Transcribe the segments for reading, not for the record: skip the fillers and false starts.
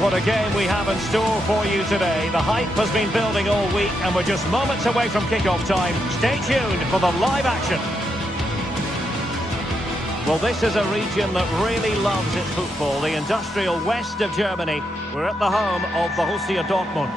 What a game we have in store for you today. The hype has been building all week and we're just moments away from kick-off time. Stay tuned for the live action. Well, this is a region that really loves its football, the industrial west of Germany. We're at the home of Borussia Dortmund.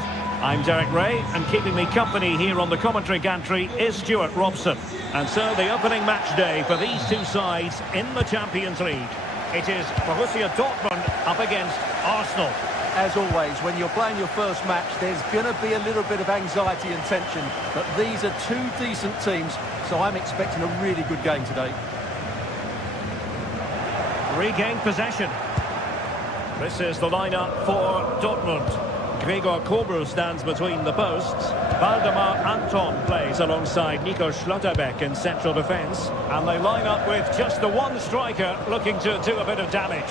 I'm Derek Ray, and keeping me company here on the commentary gantry is Stuart Robson. And so the opening match day for these two sides in the Champions League. It is Borussia Dortmund up against Arsenal. As always, when you're playing your first match, there's going to be a little bit of anxiety and tension. But these are two decent teams, so I'm expecting a really good game today. Regained possession. This is the lineup for Dortmund. Gregor Kobel stands between the posts. Waldemar Anton plays alongside Nico Schlotterbeck in central defence. And they line up with just the one striker looking to do a bit of damage.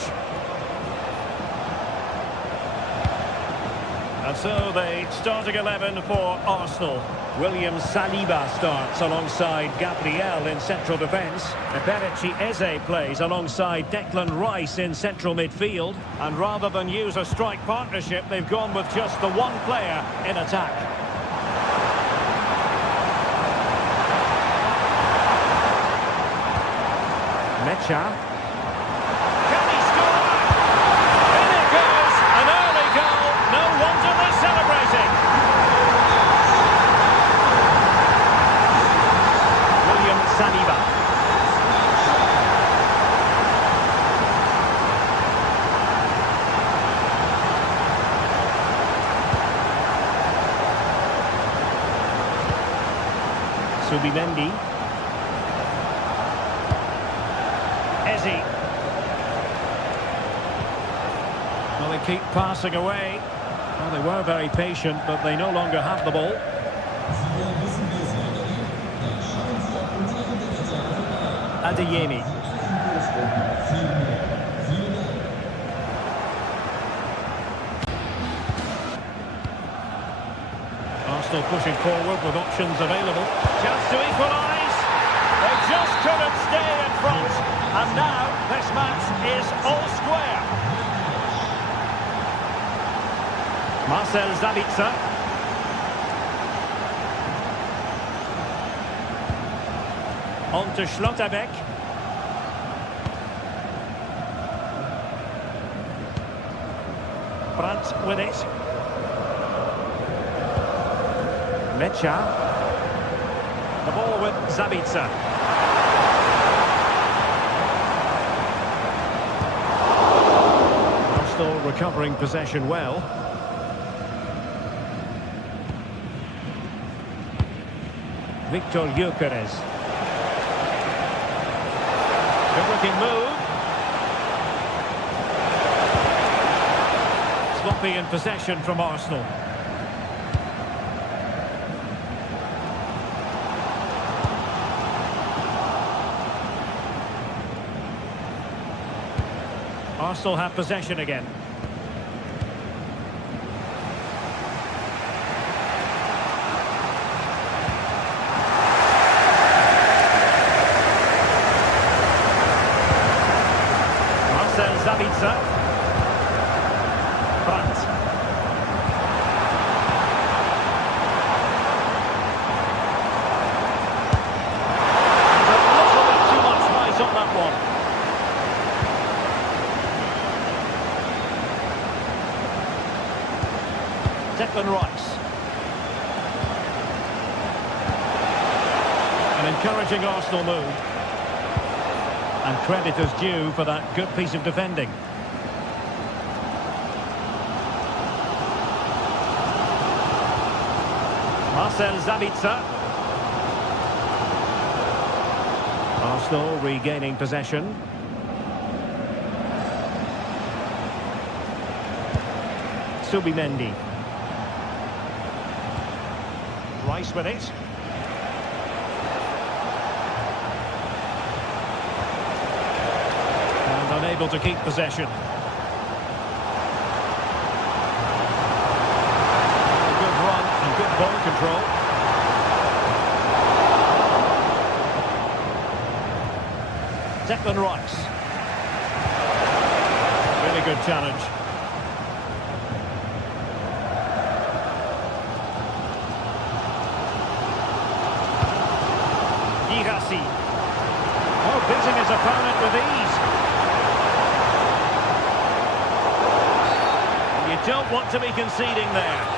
And so the starting 11 for Arsenal. William Saliba starts alongside Gabriel in central defence. Eberechi Eze plays alongside Declan Rice in central midfield. And rather than use a strike partnership, they've gone with just the one player in attack. Mecha. Can he score? In it goes! An early goal. No wonder they're celebrating. Saliba. Subimendi. Eze. Well, they keep passing away. Well, they were very patient, but they no longer have the ball. Adeyemi. Arsenal pushing forward with options available. Chance to equalise. They just couldn't stay in front. And now this match is all square. Marcel Sabitzer. On to Schlotterbeck. Brandt with it. Mecha. The ball with Sabitzer. Arsenal recovering possession well. Victor Gyökeres. Good-looking move. Sloppy in possession from Arsenal. Arsenal have possession again. Sabitzer. Brandt. And a little bit too much height on that one. Declan Rice. An encouraging Arsenal move. And credit is due for that good piece of defending. Marcel Sabitzer. Arsenal regaining possession. Subimendi. Rice with it. Unable to keep possession. Good run and good ball control. Declan Rice. Really good challenge. beating his opponent with ease. You don't want to be conceding there.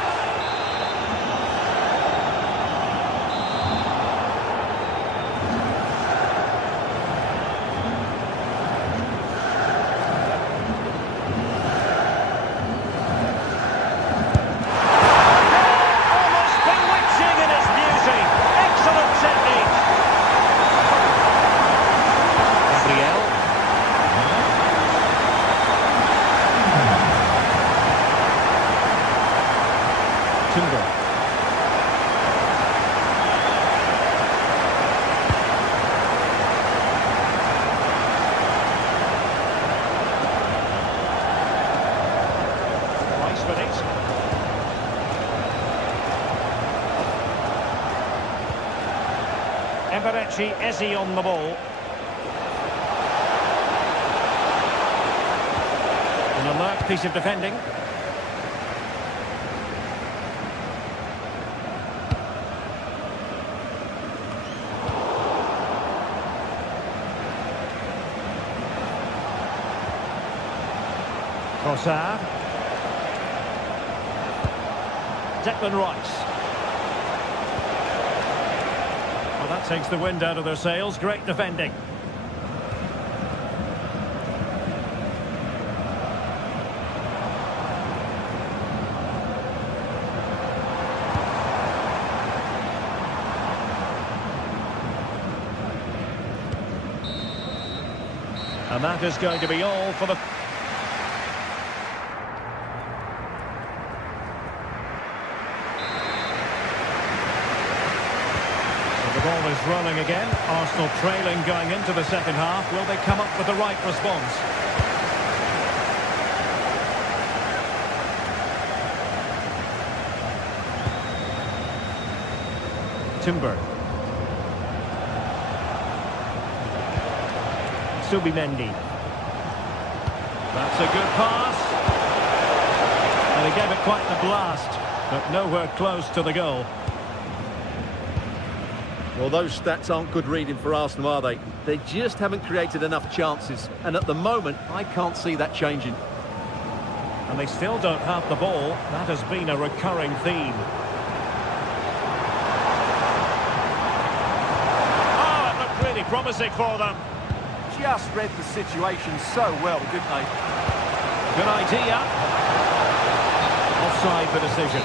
Eze on the ball. An alert piece of defending. Trossard. Declan Rice. That takes the wind out of their sails. Great defending. And that is going to be all for the... The ball is rolling again. Arsenal trailing going into the second half. Will they come up with the right response? Timber. Subimendi. That's a good pass. And he gave it quite the blast, but nowhere close to the goal. Well, those stats aren't good reading for Arsenal, are they? They just haven't created enough chances. And at the moment, I can't see that changing. And they still don't have the ball. That has been a recurring theme. Oh, it looked really promising for them. Just read the situation so well, didn't they? Good idea. Offside the decision.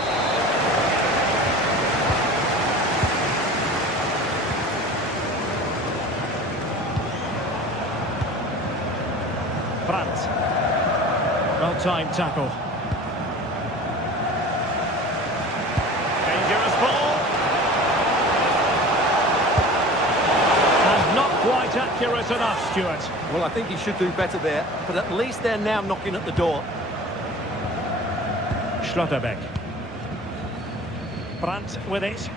Brandt. Well-timed tackle. Dangerous ball. And not quite accurate enough, Stuart. Well, I think he should do better there, but at least they're now knocking at the door. Schlotterbeck. Brandt with it.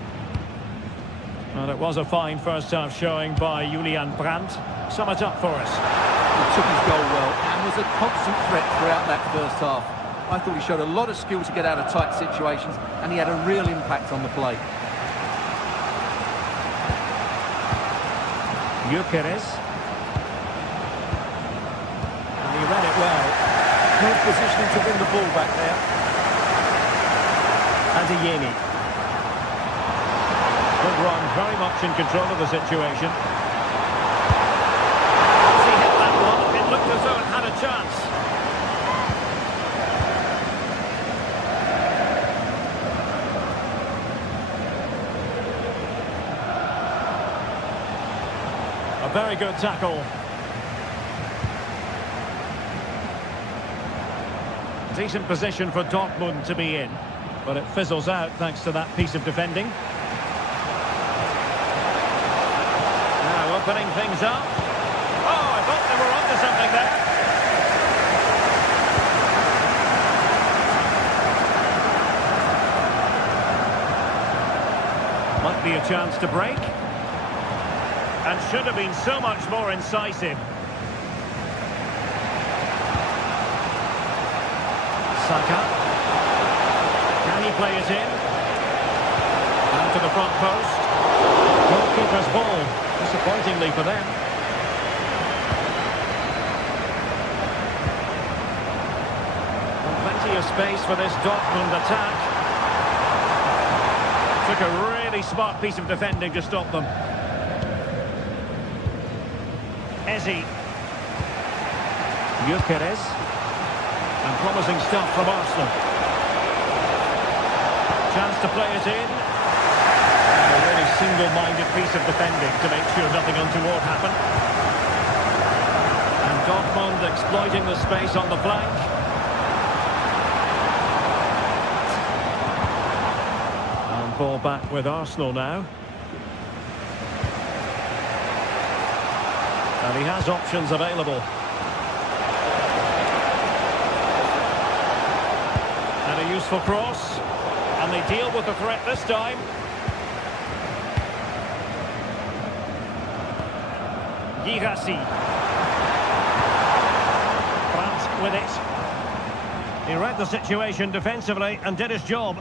And it was a fine first-half showing by Julian Brandt. Sum it up for us. He took his goal well and was a constant threat throughout that first half. I thought he showed a lot of skill to get out of tight situations, and he had a real impact on the play. Gyökeres. And he read it well. Good positioning to win the ball back there. Adeyemi. Good run, very much in control of the situation. As he hit that one, it looked as though it had a chance. A very good tackle. Decent position for Dortmund to be in, but it fizzles out thanks to that piece of defending. Now opening things up. Oh, I thought they were onto something there. Might be a chance to break. And should have been so much more incisive. Saka. Can he play it in? Down to the front post. Goalkeeper's ball. Disappointingly for them. Plenty of space for this Dortmund attack. Took a really smart piece of defending to stop them. Ezi. Gyökeres. And promising stuff from Arsenal. Chance to play it in. And a really single-minded piece of defending to make sure nothing untoward happened. And Dortmund exploiting the space on the flank. And ball back with Arsenal now. And he has options available. And a useful cross. And they deal with the threat this time. Girassi. Brandt with it. He read the situation defensively and did his job.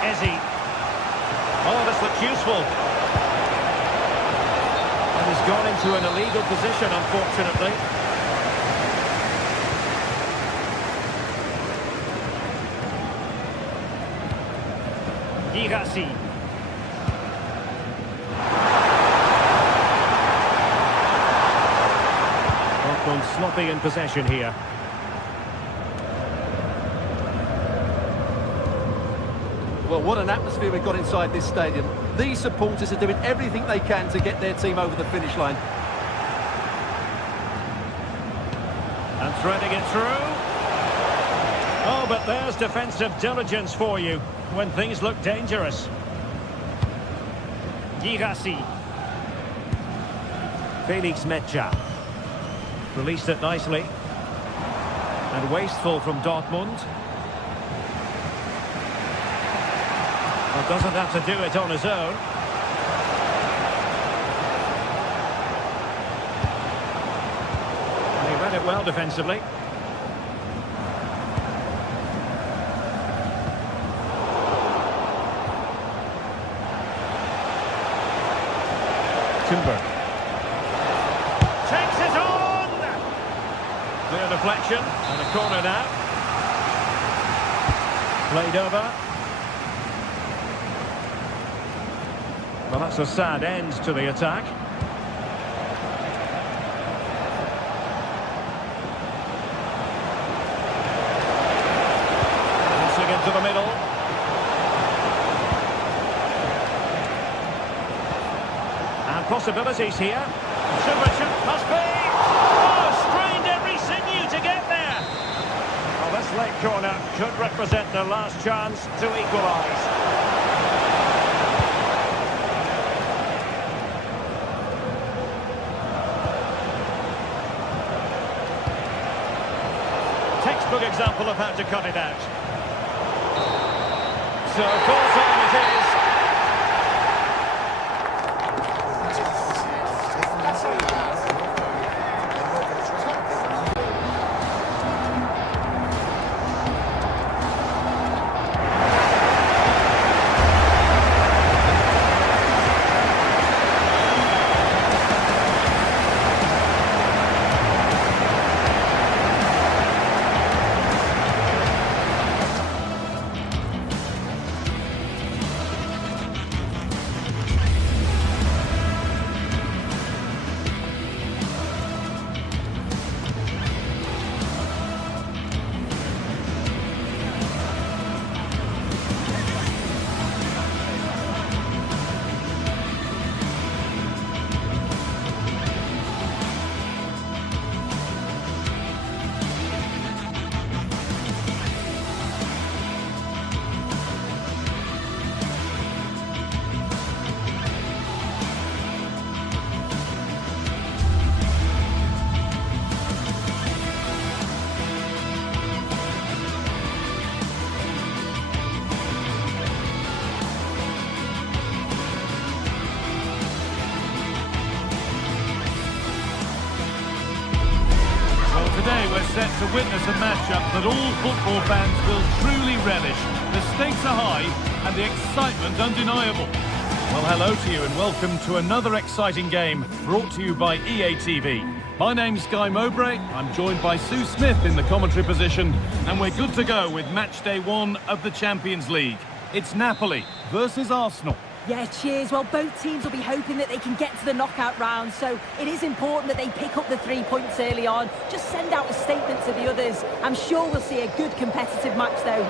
Ezi. Oh, this looks useful. And he's gone into an illegal position, unfortunately. Girassi. Dortmund sloppy in possession here. Well, what an atmosphere we've got inside this stadium. These supporters are doing everything they can to get their team over the finish line. And threading it through. Oh, but there's defensive diligence for you when things look dangerous. Girassi. Felix Mecha. Released it nicely. And wasteful from Dortmund. Well, doesn't have to do it on his own. And he read it well defensively. Timber. Takes it on! Clear deflection and a corner now. Played over. Well, that's a sad end to the attack. Passing into the middle. And possibilities here. Must be. Oh, strained every sinew to get there. Well, this late corner could represent their last chance to equalise. Textbook example of how to cut it out. So full time it is. Today we're set to witness a matchup that all football fans will truly relish. The stakes are high and the excitement undeniable. Well, hello to you and welcome to another exciting game brought to you by EA TV. My name's Guy Mowbray. I'm joined by Sue Smith in the commentary position, and we're good to go with match day 1 of the Champions League. It's Napoli versus Arsenal. Yeah, cheers. Well, both teams will be hoping that they can get to the knockout round, so it is important that they pick up the 3 points early on. Just send out a statement to the others. I'm sure we'll see a good competitive match, though.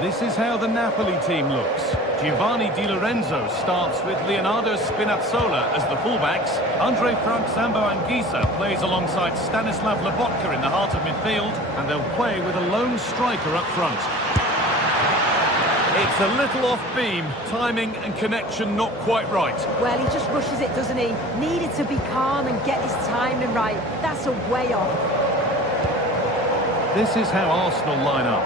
This is how the Napoli team looks. Giovanni Di Lorenzo starts with Leonardo Spinazzola as the fullbacks. Andre Frank Sambo Anguissa plays alongside Stanislav Lobotka in the heart of midfield, and they'll play with a lone striker up front. It's a little off-beam, timing and connection not quite right. Well, he just rushes it, doesn't he? Needed to be calm and get his timing right. That's a way off. This is how Arsenal line up.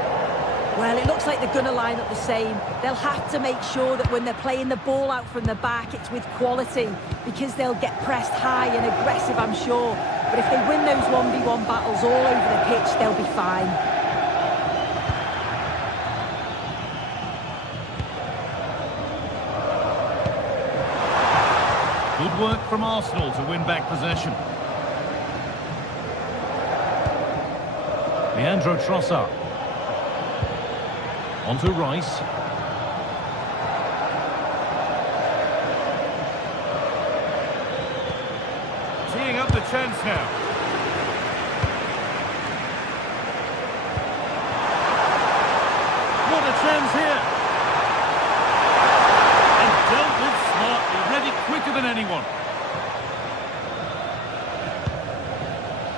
Well, it looks like they're going to line up the same. They'll have to make sure that when they're playing the ball out from the back, it's with quality, because they'll get pressed high and aggressive, I'm sure. But if they win those 1v1 battles all over the pitch, they'll be fine. Good work from Arsenal to win back possession. Leandro Trossard. On to Rice. Teeing up the chance now. What a chance here. And dealt with smartly, read it quicker than anyone.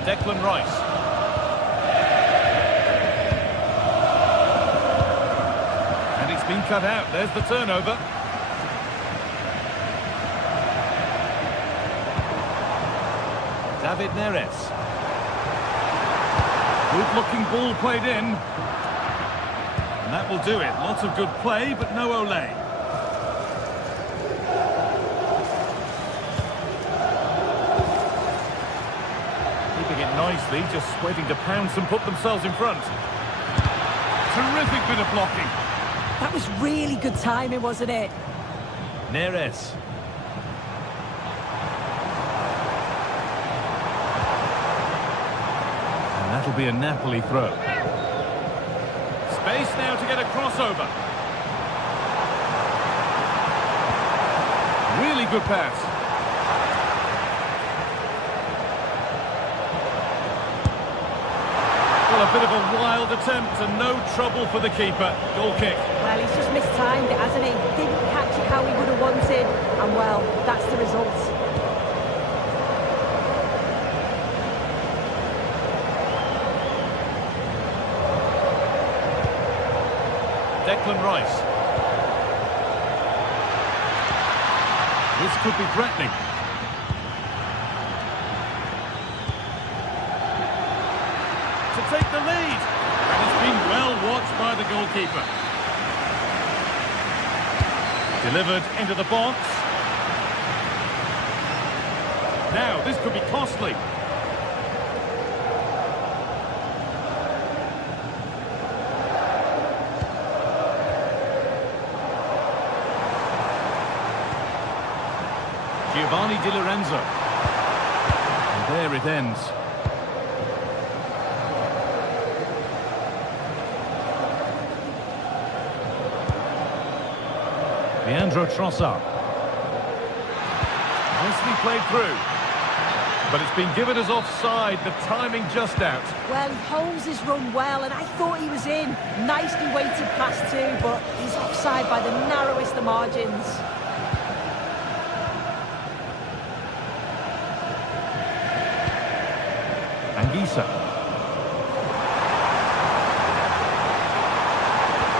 Declan Rice. Been cut out. There's the turnover. David Neres. Good looking ball played in. And that will do it. Lots of good play, but no Ole. Keeping it nicely, just waiting to pounce and put themselves in front. Terrific bit of blocking. That was really good timing, wasn't it? Neres. And that'll be a Napoli throw. Space now to get a crossover. Really good pass. Well, a bit of a wild attempt and no trouble for the keeper. Goal kick. Well, he's just mistimed it, hasn't he? Didn't catch it how he would have wanted, and well, that's the result. Declan Rice. This could be threatening. To take the lead. And it's been well watched by the goalkeeper. Delivered into the box. Now, this could be costly. Giovanni Di Lorenzo. And there it ends. Leandro Trossard. Nicely played through. But it's been given as offside, the timing just out. Well, he holds his run well, and I thought he was in. Nicely weighted pass too, but he's offside by the narrowest of margins. Anguissa.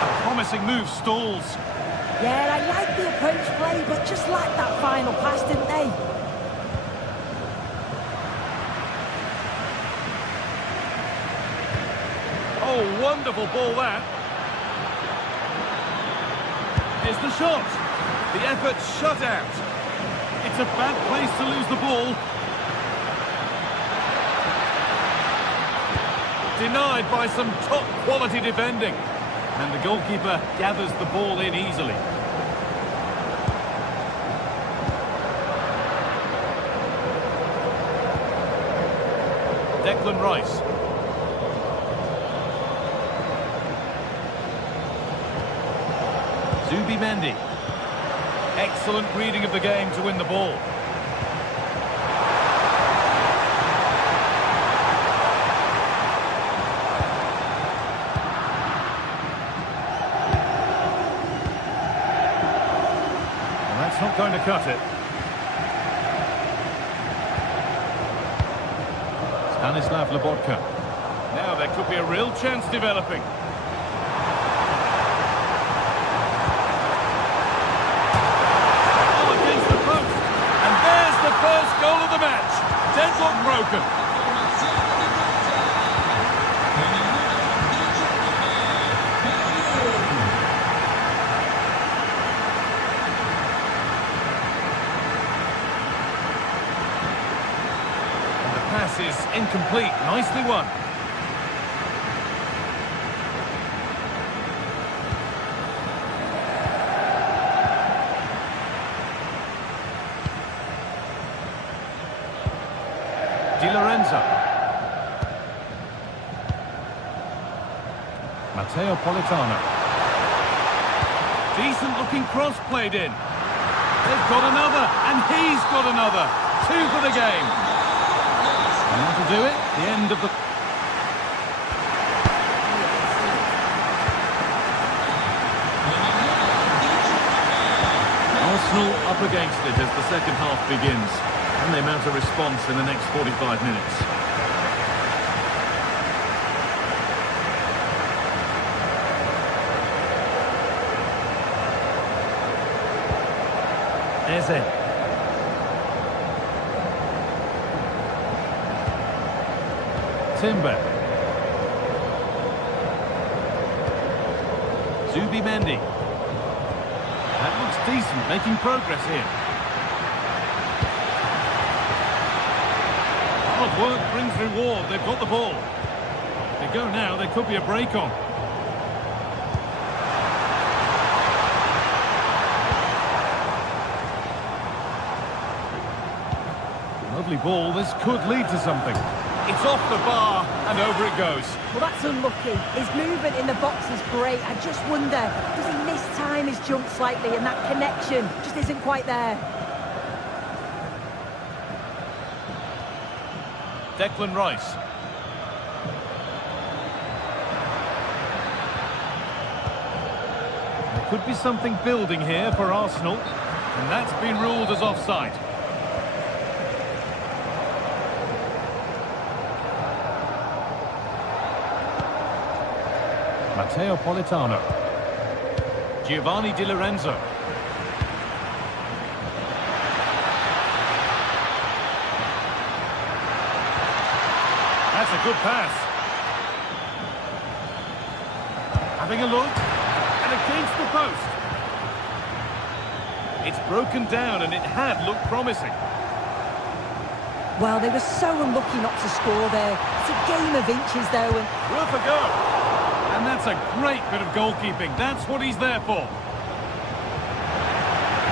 A promising move stalls. Yeah, I like the approach play, but just lacked that final pass, didn't they? Oh, wonderful ball that. Here's the shot. The effort shut out. It's a bad place to lose the ball. Denied by some top quality defending. And the goalkeeper gathers the ball in easily. Declan Rice. Mendy. Excellent reading of the game to win the ball. Well, that's not going to cut it. Stanislav Lobotka. Now there could be a real chance developing. First goal of the match. Deadlock broken. And the pass is incomplete. Nicely won. Di Lorenzo. Matteo Politano. Decent looking cross played in. They've got another, and he's got another. 2 for the game. And that'll do it. The end of the... Arsenal up against it as the second half begins. And they mount a response in the next 45 minutes. Eze. Timber. Mendy. That looks decent, making progress here. Hard work brings reward. They've got the ball. If they go now, there could be a break on. Lovely ball. This could lead to something. It's off the bar and over it goes. Well, that's unlucky. His movement in the box is great. I just wonder, does he mistime his jump slightly and that connection just isn't quite there? Declan Rice. There could be something building here for Arsenal, and that's been ruled as offside. Matteo Politano. Di Lorenzo. That's a good pass. Having a look, and against the post. It's broken down, and it had looked promising. Well, they were so unlucky not to score there. It's a game of inches, though, and Worth a go. And that's a great bit of goalkeeping. That's what he's there for.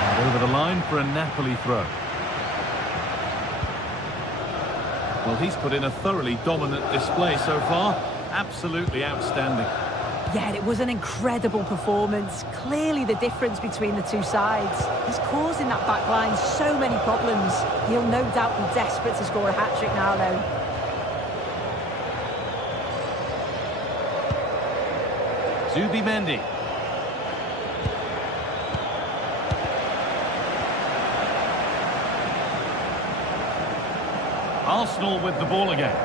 And over the line for a Napoli throw. Well, he's put in a thoroughly dominant display so far. Absolutely outstanding. yeah, it was an incredible performance. Clearly the difference between the two sides. He's causing that back line so many problems. He'll no doubt be desperate to score a hat-trick now, though. Mendy. Arsenal with the ball again.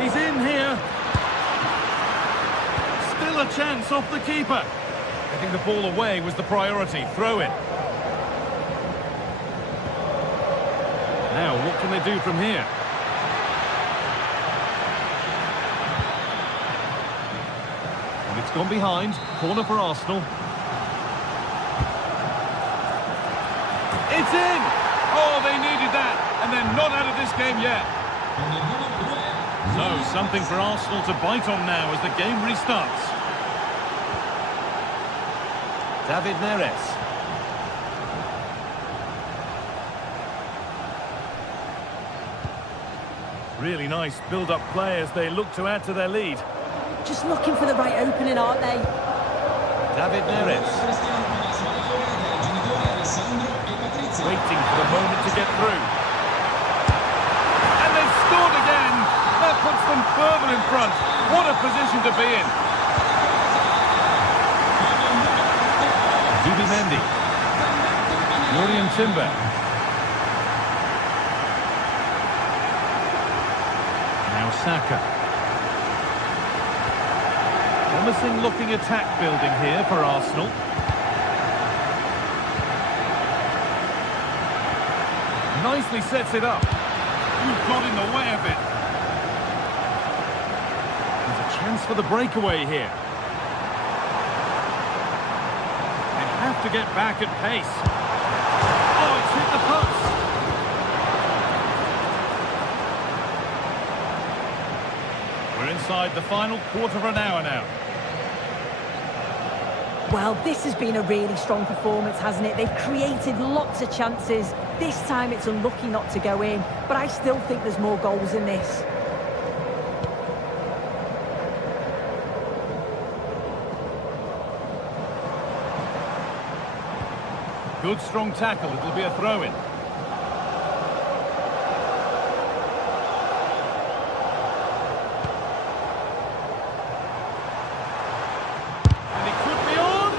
He's in here. Still a chance off the keeper. Getting the ball away was the priority. Throw in. Now, what can they do from here? And it's gone behind. Corner for Arsenal. It's in! Oh, they needed that. And they're not out of this game yet. So, something for Arsenal to bite on now as the game restarts. David Neres. Really nice build-up play as they look to add to their lead. Just looking for the right opening, aren't they? David Neres. Waiting for the moment to get through. And they've scored again! That puts them further in front. What a position to be in. Zubimendi. Julian Timber. Now Saka. Promising looking attack building here for Arsenal. Nicely sets it up. You've got in the way of it. There's a chance for the breakaway here. They have to get back at pace. Oh, it's hit the post. We're inside the final quarter of an hour now. Well, this has been a really strong performance, hasn't it? They've created lots of chances. This time it's unlucky not to go in, but I still think there's more goals in this. Good strong tackle, it'll be a throw-in. And it could be on!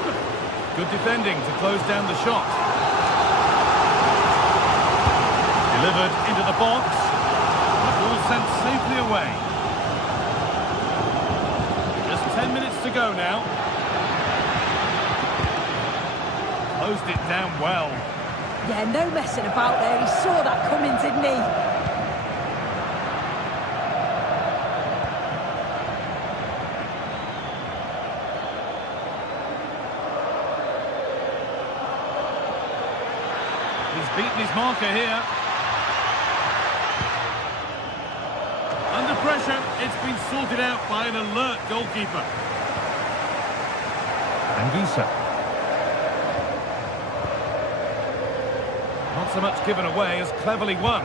Good defending to close down the shot. Delivered into the box. The ball sent safely away. Just 10 minutes to go now. Closed it down well. Yeah, no messing about there. He saw that coming, didn't he? He's beaten his marker here. Under pressure, it's been sorted out by an alert goalkeeper. Anguissa. Not so much given away as cleverly won.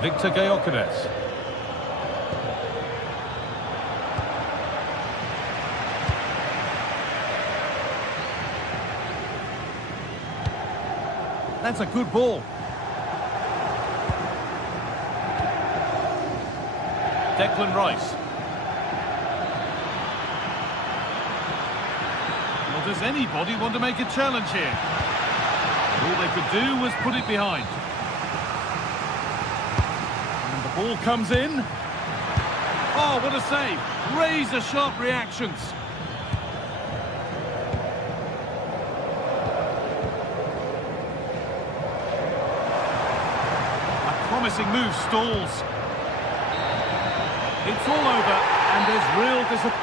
Victor Gyökeres. That's a good ball. Declan Rice. Well, does anybody want to make a challenge here? All they could do was put it behind. And the ball comes in. Oh, what a save. Razor-sharp reactions. Promising move stalls. It's all over, and there's real disappointment.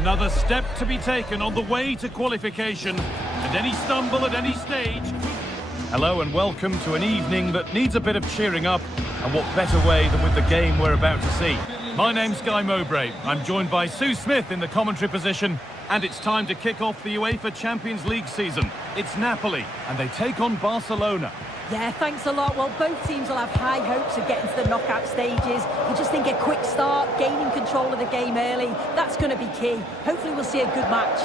Another step to be taken on the way to qualification, and any stumble at any stage. Hello and welcome to an evening that needs a bit of cheering up, and what better way than with the game we're about to see. My name's Guy Mowbray. I'm joined by Sue Smith in the commentary position, and it's time to kick off the UEFA Champions League season. It's Napoli, and they take on Barcelona. Yeah, thanks a lot. Well, both teams will have high hopes of getting to the knockout stages. You just think a quick start, gaining control of the game early, that's going to be key. Hopefully we'll see a good match.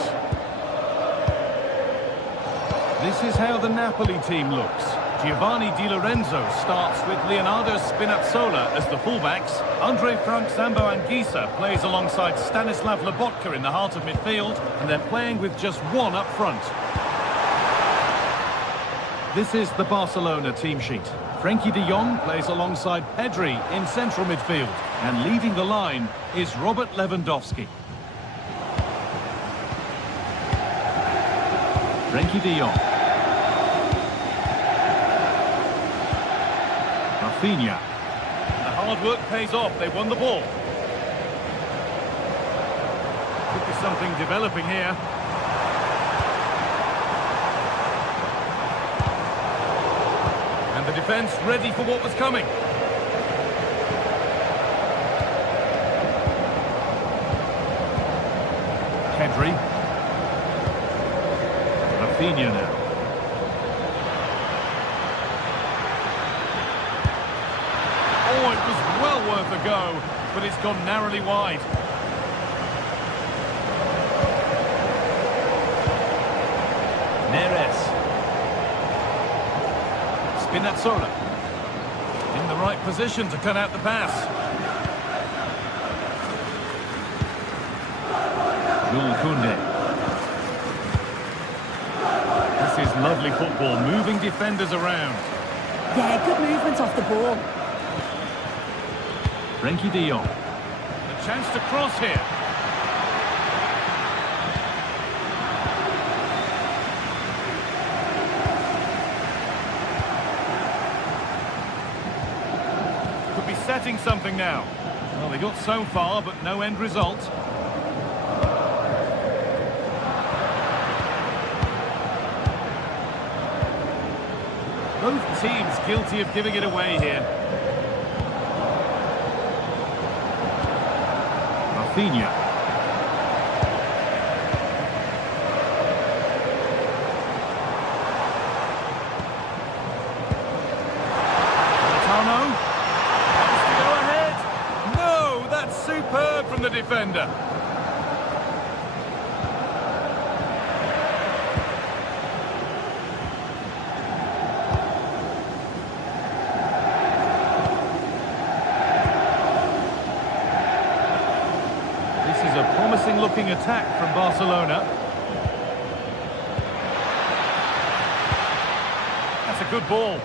This is how the Napoli team looks. Giovanni Di Lorenzo starts with Leonardo Spinazzola as the fullbacks. Andre Frank Zambo Anguissa plays alongside Stanislav Lobotka in the heart of midfield, and they're playing with just one up front. This is the Barcelona team sheet. Frenkie de Jong plays alongside Pedri in central midfield, and leading the line is Robert Lewandowski. Frenkie de Jong. Rafinha. The hard work pays off. They won the ball. Could be something developing here. And the defence ready for what was coming. Pedri. Rafinha now. Oh, it was well worth a go, but it's gone narrowly wide. Neres. Spinazzola. In the right position to cut out the pass. Jules Koundé. This is lovely football, moving defenders around. Yeah, good movement off the ball. Frenkie de Jong. A chance to cross here. Could be setting something now. Well, they got so far, but no end result. Both teams guilty of giving it away here. Rafinha. Politano. Has to go ahead. No, that's superb from the defender. Looking attack from Barcelona. That's a good ball.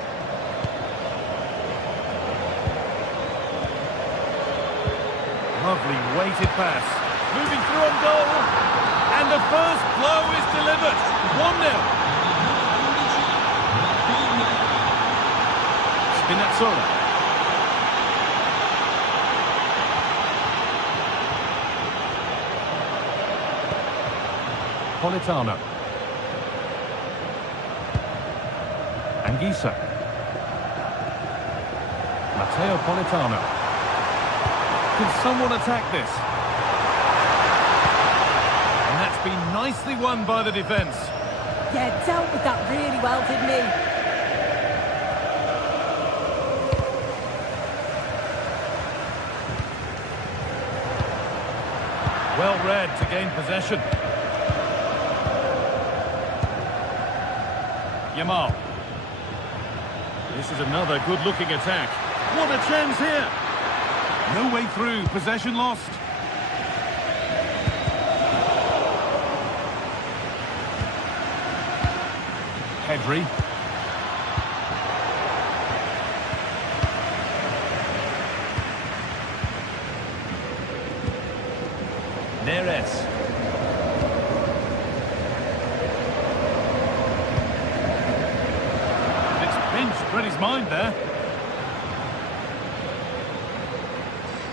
Lovely weighted pass. Moving through on goal. And the first blow is delivered. 1-0. Spinazzola. Politano. Anguissa. Matteo Politano. Can someone attack this? And that's been nicely won by the defence. Yeah, dealt with that really well, didn't he? Well read to gain possession. Yamal. This is another good-looking attack. What a chance here! No way through, possession lost. Pedri. Neres. Read his mind there.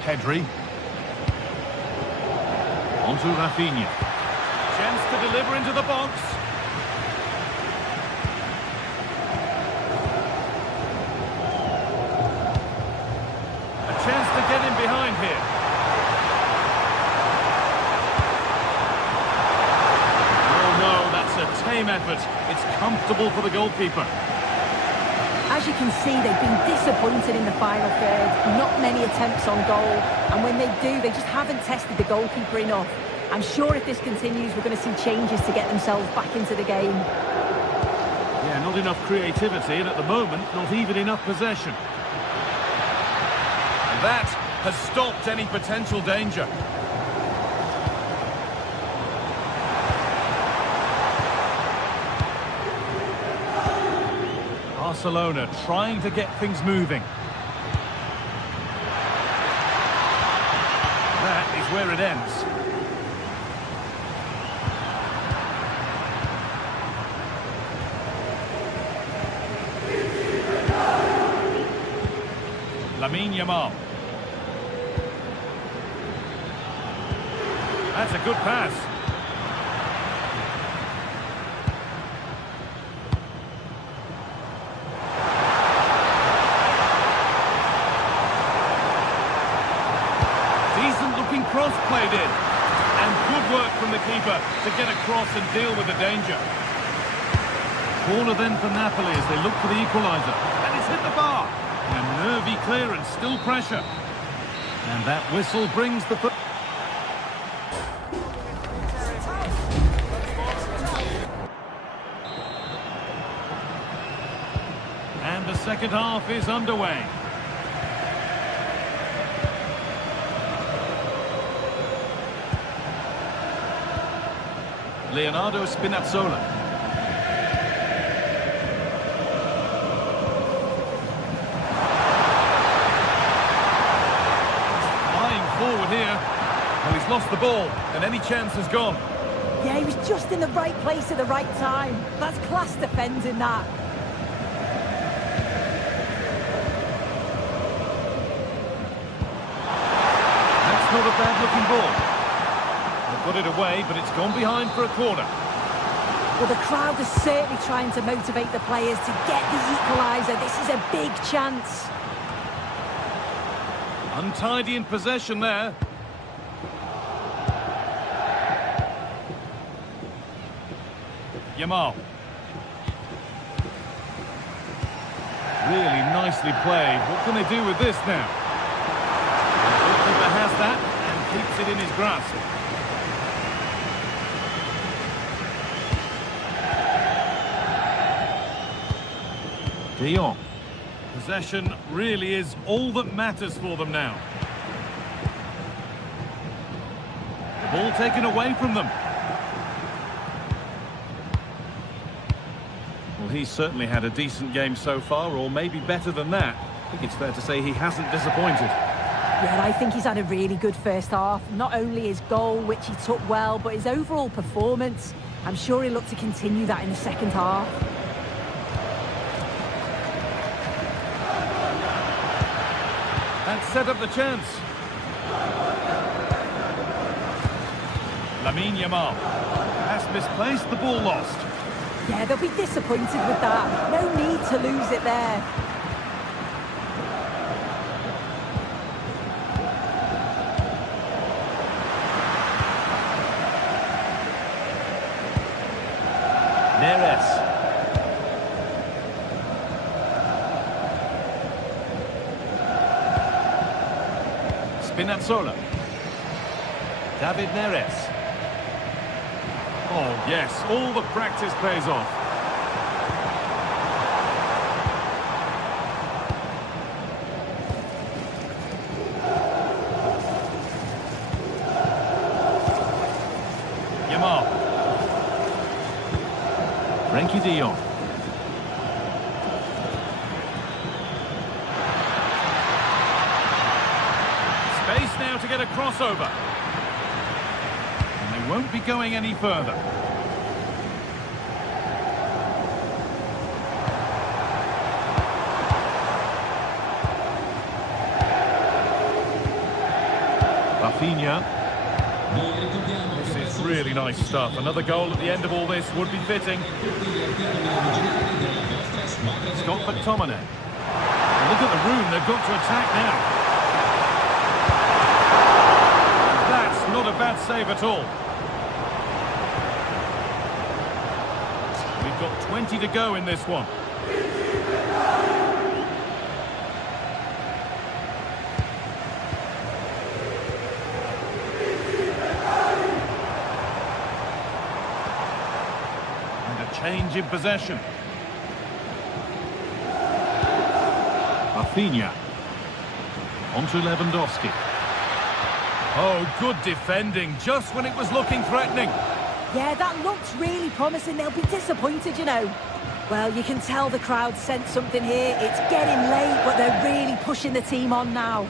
Pedri. On to Rafinha. Chance to deliver into the box. A chance to get in behind here. Oh no, that's a tame effort. It's comfortable for the goalkeeper. As you can see, they've been disappointed in the final third. Not many attempts on goal. And when they do, they just haven't tested the goalkeeper enough. I'm sure if this continues, we're going to see changes to get themselves back into the game. Yeah, not enough creativity, and at the moment, not even enough possession. And that has stopped any potential danger. Barcelona trying to get things moving. That is where it ends. Lamine Yamal. That's a good pass. Decent looking cross played in. And good work from the keeper to get across and deal with the danger. Corner then for Napoli as they look for the equaliser. And it's hit the bar. A nervy clearance, still pressure. And that whistle brings the... And the second half is underway. Leonardo Spinazzola. Forward here. Well, he's lost the ball, and any chance has gone. Yeah, he was just in the right place at the right time. That's class defending, that. That's not a bad-looking ball. They've got it away, but it's gone behind for a corner. Well, the crowd is certainly trying to motivate the players to get the equaliser. This is a big chance. Untidy in possession there. Yamal. Really nicely played. What can they do with this now? The goalkeeper has that and keeps it in his grasp. De Jong. Possession really is all that matters for them now. The ball taken away from them. Well, he's certainly had a decent game so far, or maybe better than that. I think it's fair to say he hasn't disappointed. Yeah, I think he's had a really good first half. Not only his goal, which he took well, but his overall performance. I'm sure he'll look to continue that in the second half. That set up the chance. Lamine Yamal. Pass misplaced, the ball lost. Yeah, they'll be disappointed with that. No need to lose it there. Neres. Spinazzola. David Neres. Oh, yes, all the practice pays off. Yamal. Frenkie de Jong. Space now to get a crossover. And they won't be going any further. Rafinha. This is really nice stuff. Another goal at the end of all this would be fitting. Scott McTominay. Look at the room, they've got to attack now. That's not a bad save at all. We've got 20 to go in this one. And a change in possession. Rafinha. On to Lewandowski. Oh, good defending, just when it was looking threatening. Yeah, that looks really promising. They'll be disappointed, you know. Well, you can tell the crowd sensed something here. It's getting late, but they're really pushing the team on now.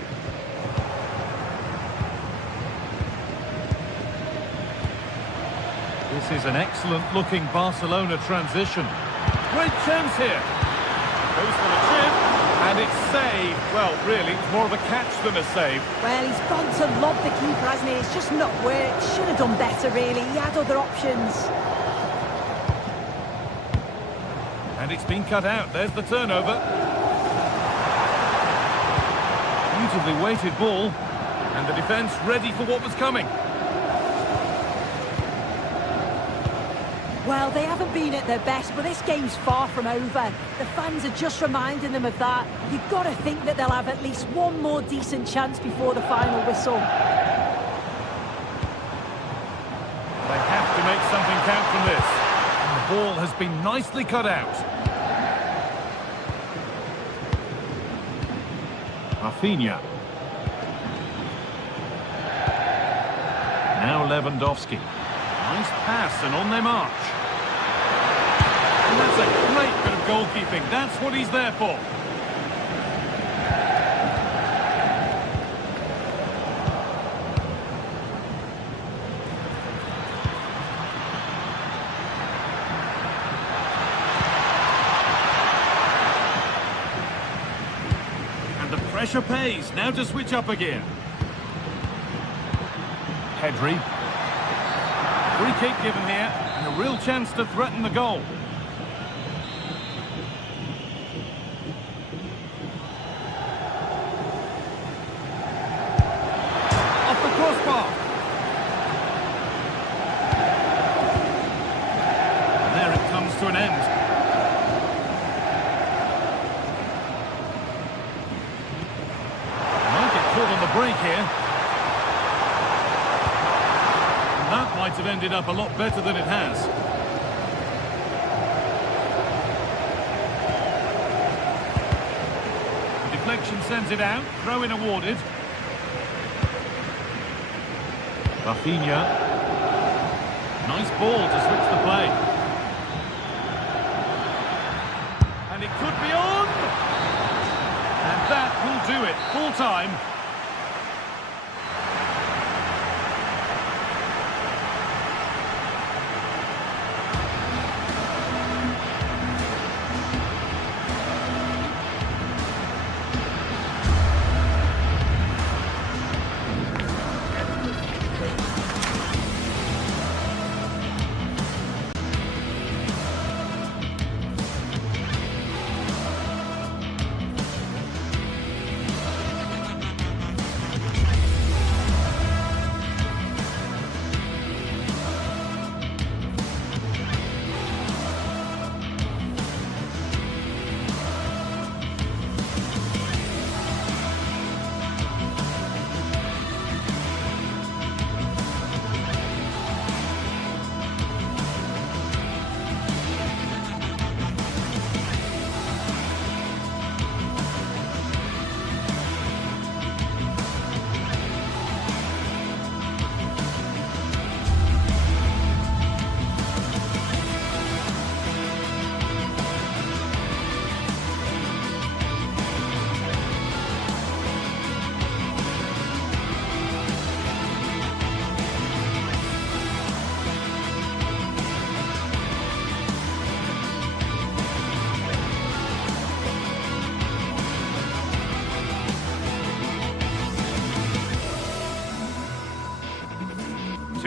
This is an excellent-looking Barcelona transition. Great chance here. Goes for the chip, and it's saved. Well, really, it's more of a catch than a save. Well, he's gone to lob the keeper, hasn't he? It's just not worked. Should have done better, really. He had other options. And it's been cut out. There's the turnover. Beautifully weighted ball. And the defence ready for what was coming. Well, they haven't been at their best, but this game's far from over. The fans are just reminding them of that. You've got to think that they'll have at least one more decent chance before the final whistle. They have to make something count from this. And the ball has been nicely cut out. Rafinha. Now Lewandowski. Nice pass and on they march. And that's a great bit of goalkeeping. That's what he's there for. And the pressure pays. Now to switch up again. Pedri. Free kick given here, and a real chance to threaten the goal. Off the crossbar. And there it comes to an end. Might get caught on the break here. That might have ended up a lot better than it has. The deflection sends it out. Throw-in awarded. Rafinha. Nice ball to switch the play. And it could be on! And that will do it. Full time.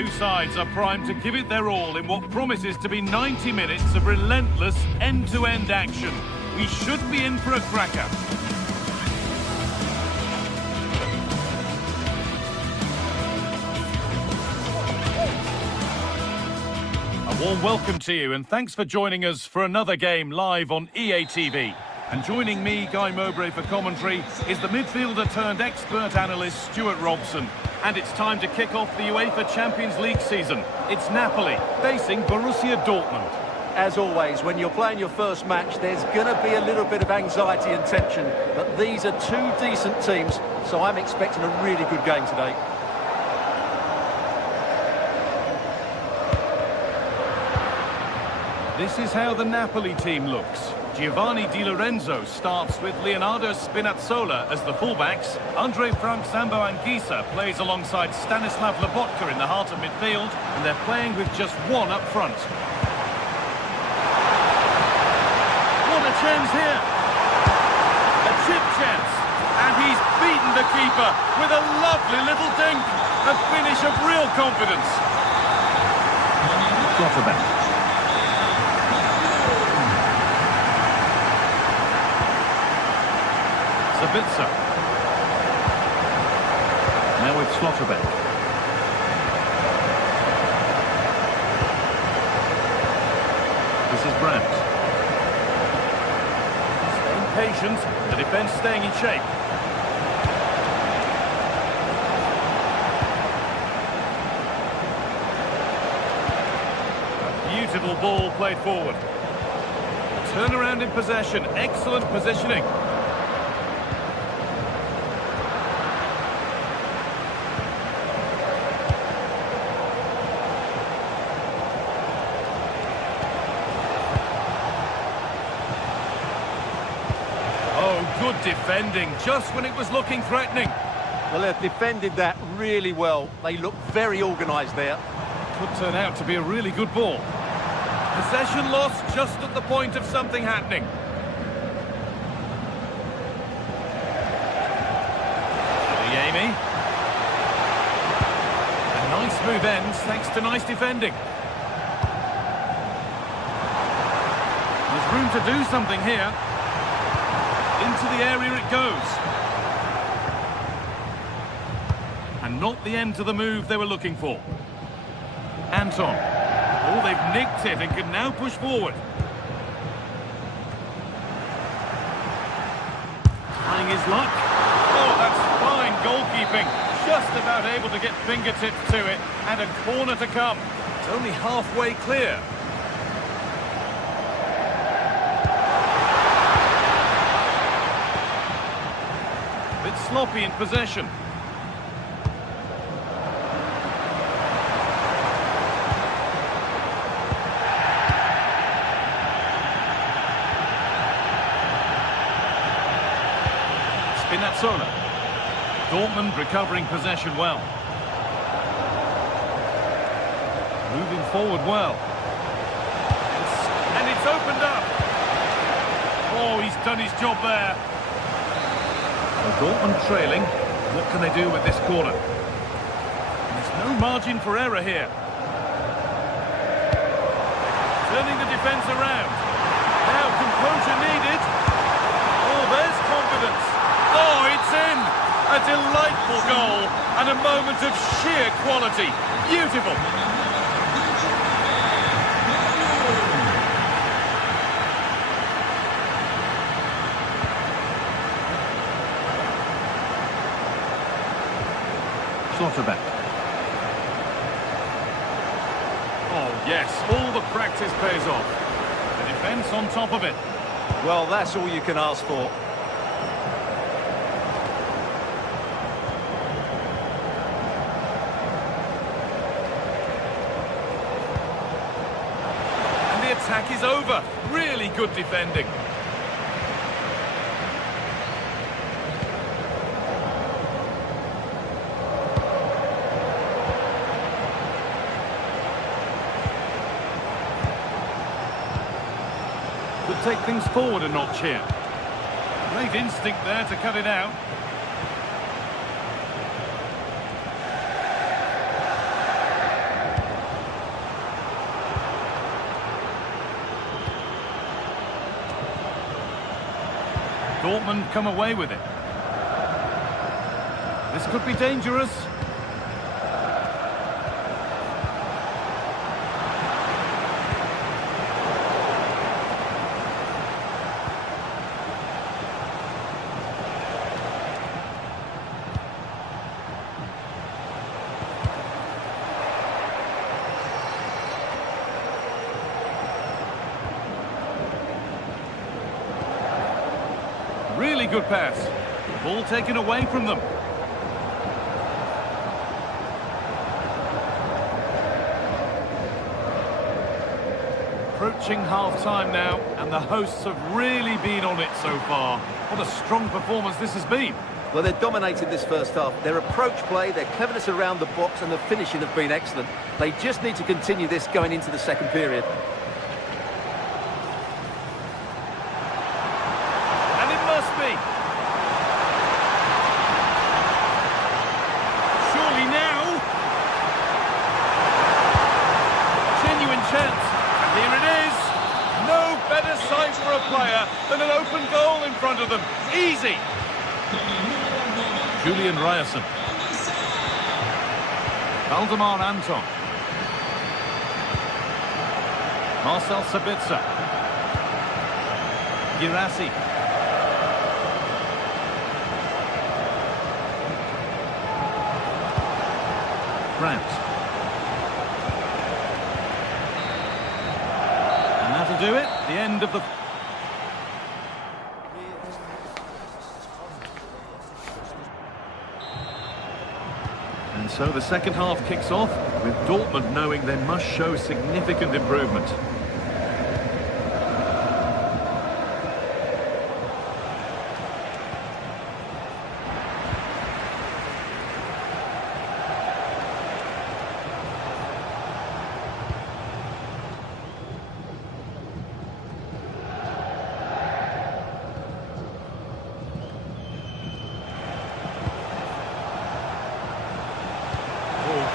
two sides are primed to give it their all in what promises to be 90 minutes of relentless end-to-end action. We should be in for a cracker. A warm welcome to you and thanks for joining us for another game live on EA TV. And joining me, Guy Mowbray, for commentary is the midfielder-turned-expert analyst Stuart Robson. And it's time to kick off the UEFA Champions League season. It's Napoli facing Borussia Dortmund. As always, when you're playing your first match, there's going to be a little bit of anxiety and tension. But these are two decent teams, so I'm expecting a really good game today. This is how the Napoli team looks. Giovanni Di Lorenzo starts with Leonardo Spinazzola as the fullbacks. Andre Frank Sambo Anguissa plays alongside Stanislav Lobotka in the heart of midfield, and they're playing with just one up front. What a chance here! A chip chance, and he's beaten the keeper with a lovely little dink. A finish of real confidence. Slotterbeck. Sabitzer. Now with Slotterbeck. This is Brandt. Staying patient, the defence staying in shape. A beautiful ball played forward. Turnaround in possession, excellent positioning. Good defending, just when it was looking threatening. Well, they've defended that really well. They look very organised there. Could turn out to be a really good ball. Possession lost just at the point of something happening. Yami. A nice move ends thanks to nice defending. There's room to do something here. Into the area it goes. And not the end to the move they were looking for. Anton. Oh, they've nicked it and can now push forward. Trying his luck. Oh, that's fine goalkeeping. Just about able to get fingertips to it. And a corner to come. It's only halfway clear. Sloppy in possession. Spinazzola. Dortmund recovering possession well. Moving forward well. And it's opened up. Oh, he's done his job there. Dortmund trailing. What can they do with this corner? There's no margin for error here. Turning the defence around. Now composure needed. Oh, there's confidence. Oh, it's in. A delightful goal and a moment of sheer quality. Beautiful. Slotterbeck. Oh, yes, all the practice pays off. The defence on top of it. Well, that's all you can ask for. And the attack is over. Really good defending. Could take things forward a notch here. Great instinct there to cut it out. Dortmund come away with it. This could be dangerous. Really good pass. Ball taken away from them. Approaching half-time now, and the hosts have really been on it so far. What a strong performance this has been. Well, they've dominated this first half. Their approach play, their cleverness around the box and the finishing have been excellent. They just need to continue this going into the second period. And it must be. Surely now. Genuine chance. And here it is. No better sight for a player than an open goal in front of them. Easy. Julian Ryerson. Valdemar Anton. Marcel Sabitzer. Girassi. Brandt. And that'll do it. The end of the... And so the second half kicks off, with Dortmund knowing they must show significant improvement.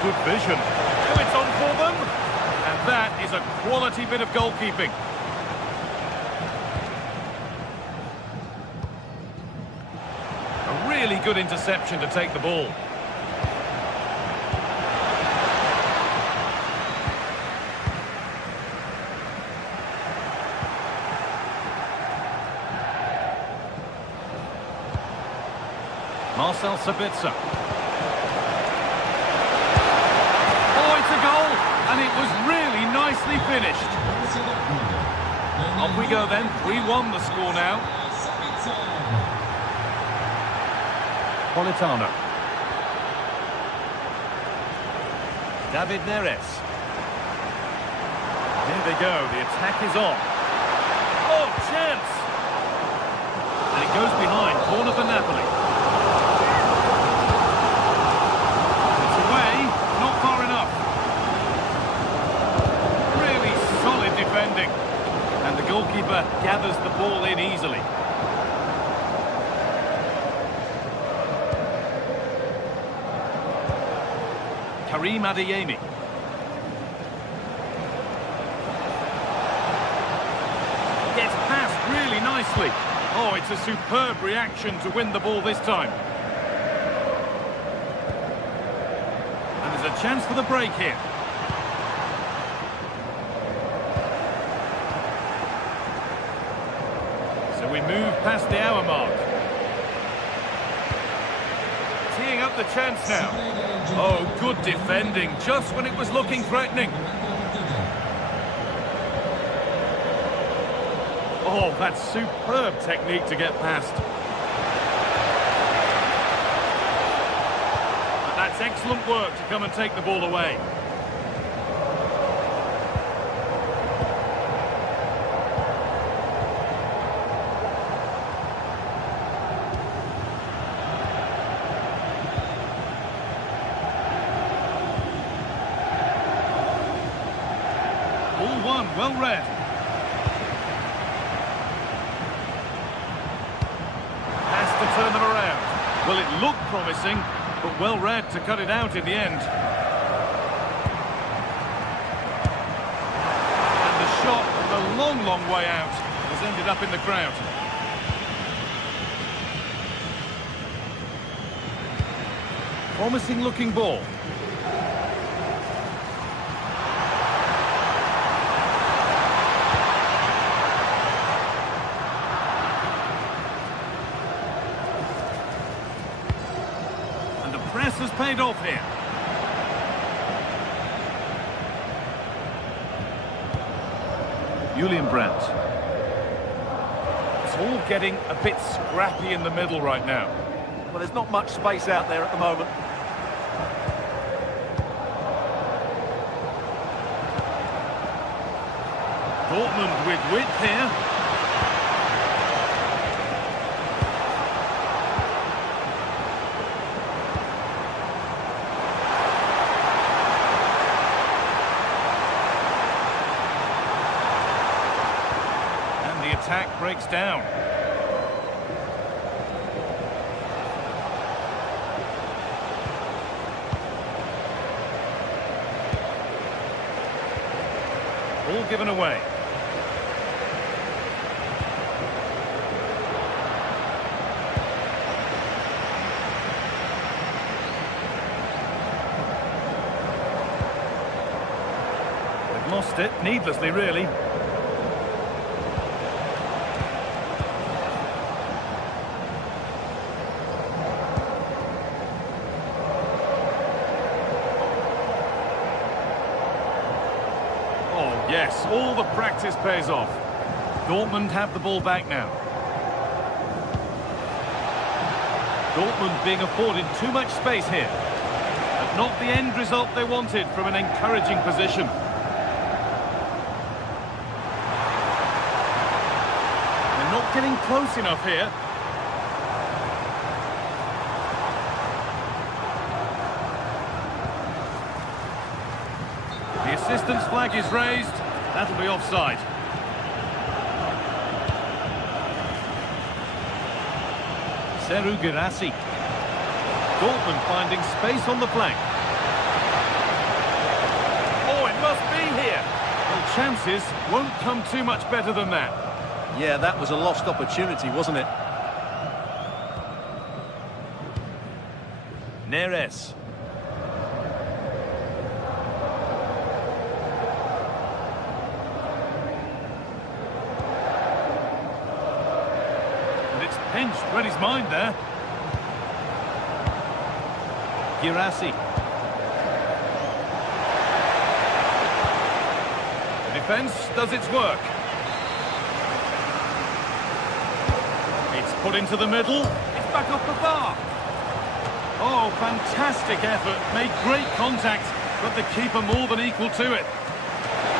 Good vision. Oh, it's on for them. And that is a quality bit of goalkeeping. A really good interception to take the ball. Marcel Sabitzer. And it was really nicely finished. Off we go then, 3-1 the score now. Politano. David Neres. Here they go, the attack is on. Oh, chance! And it goes behind, corner for Napoli. It's away, not far enough. Defending, and the goalkeeper gathers the ball in easily. Karim Adeyemi. Gets past really nicely. Oh, it's a superb reaction to win the ball this time. And there's a chance for the break here. We move past the hour mark. Teeing up the chance now. Oh, good defending, just when it was looking threatening. Oh, that's superb technique to get past. But that's excellent work to come and take the ball away. Well read. Has to turn them around. Well, it looked promising, but well read to cut it out in the end. And the shot, a long, long way out, has ended up in the crowd. Promising looking ball. And the press has paid off here. Julian Brandt. It's all getting a bit scrappy in the middle right now. Well, there's not much space out there at the moment. Dortmund with width here. And the attack breaks down. All given away. They've lost it, needlessly really. Yes, all the practice pays off. Dortmund have the ball back now. Dortmund being afforded too much space here. But not the end result they wanted from an encouraging position. They're not getting close enough here. The assistant's flag is raised. That'll be offside. Seru Girassi. Dortmund finding space on the flank. Oh, it must be here. Well, chances won't come too much better than that. Yeah, that was a lost opportunity, wasn't it? Neres. Pinched, read his mind there. Girassi. The defence does its work. It's put into the middle. It's back off the bar. Oh, fantastic effort. Made great contact, but the keeper more than equal to it.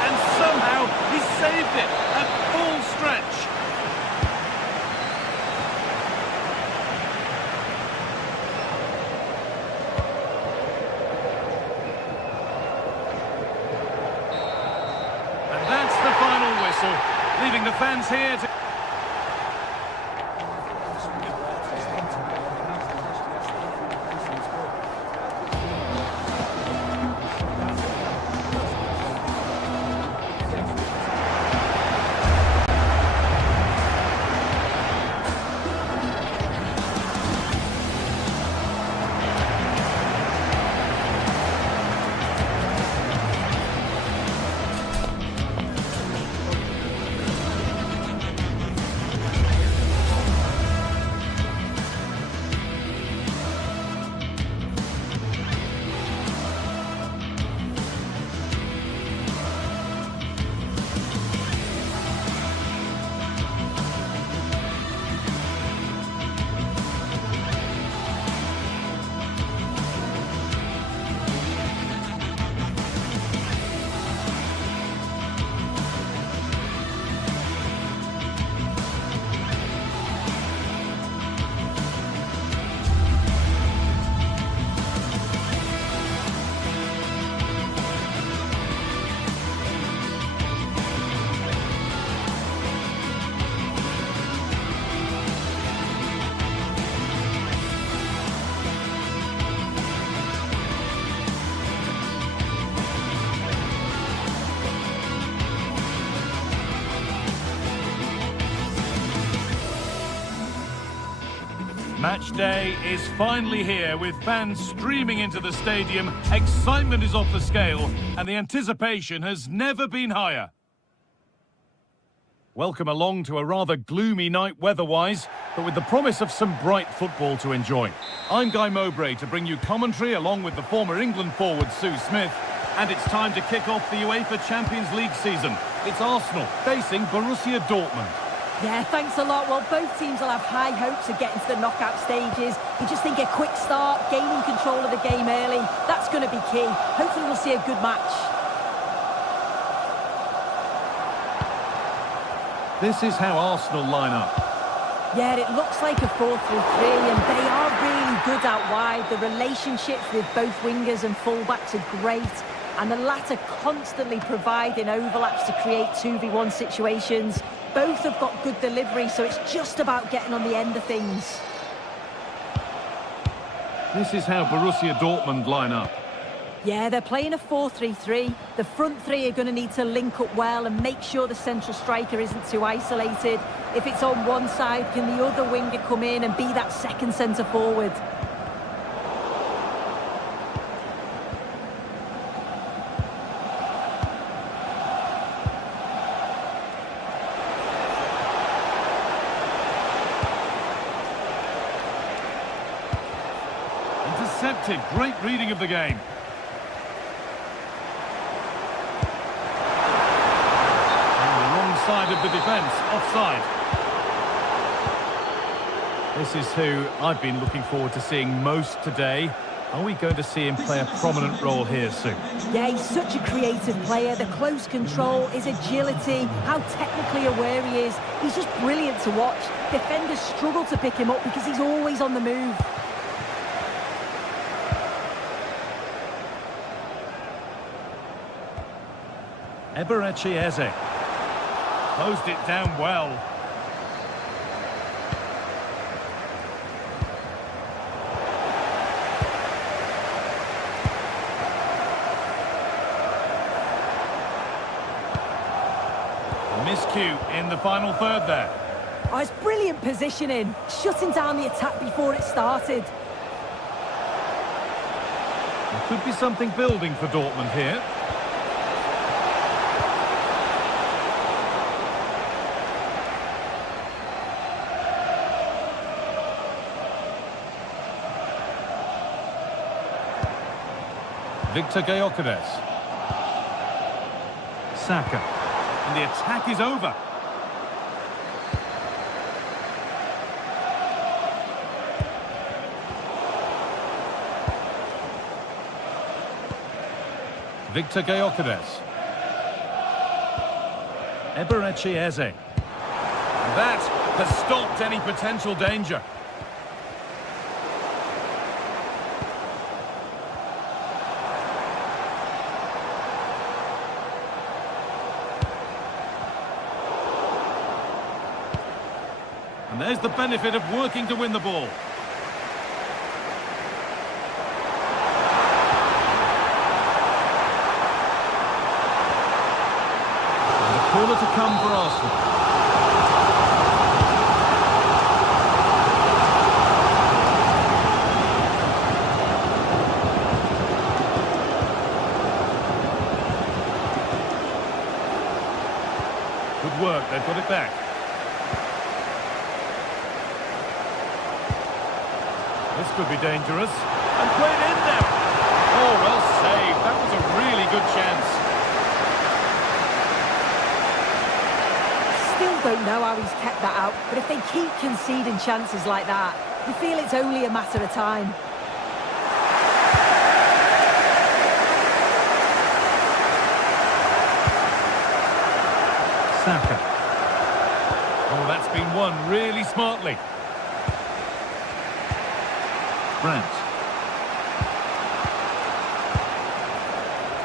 And somehow he saved it at full stretch. Leaving the fans here to... Match day is finally here, with fans streaming into the stadium, excitement is off the scale, and the anticipation has never been higher. Welcome along to a rather gloomy night weather-wise, but with the promise of some bright football to enjoy. I'm Guy Mowbray to bring you commentary along with the former England forward Sue Smith, and it's time to kick off the UEFA Champions League season. It's Arsenal facing Borussia Dortmund. Yeah, thanks a lot. Well, both teams will have high hopes of getting to the knockout stages. You just think a quick start, gaining control of the game early, that's going to be key. Hopefully we'll see a good match. This is how Arsenal line up. Yeah, it looks like a 4-3-3, and they are really good out wide. The relationships with both wingers and fullbacks are great, and the latter constantly providing overlaps to create 2v1 situations. Both have got good delivery, so it's just about getting on the end of things. This is how Borussia Dortmund line up. Yeah, they're playing a 4-3-3. The front three are going to need to link up well and make sure the central striker isn't too isolated. If it's on one side, can the other winger come in and be that second centre forward? Intercepted, great reading of the game. Side of the defence, offside. This is who I've been looking forward to seeing most today. Are we going to see him play a prominent role here soon? Yeah, he's such a creative player. The close control, his agility, how technically aware he is. He's just brilliant to watch. Defenders struggle to pick him up because he's always on the move. Eberechi Eze. Closed it down well. Miscue in the final third there. Oh, it's brilliant positioning, shutting down the attack before it started. There could be something building for Dortmund here. Victor Gyökeres. Saka. And the attack is over. Victor Gyökeres. Eberechi Eze. That has stopped any potential danger. And there's the benefit of working to win the ball. And a corner to come for Arsenal. Good work, they've got it back. This could be dangerous. And played in there. Oh, well saved. That was a really good chance. Still don't know how he's kept that out, but if they keep conceding chances like that, you feel it's only a matter of time. Saka. Oh, that's been won really smartly. Brandt.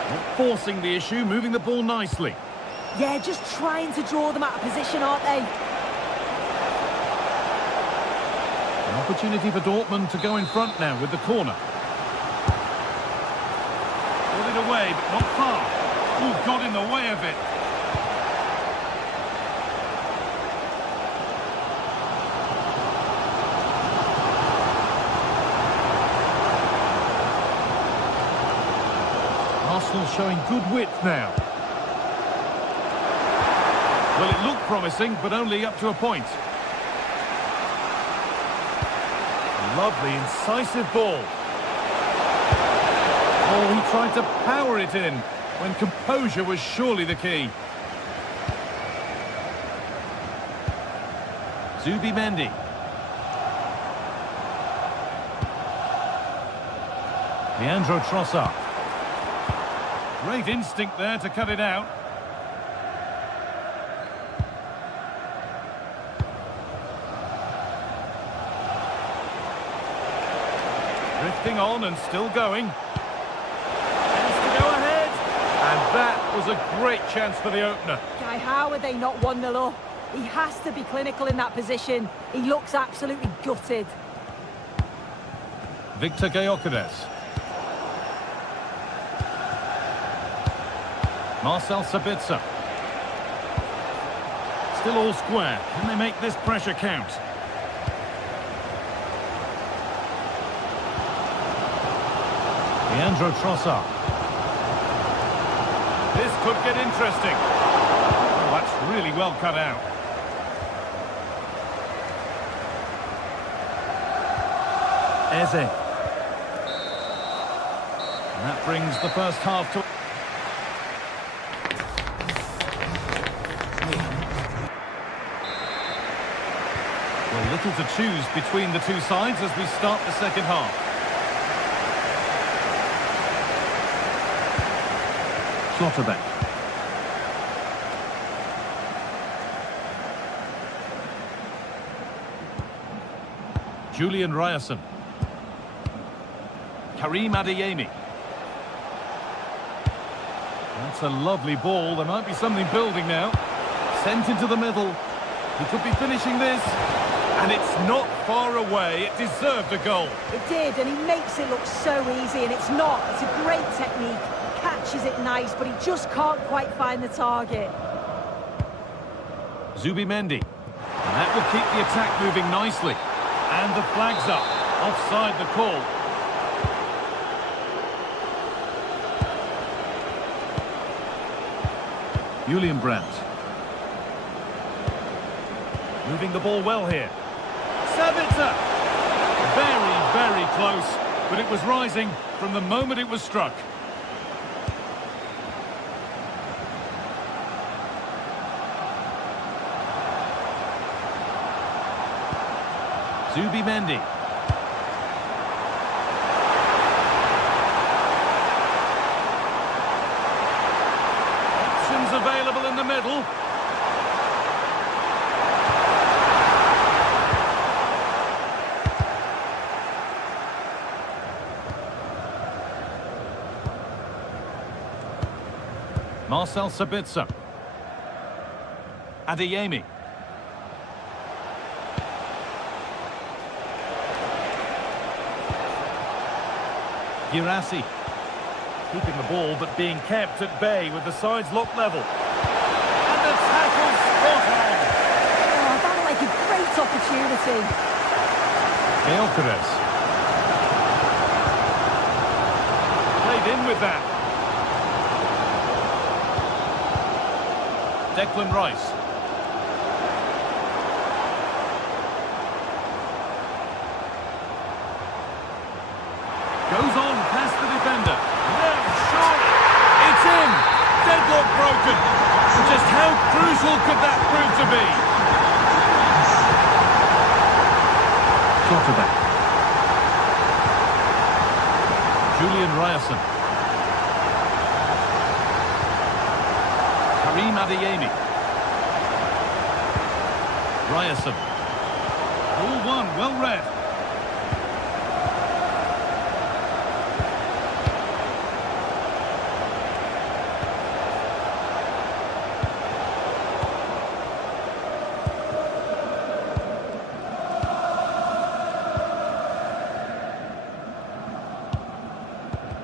Not forcing the issue, moving the ball nicely. Yeah, just trying to draw them out of position, aren't they? An opportunity for Dortmund to go in front now with the corner. Pulled it away, but not far. Oh, got in the way of it. showing good width now. Well, it looked promising, but only up to a point. Lovely, incisive ball. Oh, he tried to power it in, when composure was surely the key. Zubimendi. Leandro Trossard. Great instinct there to cut it out. Drifting on and still going. Chance to go ahead. And that was a great chance for the opener. Guy, how are they not 1-0 up? He has to be clinical in that position. He looks absolutely gutted. Victor Gyökeres. Marcel Sabitzer. Still all square. Can they make this pressure count? Leandro Trossard. This could get interesting. Oh, that's really well cut out. Eze. And that brings the first half to... Well, little to choose between the two sides as we start the second half. Schlotterbeck. Julian Ryerson. Karim Adeyemi. That's a lovely ball. There might be something building now. Sent into the middle. He could be finishing this. And it's not far away. It deserved a goal. It did, and he makes it look so easy, and it's not. It's a great technique. Catches it nice, but he just can't quite find the target. Zubimendi. And that will keep the attack moving nicely. And the flag's up. Offside the call. Julian Brandt. Moving the ball well here. Sabitzer! Very, very close, but it was rising from the moment it was struck. Zubimendi. Options available in the middle. Marcel Sabitzer. Adeyemi. Girassi. Keeping the ball but being kept at bay with the sides locked level. And the tackle spot on. Oh, that looked like a great opportunity. Gyökeres. Played in with that. Declan Rice. Goes on past the defender. No, surely. It's in. Deadlock broken. Just how crucial could that prove to be? Schlotterbeck. Julian Ryerson. Karim Adeyemi. Ryerson. All one, well read.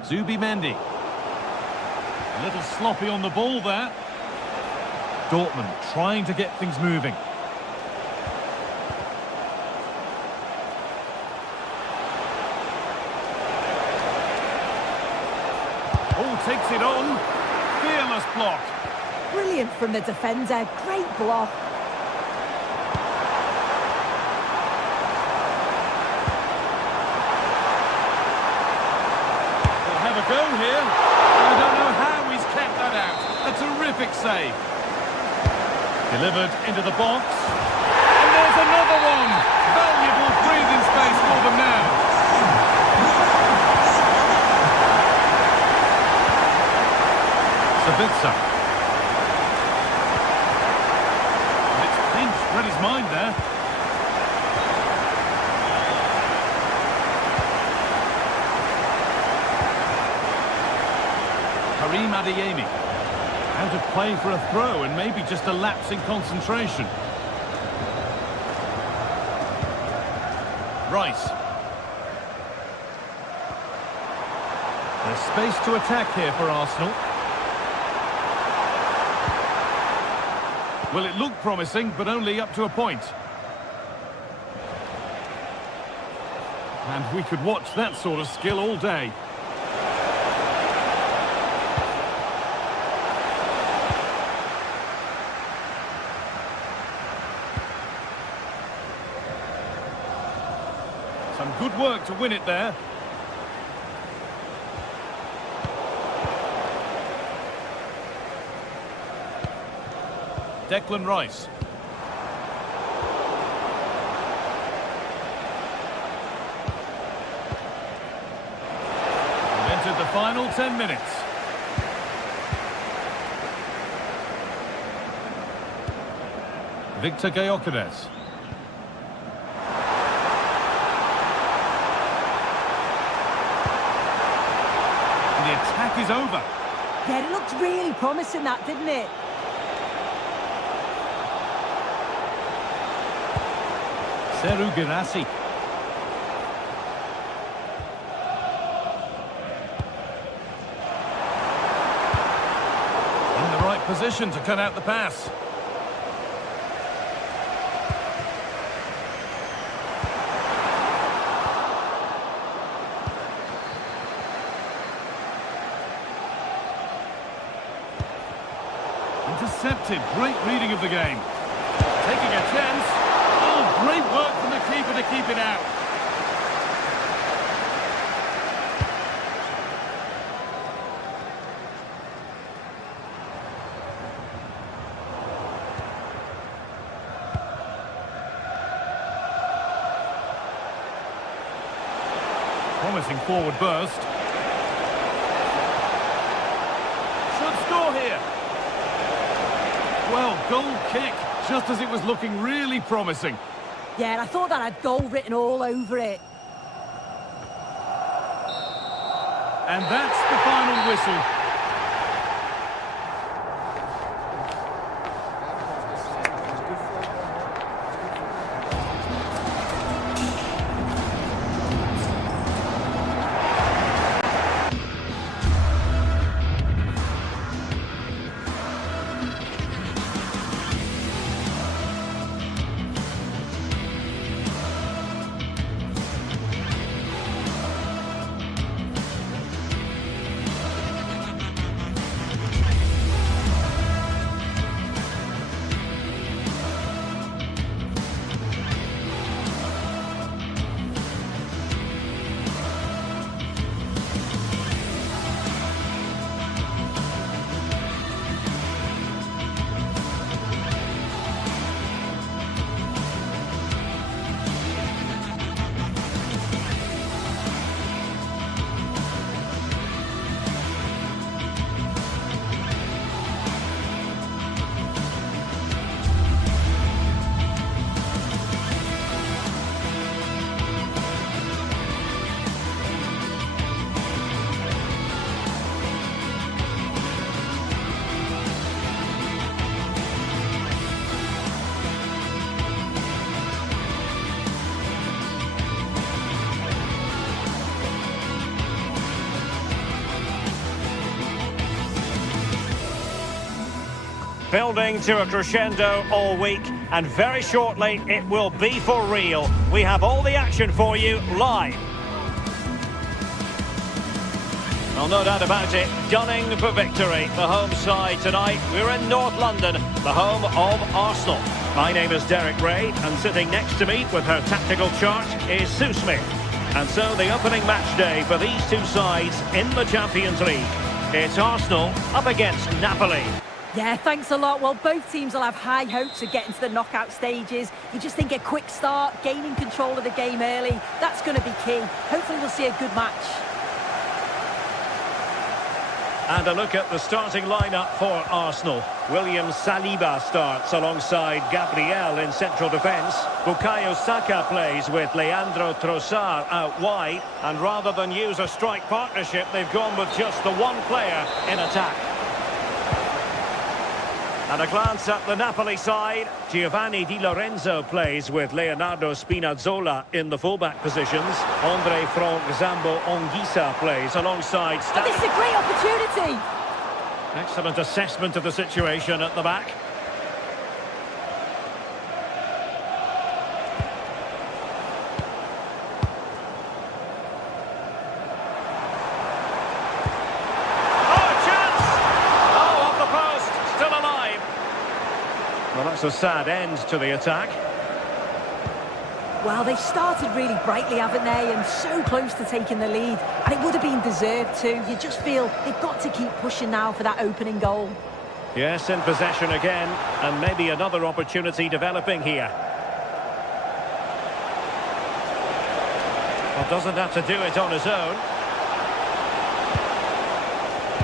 Zubimendi. A little sloppy on the ball there. Dortmund trying to get things moving. Oh, takes it on. Fearless block. Brilliant from the defender. Great block. They'll have a go here. I don't know how he's kept that out. A terrific save. Delivered into the box. And there's another one. Valuable breathing space for them now. Sabitzer. It's pinched, read his mind there. Karim Adeyemi. Out of play for a throw and maybe just a lapse in concentration. Rice. There's space to attack here for Arsenal. Well, it looked promising, but only up to a point. And we could watch that sort of skill all day. Some good work to win it there. Declan Rice. We've entered the final 10 minutes. Victor Gyökeres. The attack is over. Yeah, it looked really promising, that, didn't it? Seru Girassi. In the right position to cut out the pass. Intercepted. Great reading of the game. Taking a chance. Oh, great work from the keeper to keep it out. Promising forward burst. Should score here. Well, goal kick, just as it was looking really promising. Yeah, I thought that had goal written all over it. And that's the final whistle. Building to a crescendo all week, and very shortly it will be for real. We have all the action for you live. Well, no doubt about it, gunning for victory. The home side tonight, we're in North London, the home of Arsenal. My name is Derek Ray, and sitting next to me with her tactical chart is Sue Smith. And so the opening match day for these two sides in the Champions League. It's Arsenal up against Napoli. Yeah, thanks a lot. Well, both teams will have high hopes of getting to the knockout stages. You just think a quick start, gaining control of the game early, that's going to be key. Hopefully we'll see a good match. And a look at the starting lineup for Arsenal. William Saliba starts alongside Gabriel in central defence. Bukayo Saka plays with Leandro Trossard out wide. And rather than use a strike partnership, they've gone with just the one player in attack. And a glance at the Napoli side. Giovanni Di Lorenzo plays with Leonardo Spinazzola in the fullback positions. Andre Frank Zambo Anguissa plays alongside... Oh, this is a great opportunity! Excellent assessment of the situation at the back. Well, that's a sad end to the attack. Well, they've started really brightly, haven't they? And so close to taking the lead. And it would have been deserved too. You just feel they've got to keep pushing now for that opening goal. Yes, in possession again. And maybe another opportunity developing here. Well, doesn't have to do it on his own.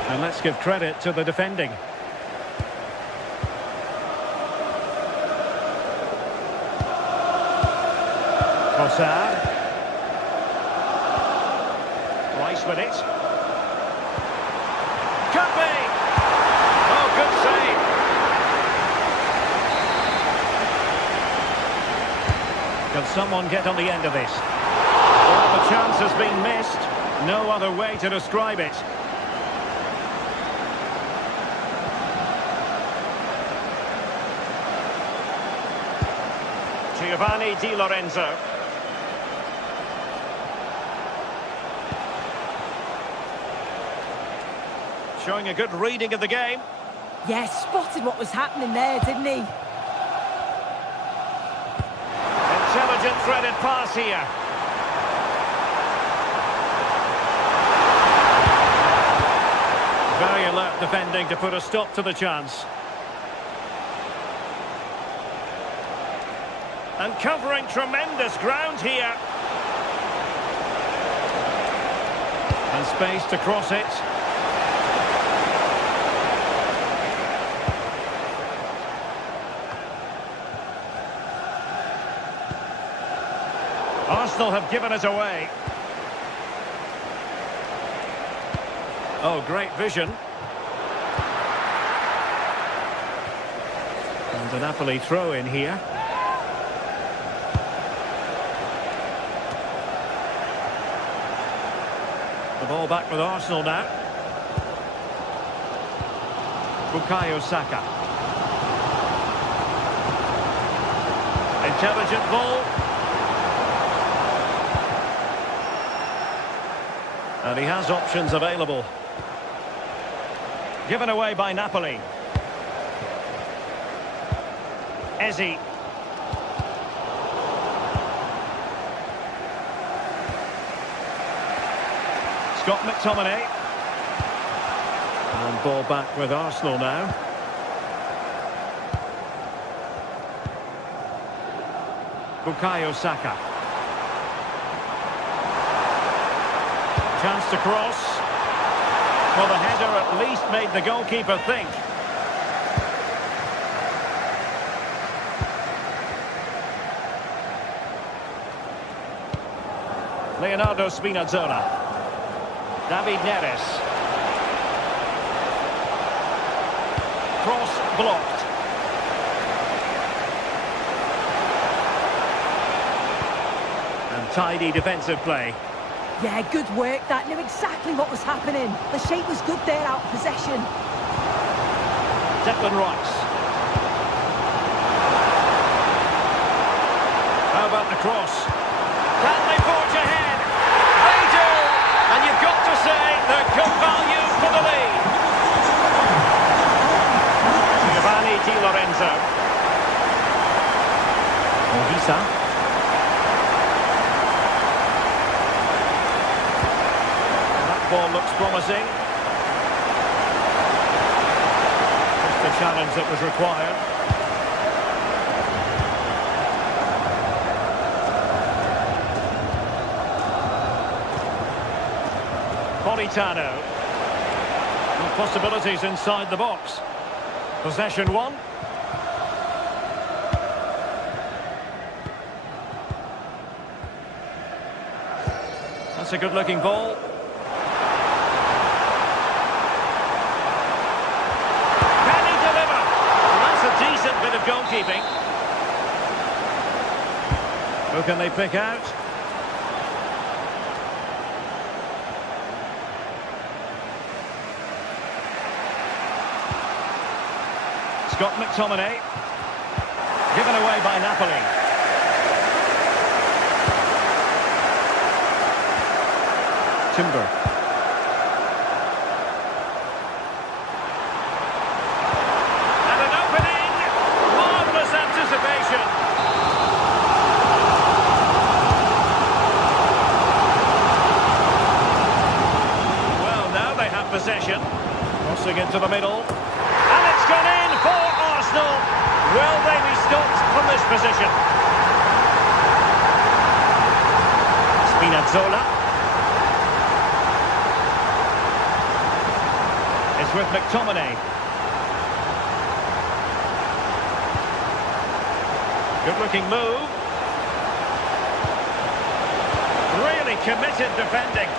And let's give credit to the defending. Trossard. Rice with it. Could be! Oh, good save. Can someone get on the end of this? Well, the chance has been missed. No other way to describe it. Giovanni Di Lorenzo. Showing a good reading of the game. Yeah, spotted what was happening there, didn't he? Intelligent threaded pass here. Very alert defending to put a stop to the chance. And covering tremendous ground here. And space to cross it. Arsenal have given it away. Oh, great vision. And a Napoli throw in here. The ball back with Arsenal now. Bukayo Saka. Intelligent ball. And he has options available. Given away by Napoli. Eze. Scott McTominay. And ball back with Arsenal now. Bukayo Saka. Chance to cross. Well, the header at least made the goalkeeper think. Leonardo Spinazzola. David Neres. Cross blocked. And tidy defensive play. Yeah, good work. That knew exactly what was happening. The shape was good there, out of possession. Declan Rice. How about the cross? Can they forge ahead? They do! And you've got to say, the comeback Ongisa. That ball looks promising. Just the challenge that was required. Politano. And possibilities inside the box. Possession one. That's a good-looking ball. Can he deliver? Well, that's a decent bit of goalkeeping. Who can they pick out? Scott McTominay. Given away by Napoli. Timber. And an opening. Marvellous anticipation. Well, now they have possession. Crossing into the middle. And it's gone in for Arsenal. Will they be stopped from this position? Spinazzola. It's with McTominay. Good-looking move. Really committed defending.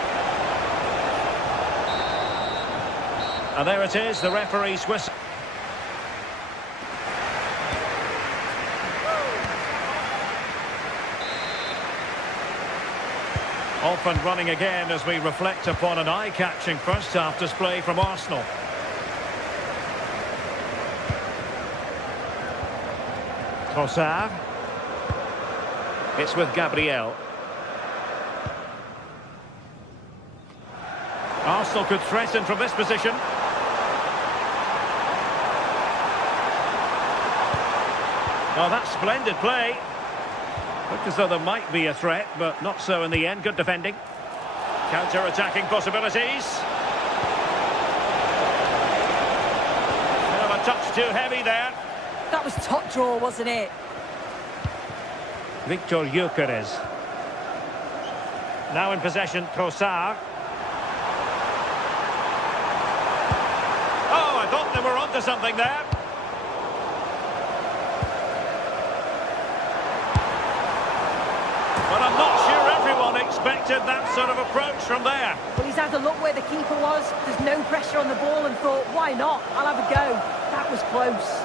And there it is, the referee's whistle. Off and running again as we reflect upon an eye-catching first-half display from Arsenal. Trossard. It's with Gabriel. Arsenal could threaten from this position. Oh, that's splendid play. Looked as though there might be a threat, but not so in the end. Good defending. Counter-attacking possibilities. Bit of a touch too heavy there. That was top draw, wasn't it? Victor Gyökeres. Now in possession, Trossard. Oh, I thought they were onto something there. But I'm not sure everyone expected that sort of approach from there. Well, he's had a look where the keeper was. There's no pressure on the ball and thought, why not? I'll have a go. That was close.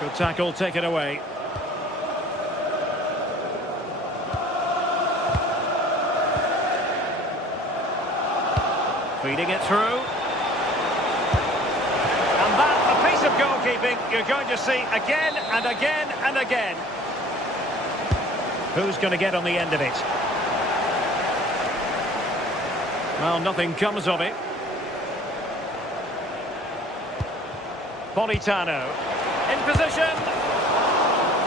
Good tackle, take it away. Feeding it through. And that, a piece of goalkeeping you're going to see again and again and again. Who's going to get on the end of it? Well, nothing comes of it. Politano. In position.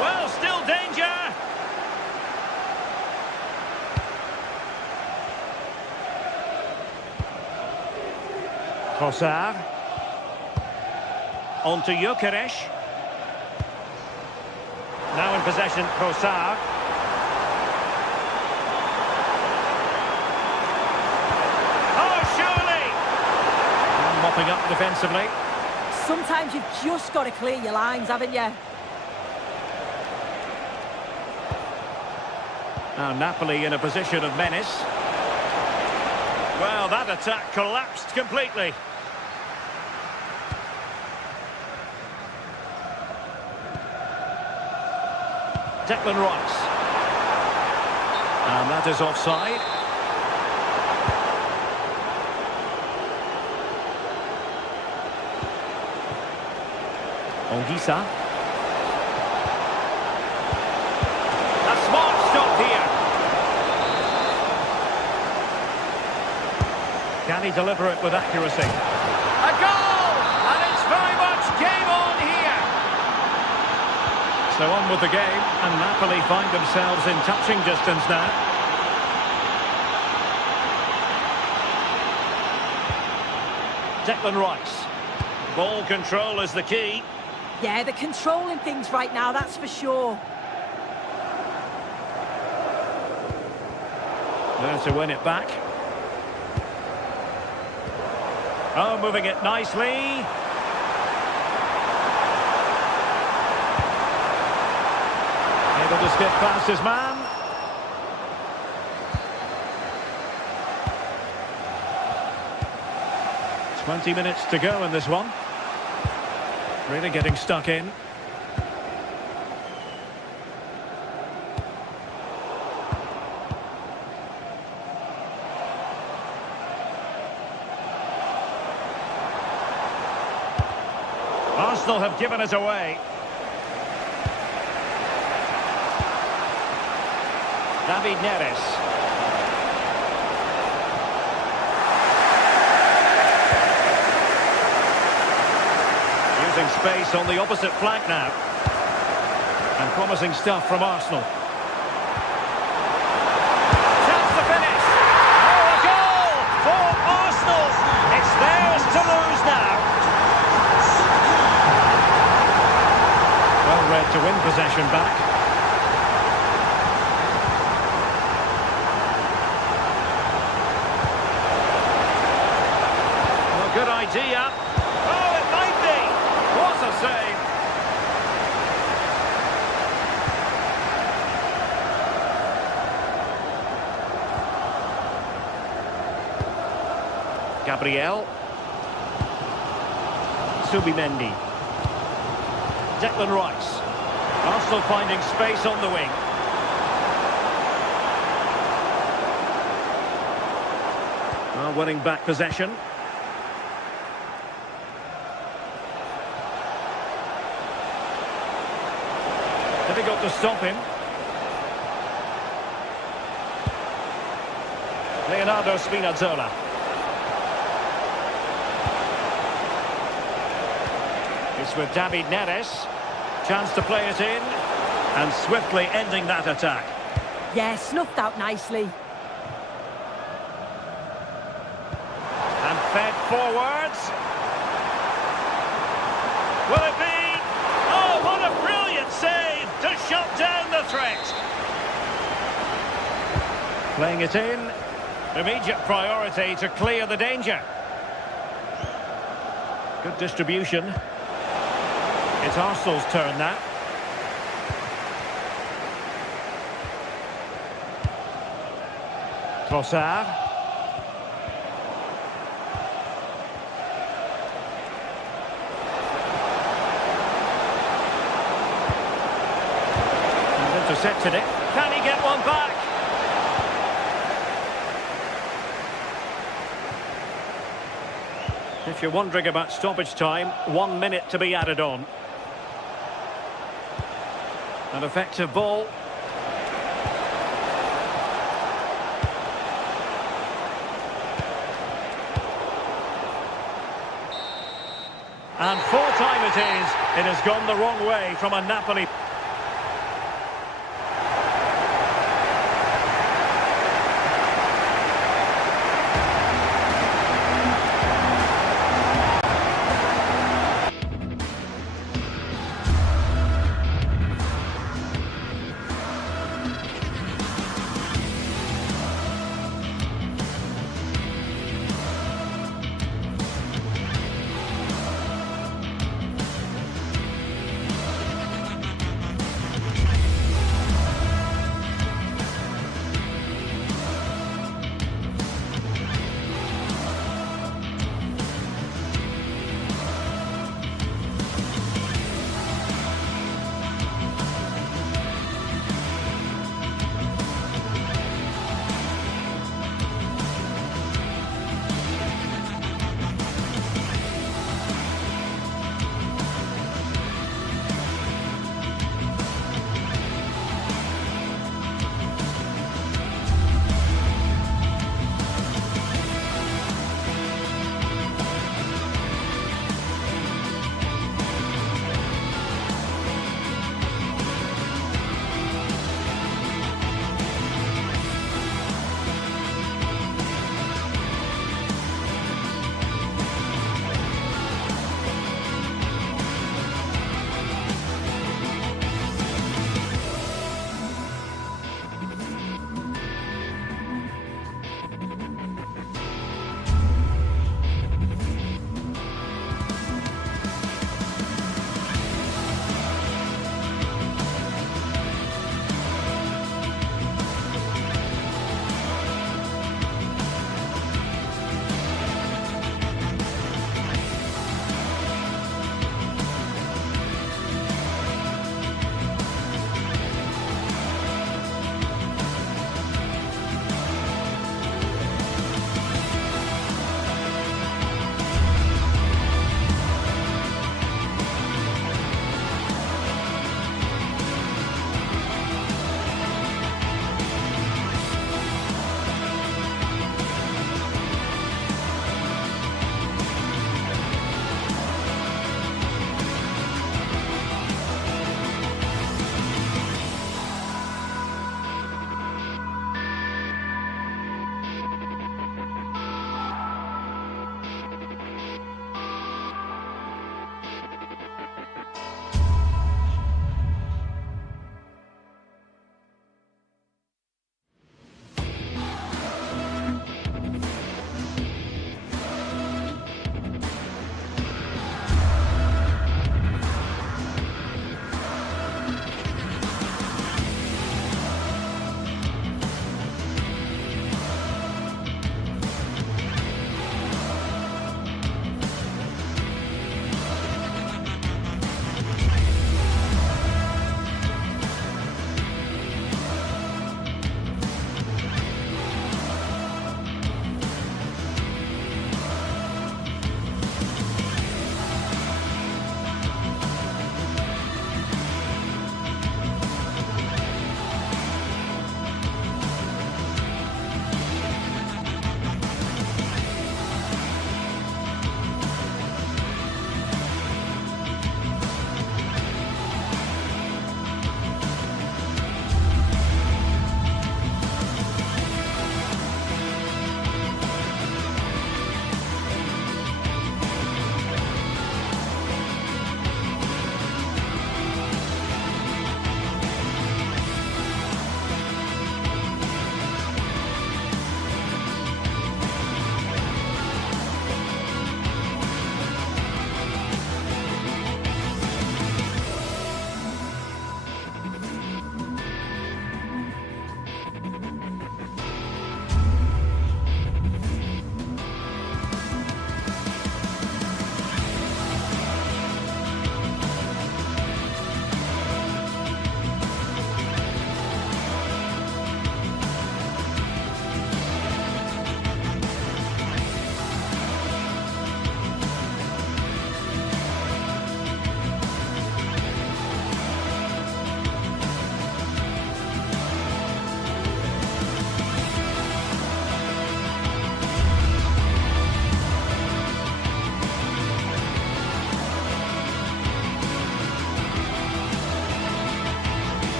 Well, still danger. Trossard. On to Gyökeres. Now in possession, Trossard. Oh, surely! And mopping up defensively. Sometimes you've just got to clear your lines, haven't you? Now Napoli in a position of menace. Well, that attack collapsed completely. Declan Rice. And that is offside. Ongisa. A smart stop here. Can he deliver it with accuracy? A goal! And it's very much game on here. So on with the game, and Napoli find themselves in touching distance now. Declan Rice. Ball control is the key. Yeah, they're controlling things right now, that's for sure. There to win it back. Oh, moving it nicely. Able to skip past his man. "20 minutes to go in this one. Really getting stuck in. Arsenal have given us away. David Neres. Using space on the opposite flank now. And promising stuff from Arsenal. Chance to finish. Oh, a goal for Arsenal. It's theirs to lose now. Well read to win possession back. Well, good idea. Oh, it might be. What a save. Gabriel. Subimendi. Declan Rice. Arsenal finding space on the wing. Well, winning back possession. Difficult to stop him. Leonardo Spinazzola. It's with David Neres. Chance to play it in. And swiftly ending that attack. Yeah, snuffed out nicely. And fed forwards. Will it be? Oh, what a brilliant save to shut down the threat. Playing it in. Immediate priority to clear the danger. Good distribution. It's Arsenal's turn now. Trossard. He's intercepted it. Can he get one back? If you're wondering about stoppage time, 1 minute to be added on. An effective ball. And full time it is. It has gone the wrong way from a Napoli.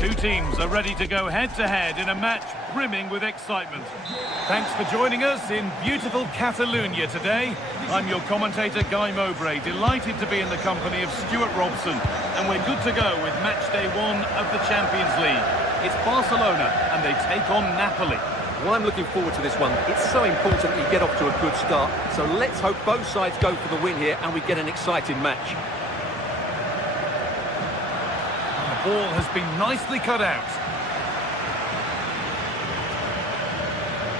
Two teams are ready to go head-to-head in a match brimming with excitement. Thanks for joining us in beautiful Catalonia today. I'm your commentator, Guy Mowbray, delighted to be in the company of Stuart Robson. And we're good to go with match day 1 of the Champions League. It's Barcelona, and they take on Napoli. Well, I'm looking forward to this one. It's so important that you get off to a good start. So let's hope both sides go for the win here and we get an exciting match. The ball has been nicely cut out.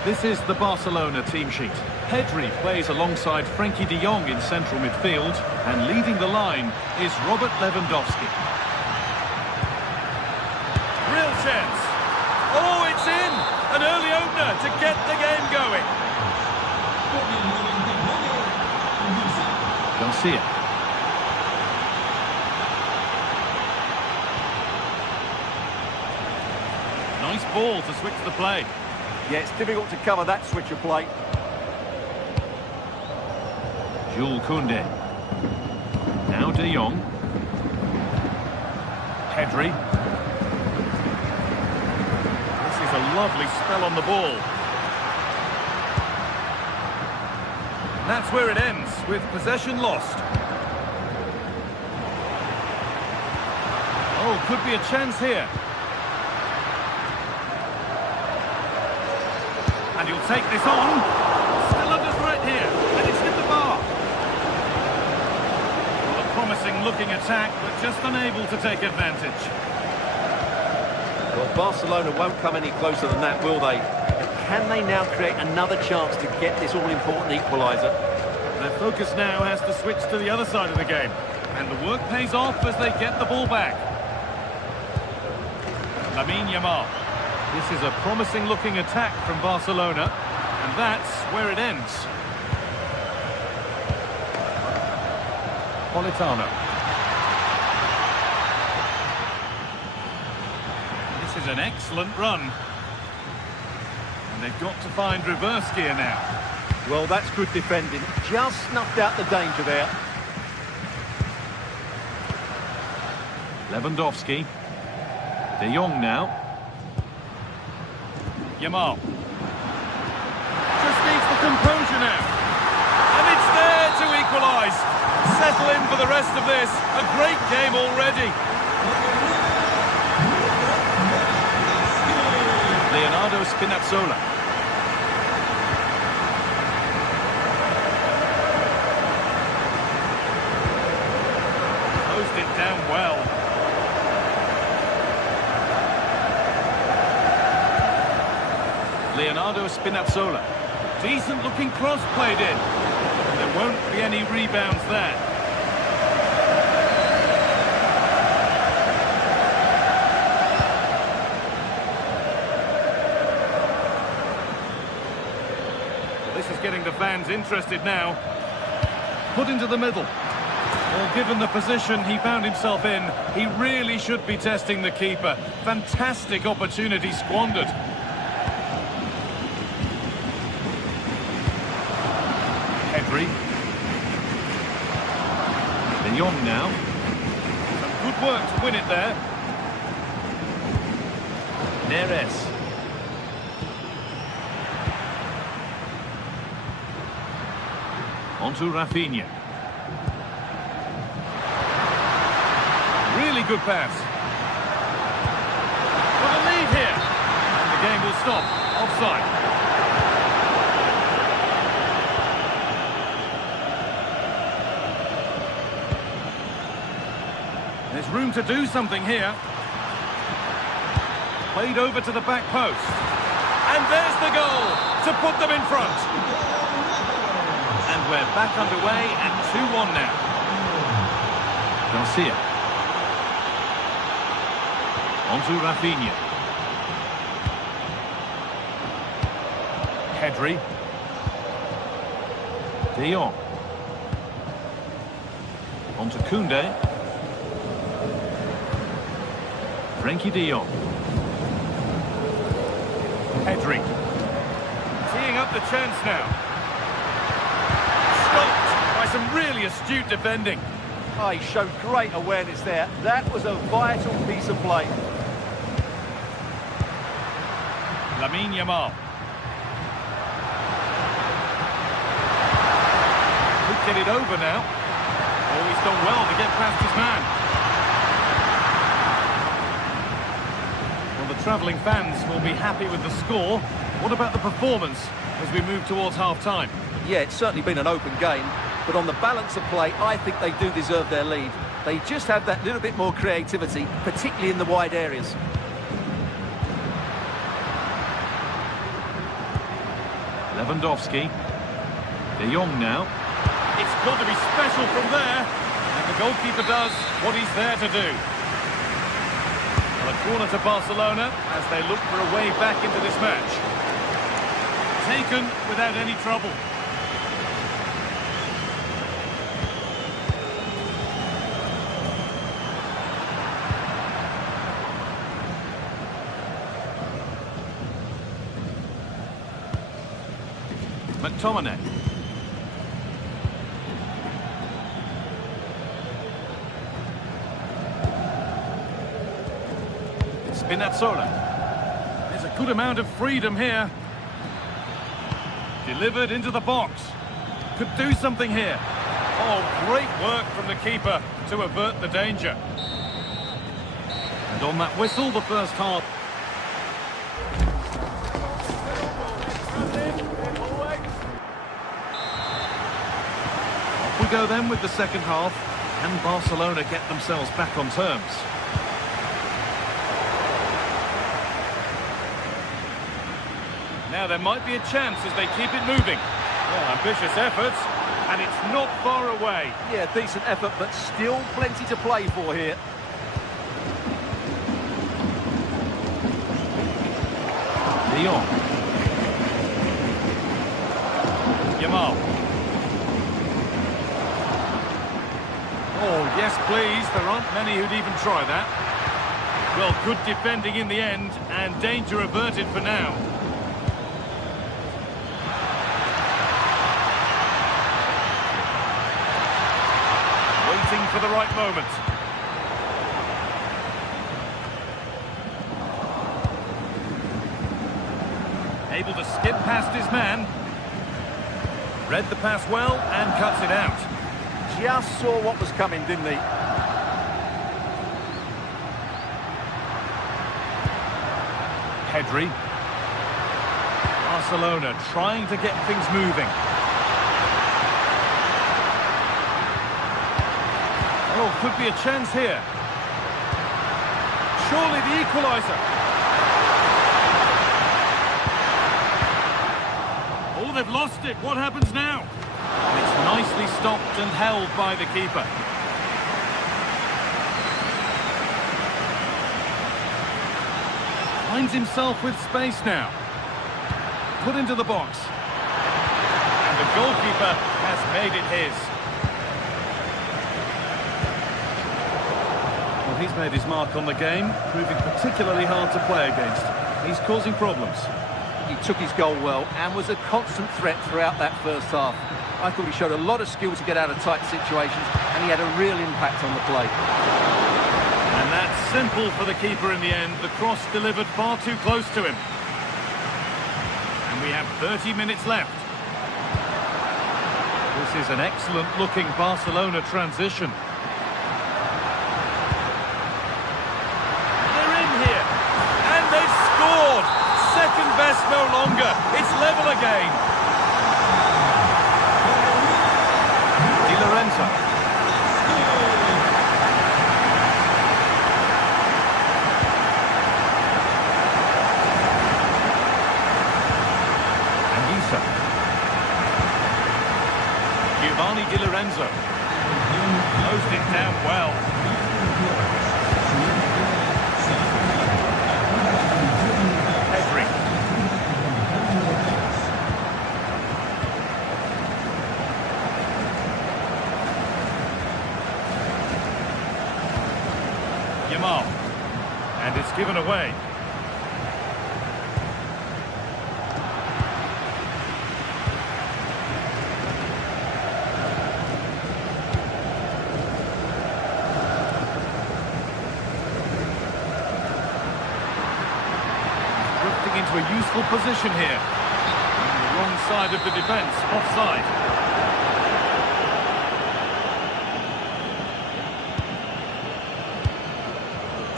This is the Barcelona team sheet. Pedri plays alongside Frenkie de Jong in central midfield, and leading the line is Robert Lewandowski. Real chance. Oh, it's in! An early opener to get the game going. Garcia. Nice ball to switch the play. Yeah, it's difficult to cover that switch of play. Jules Koundé. Now de Jong. Pedri. This is a lovely spell on the ball. And that's where it ends, with possession lost. Oh, could be a chance here. And he'll take this on. Still under threat here, and it's hit the bar. Well, a promising looking attack, but just unable to take advantage. Well, Barcelona won't come any closer than that, will they? But can they now create another chance to get this all-important equaliser? Their focus now has to switch to the other side of the game. And the work pays off as they get the ball back. Lamine Yamal. This is a promising looking attack from Barcelona, and that's where it ends. Politano. This is an excellent run. And they've got to find reverse gear now. Well, that's good defending. Just snuffed out the danger there. Lewandowski. De Jong now. Yamal. Just needs the composure now. And it's there to equalise. Settle in for the rest of this. A great game already. Leonardo Spinazzola. Closed it down well. Leonardo Spinazzola. Decent looking cross played in. And there won't be any rebounds there. Well, this is getting the fans interested now. Put into the middle. Well, given the position he found himself in, he really should be testing the keeper. Fantastic opportunity squandered. Pedri. De Jong now. Some good work to win it there. Neres. Onto Rafinha. Really good pass. Got a lead here. And the game will stop. Offside. There's room to do something here. Played over to the back post. And there's the goal to put them in front. And we're back underway at 2-1 now. Garcia. Onto Rafinha. Pedri. De Jong. Onto Koundé. Frenkie de Jong. Pedri. Teeing up the chance now. Stopped by some really astute defending. Oh, he showed great awareness there. That was a vital piece of play. Lamine Yamal. Could get it over now. Oh, he's done well to get past his man. Well, the travelling fans will be happy with the score. What about the performance as we move towards half-time? Yeah, it's certainly been an open game, but on the balance of play, I think they do deserve their lead. They just have that little bit more creativity, particularly in the wide areas. Lewandowski. De Jong now. It's got to be special from there. And the goalkeeper does what he's there to do. Well, a corner to Barcelona as they look for a way back into this match. Taken without any trouble. McTominay. Spinazzola. There's a good amount of freedom here. Delivered into the box. Could do something here. Oh, great work from the keeper to avert the danger. And on that whistle, the first half. Off we go then with the second half. Can Barcelona get themselves back on terms? Now there might be a chance as they keep it moving. Well, ambitious efforts, and it's not far away. Yeah, decent effort, but still plenty to play for here. De Jong. Yamal. Oh, yes, please. There aren't many who'd even try that. Well, good defending in the end, and danger averted for now. Waiting for the right moment. Able to skip past his man. Read the pass well and cuts it out. Just saw what was coming, didn't he? Pedri. Barcelona trying to get things moving. Oh, could be a chance here. Surely the equaliser. Oh, they've lost it. What happens now? And it's nicely stopped and held by the keeper. Finds himself with space now. Put into the box. And the goalkeeper has made it his. Well, he's made his mark on the game, proving particularly hard to play against. He's causing problems. He took his goal well and was a constant threat throughout that first half. I thought he showed a lot of skill to get out of tight situations, and he had a real impact on the play. And that's simple for the keeper in the end. The cross delivered far too close to him. And we have 30 minutes left. This is an excellent-looking Barcelona transition. They're in here. And they've scored. Second best no longer. It's level again. Di Lorenzo. Di Lorenzo closed it down well. Pedri. Yamal. And it's given away. getting into a useful position here. On the wrong side of the defence, offside.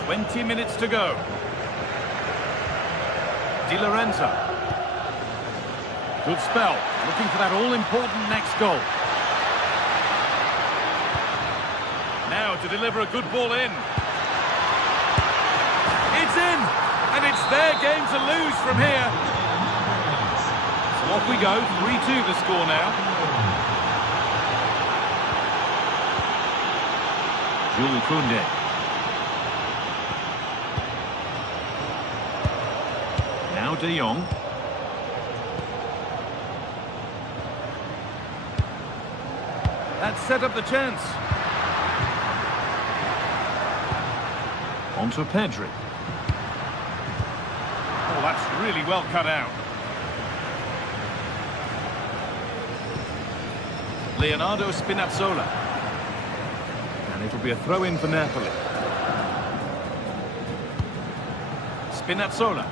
"20 minutes to go. Di Lorenzo. Good spell, looking for that all-important next goal. Now to deliver a good ball in. It's in! And it's their game to lose from here. So off we go, 3-2 the score now. Jules Koundé. Now De Jong. That set up the chance. On to Pedri. Oh, that's really well cut out. Leonardo Spinazzola. And it'll be a throw-in for Napoli. Spinazzola.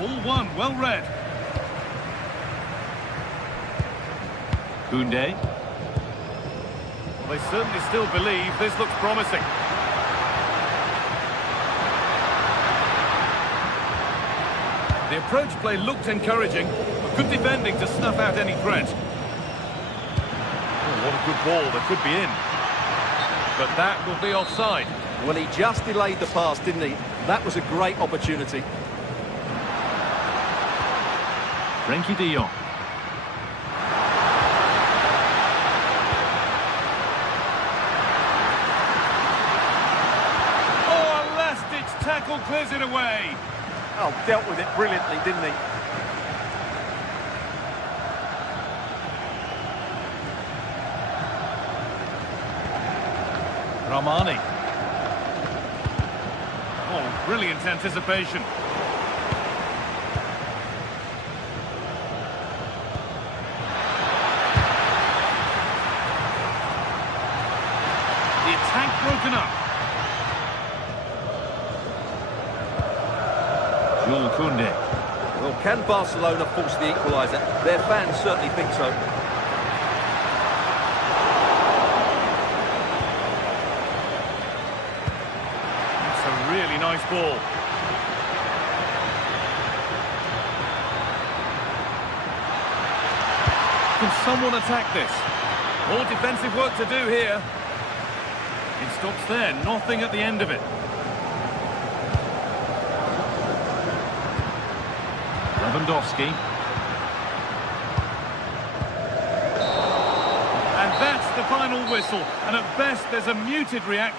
All one, well read. Koundé. Well, they certainly still believe this looks promising. The approach play looked encouraging. Good defending to snuff out any threat. Oh, what a good ball, that could be in. But that will be offside. Well, he just delayed the pass, didn't he? That was a great opportunity. Frenkie de Jong. Oh, a last-ditch tackle clears it away. Oh, dealt with it brilliantly, didn't he? Ramani. Oh, brilliant anticipation. The attack broken up. Jules Koundé. Well, can Barcelona force the equaliser? Their fans certainly think so. That's a really nice ball. Can someone attack this? More defensive work to do here. It stops there, nothing at the end of it. Lewandowski. And that's the final whistle. And at best, there's a muted reaction.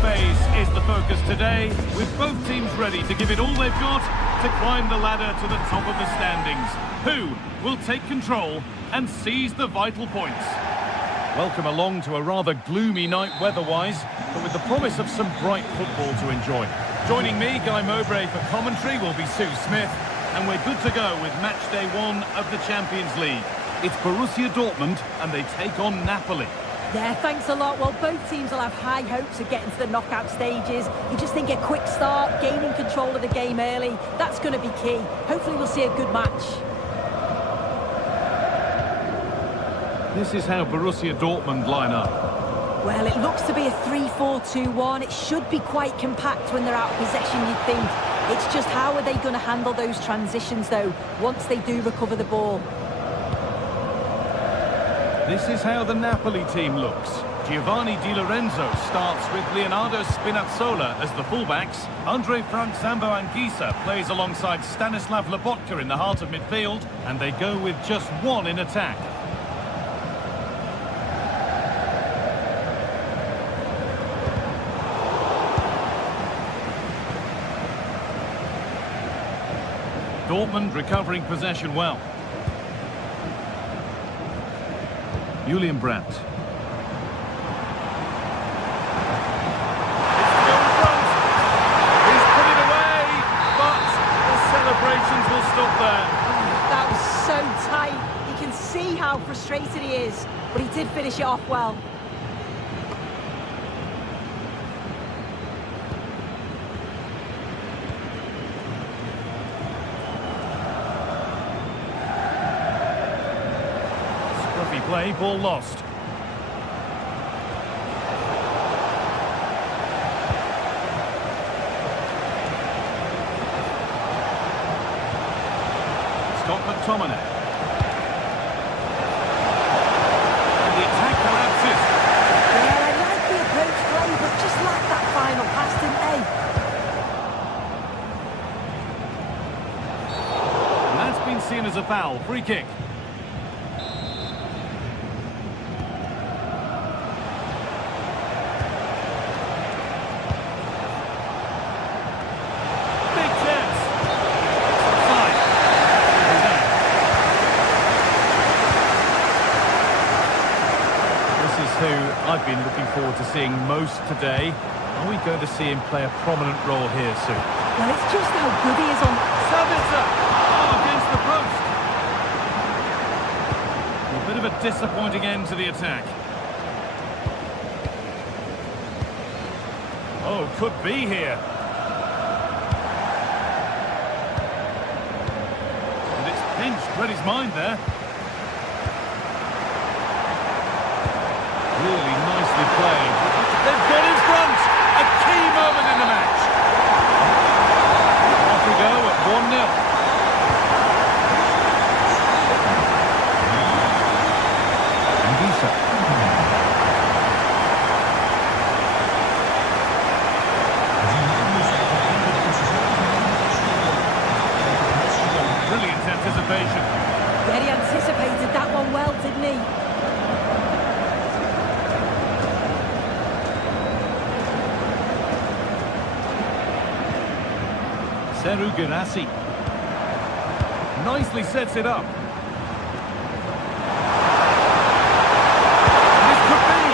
Phase is the focus today, with both teams ready to give it all they've got to climb the ladder to the top of the standings. Who will take control and seize the vital points? Welcome along to a rather gloomy night weather-wise, but with the promise of some bright football to enjoy. Joining me, Guy Mowbray for commentary, will be Sue Smith, and we're good to go with match day 1 of the Champions League. It's Borussia Dortmund, and they take on Napoli. Yeah, thanks a lot. Well, both teams will have high hopes of getting to the knockout stages. You just think a quick start, gaining control of the game early, that's going to be key. Hopefully we'll see a good match. This is how Borussia Dortmund line up. Well, it looks to be a 3-4-2-1. It should be quite compact when they're out of possession, you'd think. It's just how are they going to handle those transitions, though, once they do recover the ball. This is how the Napoli team looks. Giovanni Di Lorenzo starts with Leonardo Spinazzola as the fullbacks. Andre Frank Zambo Anguissa plays alongside Stanislav Lobotka in the heart of midfield, and they go with just one in attack. Dortmund recovering possession well. Julian Brandt. It's to go in front. He's put it away, but the celebrations will stop there. That was so tight. You can see how frustrated he is, but he did finish it off well. Play, ball lost. Scott McTominay. And the attack collapses. Yeah, I like the approach play, but just lacked that final pass, didn't they? And that's been seen as a foul. Free kick. I've been looking forward to seeing most today. Are we going to see him play a prominent role here soon? Well, it's just how good he is on... Sabitzer! Oh, against the post. A bit of a disappointing end to the attack. Oh, could be here. And it's pinched. Read his mind there. Really nicely played. They've got in front! A key moment in the match. Off we go at 1-0. Anguissa. Brilliant anticipation. Yeah, he anticipated that one well, didn't he? Seru Girassi. Nicely sets it up. This could be.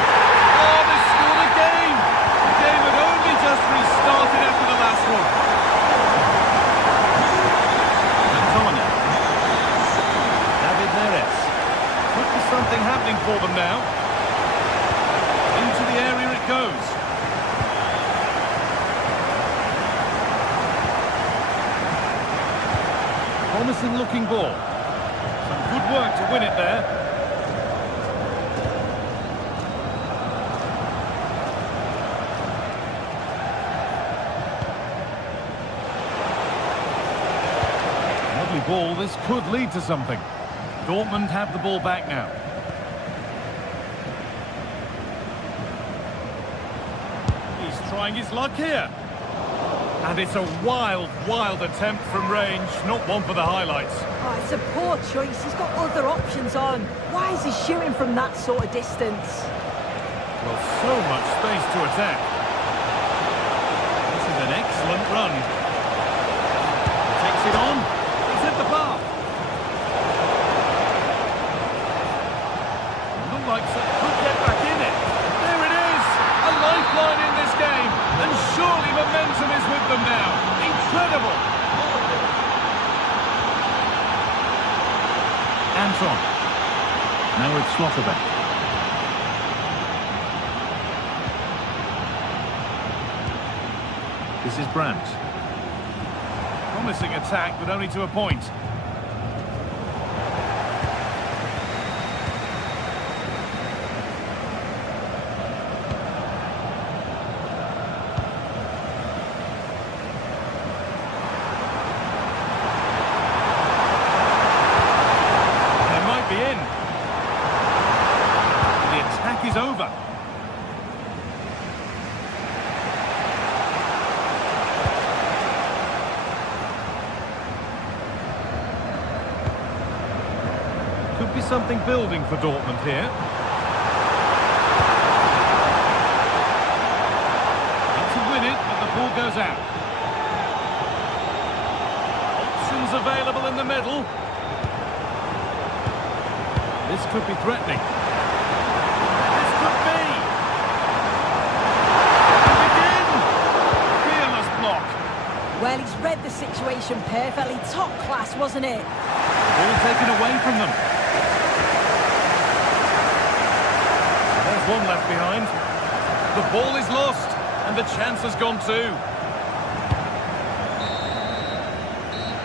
Oh, they scored again. The game had only just restarted after the last one. McTominay. David Neres. Could be something happening for them now. Into the area it goes. Promising looking ball. Some good work to win it there. Lovely ball. This could lead to something. Dortmund have the ball back now. He's trying his luck here. And it's a wild, wild attempt from range. Not one for the highlights. Oh, it's a poor choice. He's got other options on. Why is he shooting from that sort of distance? Well, so much space to attack. This is an excellent run. Takes it on. He's hit the bar. Look like so could get line in this game, and surely momentum is with them now. Incredible! Anton. Now with Slotterbeck. This is Brandt. Promising attack, but only to a point. They might be in. The attack is over. Could be something building for Dortmund here. Need to win it, but the ball goes out. Options available in the middle. This could be threatening. This could be. And again! Fearless block. Well, he's read the situation perfectly. Top class, wasn't it? Ball taken away from them. There's one left behind. The ball is lost, and the chance has gone too.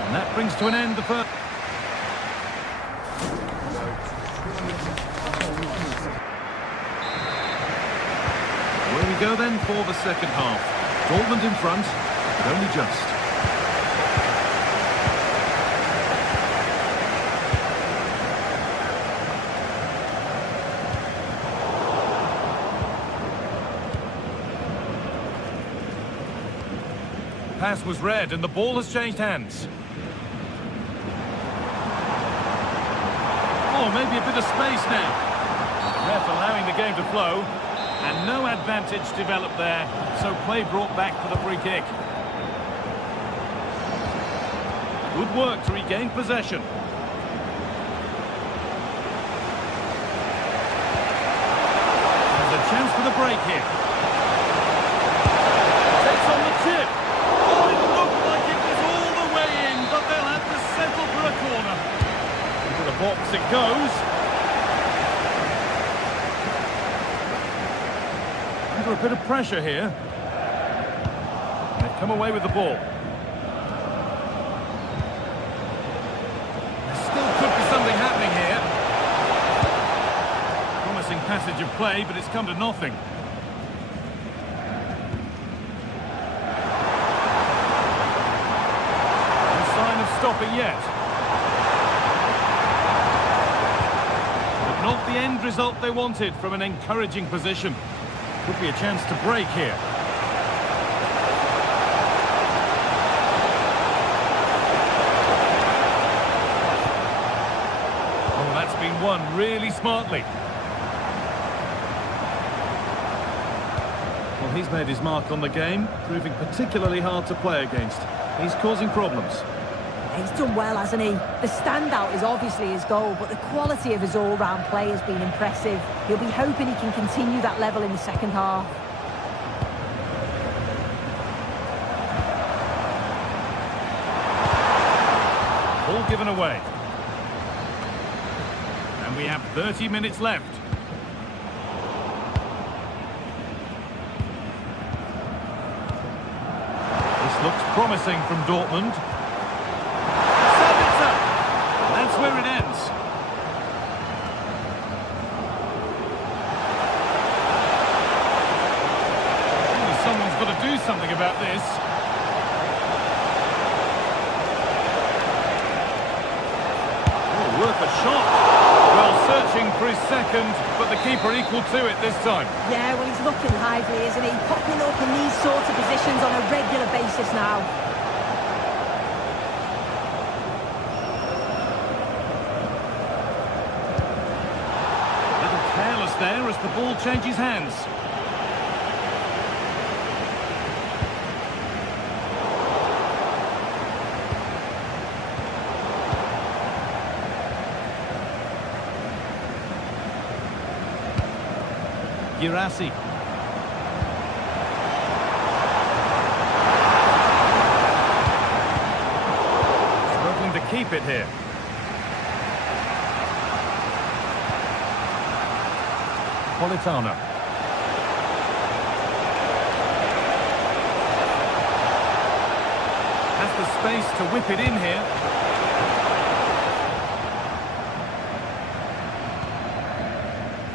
And that brings to an end the first. Where we go then for the second half. Dortmund in front, but only just. Pass was read and the ball has changed hands. Oh, maybe a bit of space now. The ref allowing the game to flow, and no advantage developed there, so play brought back for the free kick. Good work to regain possession. There's a chance for the break here. Takes on the chip. Oh, it looked like it was all the way in, but they'll have to settle for a corner. Into the box it goes. Under a bit of pressure here. They've come away with the ball. There still could be something happening here. Promising passage of play, but it's come to nothing. Stopping yet. But not the end result they wanted from an encouraging position. Could be a chance to break here. Oh, that's been won really smartly. Well, he's made his mark on the game, proving particularly hard to play against. He's causing problems. He's done well, hasn't he? The standout is obviously his goal, but the quality of his all-round play has been impressive. He'll be hoping he can continue that level in the second half. Ball given away. And we have 30 minutes left. This looks promising from Dortmund. That's where it ends. Surely someone's got to do something about this. Oh, worth a shot. Well, searching for his second, but the keeper equal to it this time. Yeah, well, he's looking lively, isn't he? Popping up in these sorts of positions on a regular basis now. There as the ball changes hands. Girassi. keep it here. Politano. Has the space to whip it in here.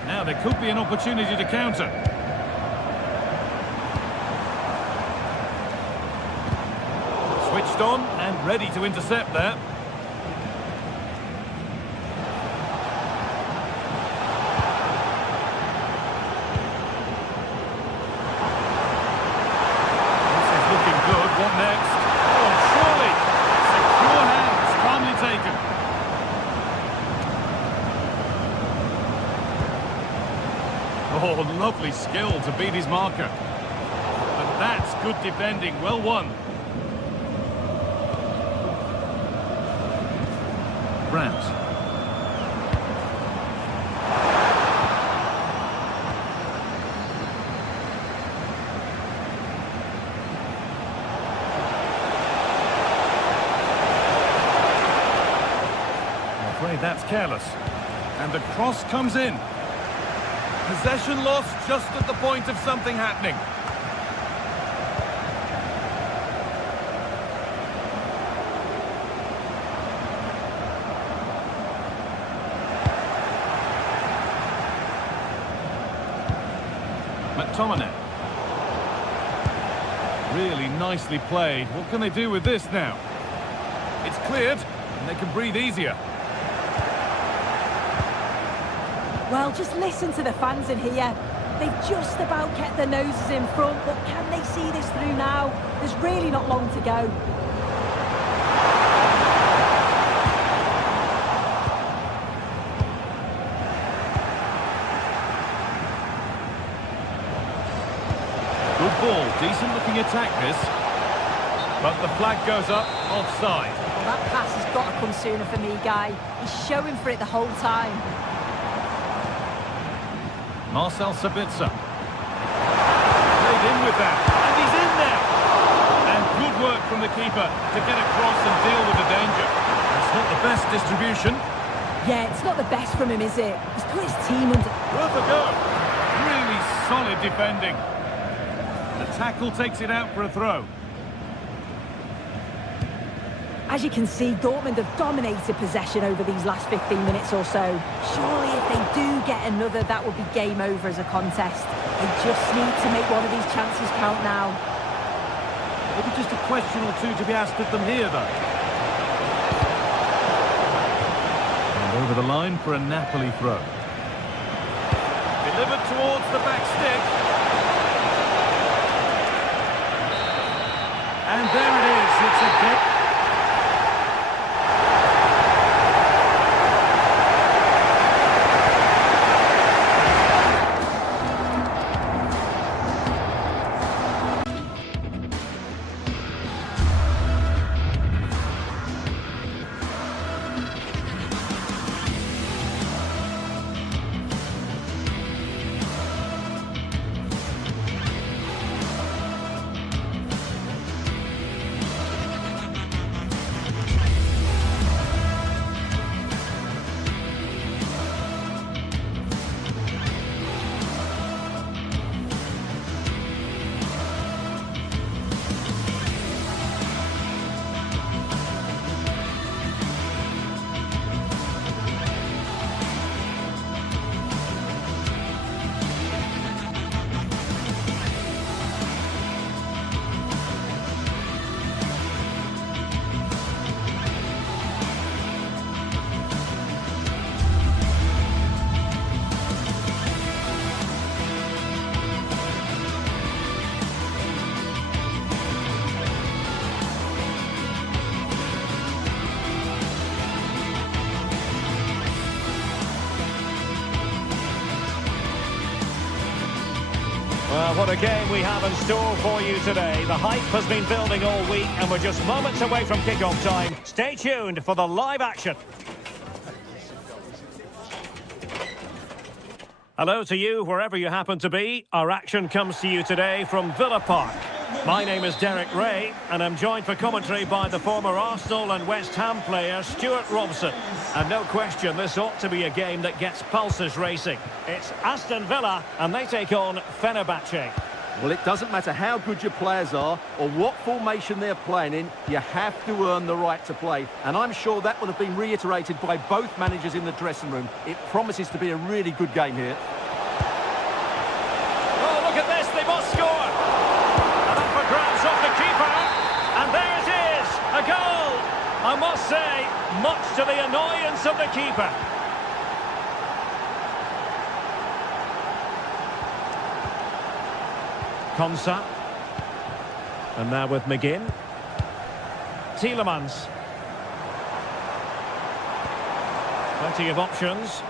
Now there could be an opportunity to counter. Switched on and ready to intercept there. This is looking good. What next? Oh, surely! Secure hands, calmly taken. Oh, lovely skill to beat his marker. But that's good defending. Well won. Brandt. I'm afraid that's careless. And the cross comes in. Possession lost just at the point of something happening. McTominay. Really nicely played. What can they do with this now? It's cleared, and they can breathe easier. Well, just listen to the fans in here. They've just about kept their noses in front, but can they see this through now? There's really not long to go. Good ball, decent looking attack this. But the flag goes up, offside. Well, that pass has got to come sooner for me, Guy. He's showing for it the whole time. Marcel Sabitzer. Played in with that, and he's in there! And good work from the keeper to get across and deal with the danger. It's not the best distribution. Yeah, it's not the best from him, is it? He's put his team under... Worth a go. Really solid defending. The tackle takes it out for a throw. As you can see, Dortmund have dominated possession over these last 15 minutes or so. Surely if they do get another, that will be game over as a contest. They just need to make one of these chances count now. Maybe just a question or two to be asked of them here, though. And over the line for a Napoli throw. Delivered towards the back stick. And there it is. It's a game. Well, what a game we have in store for you today. The hype has been building all week and we're just moments away from kick-off time. Stay tuned for the live action. Hello to you, wherever you happen to be. Our action comes to you today from Villa Park. My name is Derek Ray, and I'm joined for commentary by the former Arsenal and West Ham player Stuart Robson. And no question, this ought to be a game that gets pulses racing. It's Aston Villa, and they take on Fenerbahce. Well, it doesn't matter how good your players are or what formation they're playing in, you have to earn the right to play. And I'm sure that will have been reiterated by both managers in the dressing room. It promises to be a really good game here. Oh, look at this, they must score! And up for grabs off the keeper, and there it is, a goal! I must say, much to the annoyance of the keeper. Konsa. And now with McGinn. Tielemans. Plenty of options.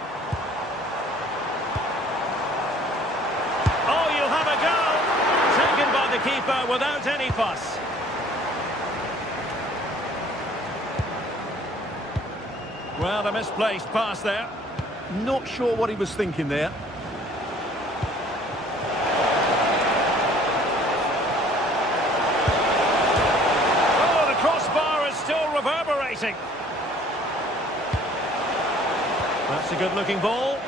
Oh, you'll have a go! Taken by the keeper without any fuss. Well, a misplaced pass there. Not sure what he was thinking there. Reverberating. That's a good-looking ball.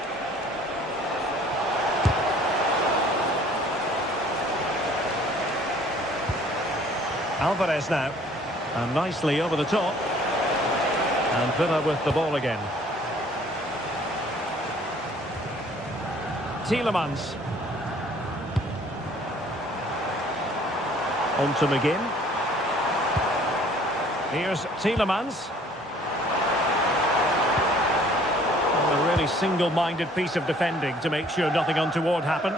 Alvarez now. And nicely over the top. And Villa with the ball again. Tielemans. On to McGinn. Here's Tielemans. A really single-minded piece of defending to make sure nothing untoward happened.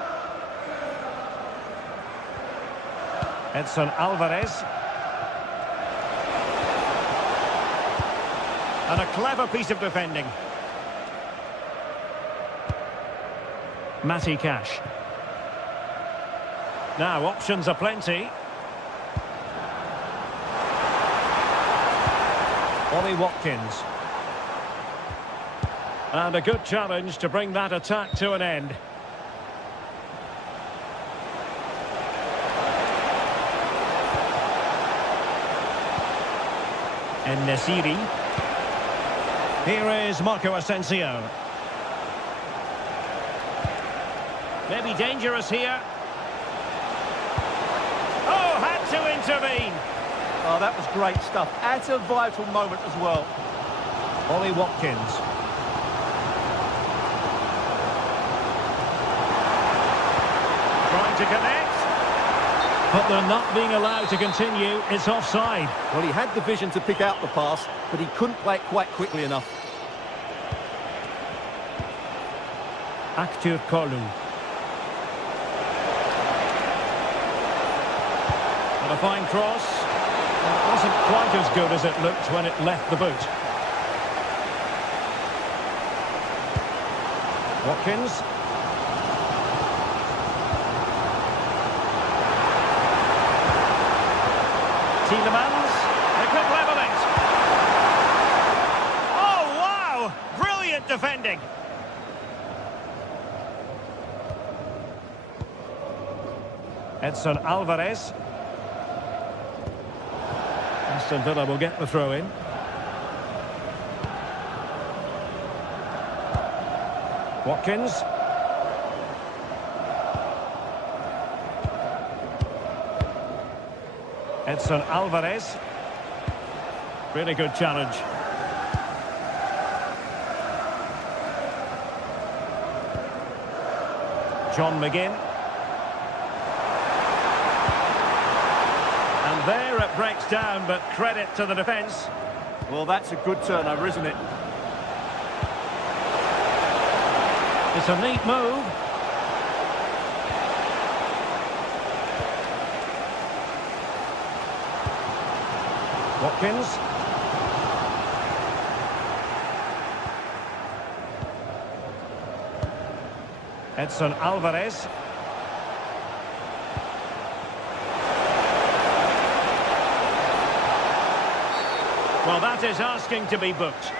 Edson Alvarez. And a clever piece of defending. Matty Cash. Now, options are plenty. Ollie Watkins. And a good challenge to bring that attack to an end. En-Nesyri. Here is Marco Asensio. Maybe dangerous here. Oh, had to intervene. Oh, that was great stuff. At a vital moment as well. Ollie Watkins. Trying to connect. But they're not being allowed to continue. It's offside. Well, he had the vision to pick out the pass, but he couldn't play it quite quickly enough. Aktur Kolu. And a fine cross. It wasn't quite as good as it looked when it left the boot. Watkins. Tielemans. They could level it. Oh, wow! Brilliant defending. Edson Alvarez. Aston Villa will get the throw in. Watkins. Edson Alvarez. Really good challenge. John McGinn. And there it breaks down, but credit to the defence. Well, that's a good turnover, isn't it? It's a neat move. Watkins. Edson Alvarez. Well, that is asking to be booked.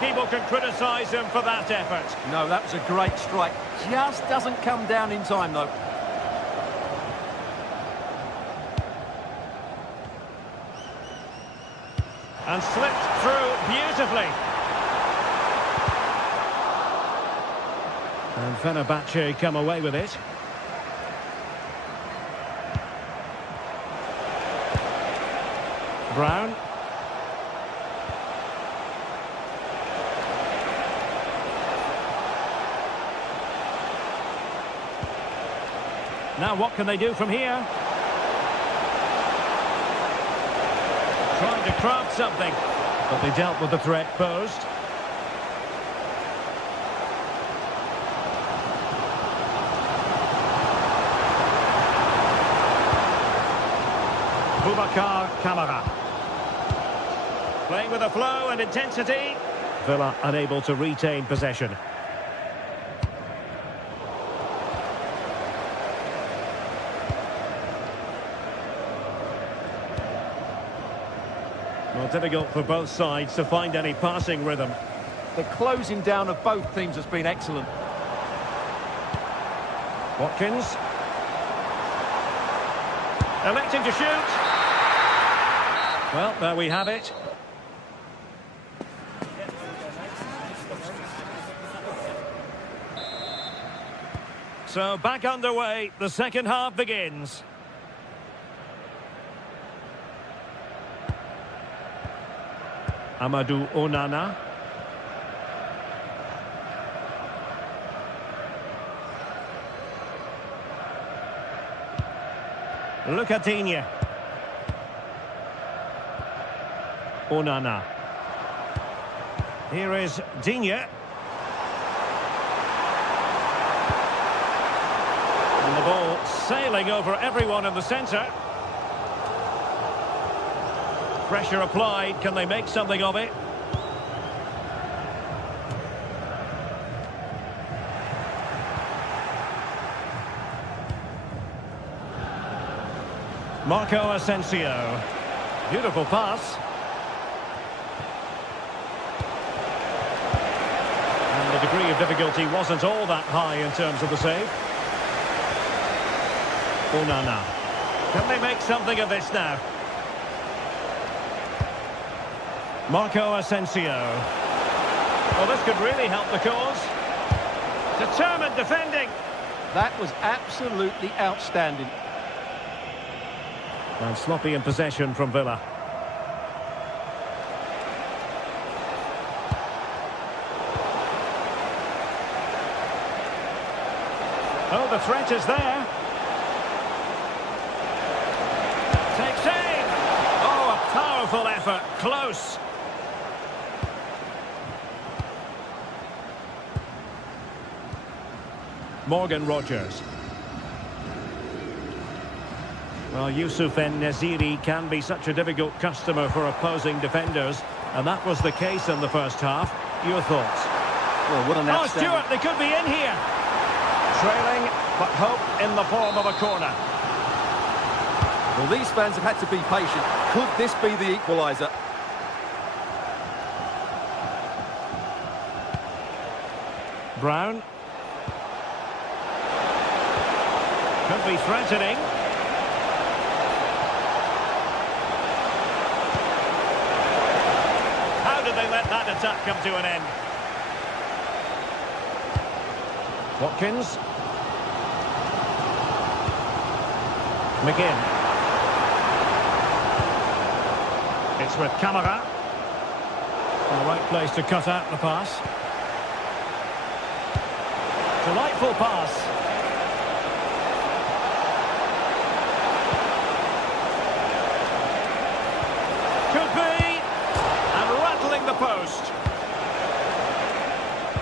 people can criticise him for that effort. No, that was a great strike. Just doesn't come down in time, though. And slipped through beautifully. And Fenerbahce come away with it. Brown. Now what can they do from here? Trying to craft something, but they dealt with the threat posed. Boubacar Kamara. Playing with a flow and intensity. Villa unable to retain possession. Well, difficult for both sides to find any passing rhythm. The closing down of both teams has been excellent. Watkins. Electing to shoot. Well, there we have it. So back underway, the second half begins. Amadou Onana. Look at Digne. Onana. Here is Digne. And the ball sailing over everyone in the centre. Pressure applied. Can they make something of it? Marco Asensio. Beautiful pass. And the degree of difficulty wasn't all that high in terms of the save. Onana. Can they make something of this now? Marco Asensio. Well, this could really help the cause. Determined defending. That was absolutely outstanding. And sloppy in possession from Villa. Oh, the threat is there. Takes aim. Oh, a powerful effort. Close. Morgan Rogers. Well, Youssouf En-Nesyri can be such a difficult customer for opposing defenders, and that was the case in the first half. Your thoughts? Well, what an outstanding... Oh, Stuart, they could be in here. Trailing, but hope in the form of a corner. Well, these fans have had to be patient. Could this be the equaliser? Brown. Could be threatening. How did they let that attack come to an end? Watkins. McGinn. It's with Kamara. The right place to cut out the pass. Delightful pass. Could be. And rattling the post.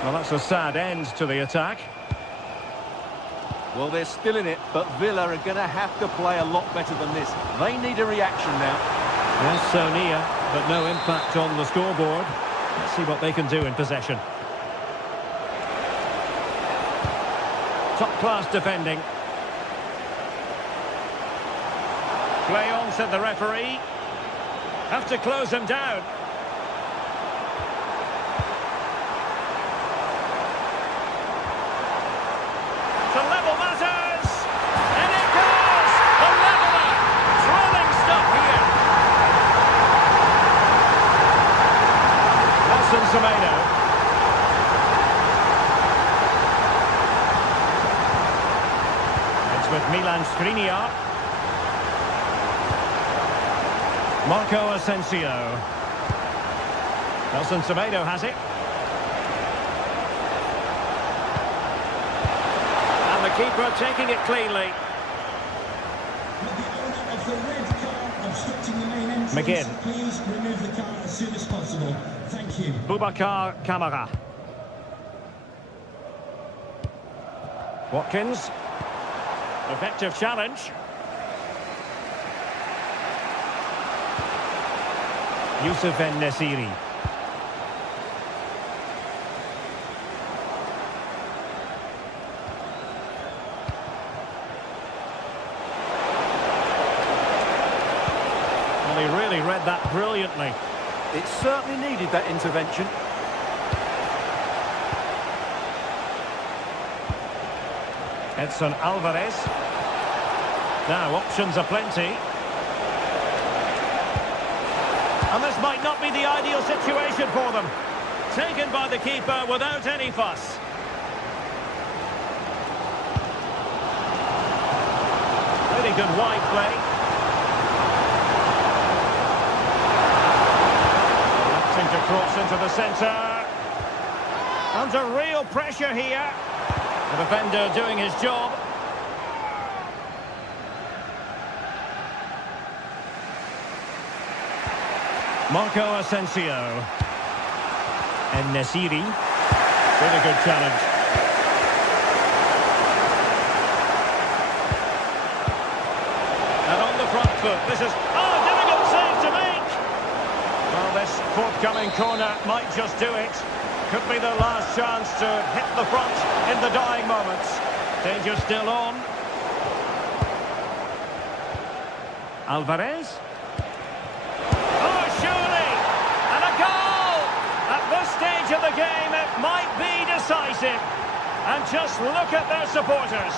Well, that's a sad end to the attack. Well, they're still in it, but Villa are going to have to play a lot better than this. They need a reaction now. Yes, so near, but no impact on the scoreboard. Let's see what they can do in possession. Top-class defending. Play on, said the referee. Have to close them down. Skriniar. Marco Asensio. Nelson Semedo has it. And the keeper taking it cleanly. McGinn. Please remove the car as soon as possible. Thank you. Boubacar Kamara. Watkins. Effective challenge. Youssef En-Nesyri. Well, he really read that brilliantly. It certainly needed that intervention. Edson Alvarez. Now, options aplenty. And this might not be the ideal situation for them. Taken by the keeper without any fuss. Really good wide play. Attempting to cross into the centre. Under real pressure here. The defender doing his job. Marco Asensio. En-Nesyri. Really good challenge. And on the front foot, this is... Oh, difficult save to make! Well, this forthcoming corner might just do it. Could be the last chance to hit the front in the dying moments. Danger still on. Alvarez. Oh, surely! And a goal! At this stage of the game, it might be decisive. And just look at their supporters.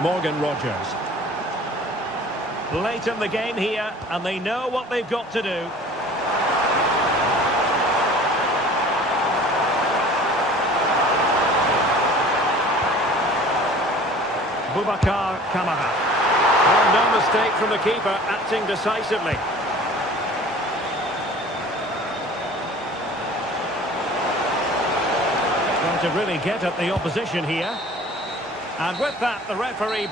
Morgan Rogers. Late in the game here, and they know what they've got to do. Boubacar Kamara. Well, no mistake from the keeper, acting decisively. Trying to really get at the opposition here. And with that, the referee...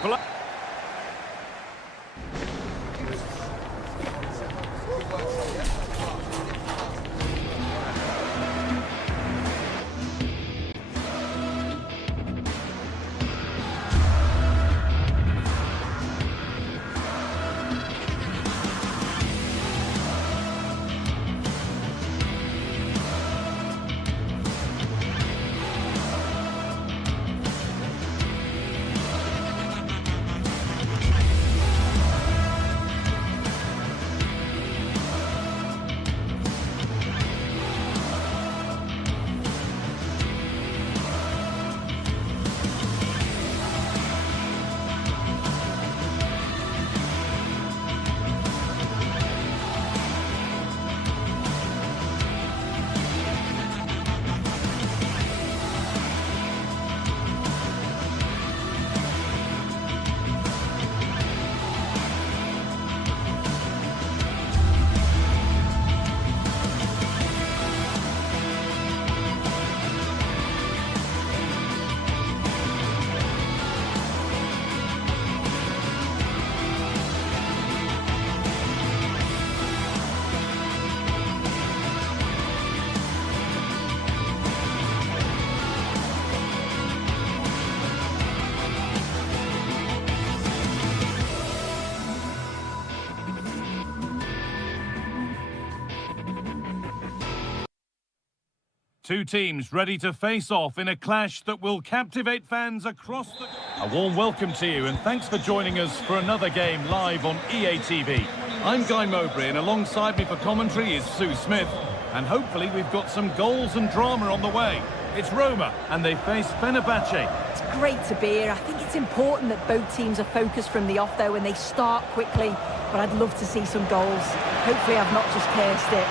Two teams ready to face off in a clash that will captivate fans across the... A warm welcome to you and thanks for joining us for another game live on EA TV. I'm Guy Mowbray and alongside me for commentary is Sue Smith. And hopefully we've got some goals and drama on the way. It's Roma and they face Fenerbahce. It's great to be here. I think it's important that both teams are focused from the off though and they start quickly. But I'd love to see some goals. Hopefully I've not just cursed it.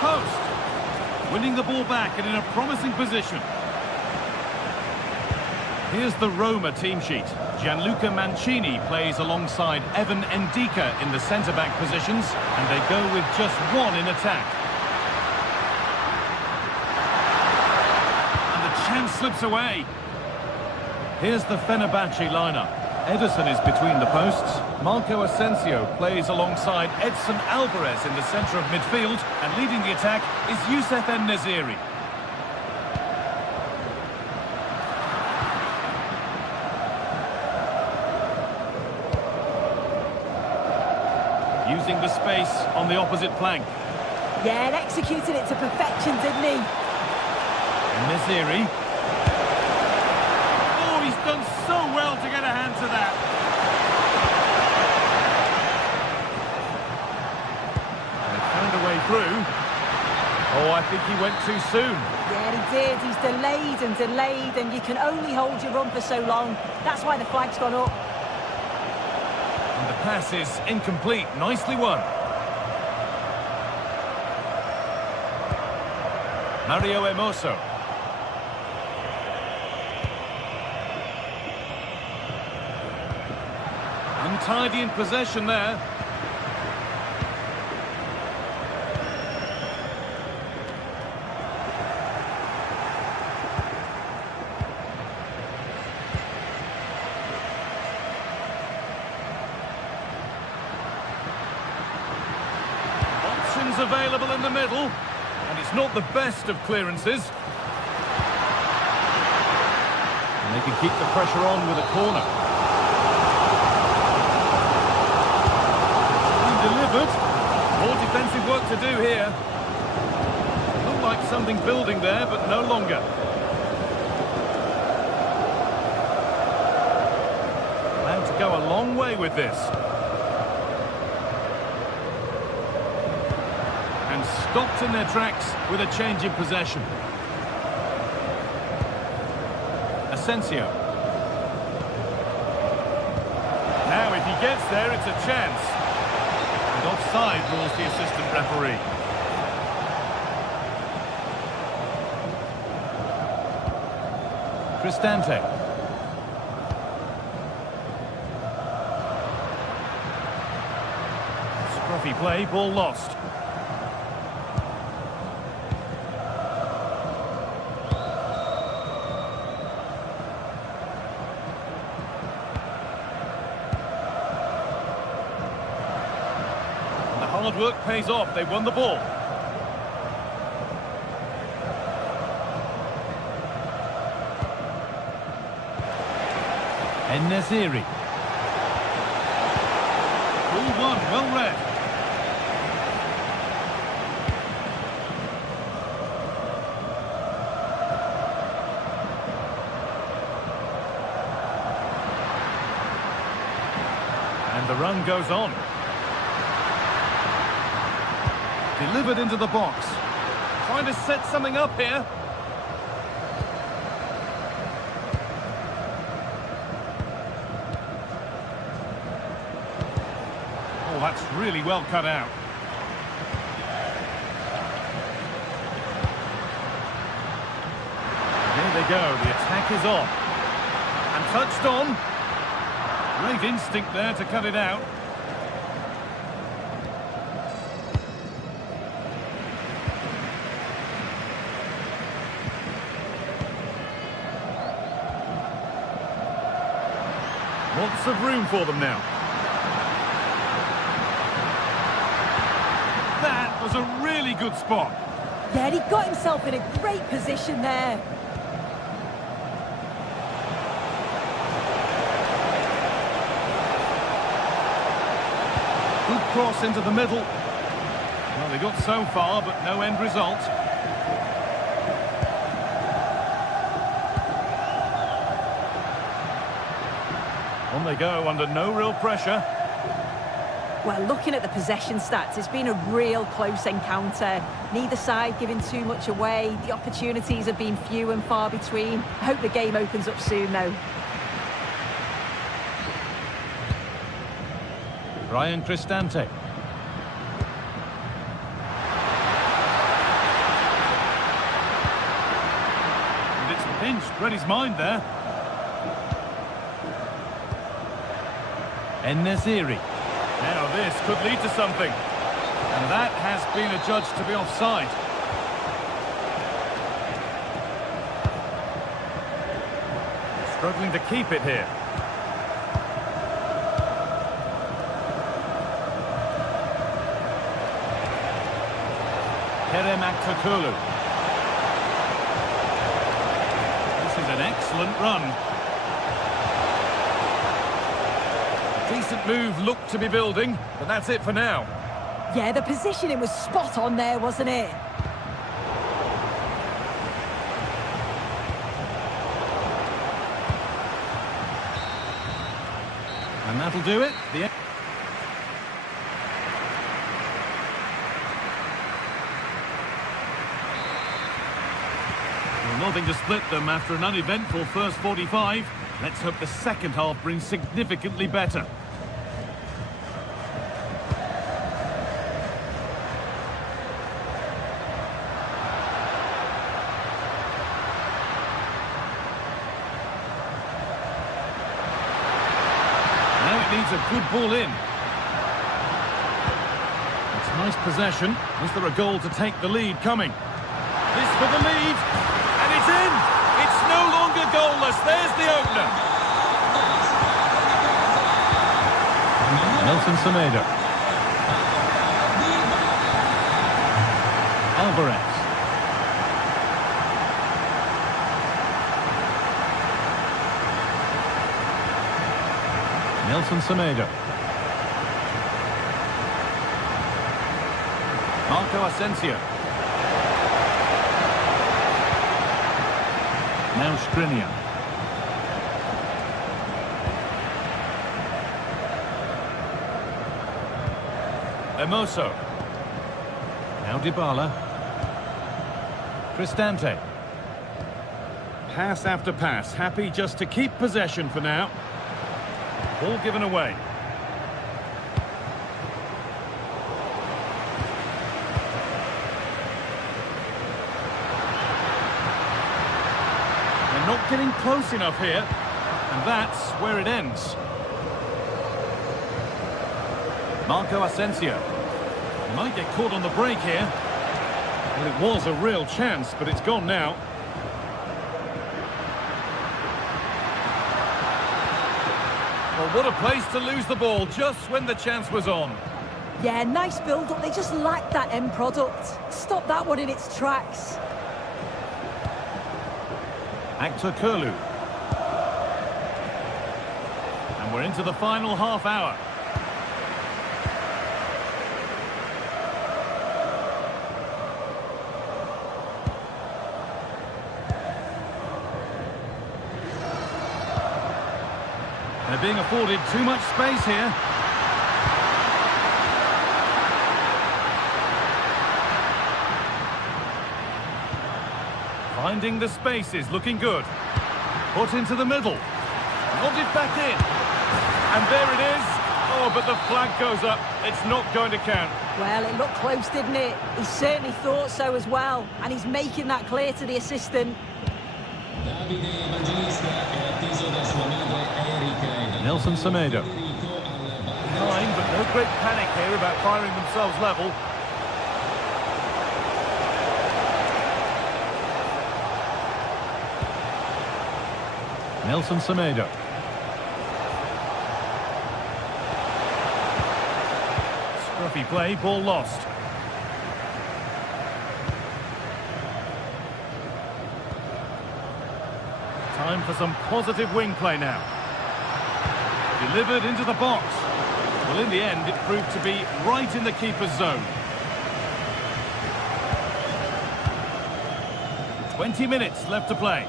Post. Winning the ball back and in a promising position. Here's the Roma team sheet. Gianluca Mancini plays alongside Evan Ndika in the centre-back positions, and they go with just one in attack. And the chance slips away. Here's the Fenerbahce lineup. Ederson is between the posts. Marco Asensio plays alongside Edson Alvarez in the centre of midfield, and leading the attack is Youssef En-Nesyri. Using the space on the opposite flank. Yeah, and executed it to perfection, didn't he? En-Nesyri. Oh, he's done so well to get a hand to that. They found a way through. Oh, I think he went too soon. Yeah, he did. He's delayed, and you can only hold your run for so long. That's why the flag's gone up. And the pass is incomplete. Nicely won. Mario Hermoso. Untidy in possession there. Options available in the middle, and it's not the best of clearances. And they can keep the pressure on with a corner. Delivered. More defensive work to do here. Looked like something building there, but no longer. Allowed to go a long way with this. And stopped in their tracks with a change in possession. Asensio. Now if he gets there, it's a chance. And offside rules the assistant referee. Cristante. Scruffy play, ball lost. Hard work pays off. They won the ball. En-Nesyri. Ball one, well read. And the run goes on. Delivered into the box. Trying to set something up here. Oh, that's really well cut out. Here they go. The attack is on. And touched on. Great instinct there to cut it out. Lots of room for them now. That was a really good spot. Yeah, and he got himself in a great position there. Good cross into the middle. Well, they got so far, but no end result. On they go, under no real pressure. Well, looking at the possession stats, it's been a real close encounter. Neither side giving too much away. The opportunities have been few and far between. I hope the game opens up soon, though. Ryan Cristante. And it's pinched, read his mind there. En-Nesyri. Now this could lead to something. And that has been adjudged to be offside. Struggling to keep it here. Kerem Aktürkoğlu. This is an excellent run. Decent move looked to be building, but that's it for now. Yeah, the positioning was spot on there, wasn't it? And that'll do it. Nothing to split them after an uneventful first 45. Let's hope the second half brings significantly better. Now it needs a good ball in. It's nice possession. Is there a goal to take the lead coming? This for the lead. And it's in! It's no longer goalless. There's the opener. Nelson Semedo. Alvarez. Nelson Semedo. Marco Asensio. Now Skriniar. Hermoso. Now Dybala. Cristante. Pass after pass, happy just to keep possession for now. Ball given away. Not getting close enough here, and that's where it ends. Marco Asensio. He might get caught on the break here. Well, it was a real chance, but it's gone now. Well, what a place to lose the ball just when the chance was on. Yeah, nice build-up. They just lacked that end product. Stop that one in its tracks. Aktürkoğlu. And we're into the final half hour. They're being afforded too much space here. Finding the spaces, looking good. Put into the middle. Nodded back in. And there it is. Oh, but the flag goes up. It's not going to count. Well, it looked close, didn't it? He certainly thought so as well. And he's making that clear to the assistant. Nelson Semedo. Behind, but no great panic here about firing themselves level. Nelson Semedo. Scruffy play, ball lost. Time for some positive wing play now. Delivered into the box. Well, in the end, it proved to be right in the keeper's zone. 20 minutes left to play.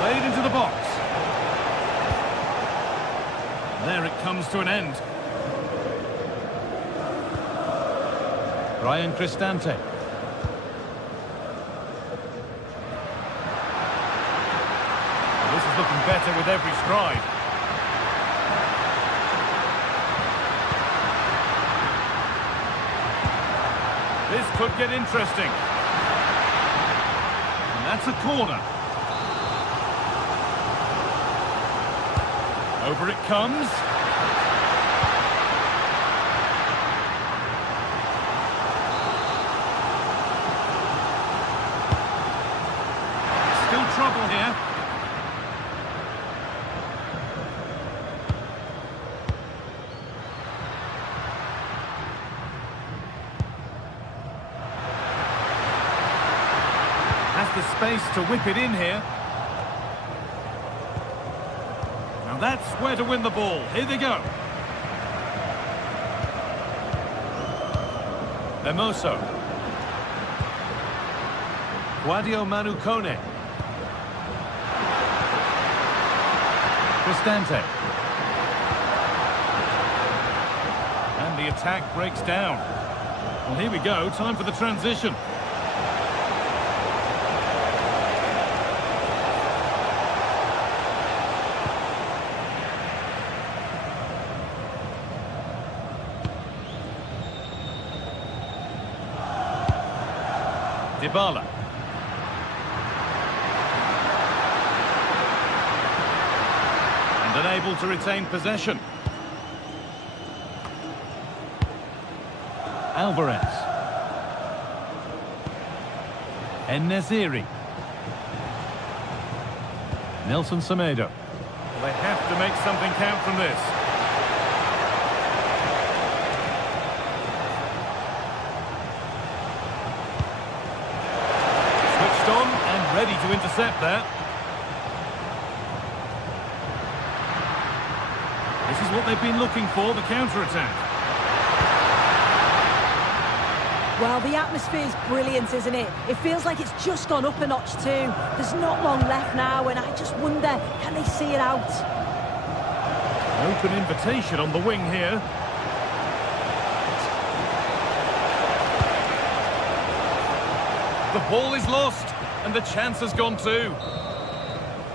Played into the box. There it comes to an end. Ryan Cristante. This is looking better with every stride. This could get interesting. And that's a corner. Over it comes. Still trouble here. Has the space to whip it in here. Now that's where to win the ball. Here they go. Hermoso. Guadio Manucone. Cristante. And the attack breaks down. Well, here we go. Time for the transition. Dybala. And unable to retain possession. Alvarez. En-Nesyri. Nelson Semedo. They have to make something count from this. Switched on and ready to intercept that. This is what they've been looking for, the counter-attack. Well, the atmosphere is brilliant, isn't it? It feels like it's just gone up a notch too. There's not long left now, and I just wonder, can they see it out? Open invitation on the wing here. The ball is lost, and the chance has gone too.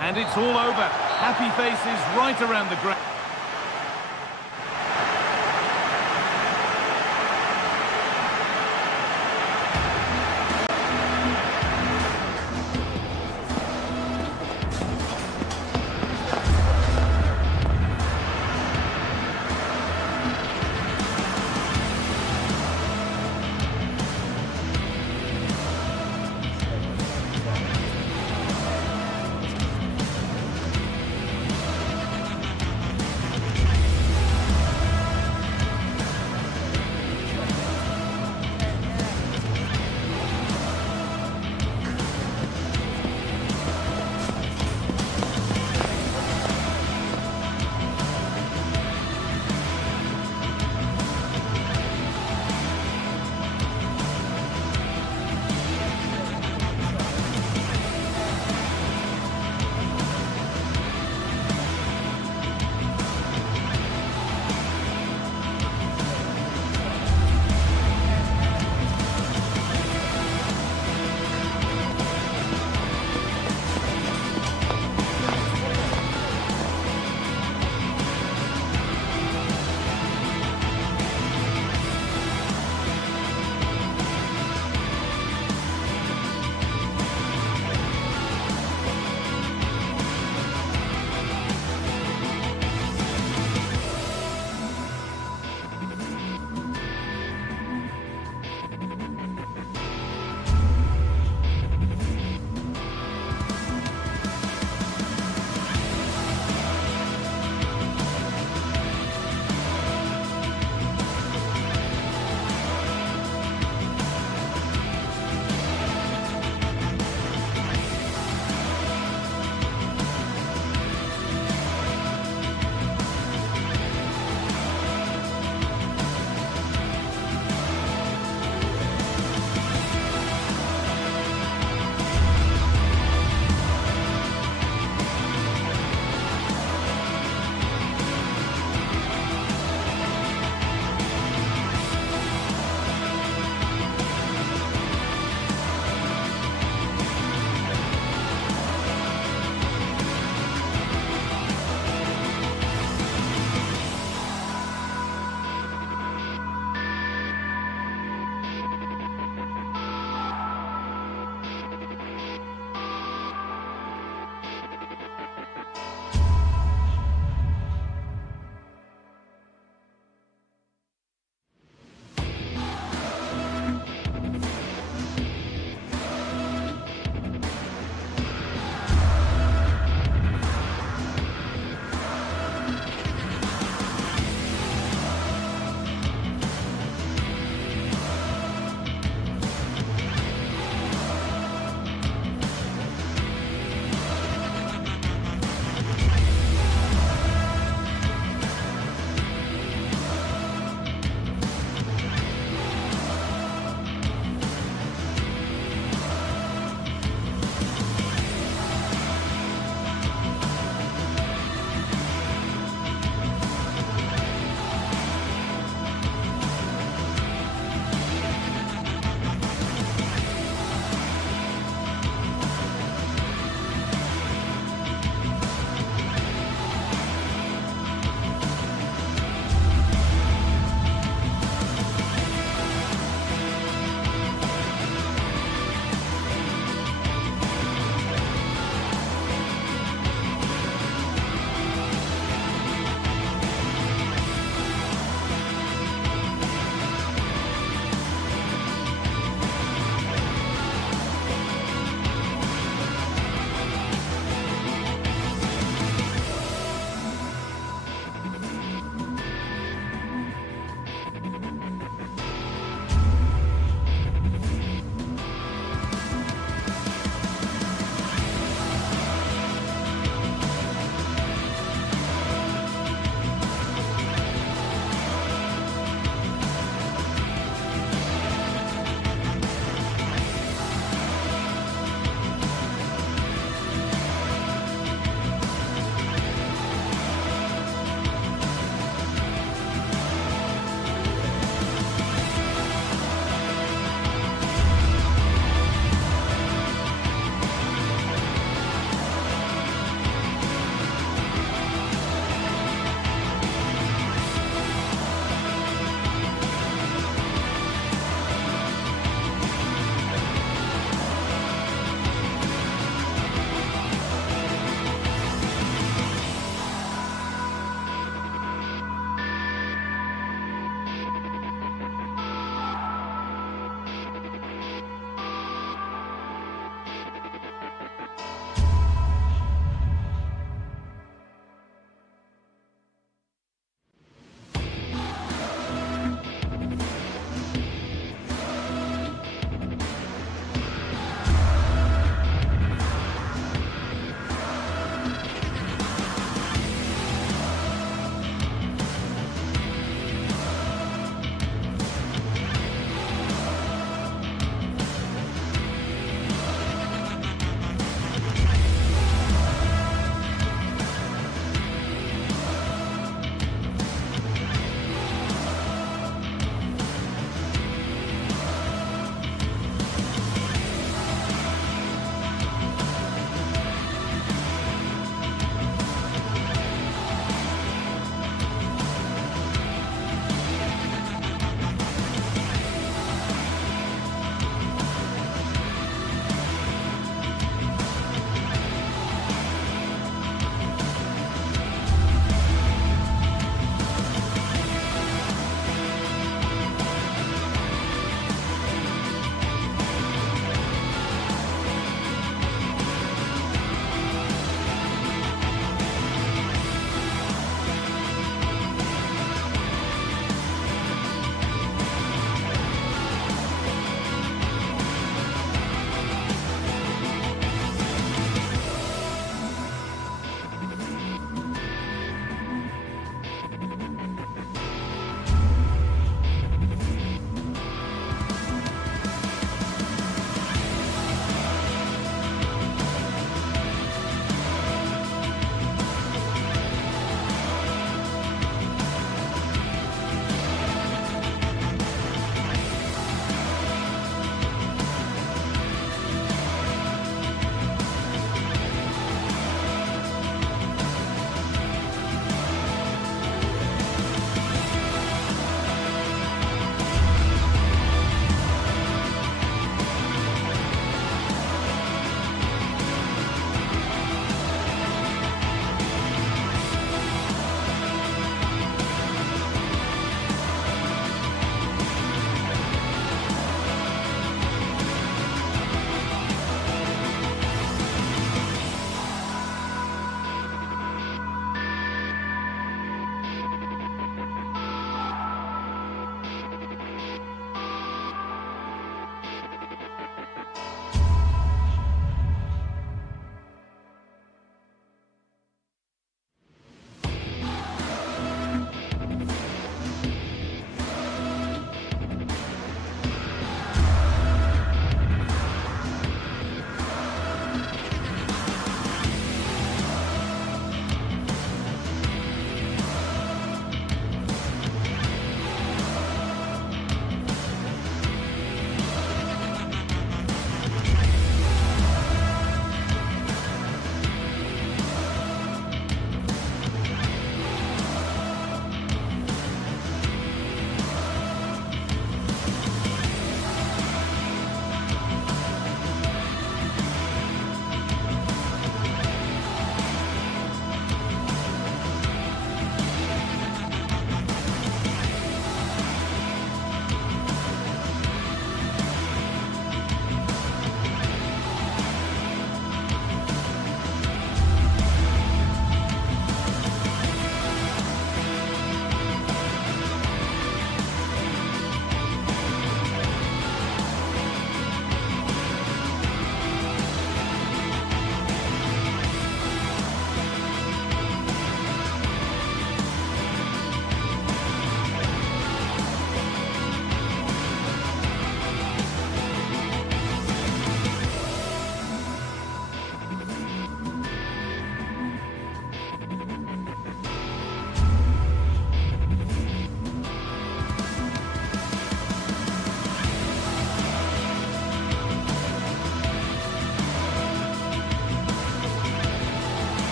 And it's all over. Happy faces right around the ground.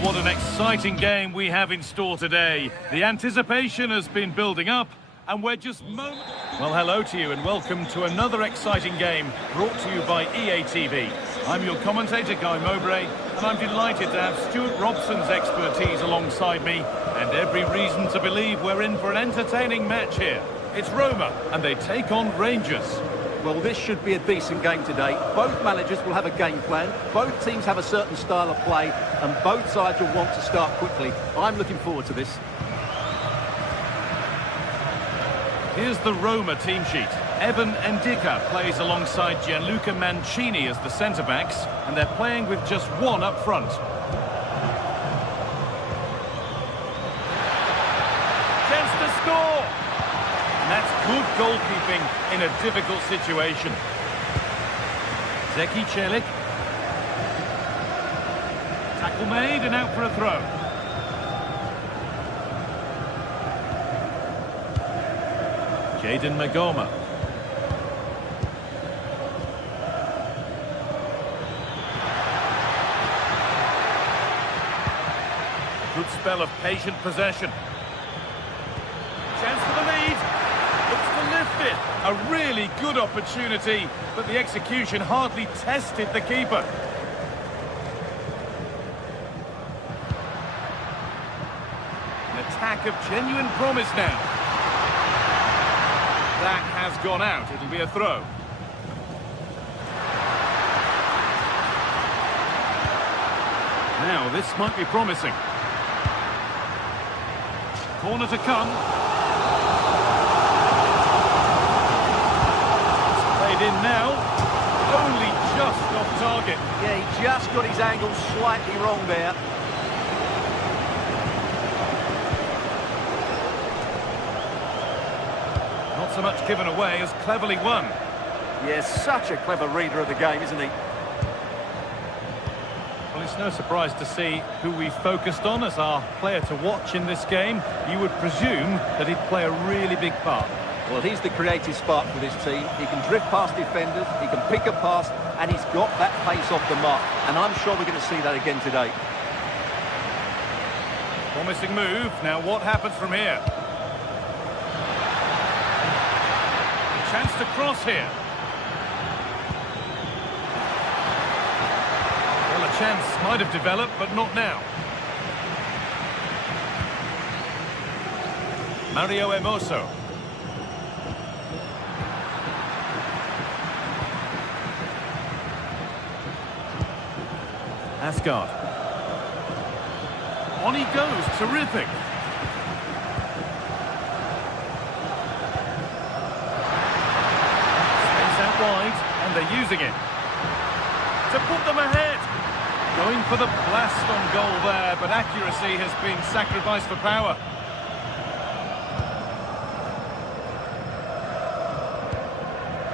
Well, what an exciting game we have in store today. The anticipation has been building up, and we're just moments... Well, hello to you and welcome to another exciting game brought to you by EA TV. I'm your commentator, Guy Mowbray, and I'm delighted to have Stuart Robson's expertise alongside me, and every reason to believe we're in for an entertaining match here. It's Roma, and they take on Rangers. Well, this should be a decent game today. Both managers will have a game plan. Both teams have a certain style of play, and both sides will want to start quickly. I'm looking forward to this. Here's the Roma team sheet. Evan Ndika plays alongside Gianluca Mancini as the centre-backs, and they're playing with just one up front. Chance to score! And that's good goalkeeping in a difficult situation. Zeki Celik. Tackle made and out for a throw. Jadon Magoma. Good spell of patient possession. Chance for the lead. Looks to lift it. A really good opportunity, but the execution hardly tested the keeper. An attack of genuine promise now. That has gone out. It'll be a throw. Now, this might be promising. Corner to come. It's played in now. Only just off target. Yeah, he just got his angle slightly wrong there. Not so much given away as cleverly won. Yeah, such a clever reader of the game, isn't he? Well, it's no surprise to see who we focused on as our player to watch in this game. You would presume that he'd play a really big part. Well, he's the creative spark for this team. He can drift past defenders, he can pick a pass, and he's got that pace off the mark. And I'm sure we're going to see that again today. Promising move. Now, what happens from here? Chance to cross here. Well, a chance might have developed, but not now. Mario Hermoso. Asgard. On he goes. Terrific. Wide, and they're using it to put them ahead. Going for the blast on goal there, but accuracy has been sacrificed for power.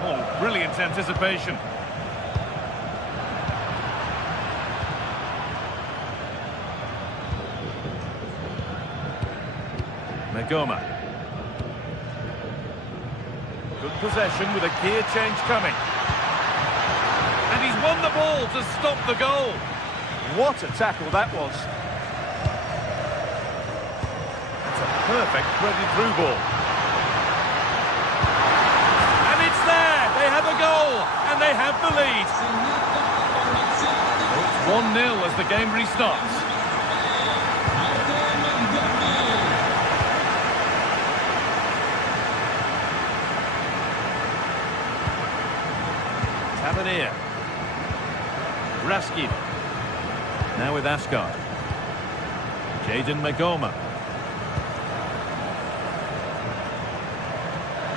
Oh, brilliant anticipation. Magoma. Good possession with a gear change coming. And he's won the ball to stop the goal. What a tackle that was. It's a perfect threaded through ball. And it's there. They have a goal and they have the lead. It's 1-0 as the game restarts. Tavernier. Raskin. Now with Asgard. Jadon Magoma.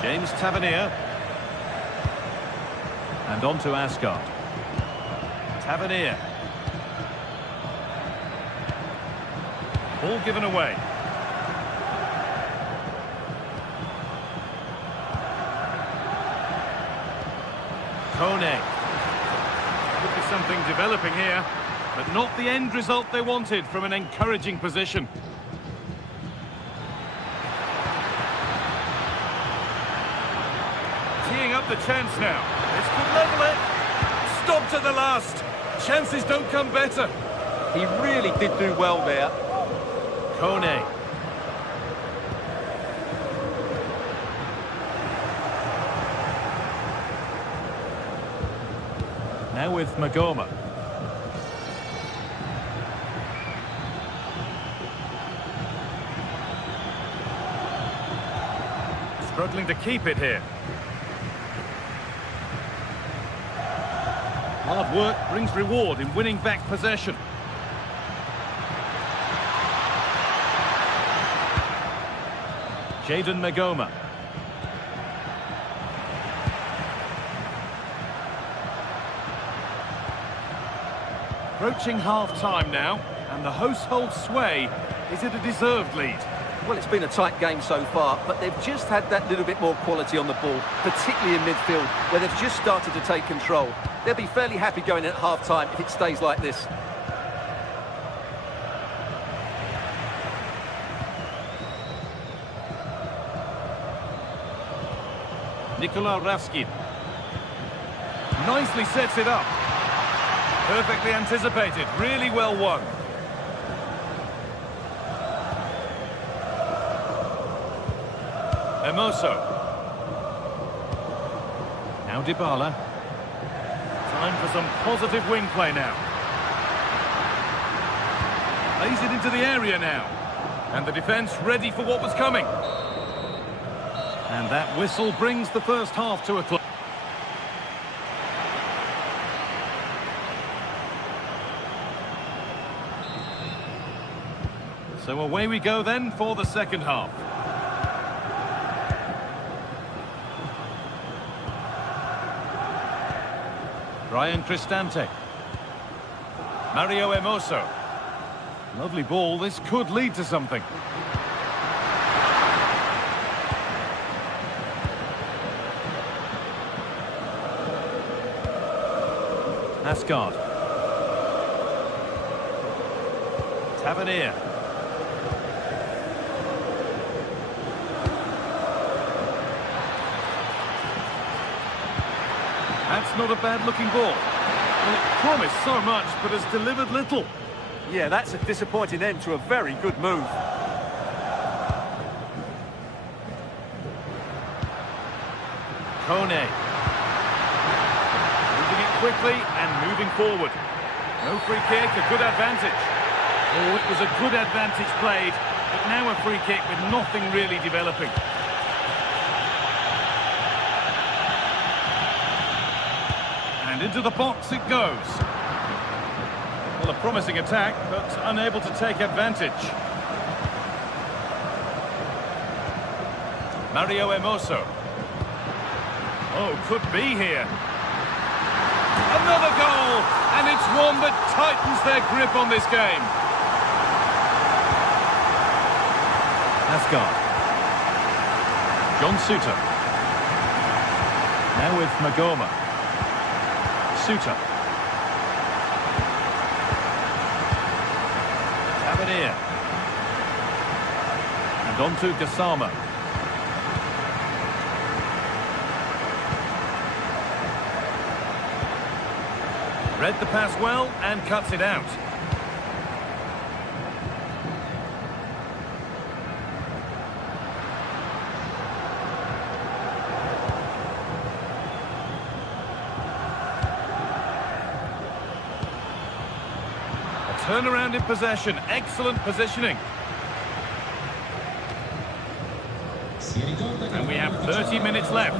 James Tavernier. And on to Asgard. Tavernier. Ball given away. Kone. Could be something developing here, but not the end result they wanted from an encouraging position. Teeing up the chance now. This could level it. Stop to the last. Chances don't come better. He really did do well there. Kone. Now with Magoma. Struggling to keep it here. Hard work brings reward in winning back possession. Jayden Magoma. Approaching half-time now, and the hosts hold sway. Is it a deserved lead? Well, it's been a tight game so far, but they've just had that little bit more quality on the ball, particularly in midfield, where they've just started to take control. They'll be fairly happy going in at half-time if it stays like this. Nikola Raskin. Nicely sets it up. Perfectly anticipated, really well won. Emoso. Now Dybala. Time for some positive wing play now. Lays it into the area now. And the defence ready for what was coming. And that whistle brings the first half to a close. So away we go then for the second half. Brian Cristante. Mario Emoso. Lovely ball, this could lead to something. Asgard. Tavernier. That's not a bad-looking ball. Well, it promised so much, but has delivered little. Yeah, that's a disappointing end to a very good move. Kone. Moving it quickly and moving forward. No free kick, a good advantage. Oh, it was a good advantage played, but now a free kick with nothing really developing. And into the box it goes. Well, a promising attack, but unable to take advantage. Mario Emoso. Oh, could be here. Another goal! And it's one that tightens their grip on this game. Asgard. John Suter. Now with Magoma. Suter. Tavernier. And on to Gassama. Read the pass well and cuts it out. A turnaround in possession, excellent positioning. And we have 30 minutes left.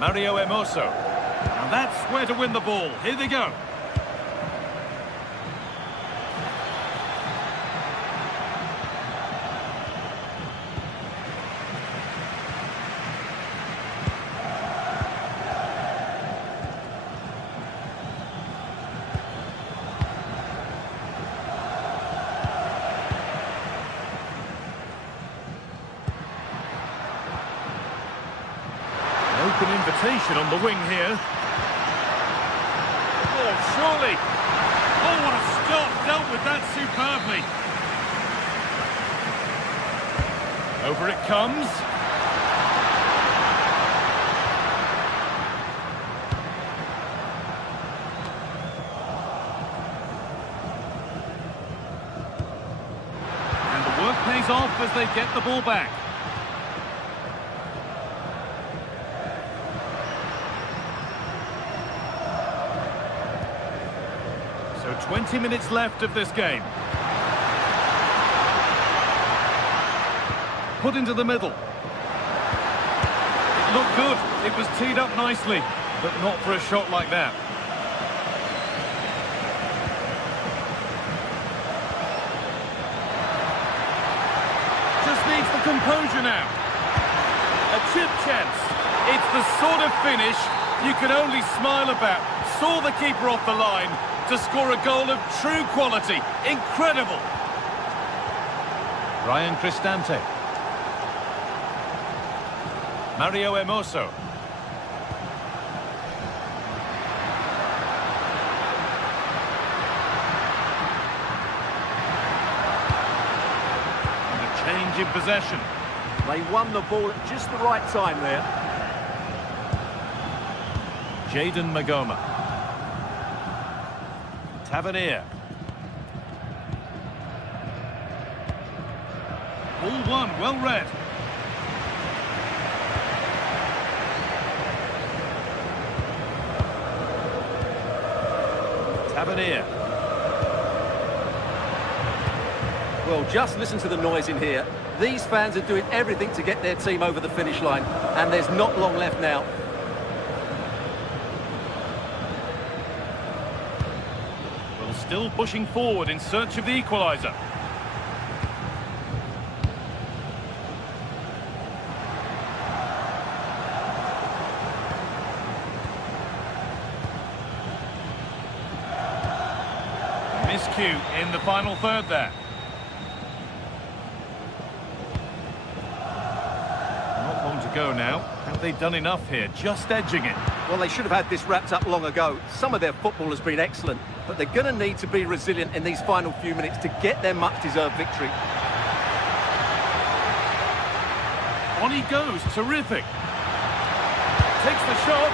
Mario Emoso. And that's where to win the ball. Here they go. Open invitation on the wing here. ball, surely. Oh, what a stop. Dealt with that superbly. Over it comes. And the work pays off as they get the ball back. So 20 minutes left of this game. Put into the middle. It looked good. It was teed up nicely, but not for a shot like that. Just needs the composure now. A chip chance. It's the sort of finish you can only smile about. Saw the keeper off the line to score a goal of true quality. Incredible. Ryan Cristante. Mario Hermoso. And a change in possession. They won the ball at just the right time there. Jayden Magoma. Tavernier. Ball one, well read. Tavernier. Well, just listen to the noise in here. These fans are doing everything to get their team over the finish line, and there's not long left now. Well, still pushing forward in search of the equaliser. Miscue in the final third there. Not long to go now. Have they done enough here? Just edging it. Well, they should have had this wrapped up long ago. Some of their football has been excellent, but they're going to need to be resilient in these final few minutes to get their much-deserved victory. On he goes, terrific. Takes the shot.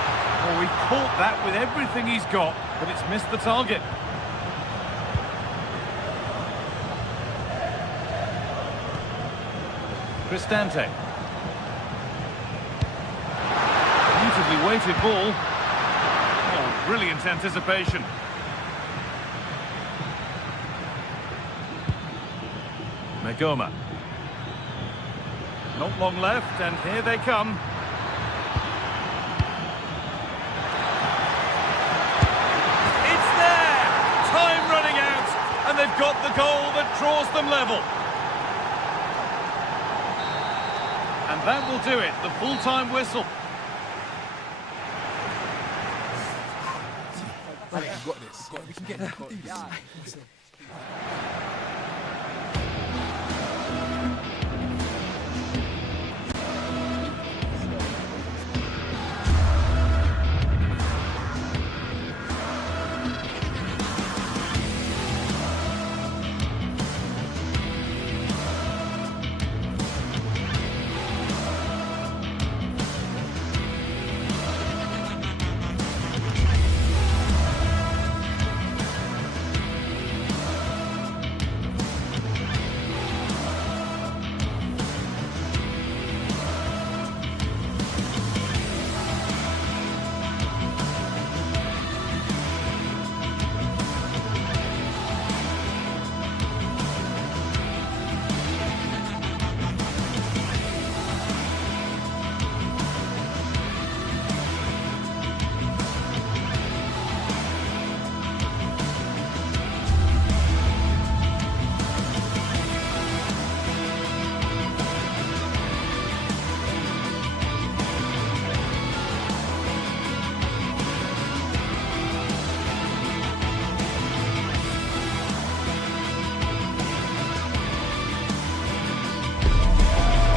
Oh, he caught that with everything he's got, but it's missed the target. Cristante. Beautifully weighted ball. Oh, brilliant anticipation. Magoma. Not long left, and here they come. It's there! Time running out, and they've got the goal that draws them level. And that will do it, the full-time whistle. Right, you got this. We can get this.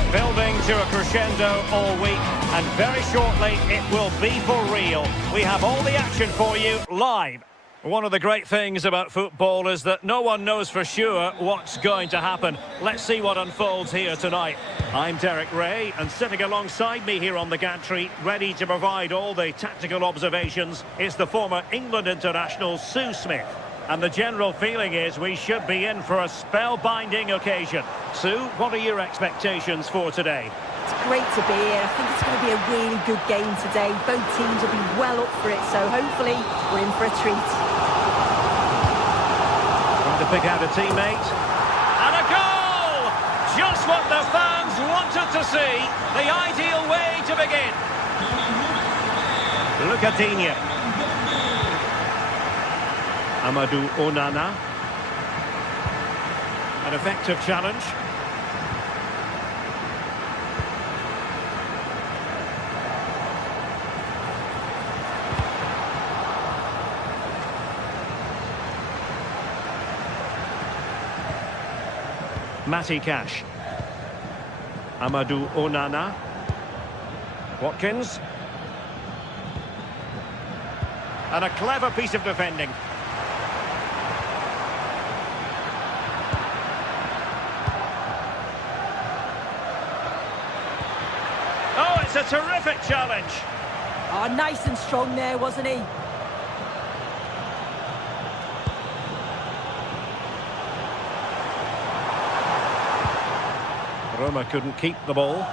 Building to a crescendo all week, and very shortly it will be for real. We have all the action for you live One of the great things about football is that no one knows for sure what's going to happen. Let's see what unfolds here tonight. I'm Derek Ray, and sitting alongside me here on the gantry, ready to provide all the tactical observations, is the former England international Sue Smith. And the general feeling is we should be in for a spellbinding occasion. Sue, what are your expectations for today? It's great to be here. I think it's going to be a really good game today. Both teams will be well up for it, so hopefully we're in for a treat. Trying to pick out a teammate. And a goal! Just what the fans wanted to see. The ideal way to begin. Look at Digne. Amadou Onana. An effective challenge. Matty Cash. Amadou Onana. Watkins. And a clever piece of defending. Oh, it's a terrific challenge. Oh, nice and strong there, wasn't he? Roma couldn't keep the ball.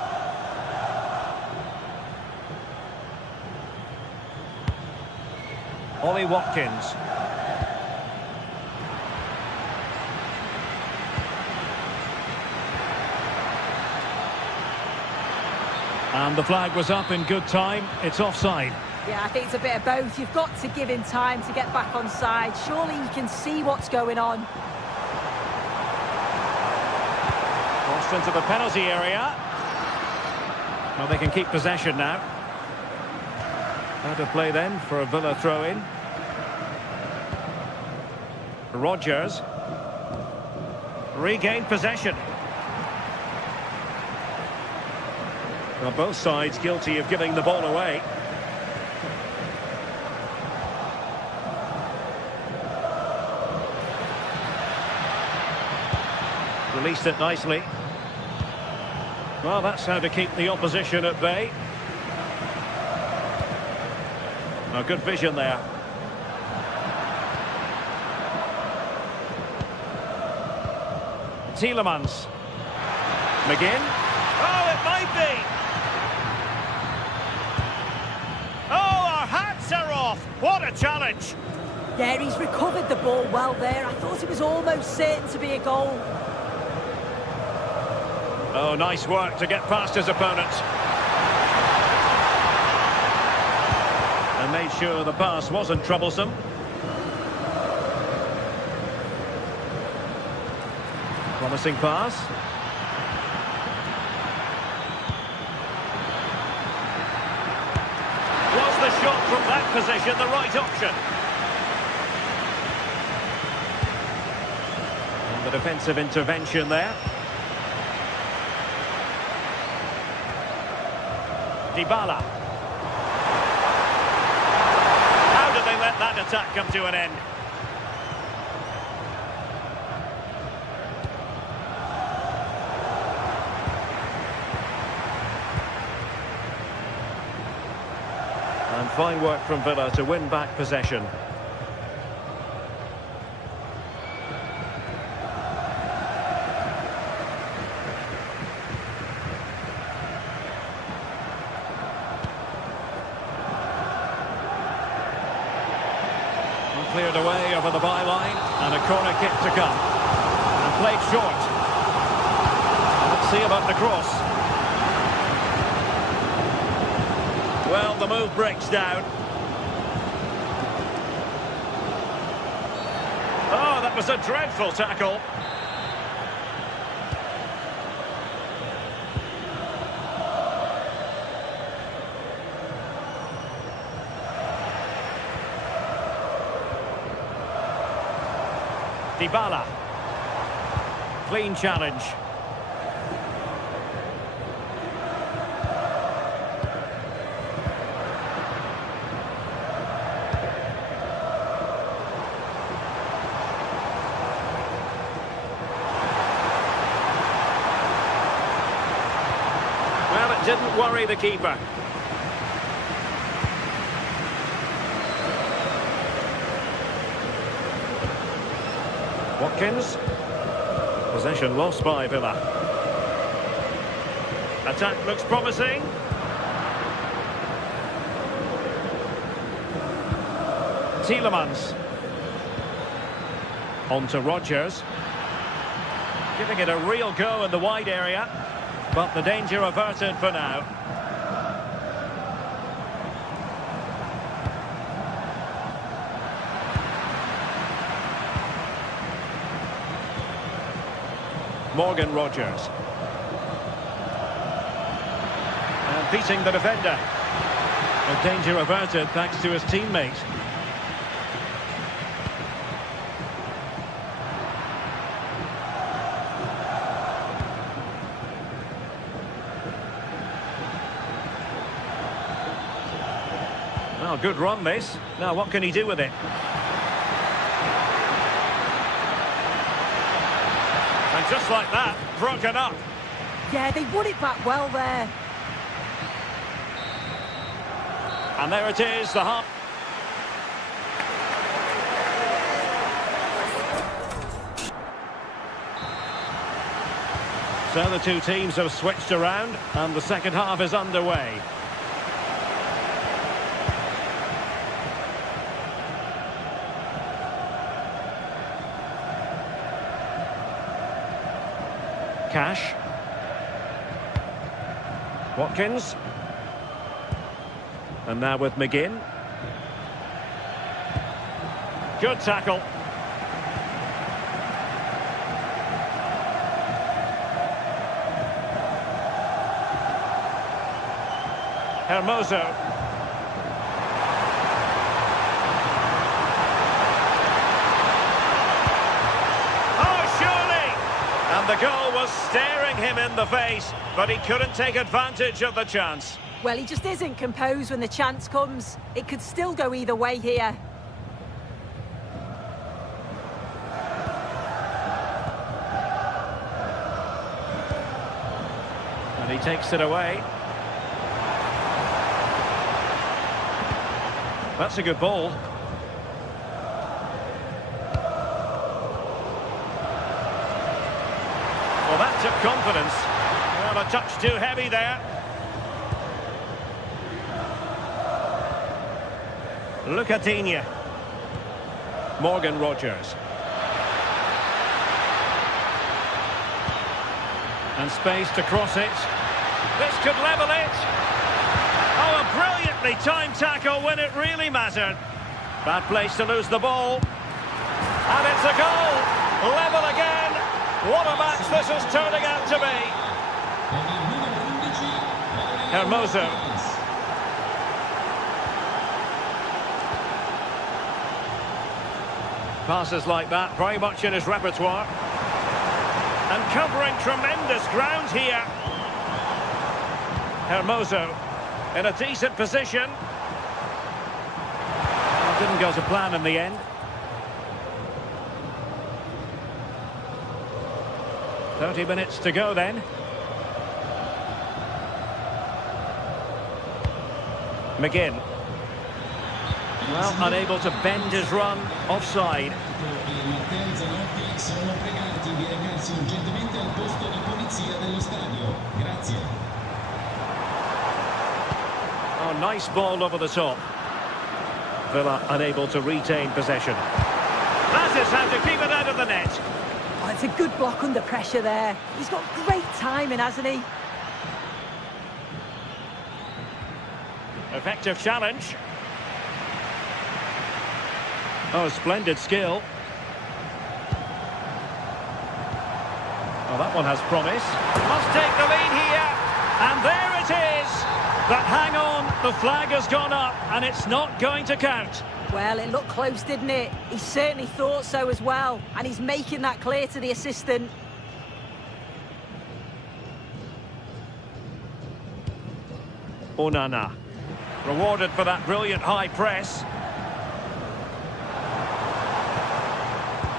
Ollie Watkins. And the flag was up in good time. It's offside. Yeah, I think it's a bit of both. You've got to give him time to get back on side. Surely you can see what's going on. Crossed into the penalty area. Well, they can keep possession now. Out of play then for a Villa throw-in. Rodgers. Regained possession. Well, both sides guilty of giving the ball away. Released it nicely. Well, that's how to keep the opposition at bay. A good vision there. Tielemans. McGinn. Oh, it might be. Oh, our hats are off. What a challenge. Yeah, he's recovered the ball well there. I thought it was almost certain to be a goal. Oh, nice work to get past his opponent. And made sure the pass wasn't troublesome. Promising pass. Was the shot from that position the right option? And the defensive intervention there. Dybala. How did they let that attack come to an end? And fine work from Villa to win back possession. Cleared away over the byline, and a corner kick to come. And played short. Let's see about the cross. Well, the move breaks down. Oh, that was a dreadful tackle. Dybala. Clean challenge. Didn't worry the keeper. Watkins. Possession lost by Villa. Attack looks promising. Tielemans. On to Rodgers. Giving it a real go in the wide area. But the danger averted for now. Morgan Rodgers. And beating the defender. A danger averted thanks to his teammate. Well, good run this. Now what can he do with it? And just like that, broken up. Yeah, they won it back well there. And there it is, the half. So the two teams have switched around and the second half is underway. Cash. Watkins. And now with McGinn. Good tackle. Hermoso. Oh, surely! And the goal was staring him in the face, but he couldn't take advantage of the chance. Well, he just isn't composed when the chance comes. It could still go either way here. And he takes it away. That's a good ball. Well, that took confidence. Well, a touch too heavy there. Lucatinia. Morgan Rodgers. And space to cross it. This could level it. Oh, a brilliantly timed tackle when it really mattered. Bad place to lose the ball. And it's a goal. Level again. What a match this is turning out to be. Hermoso. Passes like that, very much in his repertoire. And covering tremendous ground here. Hermoso in a decent position. Didn't go to plan in the end. "30 minutes to go then. McGinn. Well, unable to bend his run, offside. Oh, nice ball over the top. Villa unable to retain possession. That is how to keep it out of the net. Oh, it's a good block under pressure there. He's got great timing, hasn't he? Effective challenge. Oh, splendid skill. Oh, that one has promise. Must take the lead here. And there it is. But hang on, the flag has gone up and it's not going to count. Well, it looked close, didn't it? He certainly thought so as well. And he's making that clear to the assistant. Onana. Rewarded for that brilliant high press.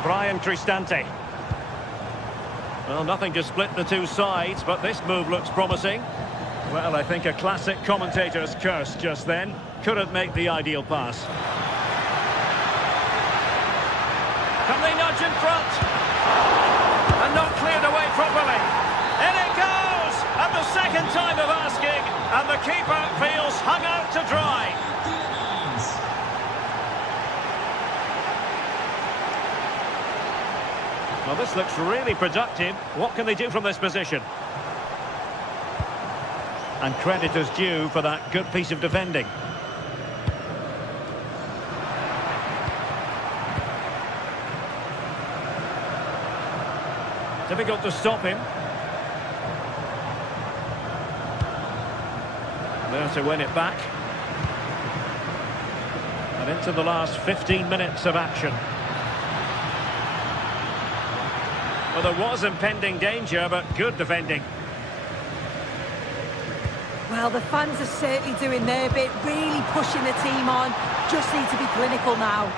Brian Cristante. Well, nothing to split the two sides, but this move looks promising. Well, I think a classic commentator's curse just then. Couldn't make the ideal pass. Can they nudge in front? And not cleared away properly. In it goes! And the second time of asking, and the keeper feels hung out to dry. Well, this looks really productive. What can they do from this position? And credit is due for that good piece of defending. Difficult to stop him. There to win it back. And into the last 15 minutes of action. Well, there was impending danger, but good defending. Well, the fans are certainly doing their bit, really pushing the team on. Just need to be clinical now.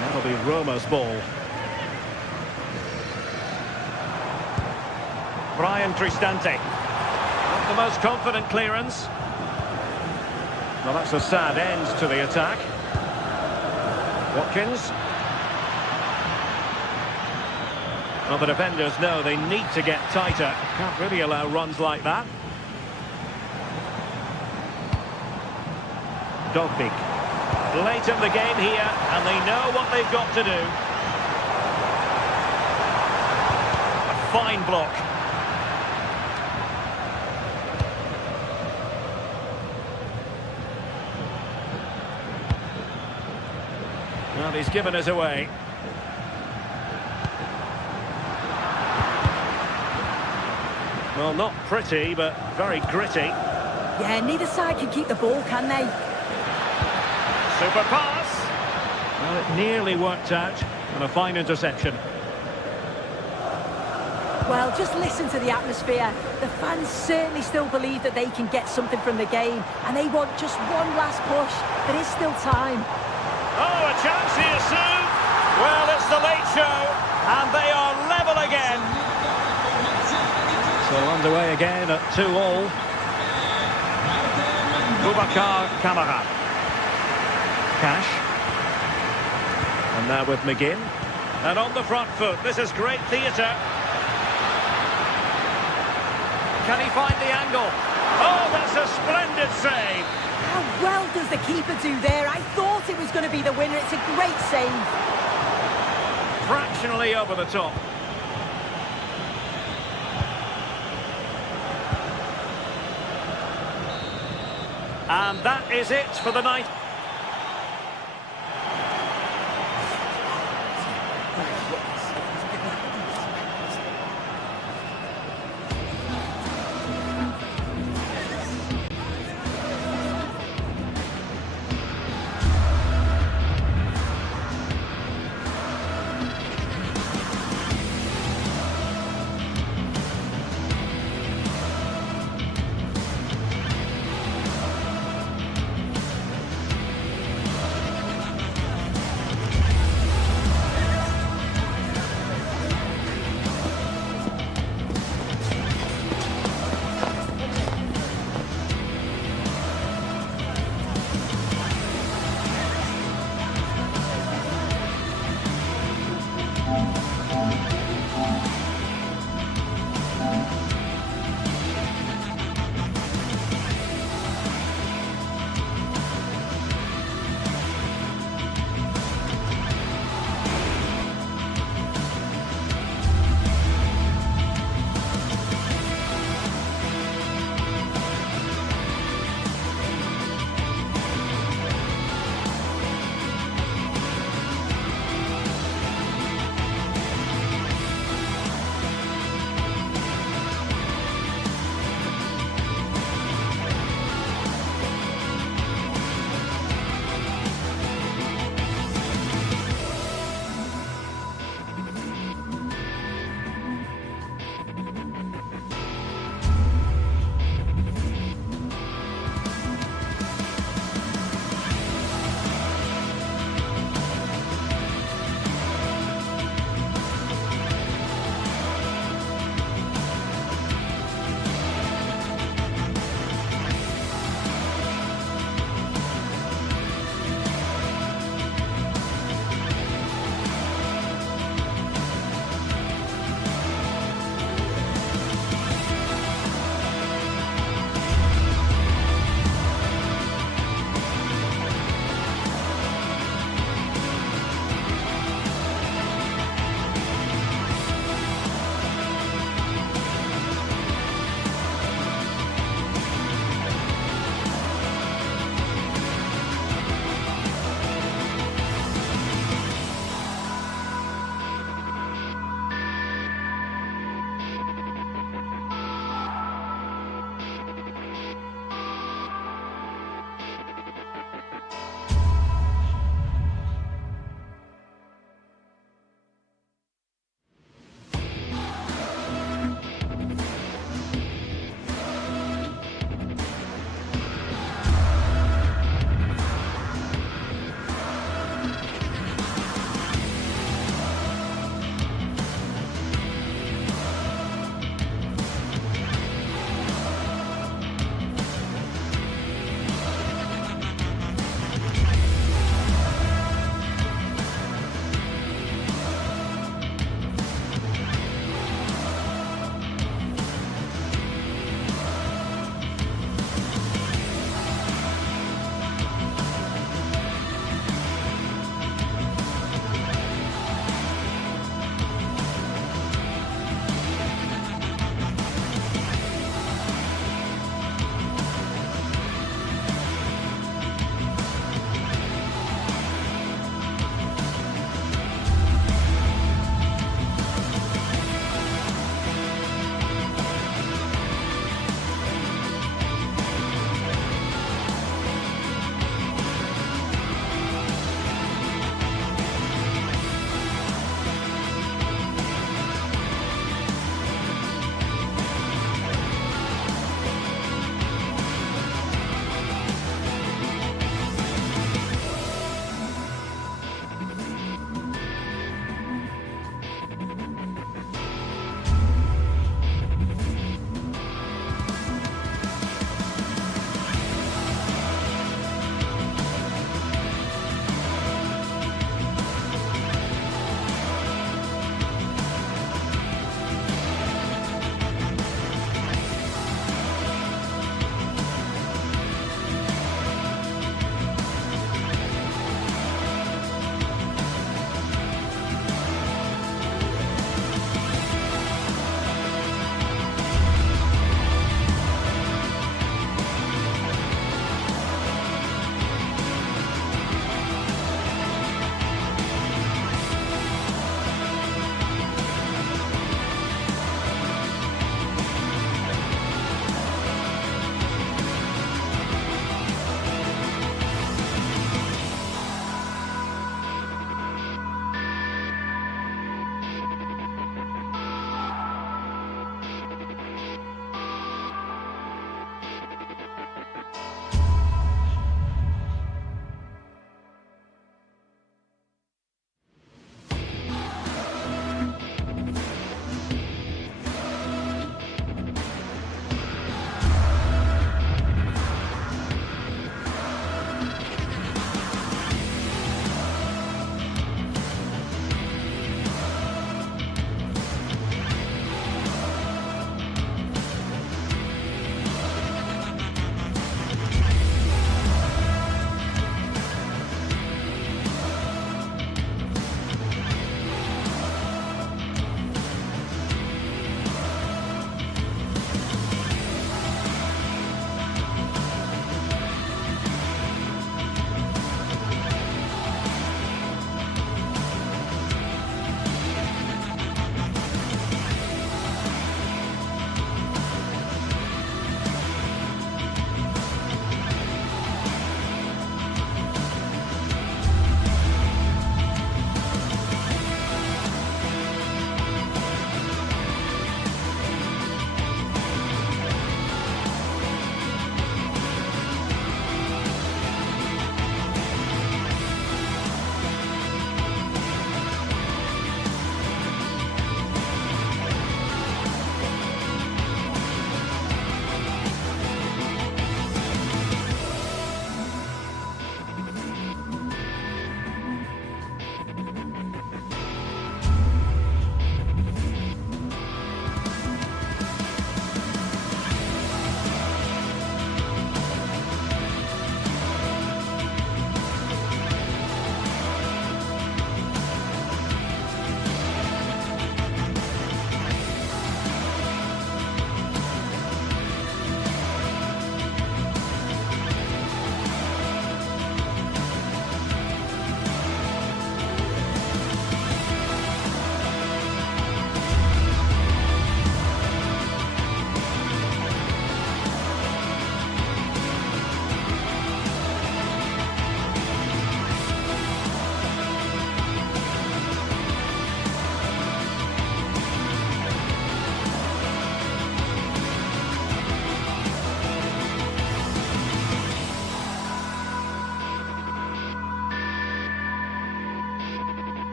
That'll be Roma's ball. Brian Cristante. Not the most confident clearance. Well, that's a sad end to the attack. Watkins. Well, the defenders know they need to get tighter. Can't really allow runs like that. Dogbig. Late in the game here, and they know what they've got to do. A fine block. Well, he's given us away. Well, not pretty, but very gritty. Yeah, neither side can keep the ball, can they? Super pass. Well, it nearly worked out, and a fine interception. Well, just listen to the atmosphere. The fans certainly still believe that they can get something from the game, and they want just one last push. There is still time. Oh, a chance here soon. Well, it's the late show, and they are level again. So underway again at 2-2. Boubacar Kamara. Cash. And now with McGinn. And on the front foot, this is great theatre. Can he find the angle? Oh, that's a splendid save. How well does the keeper do there? I thought it was going to be the winner. It's a great save. Fractionally over the top. And that is it for the night.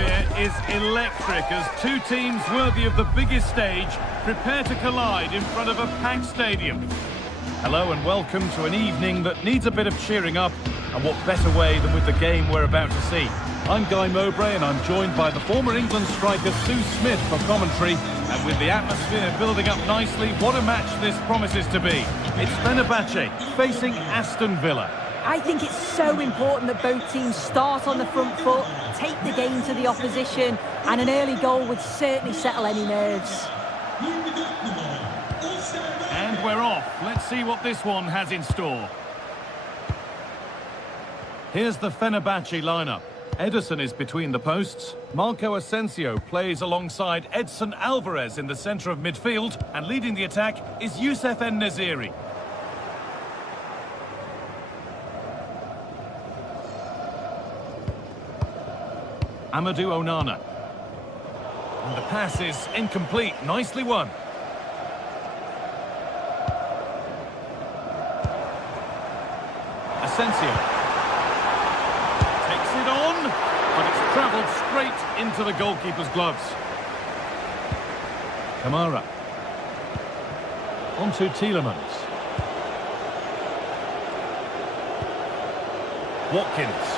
atmosphere is electric as two teams worthy of the biggest stage prepare to collide in front of a packed stadium. Hello and welcome to an evening that needs a bit of cheering up, and what better way than with the game we're about to see. I'm Guy Mowbray and I'm joined by the former England striker Sue Smith for commentary, and with the atmosphere building up nicely, what a match this promises to be. It's Fenerbahce facing Aston Villa. I think it's so important that both teams start on the front foot, take the game to the opposition, and an early goal would certainly settle any nerves. And we're off. Let's see what this one has in store. Here's the Fenerbahce lineup. Ederson is between the posts. Marco Asensio plays alongside Edson Alvarez in the centre of midfield, and leading the attack is Youssef En-Nesyri. Amadou Onana. And the pass is incomplete. Nicely won. Asensio. Takes it on, but it's travelled straight into the goalkeeper's gloves. Kamara. On to Tielemans. Watkins.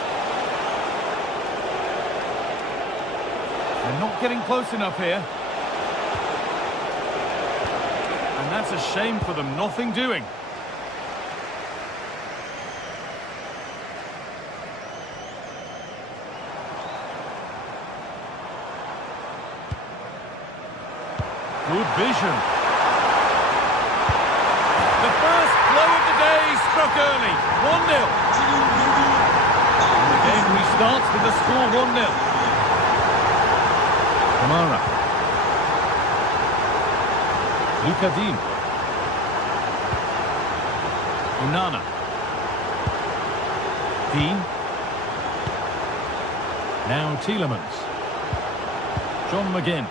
They're not getting close enough here. And that's a shame for them, nothing doing. Good vision. The first blow of the day struck early. 1-0. And the game restarts with the score 1-0. Kamara. Luka Dean. Onana. Dean. Now Tielemans. John McGinn.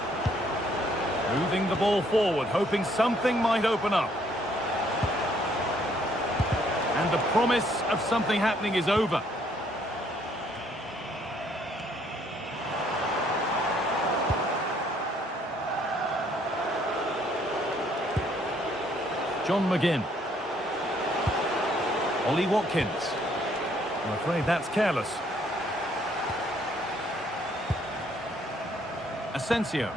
Moving the ball forward, hoping something might open up. And the promise of something happening is over. John McGinn. Ollie Watkins. I'm afraid that's careless. Asensio.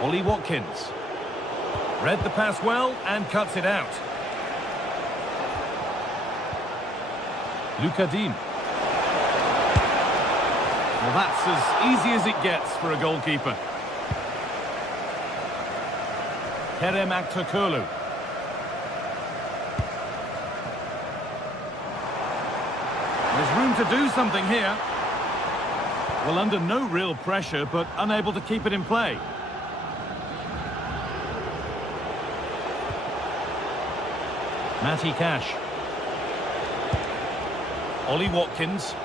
Ollie Watkins. Read the pass well and cuts it out. Luka Dean. Well, that's as easy as it gets for a goalkeeper. Kerem Aktürkoğlu. There's room to do something here. Well, under no real pressure, but unable to keep it in play. Matty Cash. Ollie Watkins.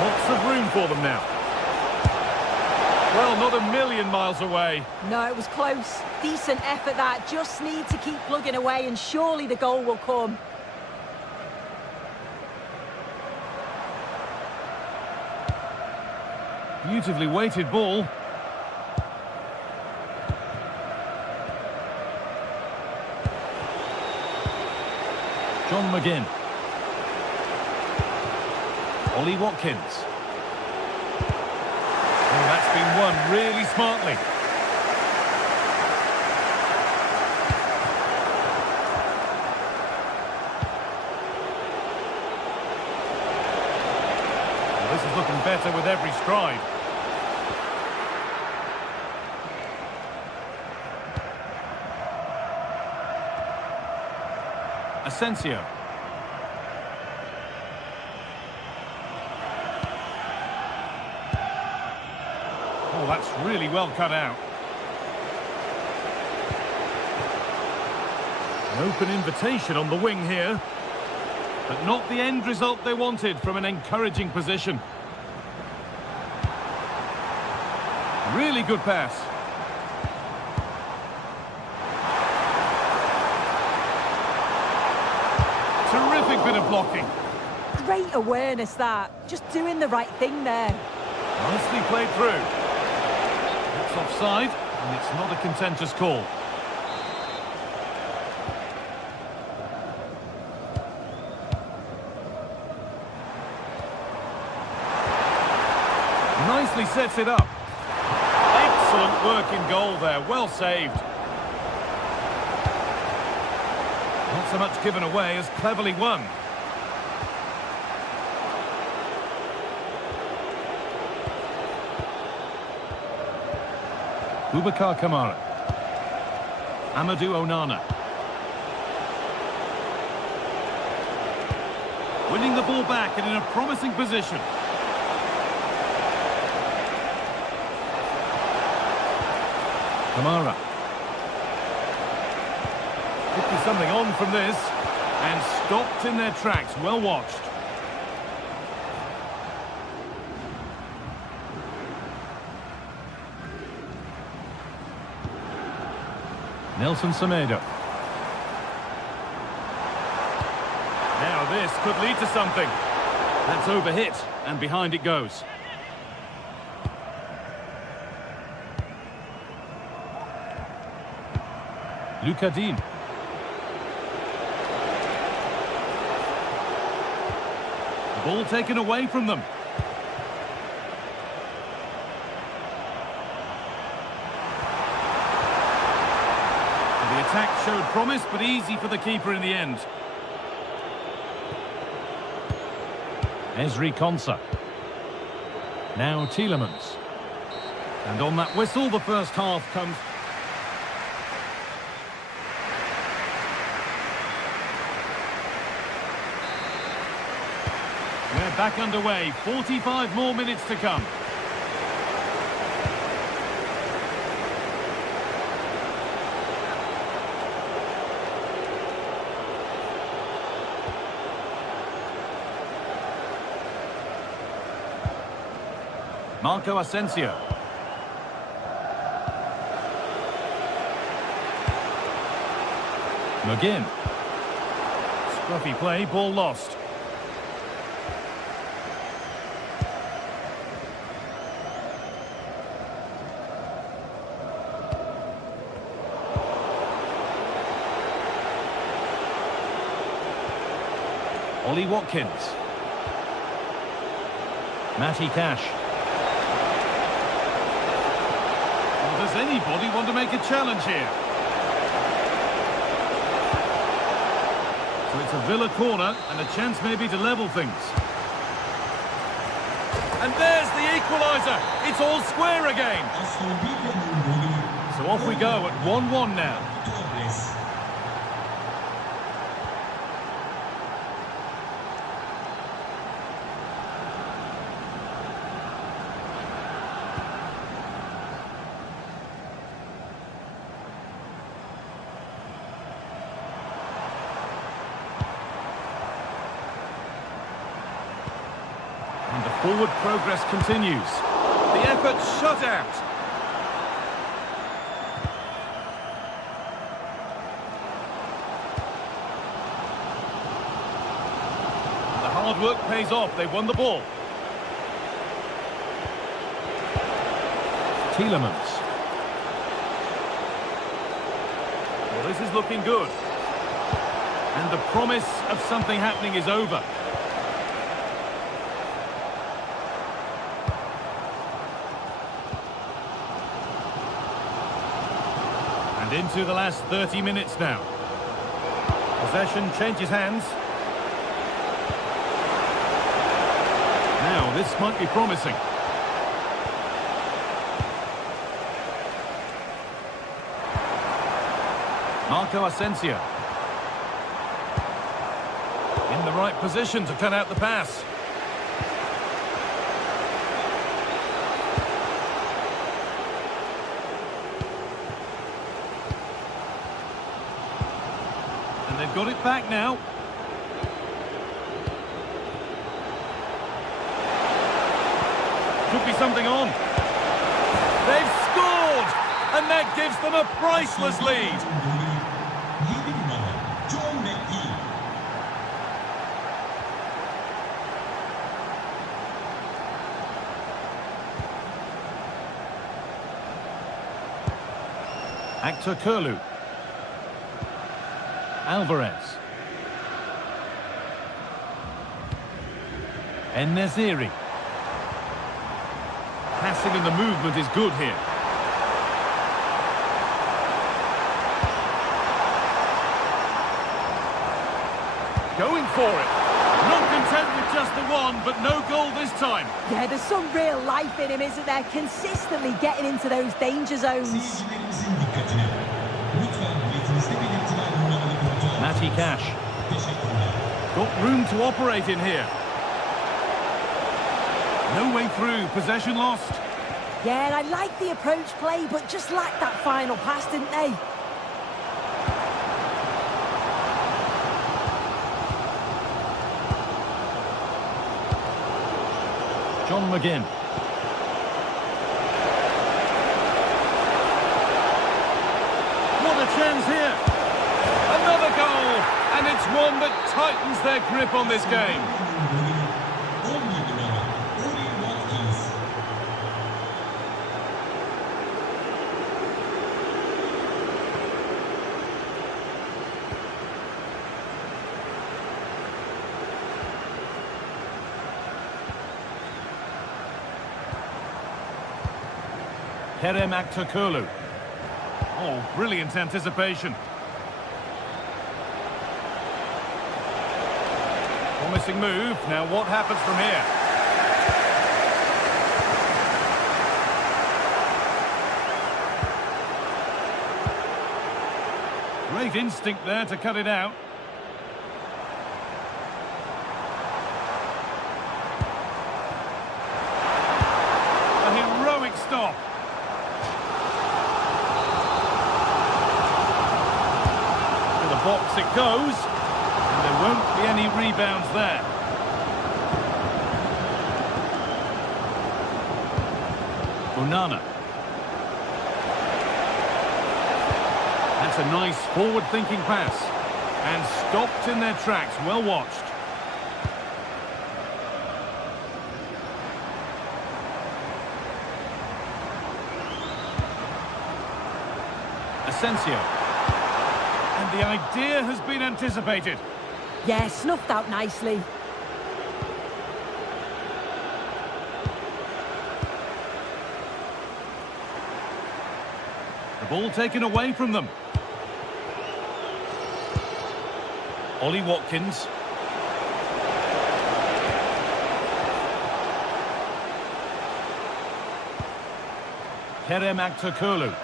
Lots of room for them now. Well, not a million miles away. No, it was close. Decent effort that. Just need to keep plugging away and surely the goal will come. Beautifully weighted ball. John McGinn. Ollie Watkins. Oh, that's been won really smartly. Well, this is looking better with every stride. Asensio. Oh, that's really well cut out. An open invitation on the wing here, but not the end result they wanted from an encouraging position. Really good pass. Terrific bit of blocking. Great awareness, that. Just doing the right thing there. Nicely played through. It's offside, and it's not a contentious call. Nicely sets it up. Excellent work in goal there, well saved. Not so much given away as cleverly won. Boubacar Kamara. Amadou Onana. Winning the ball back and in a promising position. Kamara. Could be something on from this. And stopped in their tracks. Well watched. Nelson Semedo. Now this could lead to something. That's overhit, and behind it goes. Lucas Digne. Ball taken away from them. The attack showed promise, but easy for the keeper in the end. Ezri Konsa. Now Tielemans. And on that whistle, the first half comes. We're back underway. 45 more minutes to come. Marco Asensio. McGinn. Scruffy play, ball lost. Ollie Watkins. Matty Cash. Does anybody want to make a challenge here? So it's a Villa corner and a chance maybe to level things. And there's the equaliser. It's all square again. So off we go at 1-1 now. And the forward progress continues. The effort shut out. And the hard work pays off. They won the ball. Tielemans. Well, this is looking good. And the promise of something happening is over. Into the last 30 minutes now. Possession changes hands. Now, this might be promising. Marco Asensio. In the right position to cut out the pass. They've got it back now. Could be something on. They've scored! And that gives them a priceless lead. Actor Kurlu. Alvarez. En-Nesyri. Passing and the movement is good here. Going for it. Not content with just the one, but no goal this time. Yeah, there's some real life in him, isn't there? Consistently getting into those danger zones. Seyircilerimizin dikkatine. Lütfen biletinizde belirtilen numaralı kontrol. Matty Cash. Teşekkürler. Got room to operate in here. No way through. Possession lost. Yeah, I like the approach play, but just lacked that final pass, didn't they? John McGinn. What a chance here. Another goal. And it's one that tightens their grip on this game. 11 numara. Oli Watkins. Kerem Aktürkoğlu. Oh, brilliant anticipation. Promising move. Now what happens from here? Great instinct there to cut it out. A heroic stop. To the box it goes. And there won't be any rebounds there. Onana. That's a nice forward-thinking pass. And stopped in their tracks. Well watched. Asensio. And the idea has been anticipated. Yeah, snuffed out nicely. The ball taken away from them. Ollie Watkins. Kerem Aktürkoğlu.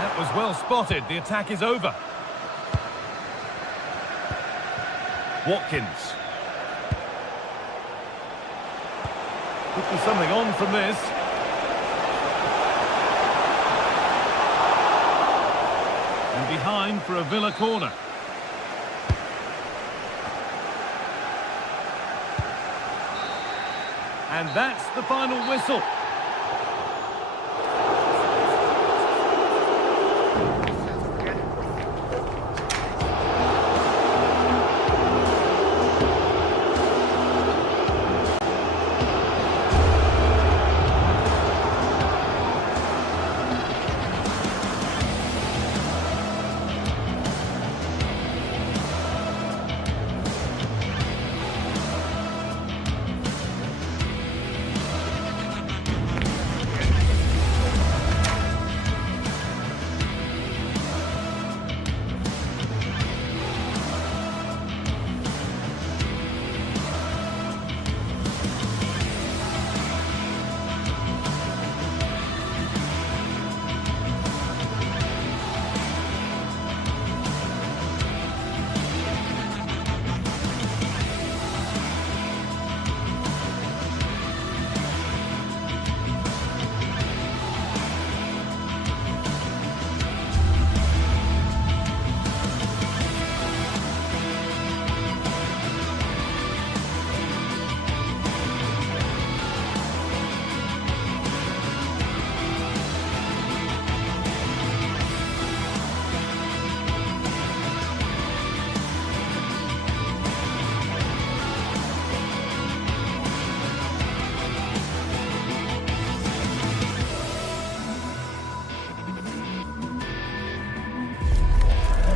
That was well spotted. The attack is over. Watkins. Could be something on from this. And behind for a Villa corner. And that's the final whistle.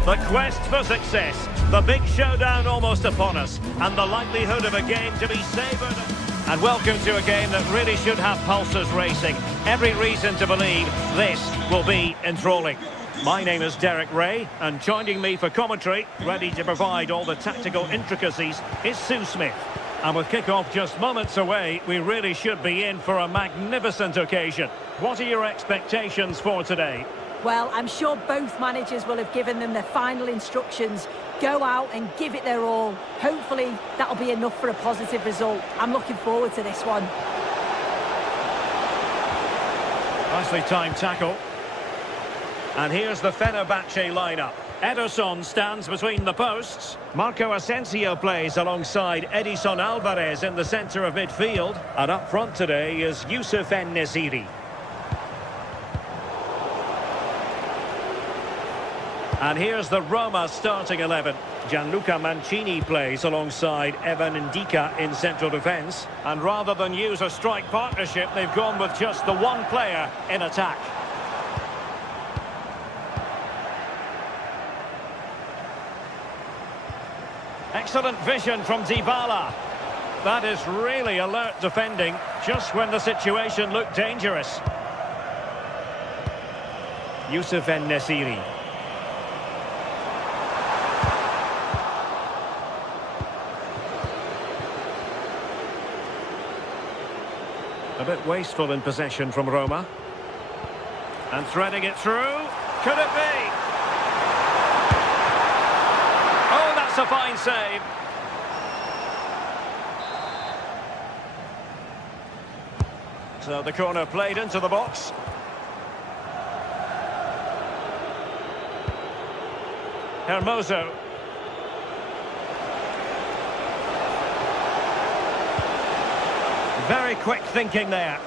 The quest for success, the big showdown almost upon us, and the likelihood of a game to be savoured. And welcome to a game that really should have pulses racing. Every reason to believe this will be enthralling. My name is Derek Ray, and joining me for commentary, ready to provide all the tactical intricacies, is Sue Smith. And with kick-off just moments away, we really should be in for a magnificent occasion. What are your expectations for today? Well, I'm sure both managers will have given them their final instructions. Go out and give it their all. Hopefully, that'll be enough for a positive result. I'm looking forward to this one. Nicely timed tackle. And here's the Fenerbahce lineup. Ederson stands between the posts. Marco Asensio plays alongside Edison Alvarez in the centre of midfield. And up front today is Youssef En-Nesyri. And here's the Roma starting 11. Gianluca Mancini plays alongside Evan Ndika in central defence. And rather than use a strike partnership, they've gone with just the one player in attack. Excellent vision from Dybala. That is really alert defending, just when the situation looked dangerous. Youssef En-Nesyri. A bit wasteful in possession from Roma. And threading it through. Could it be? Oh, that's a fine save. So the corner played into the box. Hermoso. Very quick thinking there.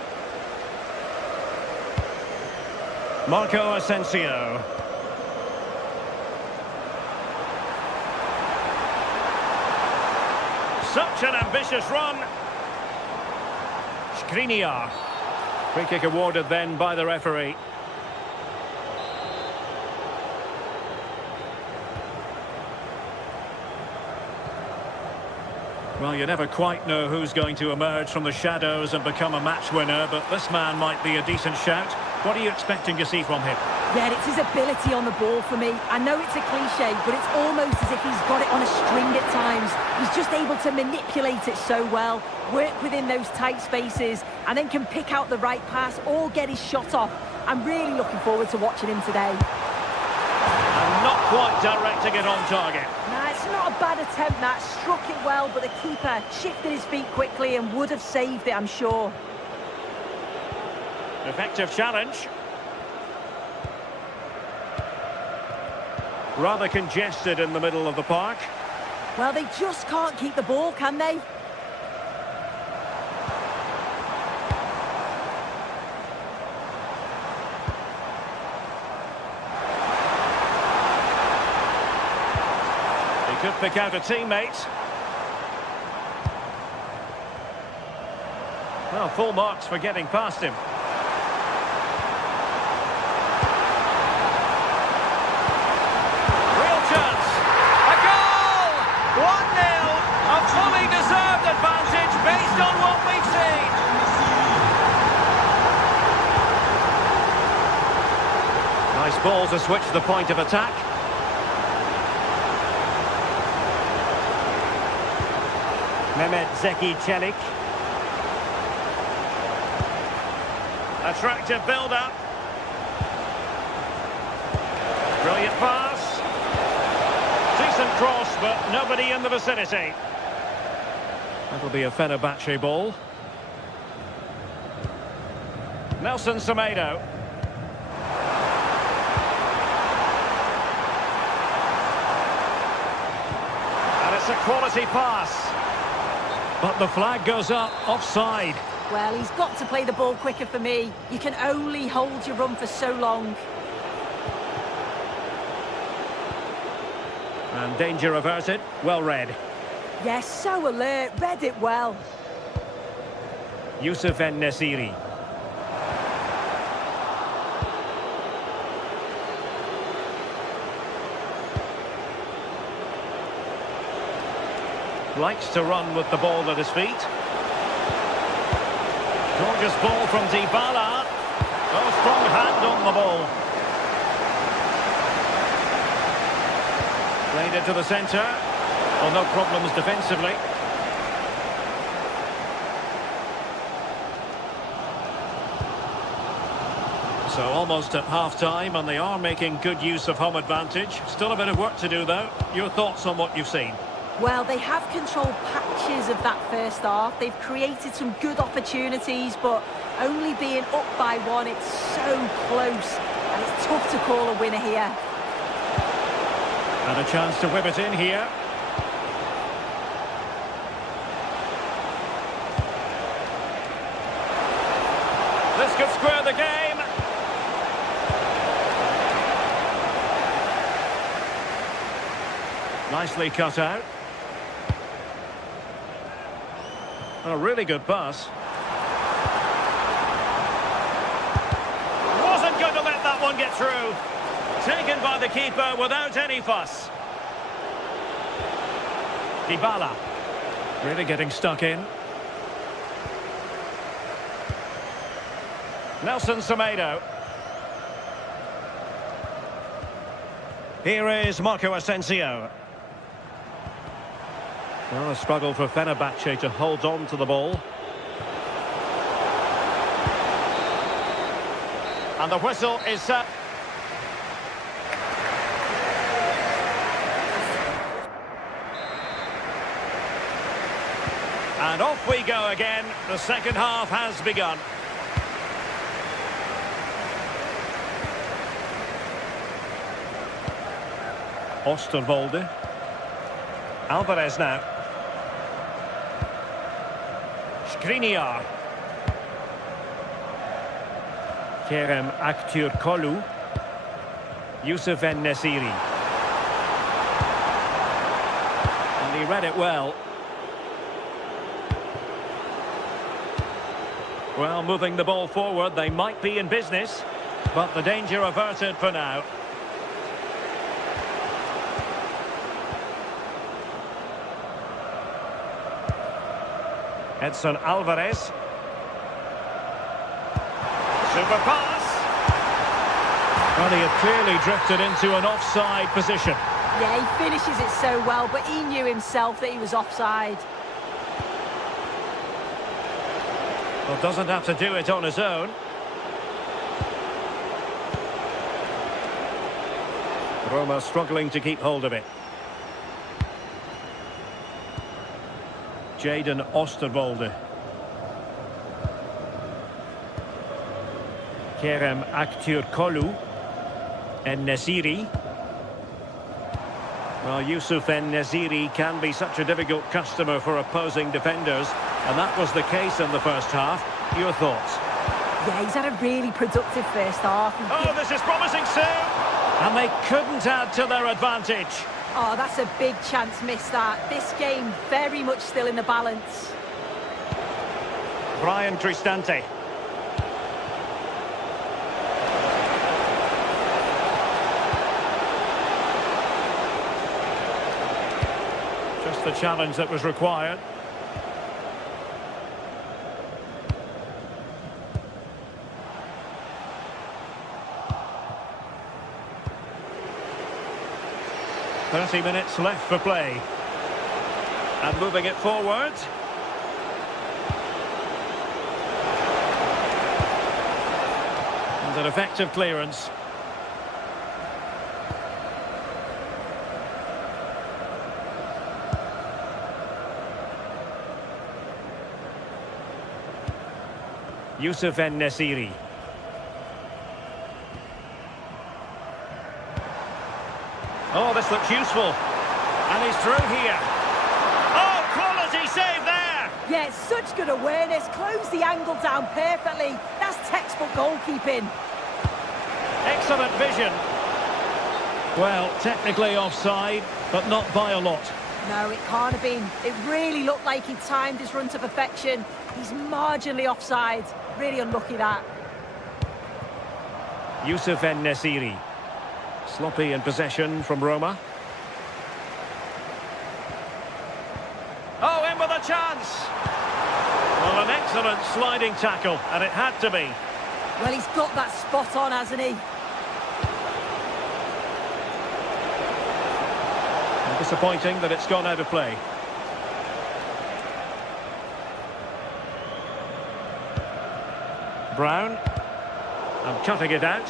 Marco Asensio. Such an ambitious run. Skriniar. Free kick awarded then by the referee. Well, you never quite know who's going to emerge from the shadows and become a match winner, but this man might be a decent shout. What are you expecting to see from him? Yeah, it's his ability on the ball for me. I know it's a cliche, but it's almost as if he's got it on a string at times. He's just able to manipulate it so well, work within those tight spaces, and then can pick out the right pass or get his shot off. I'm really looking forward to watching him today. And not quite directing it on target. Nah, it's not a bad attempt, that. Struck it well, but the keeper shifted his feet quickly and would have saved it, I'm sure. Effective challenge. Rather congested in the middle of the park. Well, they just can't keep the ball, can they? Could pick out a teammate. Well, full marks for getting past him. Real chance. A goal! 1-0. A fully deserved advantage based on what we've seen. Nice ball to switch the point of attack. Mehmet Zeki Çelik. Attractive build-up. Brilliant pass. Decent cross, but nobody in the vicinity. That'll be a Fenerbahce ball. Nelson Semedo. And it's a quality pass. But the flag goes up, offside. Well, he's got to play the ball quicker for me. You can only hold your run for so long. And danger averted. Well read. Yes, so alert. Read it well. Youssef En-Nesyri. Likes to run with the ball at his feet. Gorgeous ball from Dybala. Oh, strong hand on the ball. Played it to the centre. Well, no problems defensively. So almost at half-time, and they are making good use of home advantage. Still a bit of work to do, though. Your thoughts on what you've seen? Well, they have controlled patches of that first half. They've created some good opportunities, but only being up by one, it's so close. And it's tough to call a winner here. And a chance to whip it in here. This could square the game. Nicely cut out. A really good pass. Wasn't going to let that one get through. Taken by the keeper without any fuss. Dybala. Really getting stuck in. Nelson Semedo. Here is Marco Asensio. Well, a struggle for Fenerbahce to hold on to the ball. And the whistle is set. And off we go again. The second half has begun. Osterwolde. Alvarez now. Skriniar. Kerem Aktürkoğlu. Yusuf En-Nesyri. And he read it well. Well, moving the ball forward, they might be in business, but the danger averted for now. Edson Alvarez. Super pass. Well, he had clearly drifted into an offside position. Yeah, he finishes it so well, but he knew himself that he was offside. Well, doesn't have to do it on his own. Roma struggling to keep hold of it. Jadon Osterwolde. Kerem Aktürkoğlu. En-Nesyri. Well, Yusuf En-Nesyri can be such a difficult customer for opposing defenders, and that was the case in the first half. Your thoughts? Yeah, he's had a really productive first half. Oh, this is promising soon! And they couldn't add to their advantage. Oh, that's a big chance missed that. This game very much still in the balance. Brian Cristante. Just the challenge that was required. "30 minutes left for play. And moving it forward. And an effective clearance. Yusuf En-Nesyri. Oh, this looks useful. And he's through here. Oh, quality save there! Yeah, it's such good awareness. Close the angle down perfectly. That's textbook goalkeeping. Excellent vision. Well, technically offside, but not by a lot. No, it can't have been. It really looked like he timed his run to perfection. He's marginally offside. Really unlucky, that. Yusuf En-Nesyri. Sloppy in possession from Roma. Excellent sliding tackle, and it had to be. Well, he's got that spot on, hasn't he? And disappointing that it's gone out of play. Brown. And cutting it out.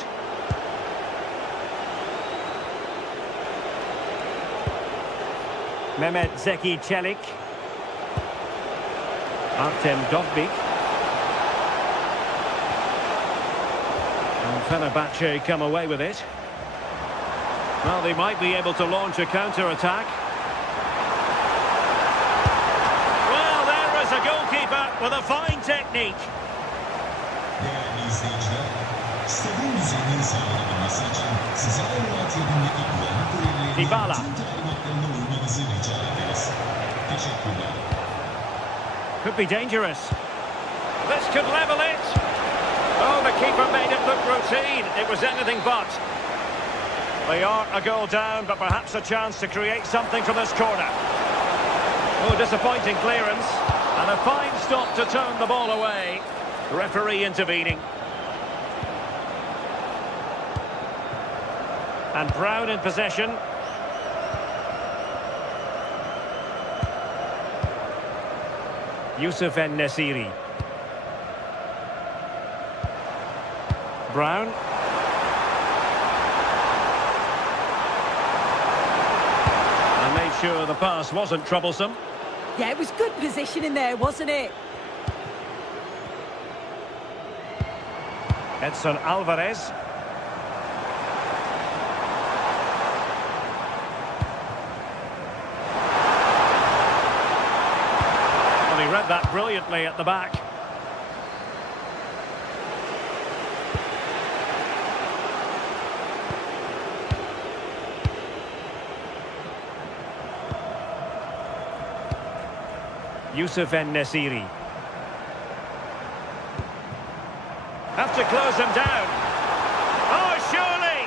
Mehmet Zeki Çelik. Artem Dovbik. And Fenerbahce come away with it. Well, they might be able to launch a counter-attack. Well, there is a goalkeeper with a fine technique. Değerli izleyiciler, stadın düzenini sağlayabilmesi için size Avrupa tribündeki güvenlik görevlilerinin Dybala. tüm talimatlarına uymanızı rica ederiz. Teşekkürler. Could be dangerous. This could level it. Oh, the keeper made it look routine. It was anything but. They are a goal down, but perhaps a chance to create something from this corner. Oh, disappointing clearance. And a fine stop to turn the ball away. Referee intervening. And Brown in possession. Yusuf En-Nesyri. Brown. And made sure the pass wasn't troublesome. Yeah, it was good positioning there, wasn't it? Edson Alvarez. Well, he read that brilliantly at the back. Yusuf En-Nesyri. Have to close them down. Oh, surely!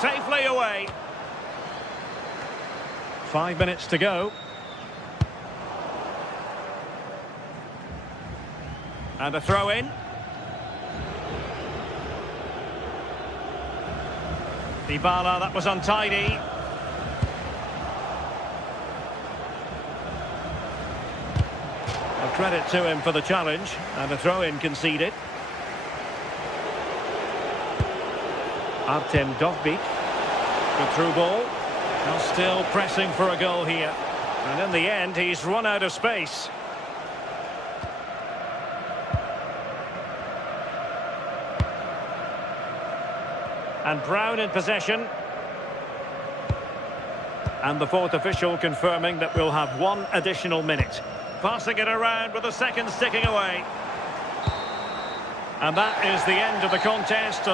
Safely away. 5 minutes to go. And a throw in. Dybala, that was untidy. Credit to him for the challenge, and a throw-in conceded. Artem Dovbik. Good through ball. Now still pressing for a goal here. And in the end, he's run out of space. And Brown in possession. And the fourth official confirming that we'll have 1 additional minute. Passing it around with the seconds ticking away. And that is the end of the contest.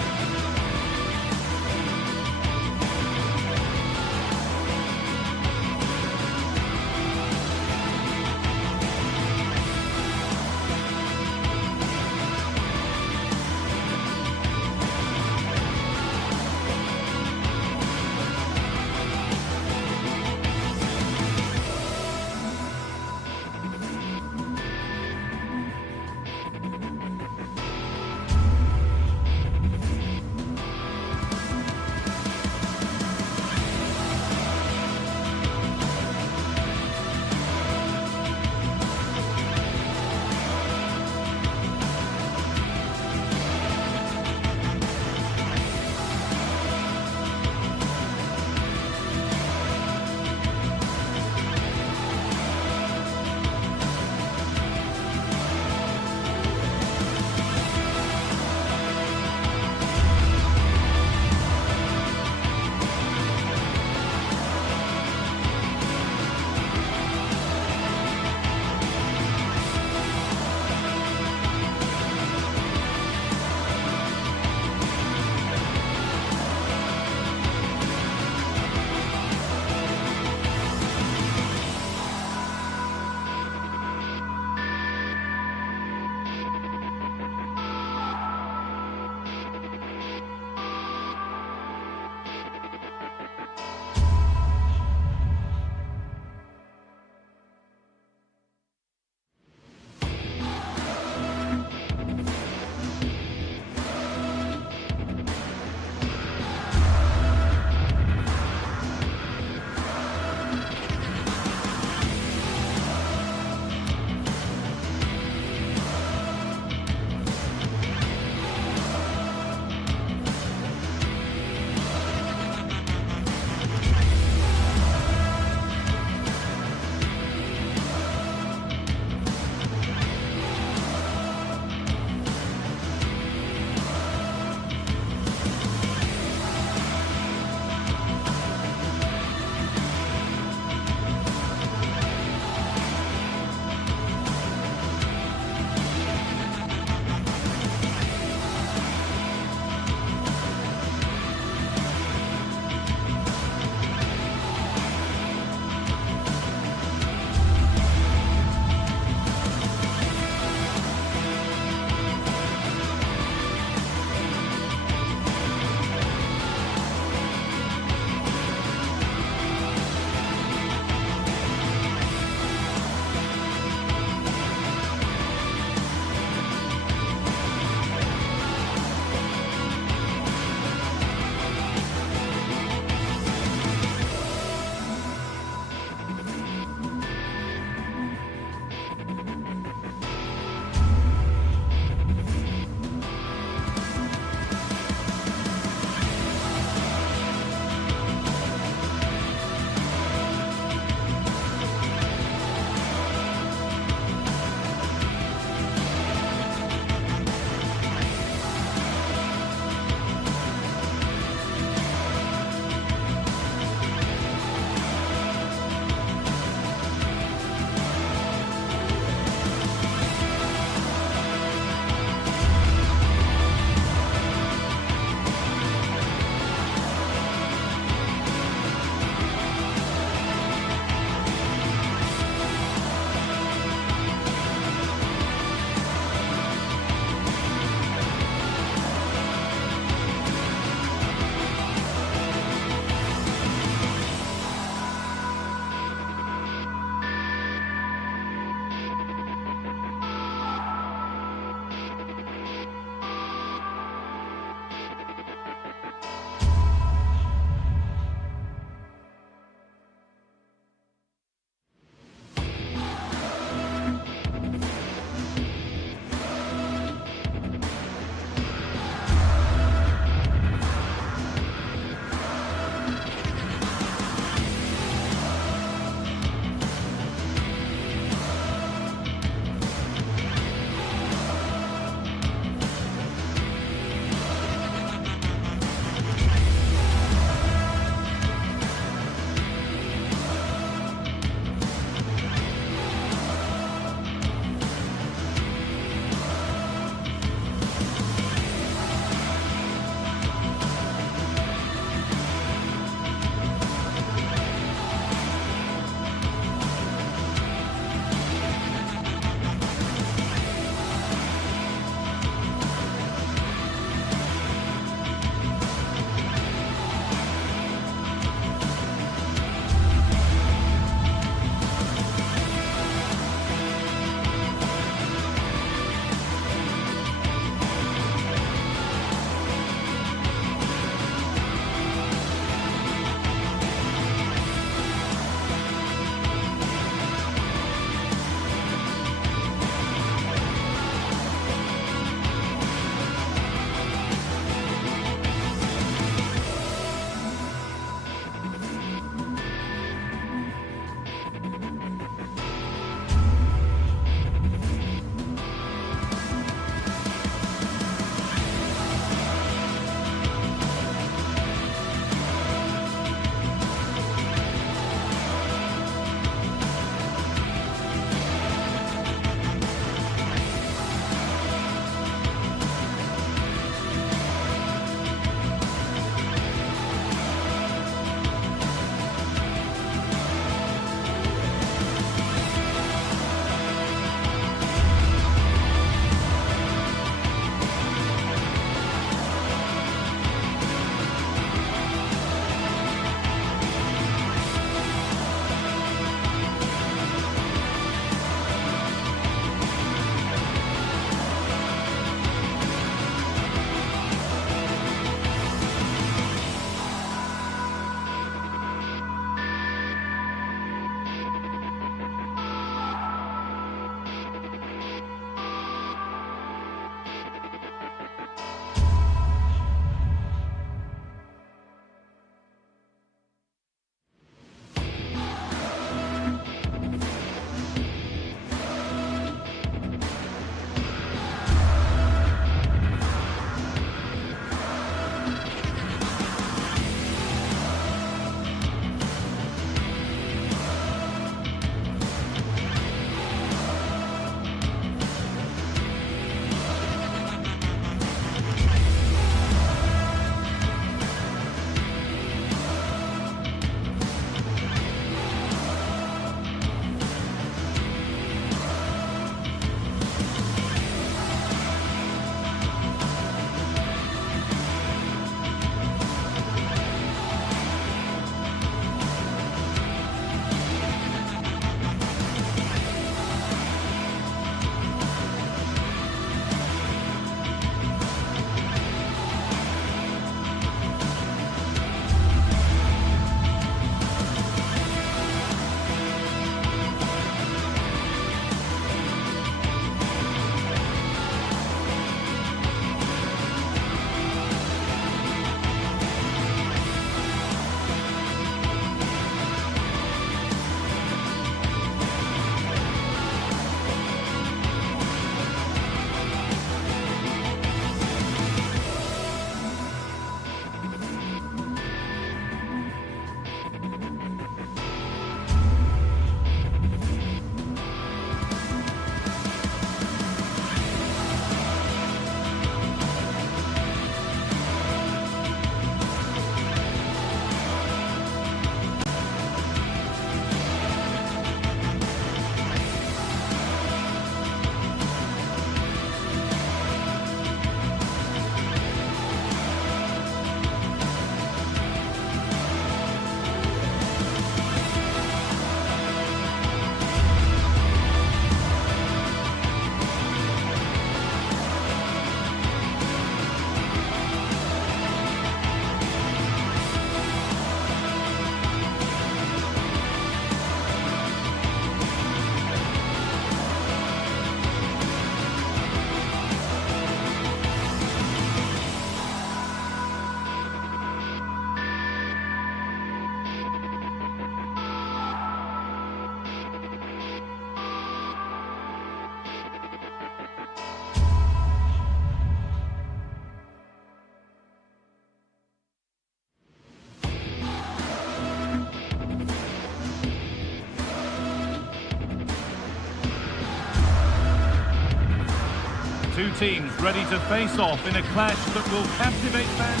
Two teams ready to face off in a clash that will captivate fans.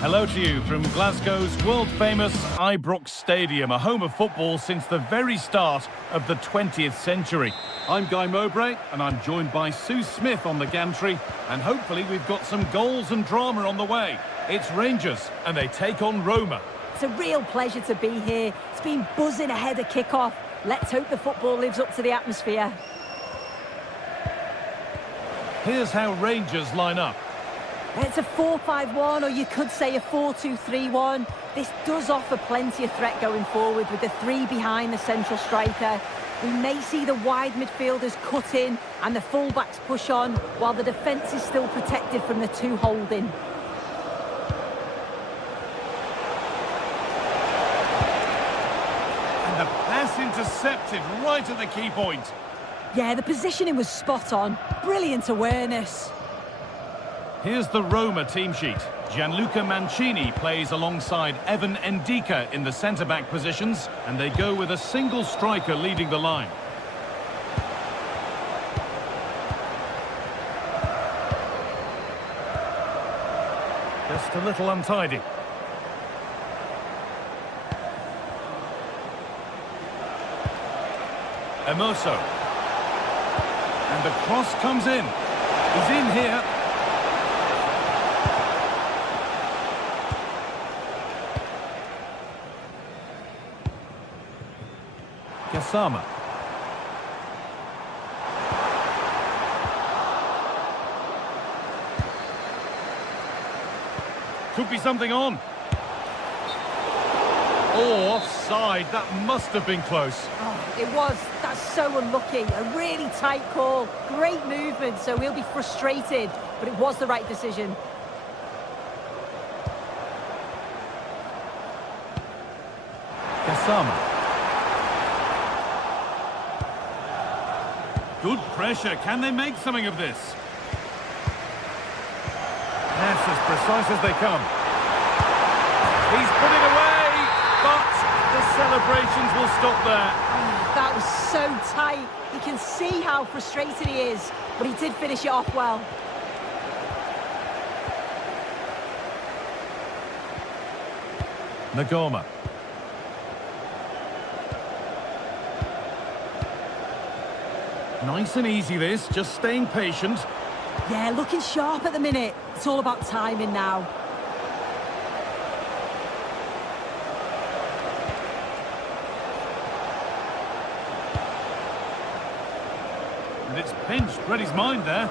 Hello to you from Glasgow's world-famous Ibrox Stadium, a home of football since the very start of the 20th century. I'm Guy Mowbray, and I'm joined by Sue Smith on the gantry, and hopefully we've got some goals and drama on the way. It's Rangers, and they take on Roma. It's a real pleasure to be here. It's been buzzing ahead of kick-off. Let's hope the football lives up to the atmosphere. Here's how Rangers line up. It's a 4-5-1, or you could say a 4-2-3-1. This does offer plenty of threat going forward with the three behind the central striker. We may see the wide midfielders cut in and the fullbacks push on, while the defence is still protected from the two holding. And the pass intercepted right at the key point. Yeah, the positioning was spot on. Brilliant awareness. Here's the Roma team sheet. Gianluca Mancini plays alongside Evan Ndika in the centre-back positions, and they go with a single striker leading the line. Just a little untidy. Emoso. And the cross comes in. He's in here. Gassama. Could be something on. Oh, offside. That must have been close. Oh, it was. That's so unlucky. A really tight call. Great movement, so we'll be frustrated. But it was the right decision. Gassama. Good pressure. Can they make something of this? Pass as precise as they come. He's put it away, but the celebrations will stop there. Oh, that was so tight. You can see how frustrated he is, but he did finish it off well. Nagoma. Nice and easy this, just staying patient. Yeah, looking sharp at the minute. It's all about timing now. And it's pinched, read his mind there.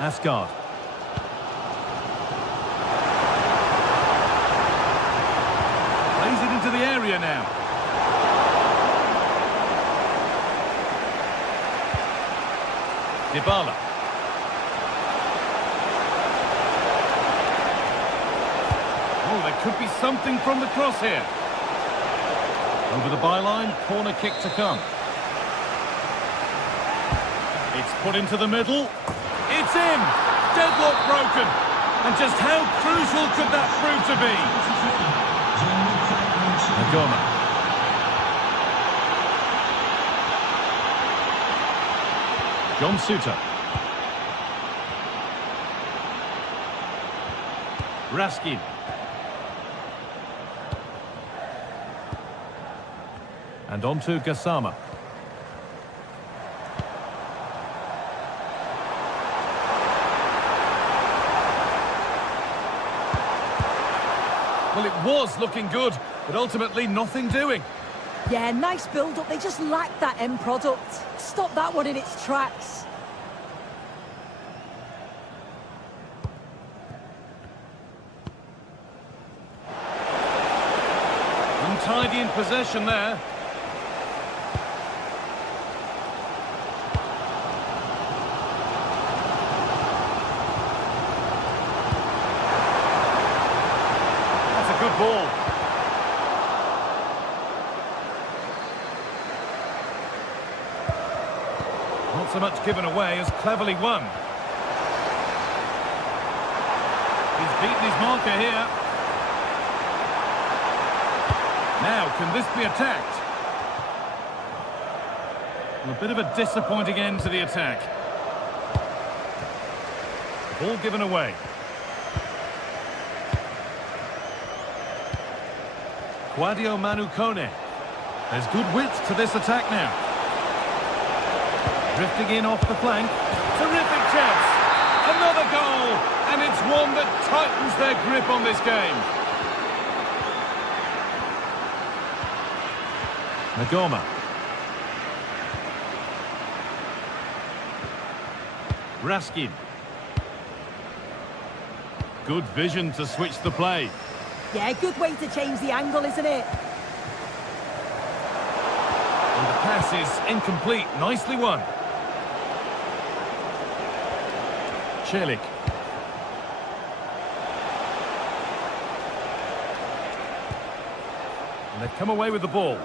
Asgard. Plays it into the area now. Dybala. Oh, there could be something from the cross here. Over the byline, corner kick to come. It's put into the middle. It's in! Deadlock broken! And just how crucial could that prove to be? Nagoma. John Suter. Raskin. And on to Gassama. Well, it was looking good, but ultimately nothing doing. Yeah, nice build-up. They just lacked that end product. Stop that one in its tracks. Untidy in possession there. Good ball. Not so much given away as cleverly won. He's beaten his marker here. Now, can this be attacked? Well, a bit of a disappointing end to the attack. Ball given away. Quadio Manukone. There's good width to this attack now. Drifting in off the flank. Terrific chance. Another goal. And it's one that tightens their grip on this game. Magoma. Raskin. Good vision to switch the play. Yeah, good way to change the angle, isn't it? And the pass is incomplete. Nicely won. Celik. And they've come away with the ball.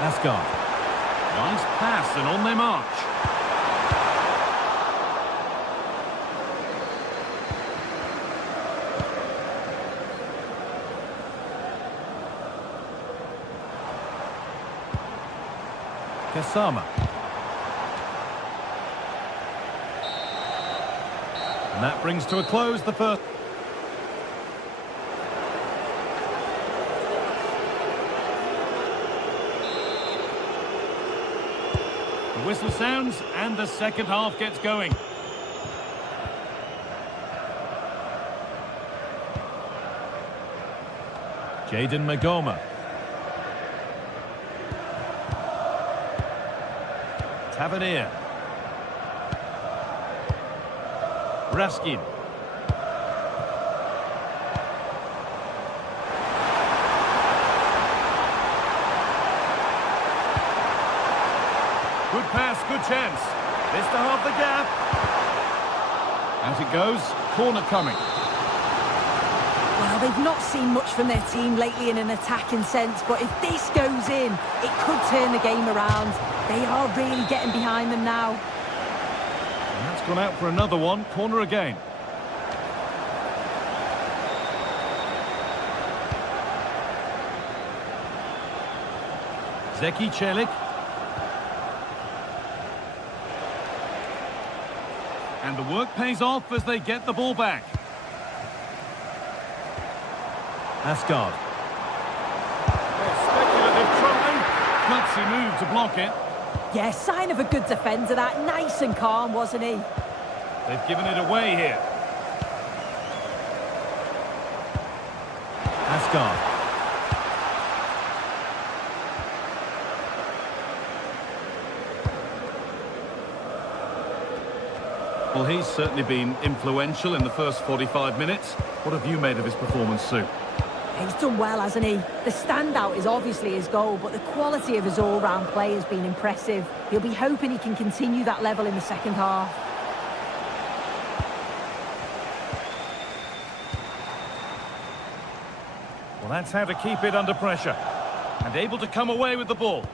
Asgard. Nice pass and on they march. Kasama. And that brings to a close the first. The whistle sounds and the second half gets going. Jayden Magoma. Tavernier. Raskin. Good pass, good chance. This to half the gap. Out it goes. Corner coming. Well, they've not seen much from their team lately in an attacking sense, but if this goes in, it could turn the game around. They are really getting behind them now. And that's gone out for another one. Corner again. Zeki Celik. And the work pays off as they get the ball back. Asgard. Speculative try. Gutsy move to block it. Yeah, sign of a good defender, that. Nice and calm, wasn't he? They've given it away here. Asgard. Well, he's certainly been influential in the first 45 minutes. What have you made of his performance, Sue? He's done well, hasn't he? The standout is obviously his goal, but the quality of his all-round play has been impressive. He'll be hoping he can continue that level in the second half. Well, that's how to keep it under pressure. And able to come away with the ball.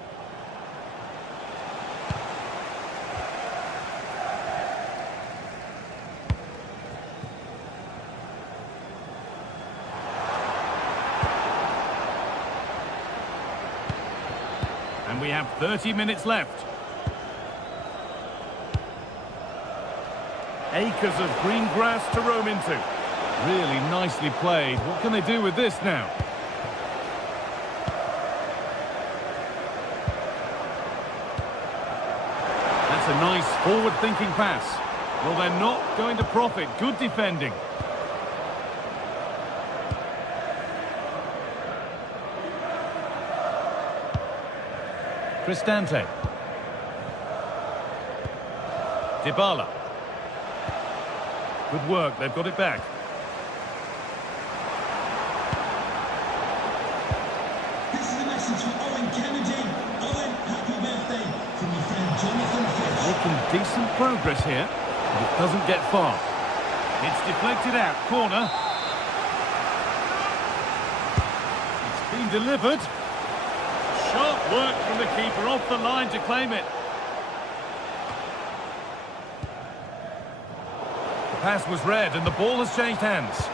And we have 30 minutes left. Acres of green grass to roam into. Really nicely played. What can they do with this now? That's a nice forward-thinking pass. Well, they're not going to profit. Good defending. Cristante. Dybala. Good work, they've got it back. This is a message for Owen Kennedy. Owen, happy birthday from your friend Jonathan Fish. Making decent progress here, but it doesn't get far. It's deflected out, corner. It's been delivered. Sharp work from the keeper off the line to claim it. Pass was read and the ball has changed hands.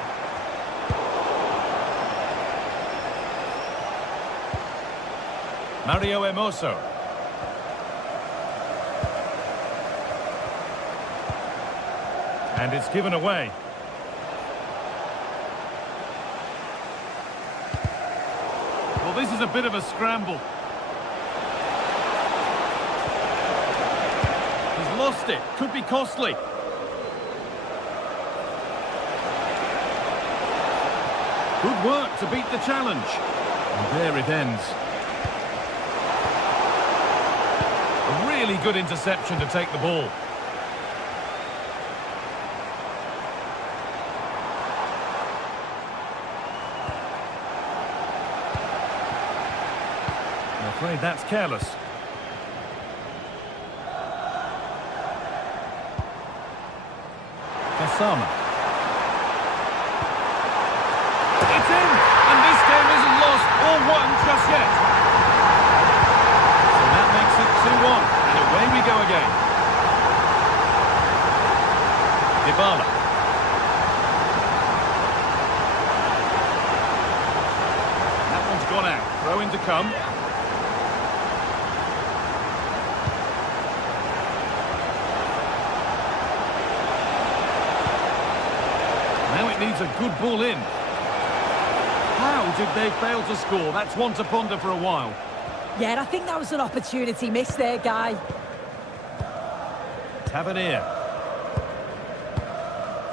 Mario Hermoso. And it's given away. Well, this is a bit of a scramble. He's lost it. Could be costly. Good work to beat the challenge. And there it ends. A really good interception to take the ball. I'm afraid that's careless. Kasama. It's in! And this game isn't lost or won just yet. So that makes it 2-1. And away we go again. Dybala. That one's gone out. Throw in to come. Now it needs a good ball in. How did they fail to score? That's one to ponder for a while. Yeah, I think that was an opportunity missed there, Guy. Tavernier.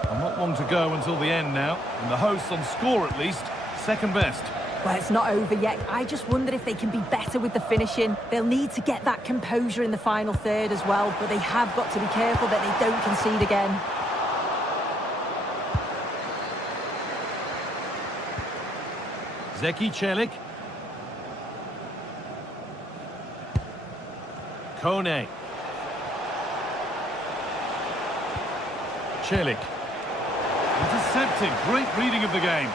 Well, not long to go until the end now. And the hosts on score at least, second best. Well, it's not over yet. I just wonder if they can be better with the finishing. They'll need to get that composure in the final third as well, but they have got to be careful that they don't concede again. Zeki Çelik. Kone. Çelik. Intercepted. Great reading of the game.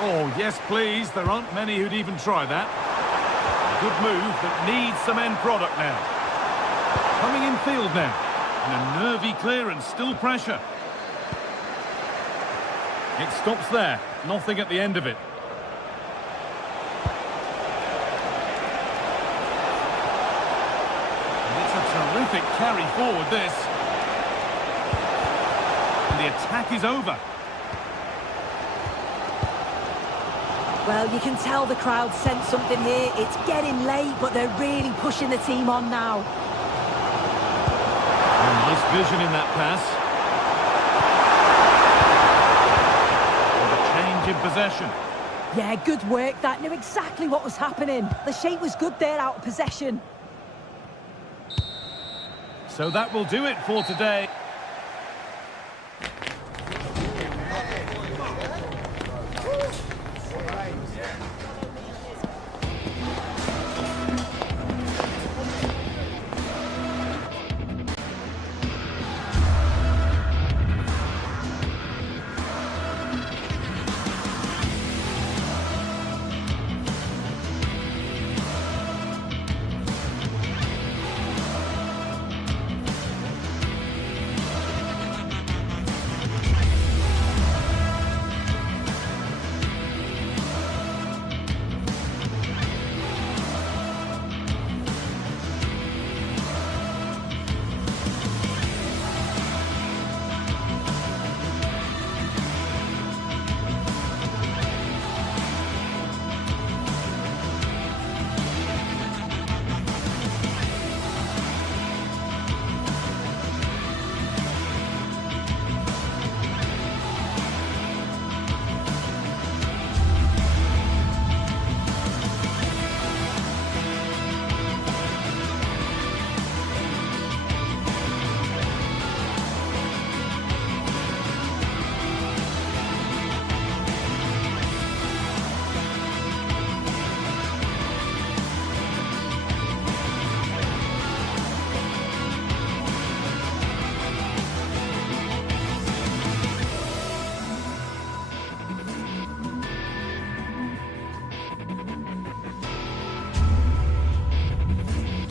Oh, yes, please. There aren't many who'd even try that. A good move that needs some end product now. Coming in field now. And a nervy clearance. Still pressure. It stops there. Nothing at the end of it. Terrific carry forward, this. And the attack is over. Well, you can tell the crowd sense something here. It's getting late, but they're really pushing the team on now. Oh, nice vision in that pass. And a change in possession. Yeah, good work. That knew exactly what was happening. The shape was good there out of possession. So that will do it for today.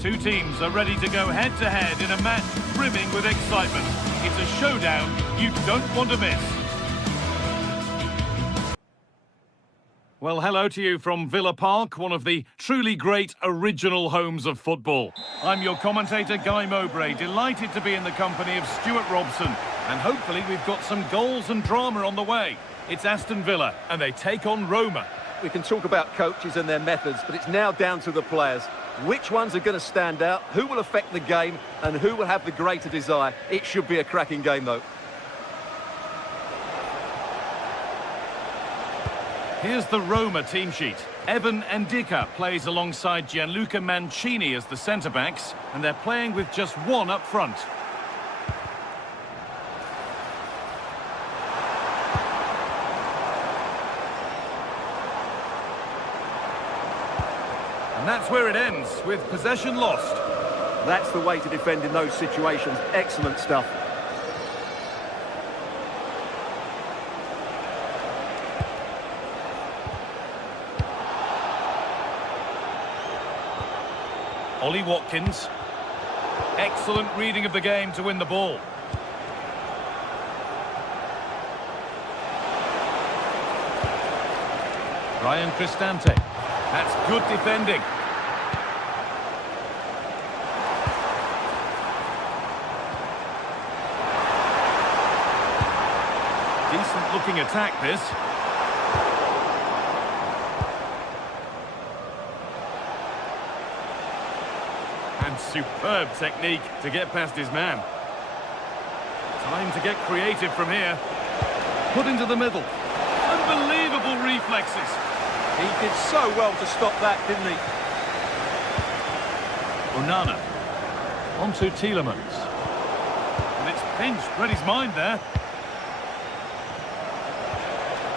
Two teams are ready to go head-to-head in a match brimming with excitement. It's a showdown you don't want to miss. Well, hello to you from Villa Park, one of the truly great original homes of football. I'm your commentator, Guy Mowbray, delighted to be in the company of Stuart Robson. And hopefully we've got some goals and drama on the way. It's Aston Villa, and they take on Roma. We can talk about coaches and their methods, but it's now down to the players. Which ones are going to stand out, who will affect the game, and who will have the greater desire? It should be a cracking game, though. Here's the Roma team sheet. Evan Ndicka plays alongside Gianluca Mancini as the centre-backs, and they're playing with just one up front. And that's where it ends, with possession lost. That's the way to defend in those situations. Excellent stuff. Ollie Watkins. Excellent reading of the game to win the ball. Ryan Cristante. That's good defending. Decent looking attack, this. And superb technique to get past his man. Time to get creative from here. Put into the middle. Unbelievable reflexes. He did so well to stop that, didn't he? Onana. On to Tielemans. And it's pinched, read his mind there.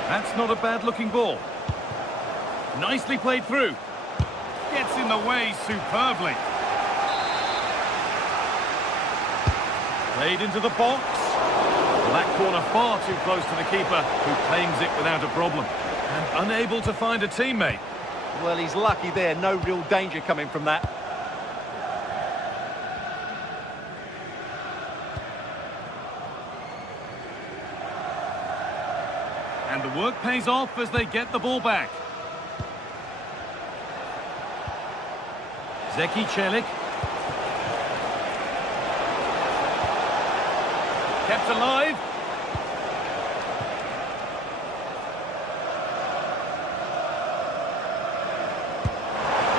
That's not a bad-looking ball. Nicely played through. Gets in the way superbly. Played into the box. Well, that corner far too close to the keeper, who claims it without a problem. And unable to find a teammate. Well, he's lucky there. No real danger coming from that. And the work pays off as they get the ball back. Zeki Celik. Kept alive.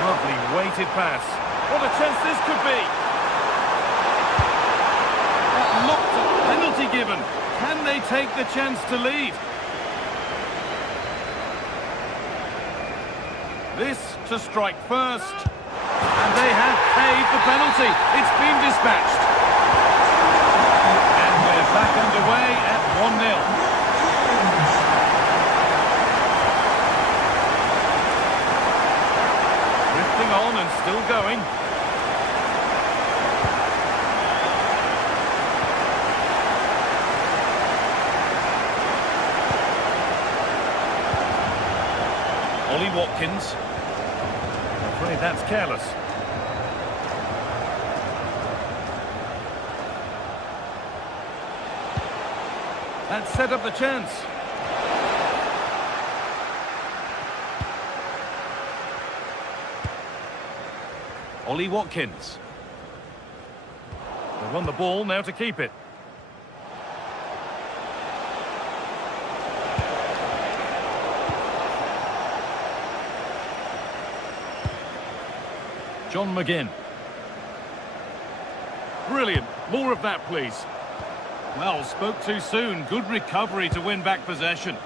Lovely weighted pass. What a chance this could be. That looked a penalty given. Can they take the chance to lead? This to strike first. And they have paid the penalty. It's been dispatched. And we're back underway at 1-0. Drifting on and still going. Ollie Watkins. I'm afraid that's careless. That set up the chance. Ollie Watkins. They won the ball, now to keep it. John McGinn. Brilliant. More of that, please. Well, spoke too soon. Good recovery to win back possession.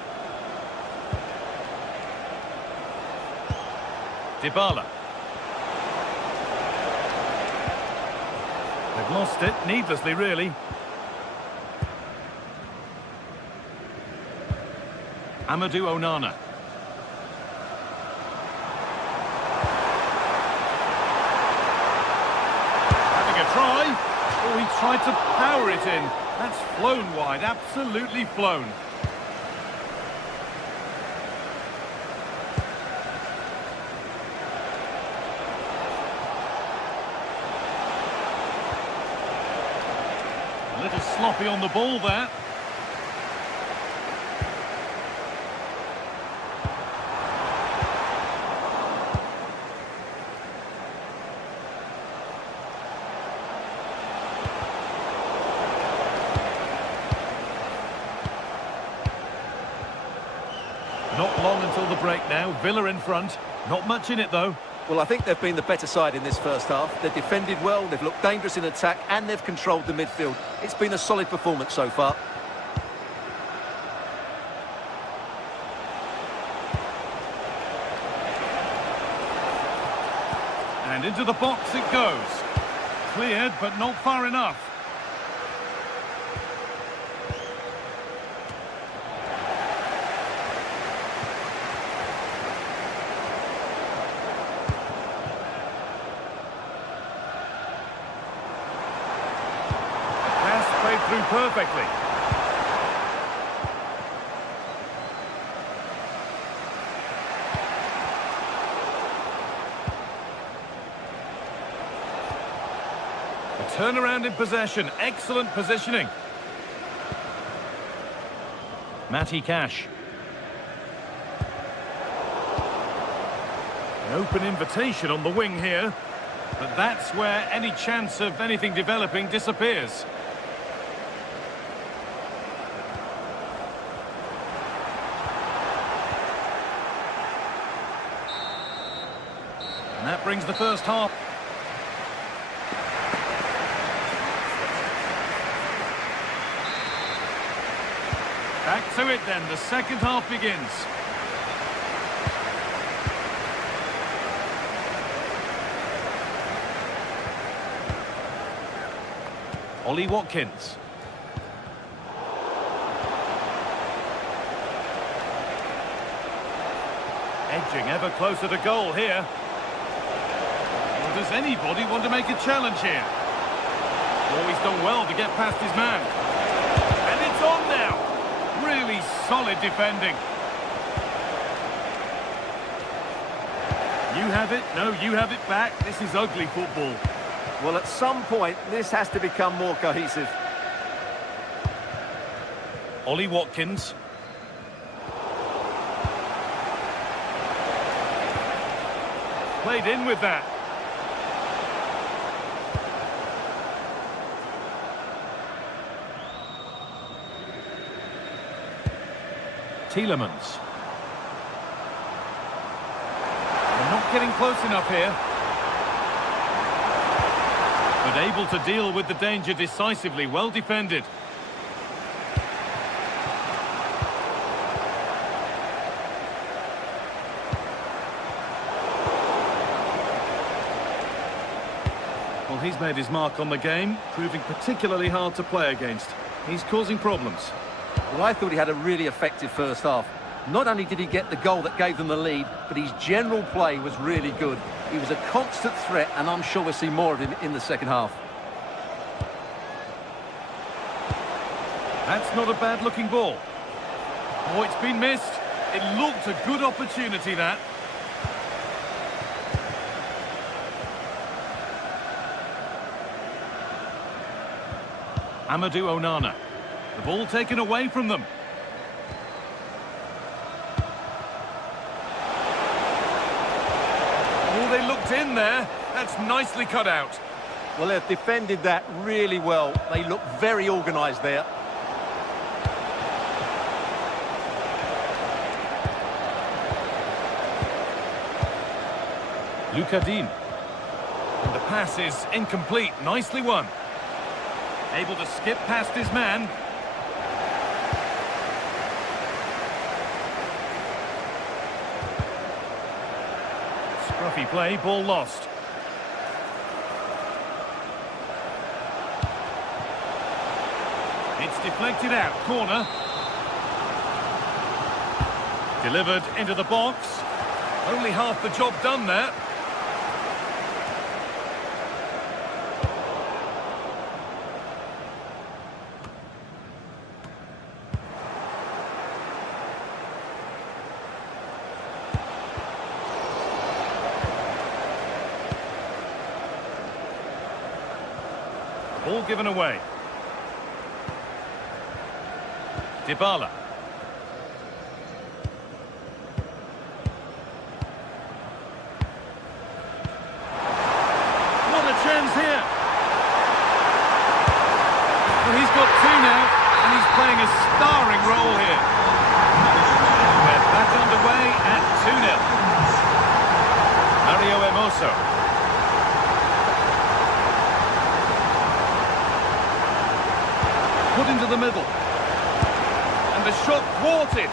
Dybala. They've lost it, needlessly, really. Amadou Onana. Having a try. Oh, he tried to power it in. That's flown wide, absolutely flown. A little sloppy on the ball there. Not long until the break now. Villa in front. Not much in it, though. Well, I think they've been the better side in this first half. They've defended well, they've looked dangerous in attack, and they've controlled the midfield. It's been a solid performance so far. And into the box it goes. Cleared, but not far enough. Through perfectly. A turnaround in possession. Excellent positioning. Matty Cash. An open invitation on the wing here. But that's where any chance of anything developing disappears. And that brings the first half. Back to it then, the second half begins. Ollie Watkins. Edging ever closer to goal here. Does anybody want to make a challenge here? Oh, he's done well to get past his man. And it's on now. Really solid defending. You have it. No, you have it back. This is ugly football. Well, at some point, this has to become more cohesive. Ollie Watkins. Played in with that. Tielemans. They're not getting close enough here. But able to deal with the danger decisively. Well defended. Well, he's made his mark on the game, proving particularly hard to play against. He's causing problems. Well, I thought he had a really effective first half. Not only did he get the goal that gave them the lead, but his general play was really good. He was a constant threat, and I'm sure we'll see more of him in the second half. That's not a bad-looking ball. Oh, it's been missed. It looked a good opportunity, that. Amadou Onana. The ball taken away from them. Oh, they looked in there. That's nicely cut out. Well, they've defended that really well. They look very organised there. Lucadine. And the pass is incomplete. Nicely won. Able to skip past his man. Scruffy play, ball lost. It's deflected out, corner. Delivered into the box. Only half the job done there. Ball given away. Dybala. What a chance here. Well, he's got two now, and he's playing a starring role here. We're back underway at 2-0. Mario Hermoso. Put into the middle. And the shot thwarted.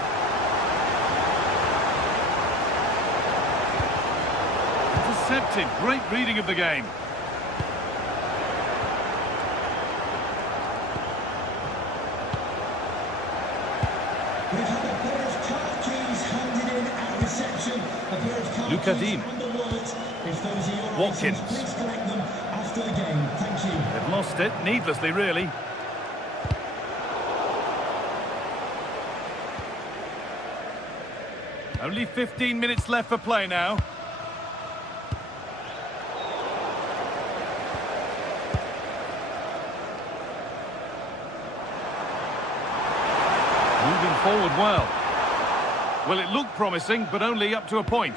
Intercepted. Great reading of the game. We've had a pair of car keys handed in at reception. A pair of car Luca keys Dean. and the wallet. If those are your Watkins. items, please collect them after the game. Thank you. They've lost it, needlessly really. Only 15 minutes left for play now. Moving forward well. Well, it looked promising, but only up to a point.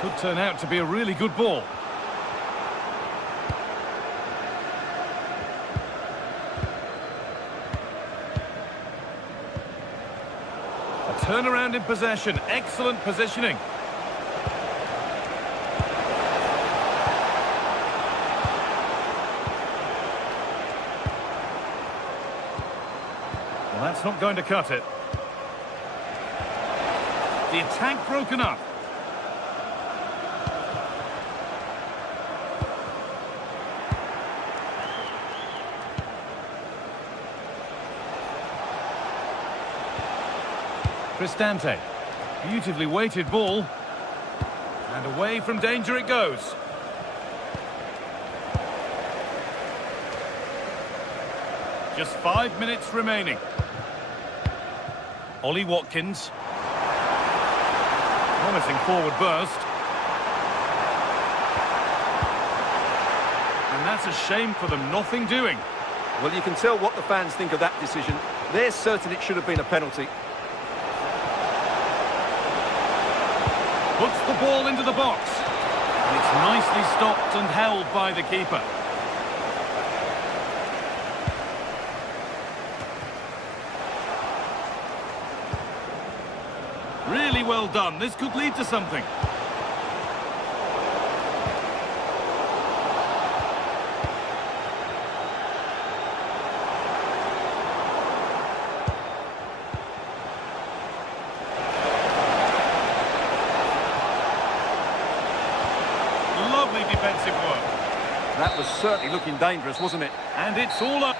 Could turn out to be a really good ball. A turnaround in possession. Excellent positioning. Well, that's not going to cut it. The attack broken up. Cristante. Beautifully weighted ball. And away from danger it goes. Just 5 minutes remaining. Ollie Watkins. Promising forward burst. And that's a shame for them, nothing doing. Well, you can tell what the fans think of that decision. They're certain it should have been a penalty. Puts the ball into the box. And it's nicely stopped and held by the keeper. Really well done. This could lead to something. Lovely defensive work. That was certainly looking dangerous, wasn't it? And it's all up.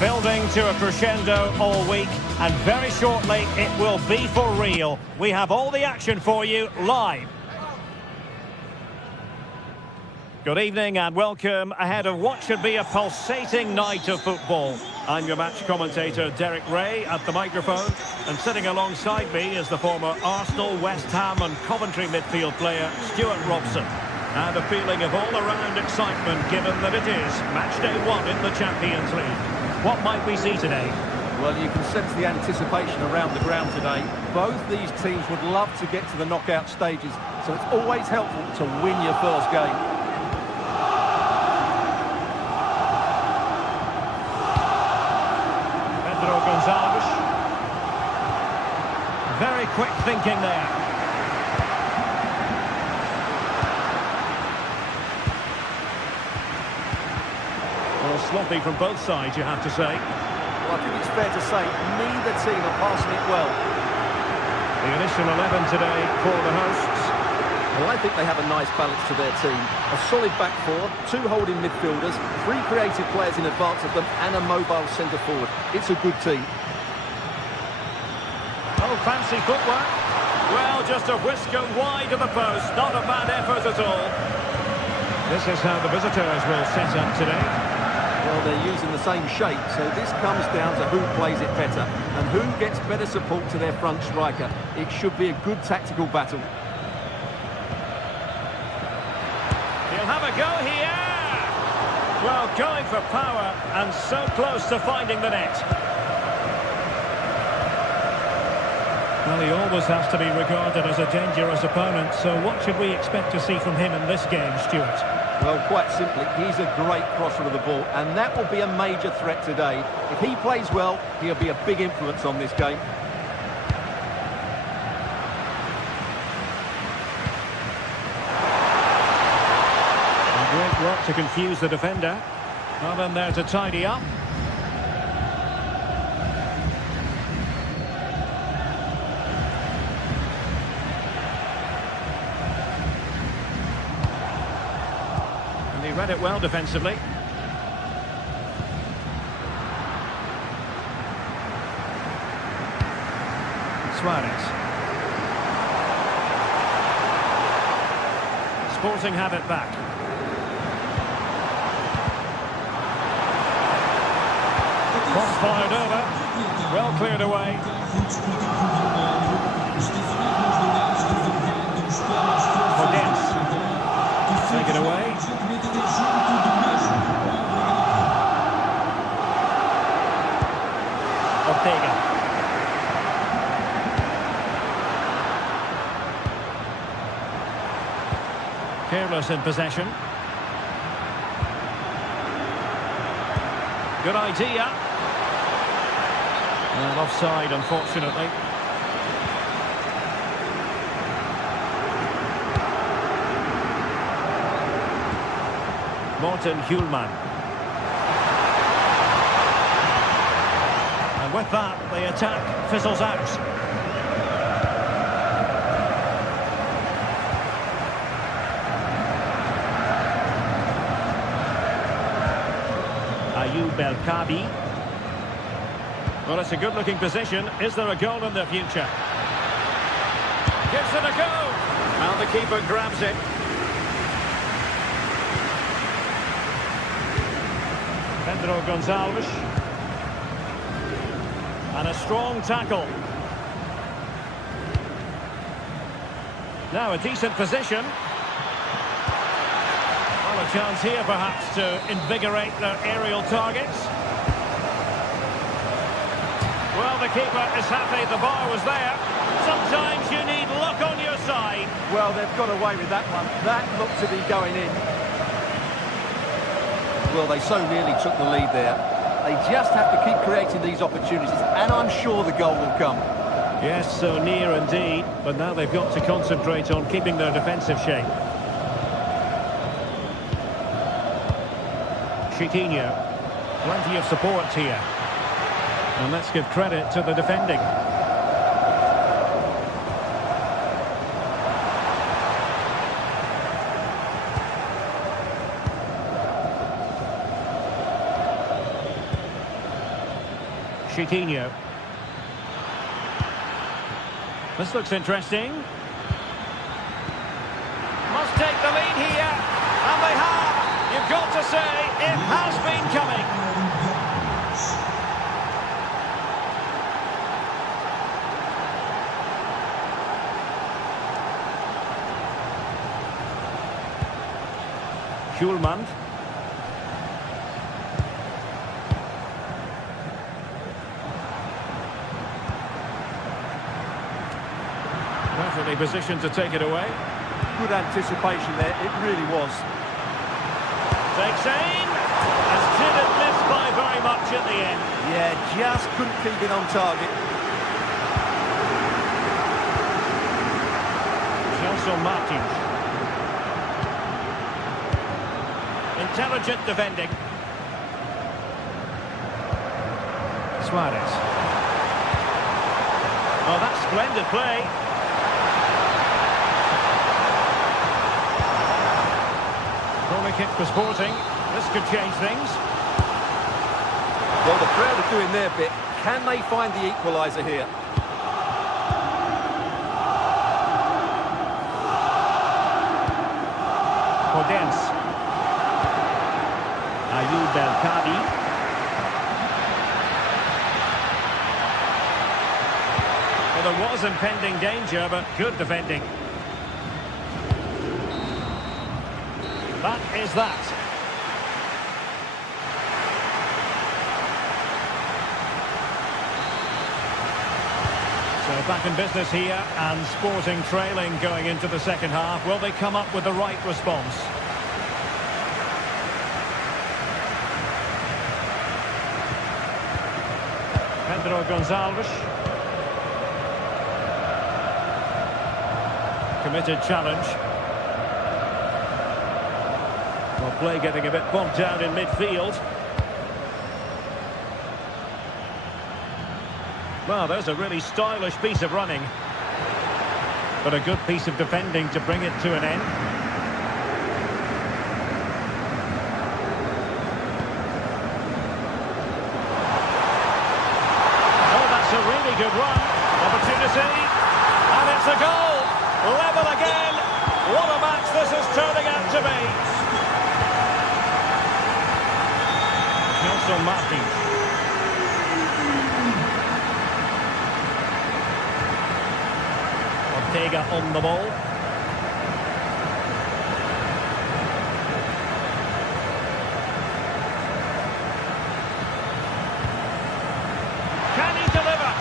Building to a crescendo all week, and very shortly it will be for real. We have all the action for you live. Good evening and welcome ahead of what should be a pulsating night of football. I'm your match commentator Derek Ray at the microphone, and sitting alongside me is the former Arsenal, West Ham and Coventry midfield player Stuart Robson. And a feeling of all-around excitement given that it is match day 1 in the Champions League. What might we see today? Well, you can sense the anticipation around the ground today. Both these teams would love to get to the knockout stages, so it's always helpful to win your first game. Gonzalez. Very quick thinking there. Well, sloppy from both sides, you have to say. Well, I think it's fair to say neither team are passing it well. The initial 11 today for the hosts. Well, I think they have a nice balance to their team. A solid back four, 2 holding midfielders, 3 creative players in advance of them, and a mobile centre forward. It's a good team. Oh, fancy footwork. Well, just a whisker wide of the post. Not a bad effort at all. This is how the visitors will set up today. Well, they're using the same shape, so this comes down to who plays it better and who gets better support to their front striker. It should be a good tactical battle. He'll have a go here. Well, going for power and so close to finding the net. Well, he always has to be regarded as a dangerous opponent, so what should we expect to see from him in this game, Stuart? Well, quite simply, he's a great crosser of the ball, and that will be a major threat today. If he plays well, he'll be a big influence on this game. Great work to confuse the defender. Well, in there to tidy up. And he read it well defensively. Suarez. Sporting have it back. Cross fired over, well cleared away. Forgets. Take it away. Ortega. Careless in possession. Good idea. And offside, unfortunately. Morten Hjulman. And with that, the attack fizzles out. Ayoub El Kabi. Well, it's a good-looking position. Is there a goal in the future? Gives it a go. And the keeper grabs it. Pedro Gonzalez. And a strong tackle. Now a decent position. Well, a chance here perhaps to invigorate their aerial targets. Well, the keeper is happy the bar was there. Sometimes you need luck on your side. Well, they've got away with that one. That looked to be going in. Well, they so nearly took the lead there. They just have to keep creating these opportunities, and I'm sure the goal will come. Yes, so near indeed. But now they've got to concentrate on keeping their defensive shape. Chiquinho. Plenty of support here. And let's give credit to the defending. Chiquinho. This looks interesting. Must take the lead here. And they have. You've got to say, it has been coming. Schulman. Perfectly positioned to take it away. Good anticipation there, it really was. Takes aim. As didn't miss by very much at the end. Yeah, just couldn't keep it on target. Gelson Martins. Intelligent defending. Suarez. Oh, that's splendid play. Corner kick for Sporting. This could change things. Well, the crowd are doing their bit. Can they find the equaliser here? Podence. Ayoub El-Kadi. Well, there was impending danger, but good defending. That is that. So back in business here, and Sporting trailing going into the second half. Will they come up with the right response? Pedro Gonçalves. Committed challenge. Well, play getting a bit bogged down in midfield. Well, there's a really stylish piece of running. But a good piece of defending to bring it to an end. Oh, that's a really good run. Opportunity. And it's a goal. Level again. What a match this is turning out to be. Gelson Martins. Ortega on the ball. Can he deliver?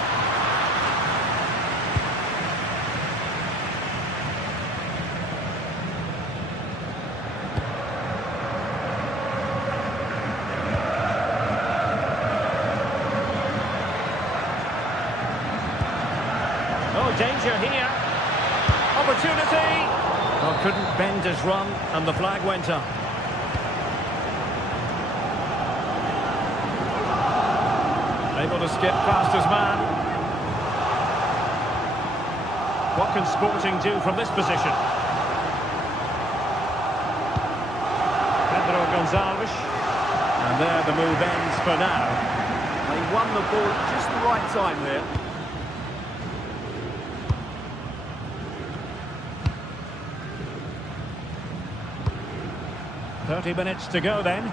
Oh, danger here. Opportunity. Well, couldn't bend his run, and the flag went up. Able to skip past his man. What can Sporting do from this position? Pedro Gonçalves. And there the move ends for now. They won the ball at just the right time there. .30 minutes to go then.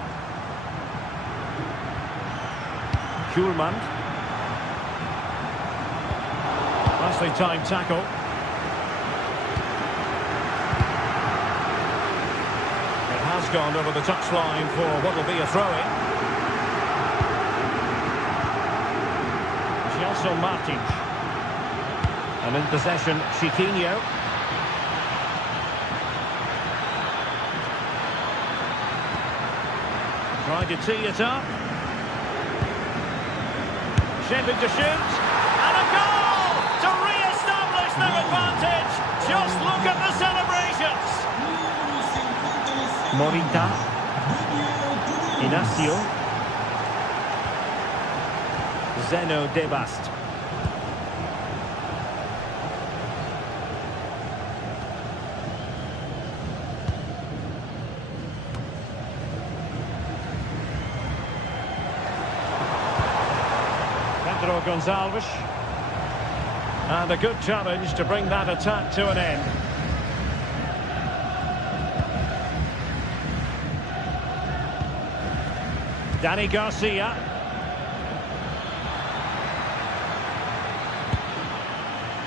Schulman. Nicely timed tackle. It has gone over the touchline for what will be a throw-in. Gelson Martins. And in possession, Chiquinho. Trying to tee it up. Shaping to shoot. And a goal to re-establish their advantage. Just look at the celebrations. Morita. Inacio. Zeno Debast. Pedro Gonçalves. And a good challenge to bring that attack to an end. Dani Garcia.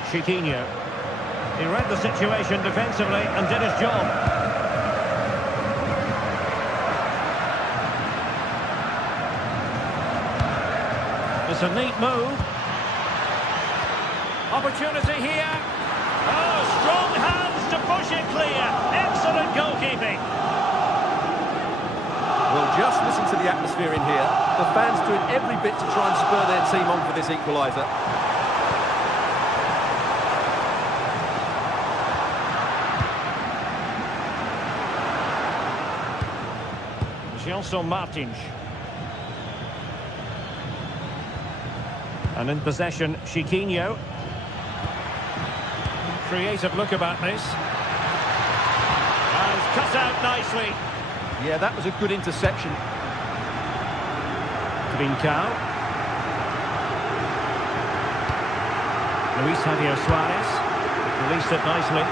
Chiquinho. He read the situation defensively and did his job. It's a neat move. Opportunity here. Oh, strong hands to push it clear. Excellent goalkeeping. Well, just listen to the atmosphere in here. The fans doing every bit to try and spur their team on for this equaliser. Gelson Martins. And in possession, Chiquinho. Creative look about this. And cut out nicely. Yeah, that was a good interception. Trincao. Luis Javier Suarez. Released it nicely.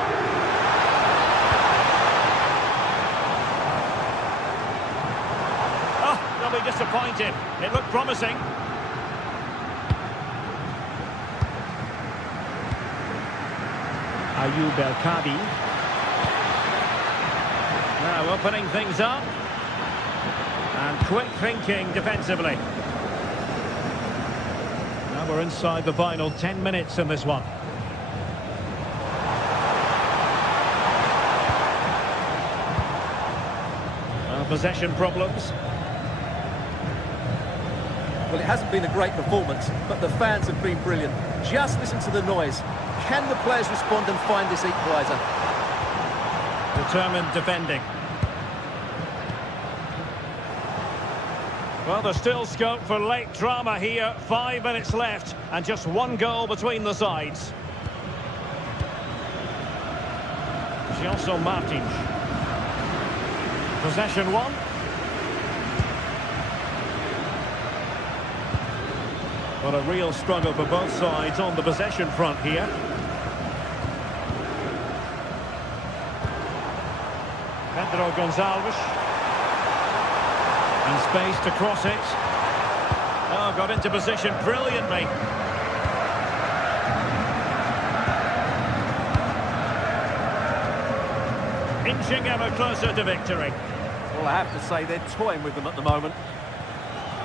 Oh, they'll be disappointed. It looked promising. Ayoub El Kadi. Now opening things up. And quick thinking defensively. Now we're inside the final 10 minutes in this one. Possession problems. Well, it hasn't been a great performance, but the fans have been brilliant. Just listen to the noise. Can the players respond and find this equaliser? Determined defending. Well, there's still scope for late drama here. 5 minutes left and just one goal between the sides. Gelson Martins. Possession one. Well, a real struggle for both sides on the possession front here. Pedro Gonçalves. And space to cross it. Oh, got into position brilliantly. Inching ever closer to victory. Well, I have to say they're toying with them at the moment.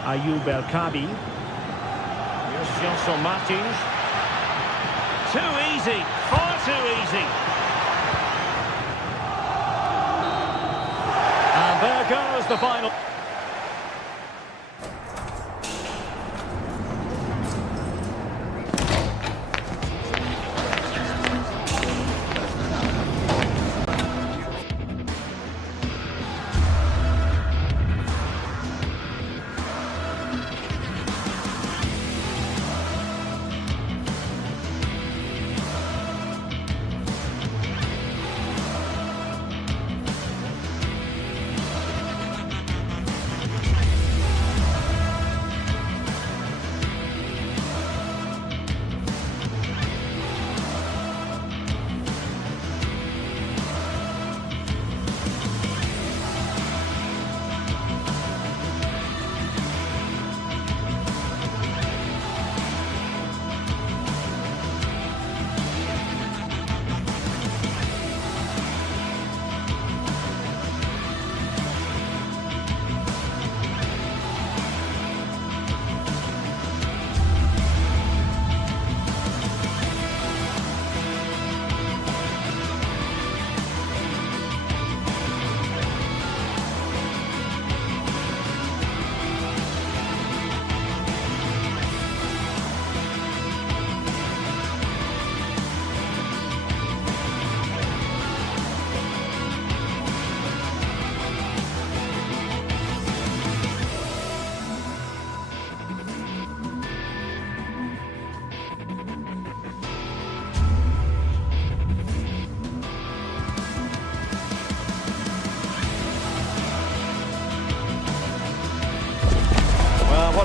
Ayoub El Kadi. Here's Gelson Martins. Too easy, far too easy. And there goes the final.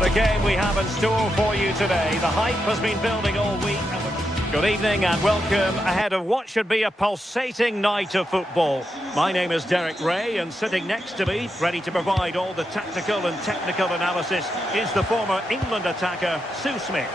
What a game we have in store for you today. The hype has been building all week. Good evening and welcome ahead of what should be a pulsating night of football. My name is Derek Ray, and sitting next to me, ready to provide all the tactical and technical analysis, is the former England attacker, Sue Smith.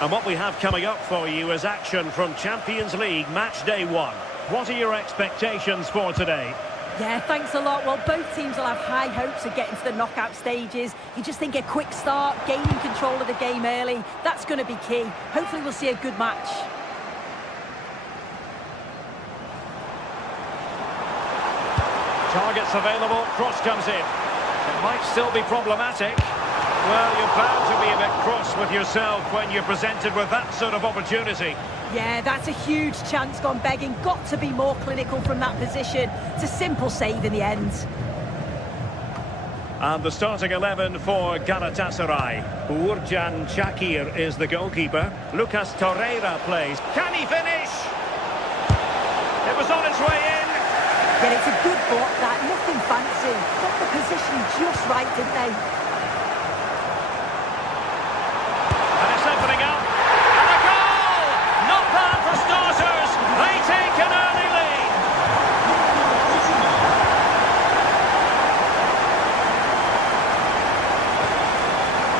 And what we have coming up for you is action from Champions League Match Day 1. What are your expectations for today? Yeah, thanks a lot. Well, both teams will have high hopes of getting to the knockout stages. You just think a quick start, gaining control of the game early, that's going to be key. Hopefully we'll see a good match. Targets available, cross comes in. It might still be problematic. Well, you're bound to be a bit cross with yourself when you're presented with that sort of opportunity. Yeah, that's a huge chance gone begging. Got to be more clinical from that position. It's a simple save in the end. And the starting 11 for Galatasaray. Uğurcan Çakır is the goalkeeper. Lucas Torreira plays. Can he finish? It was on its way in. Yeah, it's a good block, that. Nothing fancy. Got the position just right, didn't they? And it's opening up. And a goal! Not bad for starters. They take an early lead.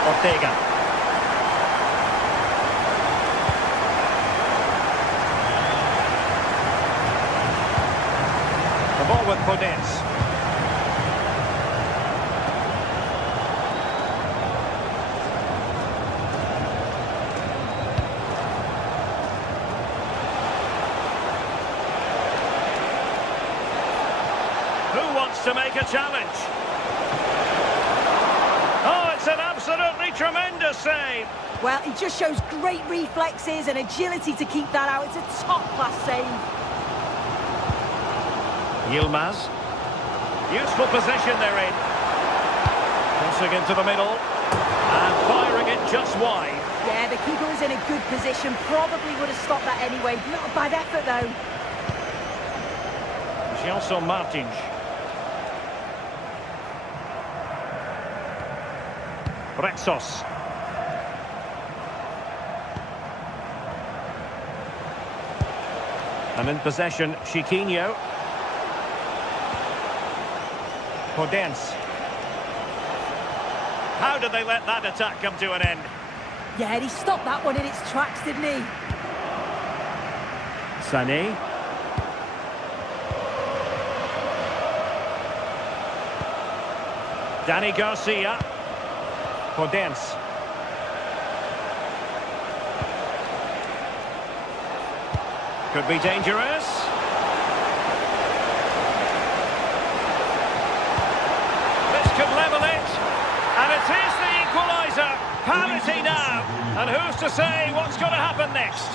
Ortega. The ball with Podence. Who wants to make a challenge? Oh, it's an absolutely tremendous save. Well, it just shows great reflexes and agility to keep that out. It's a top-class save. Yilmaz. Useful position they're in. Crossing into the middle. And firing it just wide. Yeah, the keeper was in a good position. Probably would have stopped that anyway. Not a bad effort, though. Gelson Martins. Rexos. And in possession, Chiquinho. Podence. How did they let that attack come to an end? Yeah, he stopped that one in its tracks, didn't he? Sané. Danny Garcia. Podence. Could be dangerous. This could level it. And it is the equaliser. Parity now. And who's to say what's going to happen next?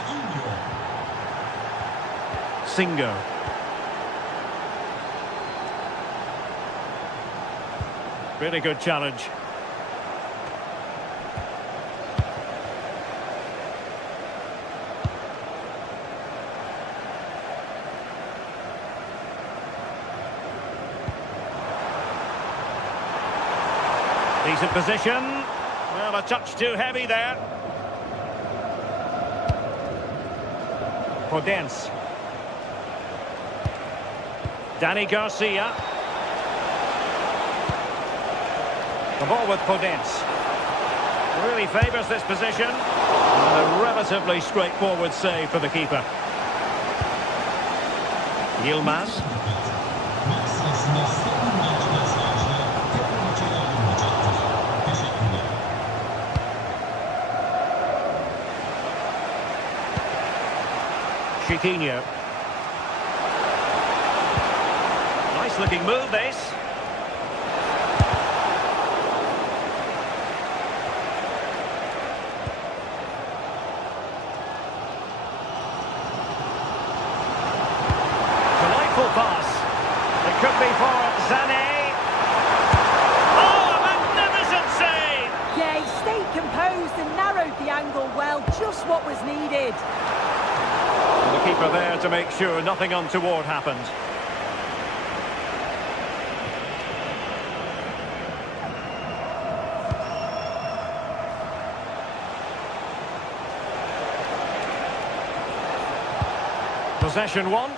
Singo. Really good challenge. Decent position. Well, a touch too heavy there. Podence. Danny Garcia. The ball with Podence. Really favours this position. And a relatively straightforward save for the keeper. Yilmaz. Chiquinho. Nice looking move, this. Delightful pass. It could be for Sané. Oh, a magnificent save! Yeah, he stayed composed and narrowed the angle well. Just what was needed. And the keeper there to make sure nothing untoward happened. Possession one.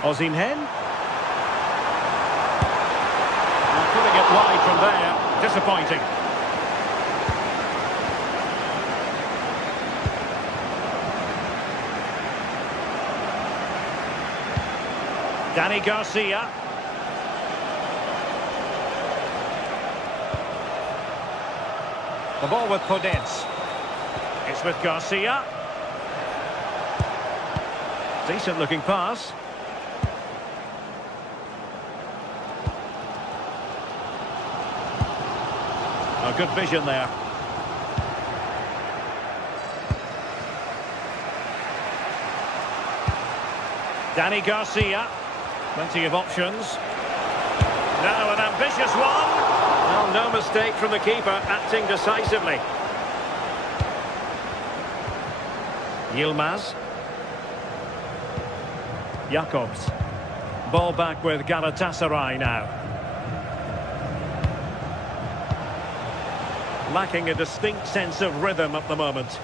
Osimhen. Putting it wide from there. Disappointing. Danny Garcia. The ball with Podence. It's with Garcia. Decent looking pass. Oh, good vision there. Danny Garcia. Plenty of options. Now an ambitious one. Well, no mistake from the keeper, acting decisively. Yilmaz. Jakobs. Ball back with Galatasaray now. Lacking a distinct sense of rhythm at the moment.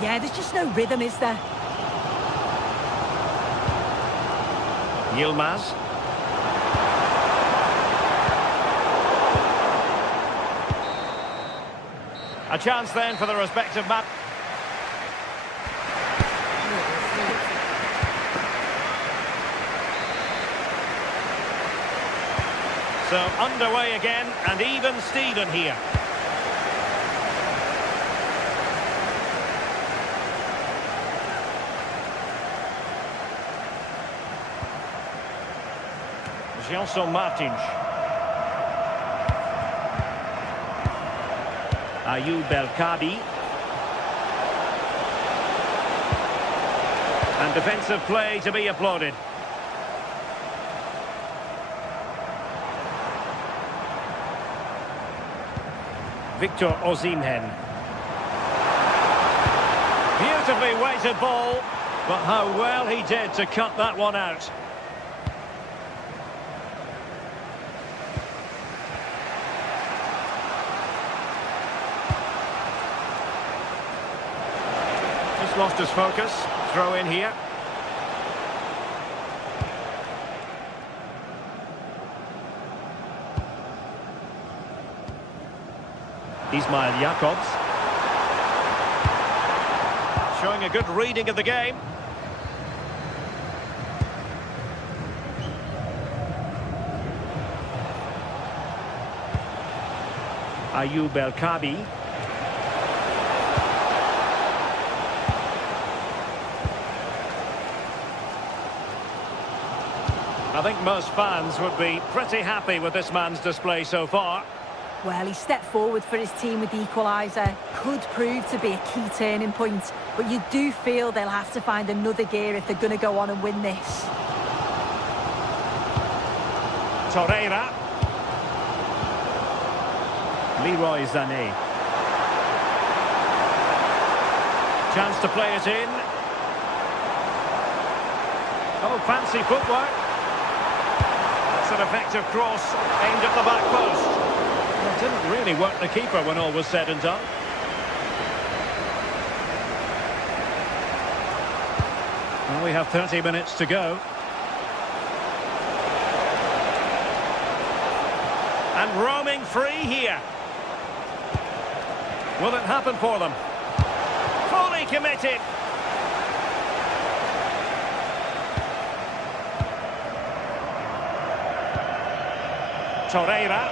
Yeah, there's just no rhythm, is there? Yilmaz. A chance then for the respective man. So underway again, and even Steven here. Gelson Martins. Ayoub El-Kabi. And defensive play to be applauded. Victor Osimhen. Beautifully weighted ball, but how well he did to cut that one out. Just lost his focus. Throw in here. Ismail Jakobs. Showing a good reading of the game. Ayoub El-Kabi. I think most fans would be pretty happy with this man's display so far. Well, he stepped forward for his team with the equaliser. Could prove to be a key turning point, but you do feel they'll have to find another gear if they're going to go on and win this. Torreira. Leroy Sané. Chance to play it in. Oh, fancy footwork. That's an effective cross aimed at the back post. Well, it didn't really work the keeper when all was said and done. Well, we have 30 minutes to go. And roaming free here. Will it happen for them? Fully committed. Torreira.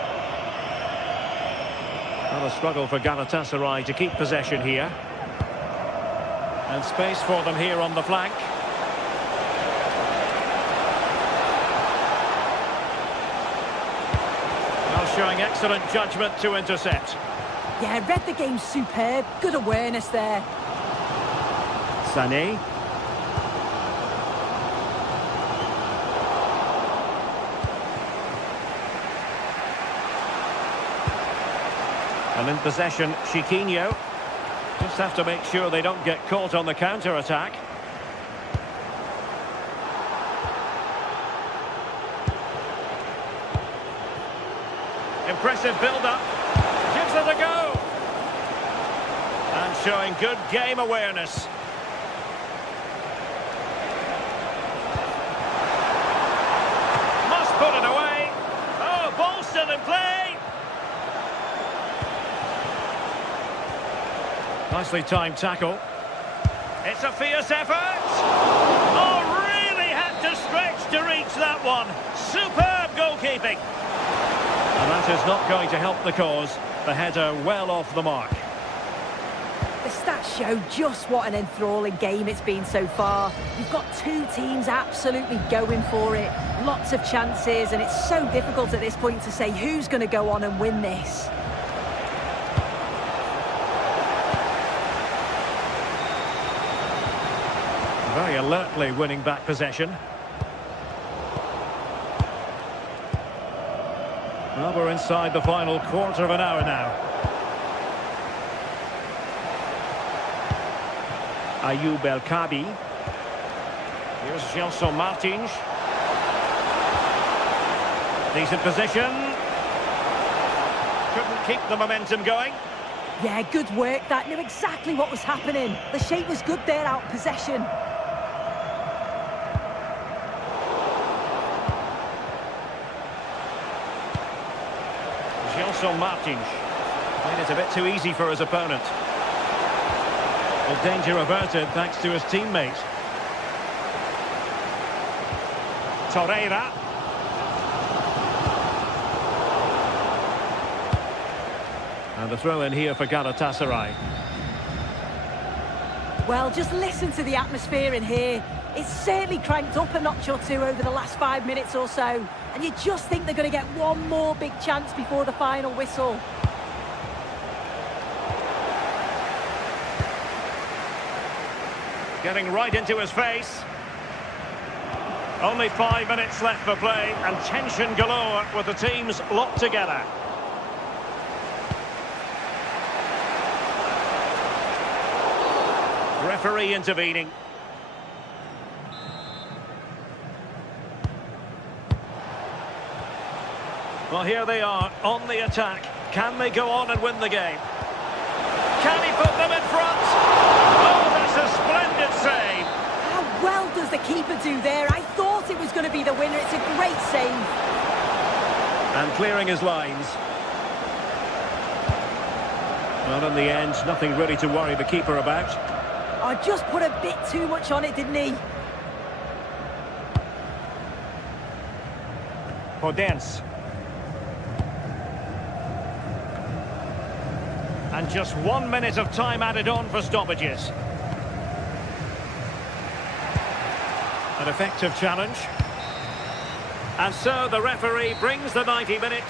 Well, a struggle for Galatasaray to keep possession here. And space for them here on the flank. Well, showing excellent judgment to intercept. Yeah, read the game superb. Good awareness there. Sané. And in possession, Chiquinho. Just have to make sure they don't get caught on the counter-attack. Impressive build-up. Gives it a go. And showing good game awareness. Must put it away. Oh, ball still in play. Nicely timed tackle. It's a fierce effort. Oh, really had to stretch to reach that one. Superb goalkeeping. And that is not going to help the cause. The header well off the mark. The stats show just what an enthralling game it's been so far. You've got two teams absolutely going for it. Lots of chances, and it's so difficult at this point to say who's going to go on and win this. Very alertly winning back possession. Well, we're inside the final quarter of an hour now. Ayoub El Kabi. Here's Gelson Martins. Decent position. Couldn't keep the momentum going. Yeah, good work. That knew exactly what was happening. The shape was good there, out possession. Gelson Martins. Made it a bit too easy for his opponent. Well, danger averted thanks to his teammate. Torreira. And the throw in here for Galatasaray. Well, just listen to the atmosphere in here. It's certainly cranked up a notch or two over the last 5 minutes or so. And you just think they're going to get one more big chance before the final whistle. Getting right into his face. Only 5 minutes left for play, and tension galore with the teams locked together. Referee intervening. Well, here they are on the attack. Can they go on and win the game? Can he put them in front? Oh, that's a splendid save. How well does the keeper do there? I thought it was going to be the winner. It's a great save. And clearing his lines. Well, in the end, nothing really to worry the keeper about. I just put a bit too much on it, didn't he? Podence. And just 1 minute of time added on for stoppages. An effective challenge. And so the referee brings the 90 minutes.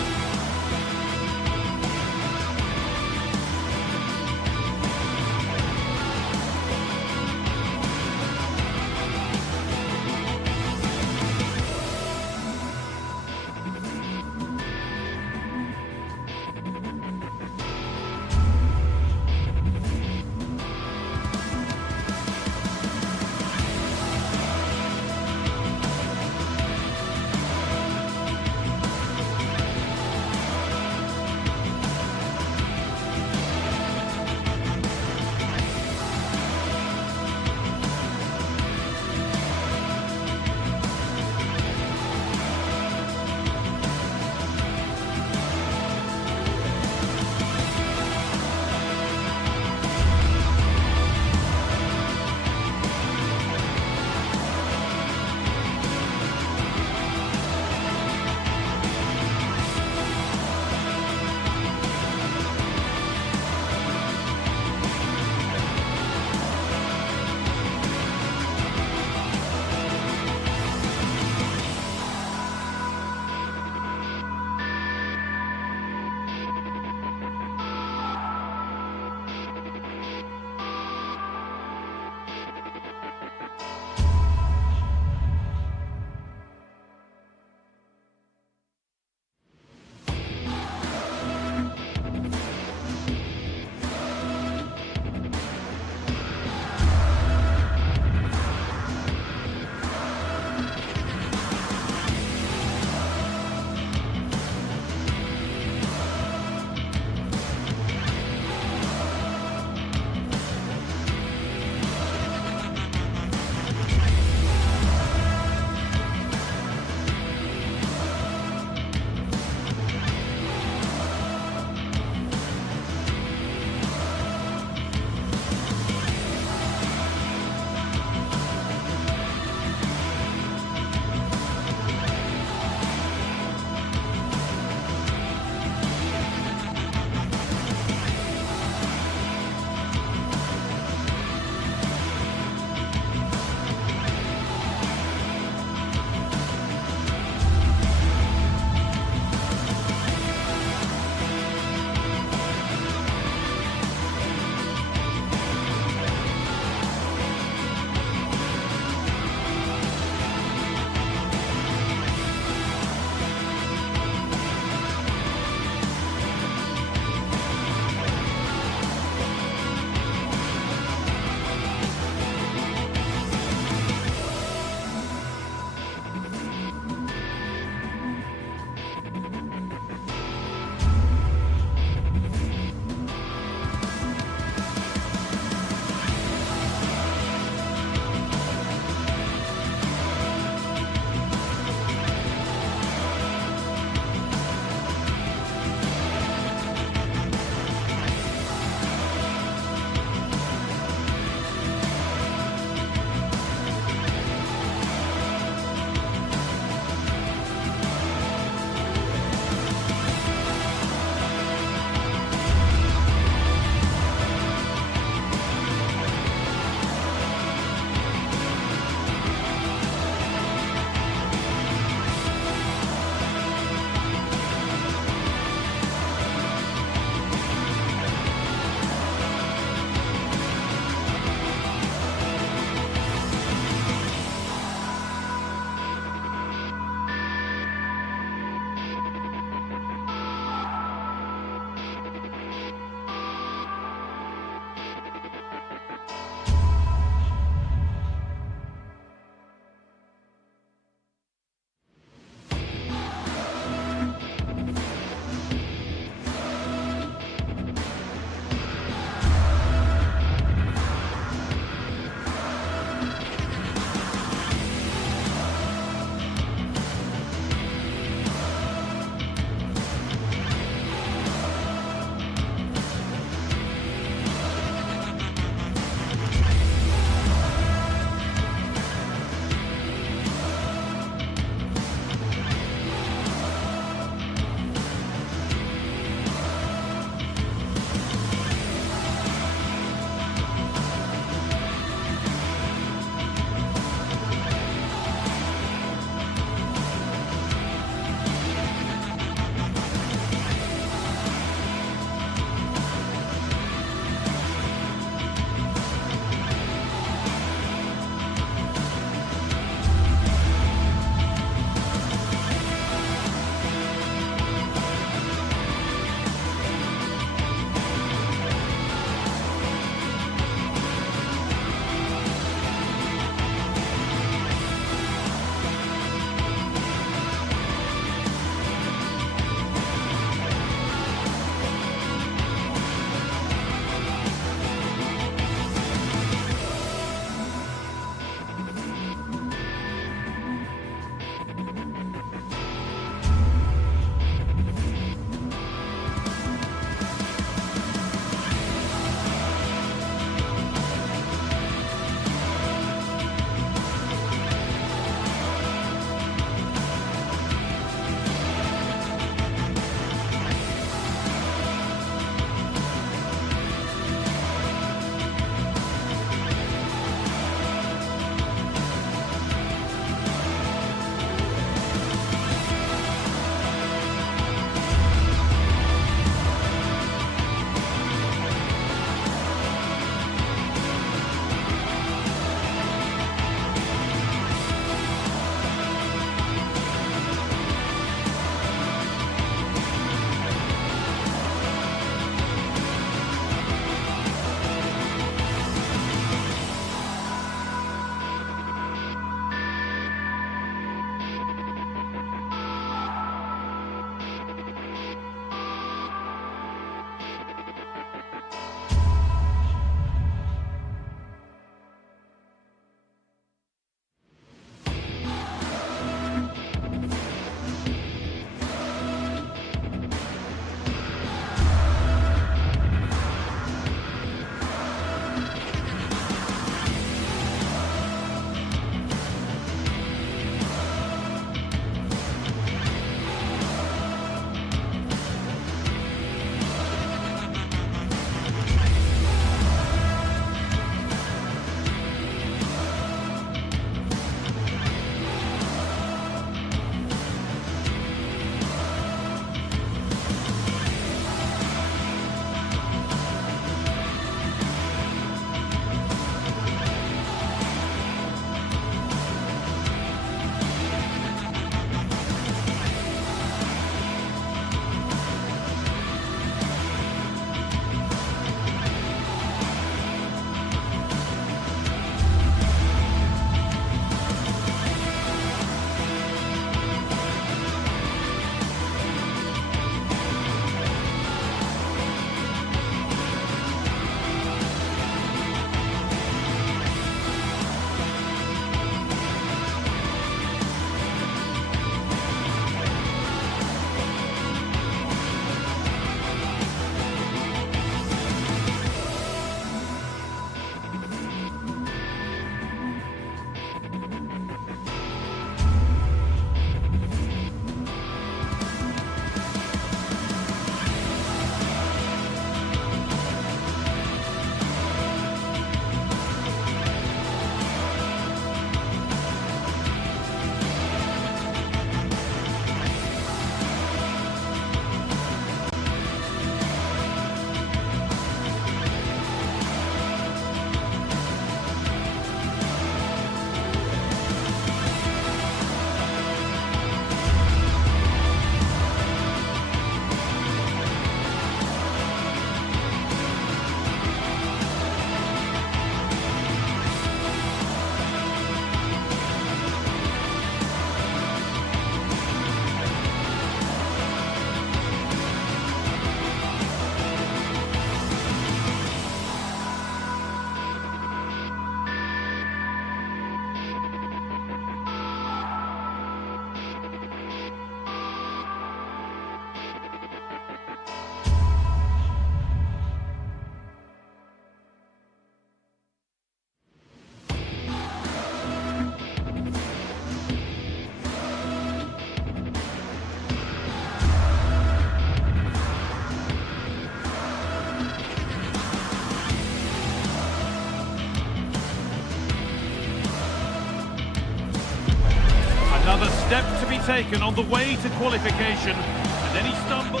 steps to be taken on the way to qualification, and any stumble...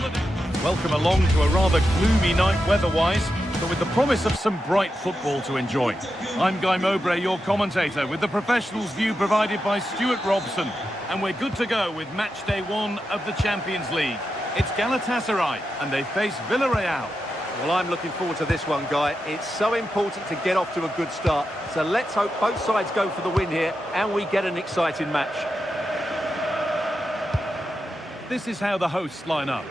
Welcome along to a rather gloomy night weather-wise, but with the promise of some bright football to enjoy. I'm Guy Mowbray, your commentator, with the professionals' view provided by Stuart Robson, and we're good to go with match day 1 of the Champions League. It's Galatasaray, and they face Villarreal. Well, I'm looking forward to this one, Guy. It's so important to get off to a good start. So let's hope both sides go for the win here and we get an exciting match. This is how the hosts line up.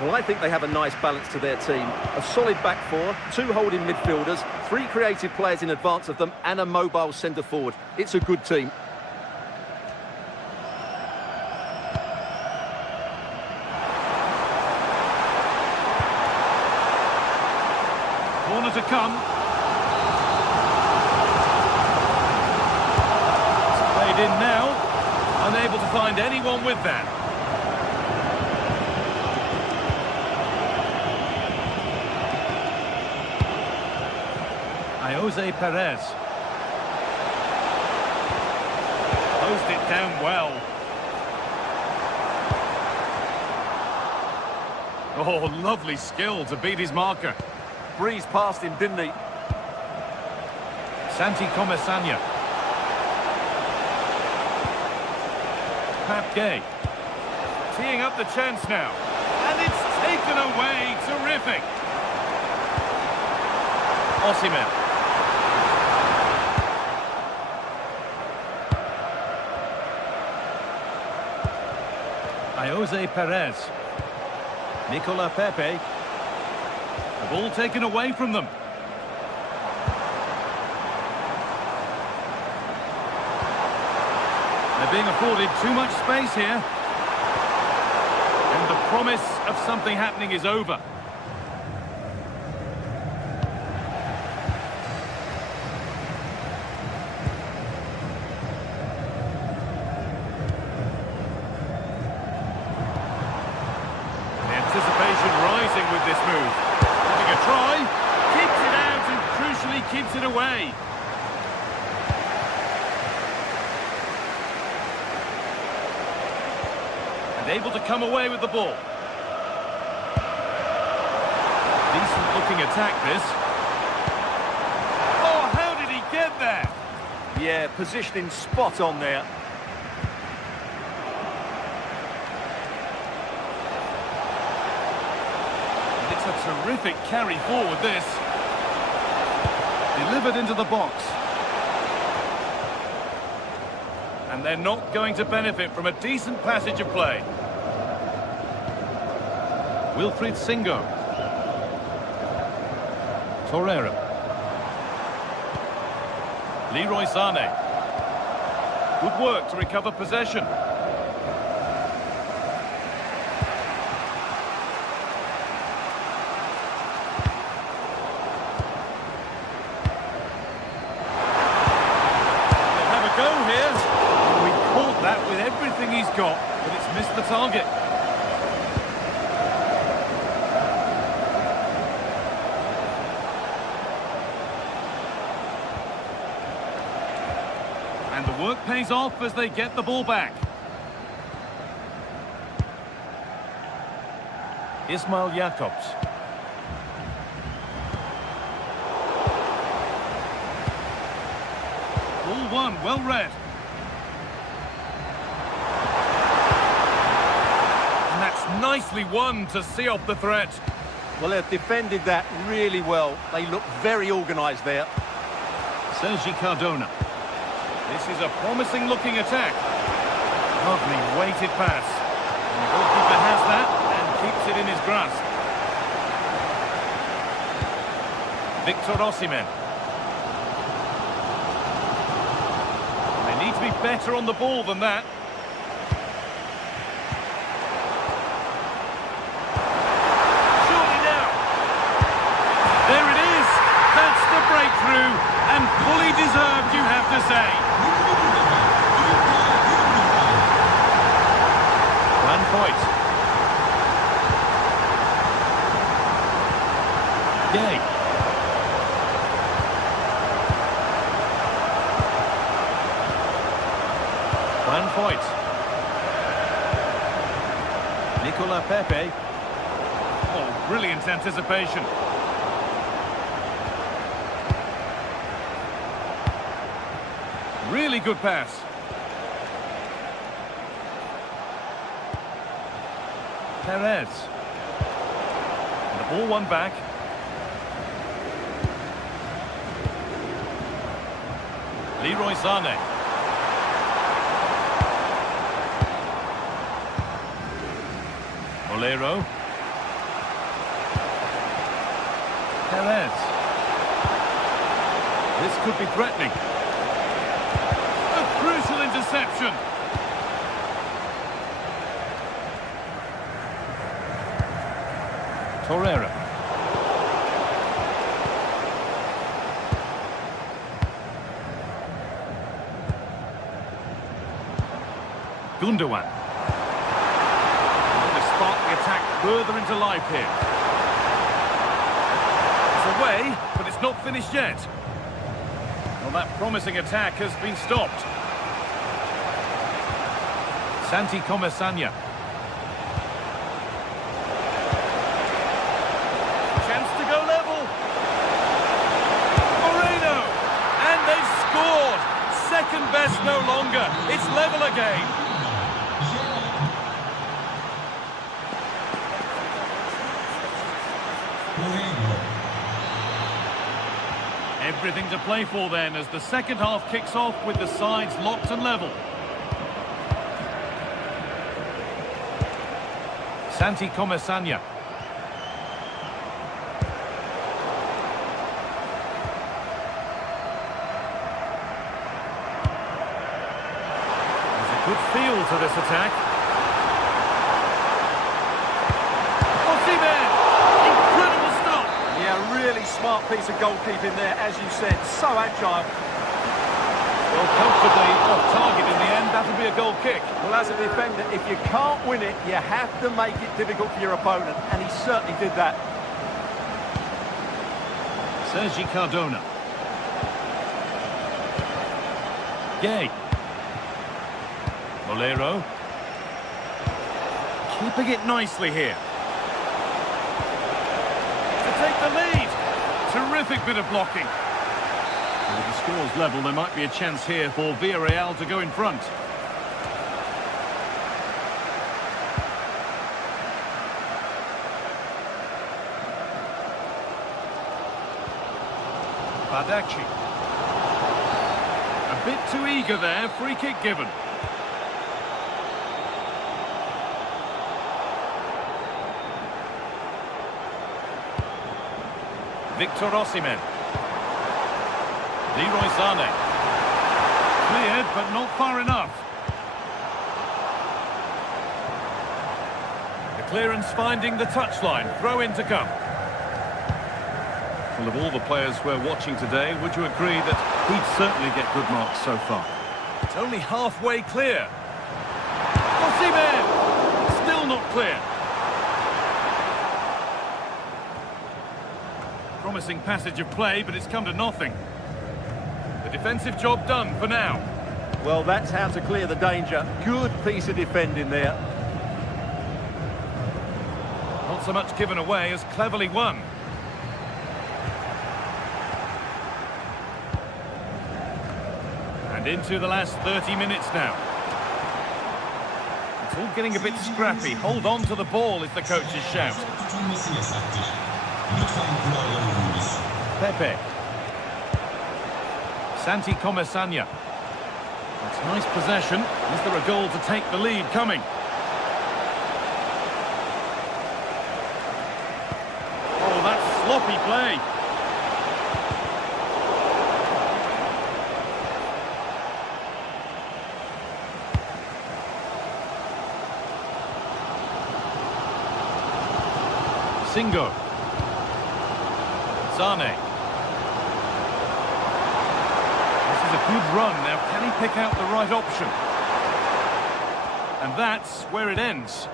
Well, I think they have a nice balance to their team. A solid back four, 2 holding midfielders, 3 creative players in advance of them and a mobile centre-forward. It's a good team. Corner to come. It's played in now. Unable to find anyone with that. Jose Perez. Closed it down well. Oh, lovely skill to beat his marker. Breezed past him, didn't he? Santi Comesanya. Pap Gay. Teeing up the chance now. And it's taken away. Terrific. Osimhen. Jose Perez. Nicola Pepe. The ball taken away from them. They're being afforded too much space here. And the promise of something happening is over. Rising with this move. Having a try. Keeps it out and crucially keeps it away. And able to come away with the ball. Decent looking attack this. Oh, how did he get there? Yeah, positioning spot on there. It's a terrific carry forward, this. Delivered into the box. And they're not going to benefit from a decent passage of play. Wilfried Singo. Torreira. Leroy Sané. Good work to recover possession. He's got, but it's missed the target. And the work pays off as they get the ball back. Ismail Jakobs. Ball won, well read. Nicely won to see off the threat. Well, they've defended that really well. They look very organised there. Sergi Cardona. This is a promising looking attack. Lovely weighted pass. And the goalkeeper has that and keeps it in his grasp. Victor Osimhen. They need to be better on the ball than that. Breakthrough, and fully deserved, you have to say. Van Foyt. Gay. Van Foyt. Nicola Pepe. Oh, brilliant anticipation. Really good pass. Perez. And the ball won back. Leroy Sané. Bolero. Perez. This could be threatening. A crucial interception. Torreira. Gundogan. They spark the attack further into life here. It's away, but it's not finished yet. Well, that promising attack has been stopped. Santi Comesanya. Chance to go level. Moreno. And they've scored. Second best no longer. It's level again. Everything to play for then as the second half kicks off with the sides locked and level. Santi Comesanya. There's a good feel to this attack. Incredible stop. Yeah, really smart piece of goalkeeping there, as you said. So agile. Well, comfortably off target in the end. That'll be a goal kick. Well, as a defender, if you can't win it, you have to make it difficult for your opponent, and he certainly did that. Sergi Cardona. Gay. Bolero. Keeping it nicely here. To take the lead. Terrific bit of blocking. With the scores level, there might be a chance here for Villarreal to go in front. Badaci. A bit too eager there, free kick given. Victor Osimhen. Leroy Sané. Cleared, but not far enough. The clearance finding the touchline. Throw in to come. Well, of all the players we're watching today, would you agree that he'd certainly get good marks so far? It's only halfway clear. Osimhen! Still not clear. Promising passage of play, but it's come to nothing. The defensive job done for now. Well, that's how to clear the danger. Good piece of defending there. Not so much given away as cleverly won. And into the last 30 minutes now. It's all getting a bit scrappy. Hold on to the ball is the coach's shout. Pepe. Santi Comesanya. That's nice possession. Is there a goal to take the lead coming? Oh, that's sloppy play. Singo. Sané. This is a good run. Now, can he pick out the right option? And that's where it ends.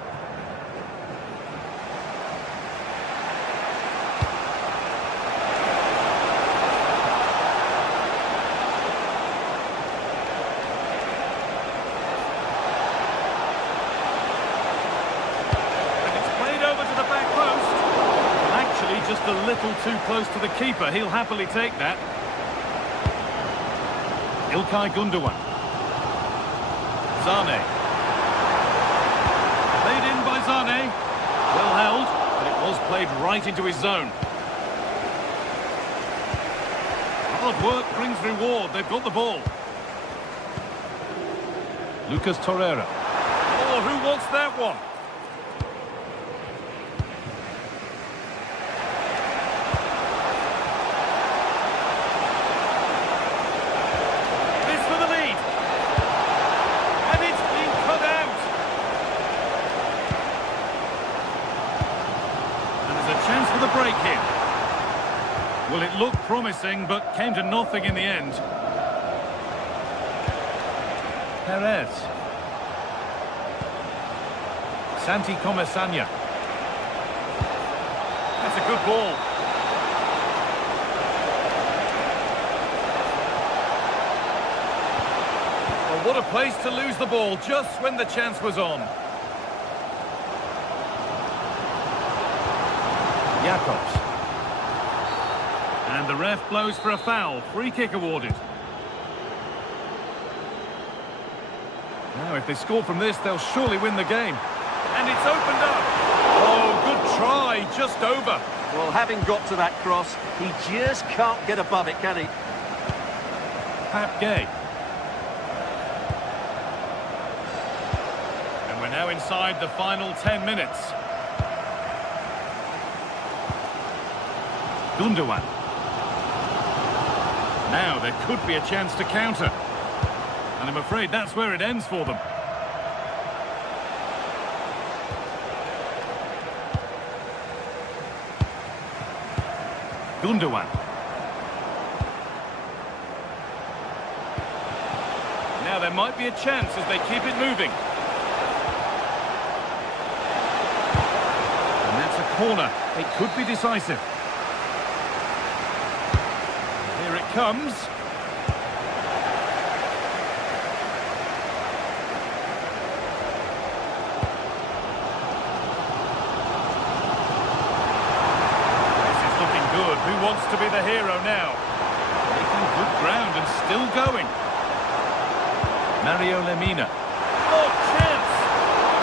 little too close to the keeper. He'll happily take that. İlkay Gundogan. Zane. Played in by Zane. Well held, but it was played right into his zone. Hard work brings reward. They've got the ball. Lucas Torreira. Oh, who wants that one? This for the lead. And it's been cut out. And there's a chance for the break here. Well, it looked promising, but came to nothing in the end. Perez. Santi Comesaña. That's a good ball. Well, what a place to lose the ball just when the chance was on. Jacobs. And the ref blows for a foul. Free kick awarded. Now, if they score from this, they'll surely win the game. And it's opened up. Oh, good try. Just over. Well, having got to that cross, he just can't get above it, can he? Pap Gay. And we're now inside the final 10 minutes. Gundogan. Now there could be a chance to counter. And I'm afraid that's where it ends for them. Gundogan. Now there might be a chance as they keep it moving. And that's a corner. It could be decisive. Here it comes. Who wants to be the hero now? Making good ground and still going. Mario Lemina. Oh, chance!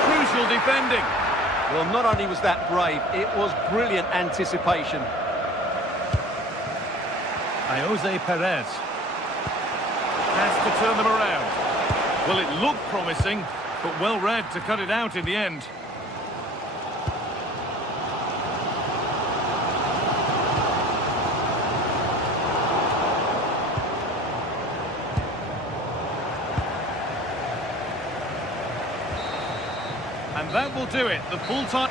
Crucial defending. Well, not only was that brave, it was brilliant anticipation. Jose Perez. Has to turn them around. Well, it looked promising, but well read to cut it out in the end. And that will do it. The full time.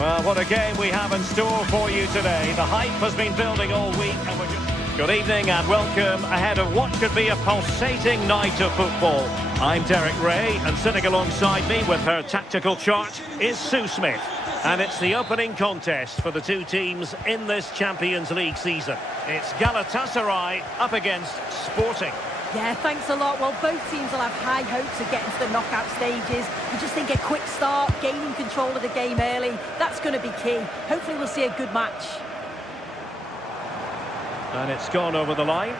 Well, what a game we have in store for you today. The hype has been building all week, and we're just... Good evening and welcome ahead of what could be a pulsating night of football. I'm Derek Ray, and sitting alongside me with her tactical chart is Sue Smith. And it's the opening contest for the two teams in this Champions League season. It's Galatasaray up against Sporting. Yeah, thanks a lot. Well, both teams will have high hopes of getting to the knockout stages. You just think a quick start, gaining control of the game early, that's going to be key. Hopefully we'll see a good match. And it's gone over the line.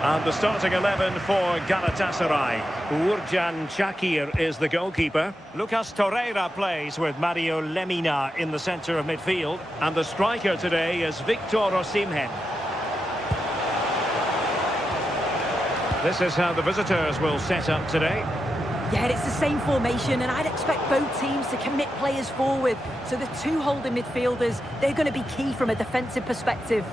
And the starting 11 for Galatasaray. Uğurcan Çakır is the goalkeeper. Lucas Torreira plays with Mario Lemina in the centre of midfield. And the striker today is Victor Osimhen. This is how the visitors will set up today. Yeah, it's the same formation, and I'd expect both teams to commit players forward. So the two holding midfielders, they're going to be key from a defensive perspective.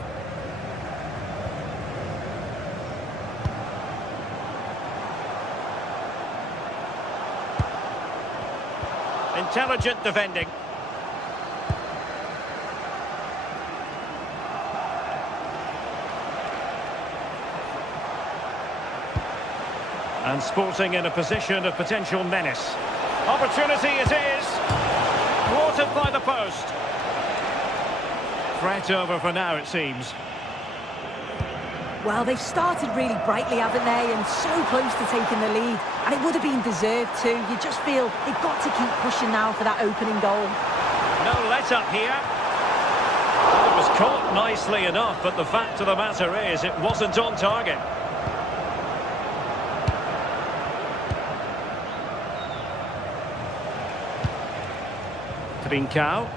Intelligent defending. And Sporting in a position of potential menace. Opportunity it is. Thwarted by the post. Threat over for now, it seems. Well, they've started really brightly, haven't they? And so close to taking the lead. And it would have been deserved too. You just feel they've got to keep pushing now for that opening goal. No let-up here. Well, it was caught nicely enough, but the fact of the matter is it wasn't on target. Trincao.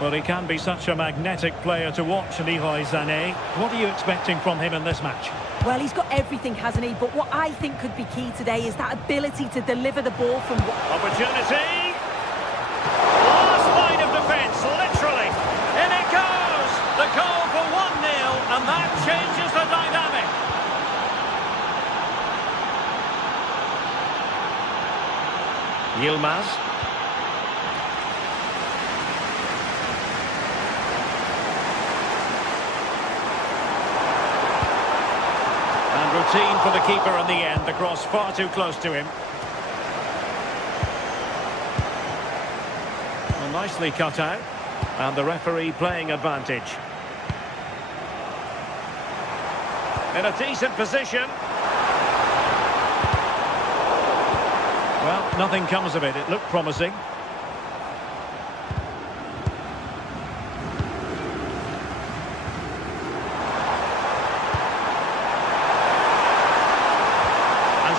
Well, he can be such a magnetic player to watch, Leroy Sané. What are you expecting from him in this match? Well, he's got everything, hasn't he? But what I think could be key today is that ability to deliver the ball from... Opportunity! Last line of defence, literally. In it goes! The goal for 1-0, and that changes the dynamic. Yilmaz. Routine for the keeper in the end. The cross far too close to him. Well, nicely cut out. And the referee playing advantage. In a decent position. Well, nothing comes of it. It looked promising.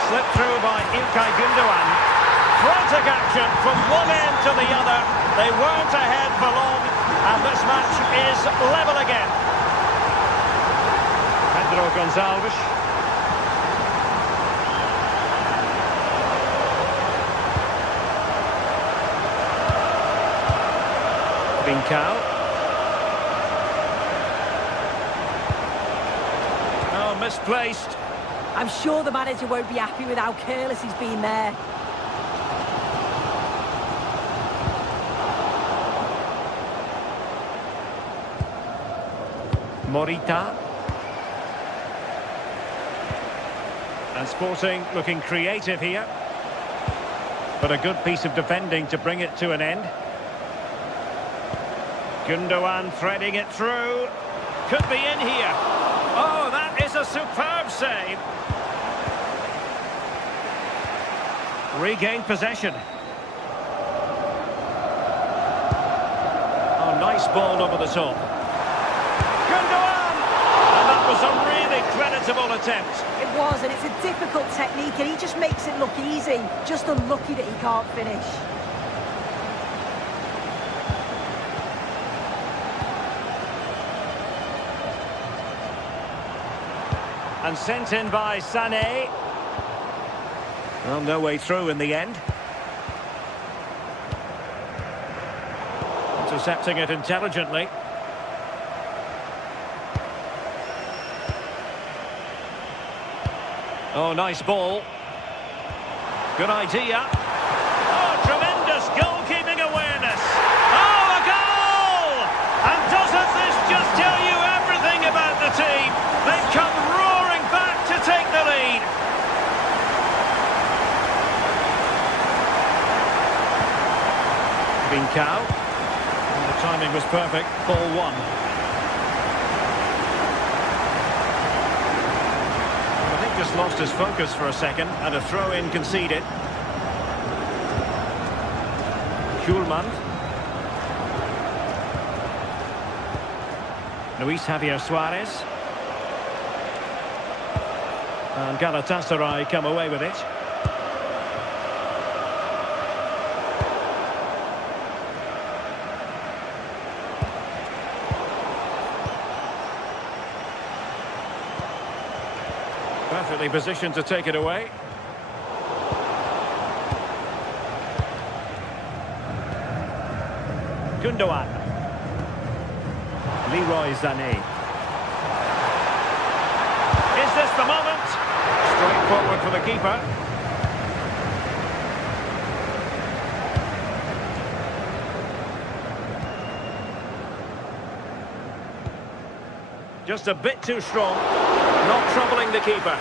Slipped through by İlkay Gündoğan. Frantic action from one end to the other. They weren't ahead for long, and this match is level again. Pedro Gonçalves. Trincao. Oh, misplaced. I'm sure the manager won't be happy with how careless he's been there. Morita. And Sporting looking creative here. But a good piece of defending to bring it to an end. Gündoğan threading it through. Could be in here. Oh, that is a superb save. Regained possession. Oh, nice ball over the top. Gündoğan! And that was a really creditable attempt. It was, and it's a difficult technique, and he just makes it look easy. Just unlucky that he can't finish. And sent in by Sané. Well, no way through in the end. Intercepting it intelligently. Oh, nice ball. Good idea. Oh, tremendous goalkeeping awareness. Oh, a goal! And doesn't this just tell you everything about Been Cow. And the timing was perfect. Ball one. I think just lost his focus for a second, and a throw-in conceded. Schulman. Luis Javier Suarez. And Galatasaray come away with it. Perfectly positioned to take it away. Gundogan. Leroy Sané. Is this the moment? Straight forward for the keeper. Just a bit too strong. Not troubling the keeper.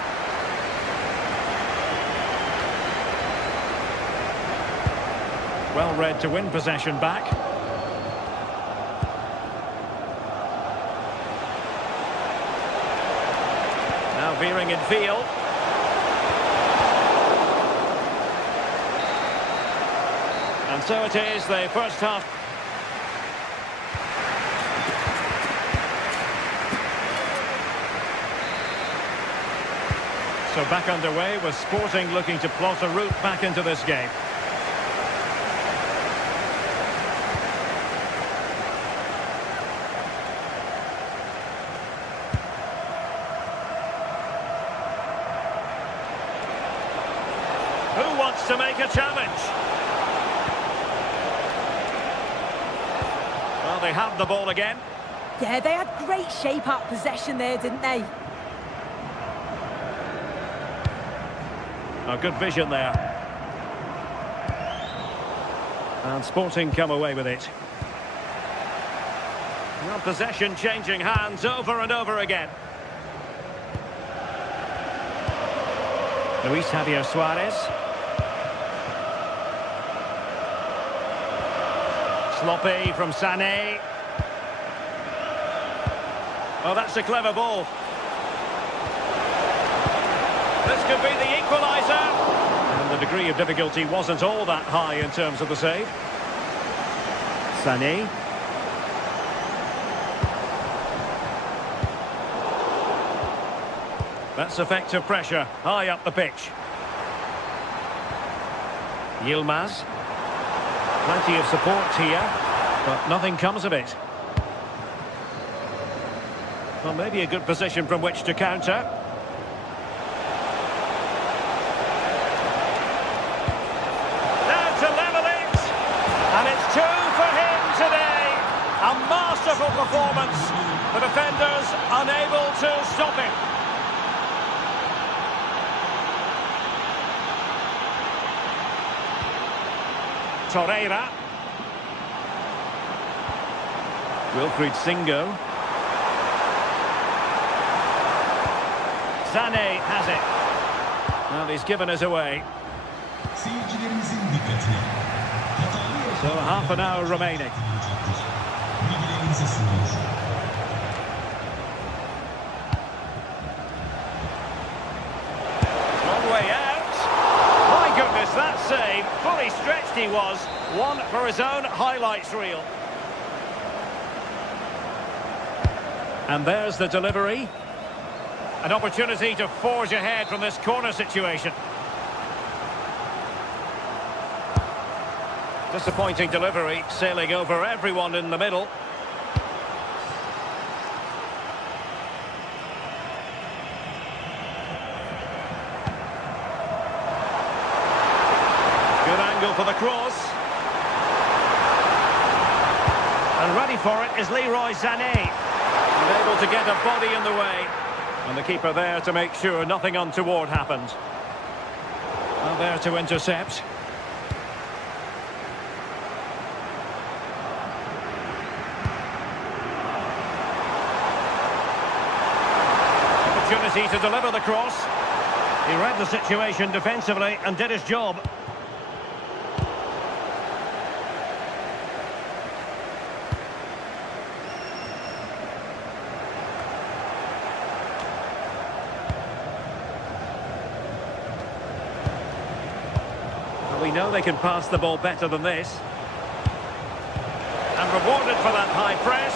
Well read to win possession back. Now veering in field. And so it is, the first half. So back underway with Sporting looking to plot a route back into this game. Who wants to make a challenge? Well, they have the ball again. Yeah, they had great shape-up possession there, didn't they? Oh, good vision there. And Sporting come away with it. Well, possession changing hands over and over again. Luis Javier Suarez. Sloppy from Sané. Oh, that's a clever ball. This could be the equaliser. And the degree of difficulty wasn't all that high in terms of the save. Sané. That's effective pressure, high up the pitch. Yilmaz. Plenty of support here, but nothing comes of it. Well, maybe a good position from which to counter. A masterful performance. The defenders unable to stop him. Torreira. Wilfried Singo. Sané has it. Well, he's given us away. So half an hour remaining. Long way out. My goodness, that save. Fully stretched he was. One for his own highlights reel. And there's the delivery. An opportunity to forge ahead from this corner situation. Disappointing delivery, sailing over everyone in the middle. Good angle for the cross. And ready for it is Leroy Sané. And able to get a body in the way. And the keeper there to make sure nothing untoward happened. Well, there to intercept. Opportunity to deliver the cross. He read the situation defensively and did his job. know they can pass the ball better than this. And rewarded for that high press.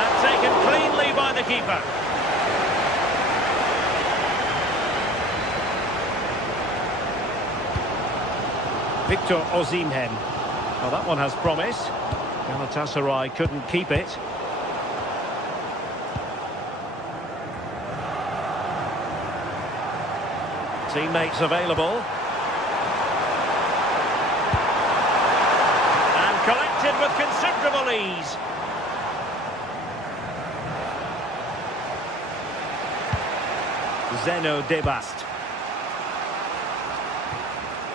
And taken cleanly by the keeper. Victor Osimhen. Well, that one has promise. Galatasaray couldn't keep it. Teammates available. And collected with considerable ease. Zeno Debast.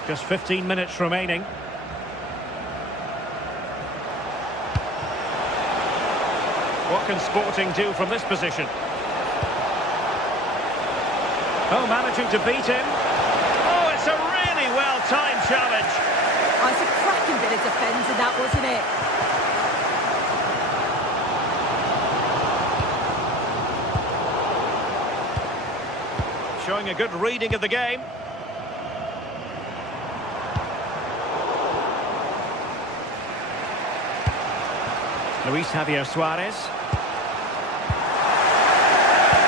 Just 15 minutes remaining. What can Sporting do from this position? Oh, managing to beat him. Oh, it's a really well-timed challenge. Oh, it's a cracking bit of defending, that, wasn't it? Showing a good reading of the game. Luis Javier Suarez.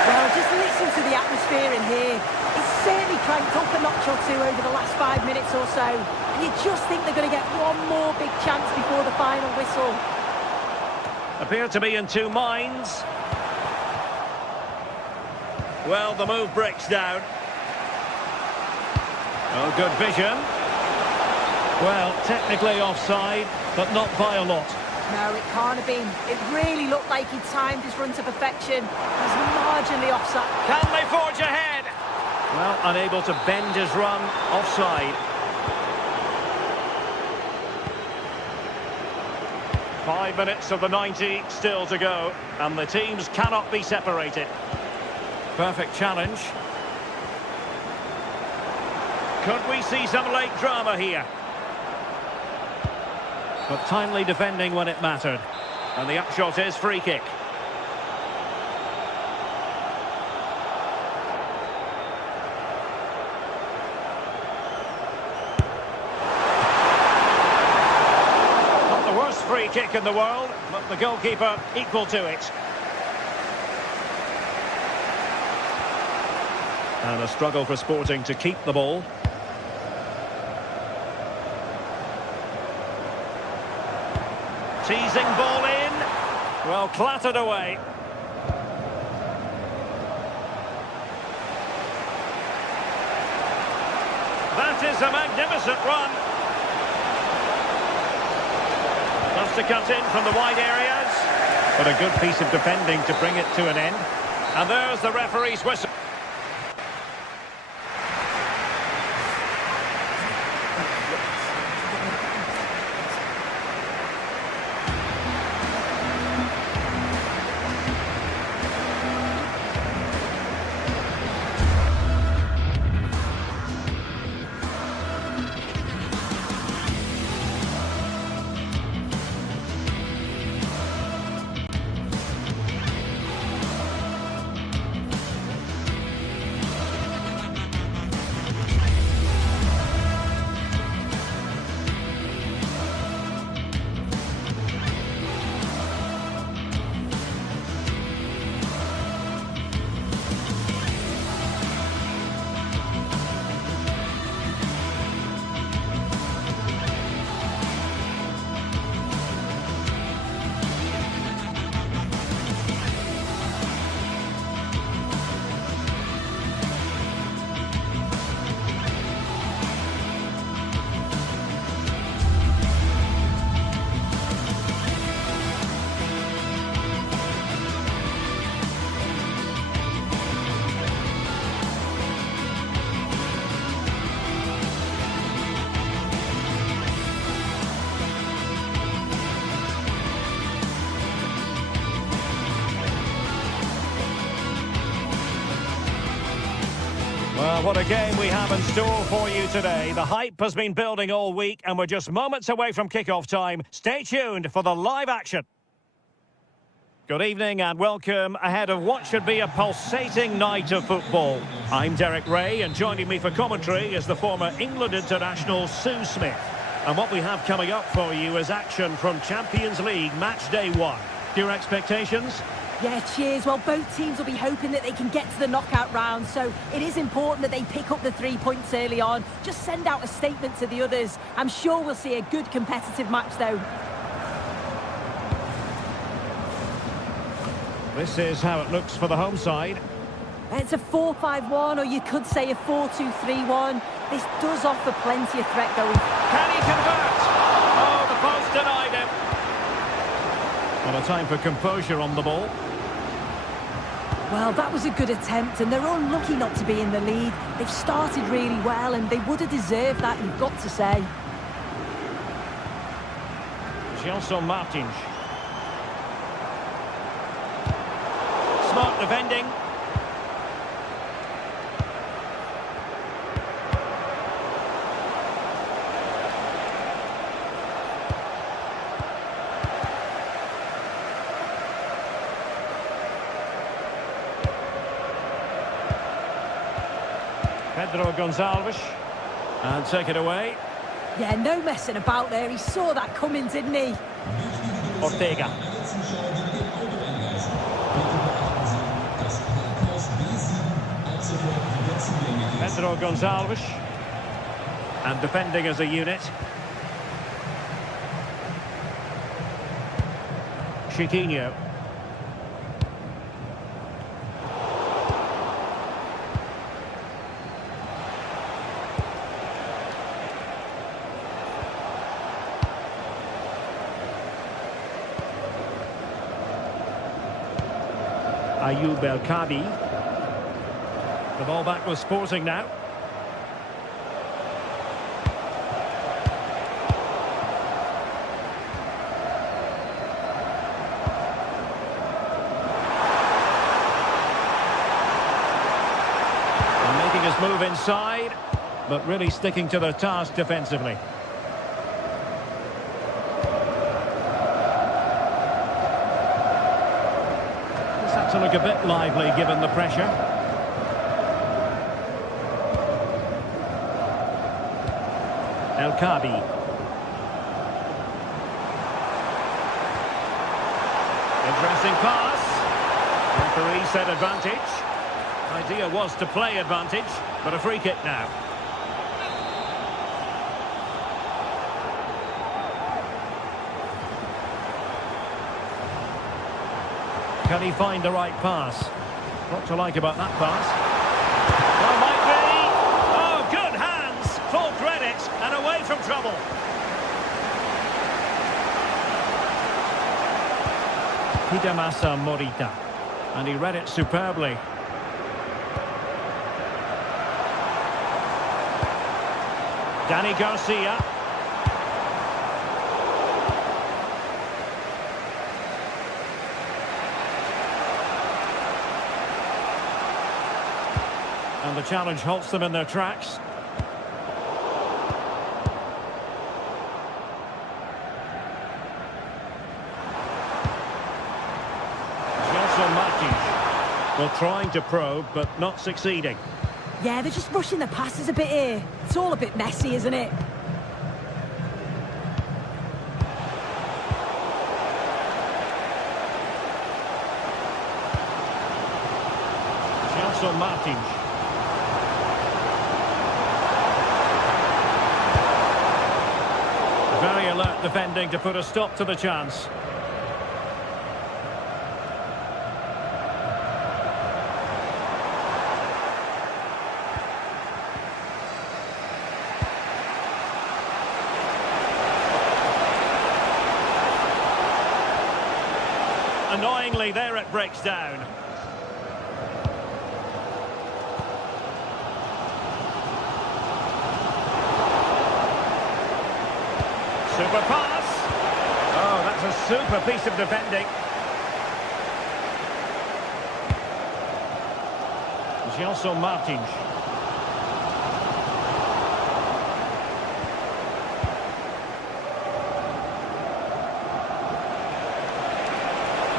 Well, just listen to the atmosphere in here. It's certainly cranked up a notch or two over the last 5 minutes or so. And you just think they're going to get one more big chance before the final whistle. Appear to be in two minds. Well, the move breaks down. Oh, good vision. Well, technically offside, but not by a lot. No, it can't have been. It really looked like he timed his run to perfection. He's marginally offside. Can they forge ahead? Well, unable to bend his run, offside. Five minutes of the 90 still to go, and the teams cannot be separated. Perfect challenge. Could we see some late drama here? But timely defending when it mattered. And the upshot is free kick. Not the worst free kick in the world, but the goalkeeper equal to it. And a struggle for Sporting to keep the ball. Teasing ball in. Well, clattered away. That is a magnificent run. Wants to cut in from the wide areas. But a good piece of defending to bring it to an end. And there's the referee's whistle. Well, what a game we have in store for you today. The hype has been building all week and we're just moments away from kick-off time. Stay tuned for the live action. Good evening and welcome ahead of what should be a pulsating night of football. I'm Derek Ray, and joining me for commentary is the former England international Sue Smith. And what we have coming up for you is action from Champions League match day 1. Your expectations? Yeah, cheers. Well, both teams will be hoping that they can get to the knockout round, so it is important that they pick up the 3 points early on. Just send out a statement to the others. I'm sure we'll see a good competitive match, though. This is how it looks for the home side. It's a 4-5-1, or you could say a 4-2-3-1. This does offer plenty of threat going. Can he convert? Oh, the post denied him. Well, a time for composure on the ball. Well, that was a good attempt, and they're unlucky not to be in the lead. They've started really well, and they would have deserved that, you've got to say. Gelson Martins. Smart defending. Pedro Gonçalves. And take it away. Yeah, no messing about there. He saw that coming, didn't he? Ortega. Pedro Gonçalves. And defending as a unit. Chiquinho. Ayoub El Kadi. The ball back with Sporting now. And making his move inside, but really sticking to the task defensively. To look a bit lively given the pressure. El Kadi. Interesting pass. Referee said advantage. Idea was to play advantage, but a free kick now. Can he find the right pass? What to like about that pass? Well, might be. Oh, good hands. Full credit and away from trouble. Hidemasa Morita. And he read it superbly. Dani Garcia. And the challenge halts them in their tracks. Gelson Martins. Well, trying to probe, but not succeeding. Yeah, they're just rushing the passes a bit here. It's all a bit messy, isn't it? Gelson Martins. Very alert defending to put a stop to the chance. Annoyingly, there it breaks down. Super pass. Oh, that's a super piece of defending. Gelson Martins.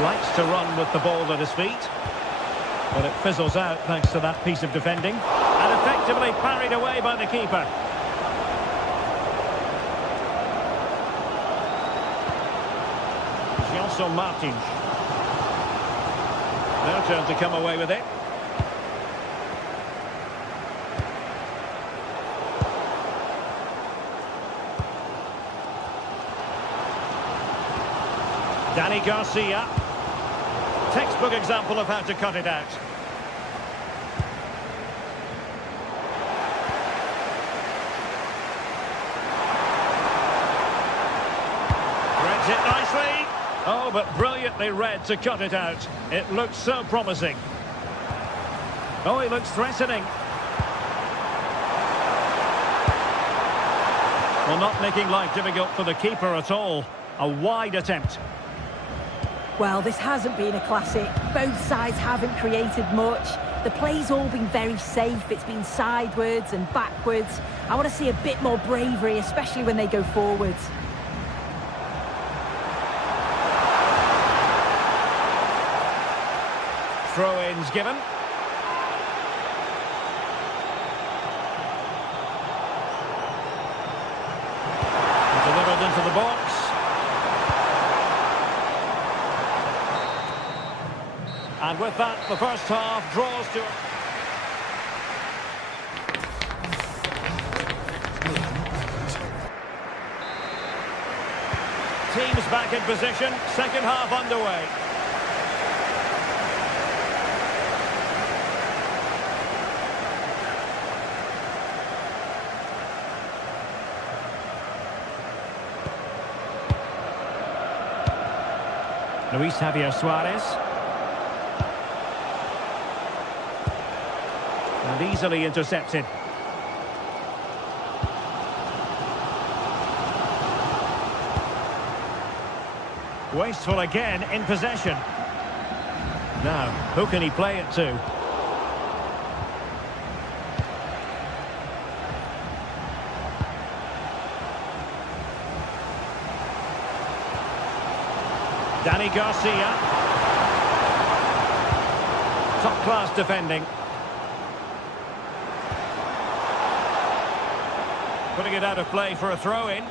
Likes to run with the ball at his feet. But it fizzles out thanks to that piece of defending. And effectively parried away by the keeper. Gelson Martins. Their turn to come away with it. Danny Garcia. Textbook example of how to cut it out. Reads it nicely. Oh, but brilliantly read to cut it out. It looks so promising. Oh, he looks threatening. Well, not making life difficult for the keeper at all. A wide attempt. Well, this hasn't been a classic. Both sides haven't created much. The play's all been very safe. It's been sidewards and backwards. I want to see a bit more bravery, especially when they go forwards. Throw-ins given. Delivered into the box. And with that, the first half draws to... Teams back in position, second half underway. Luis Javier Suarez. And easily intercepted. Wasteful again in possession. Now, who can he play it to? Danny Garcia. Top-class defending. Putting it out of play for a throw-in.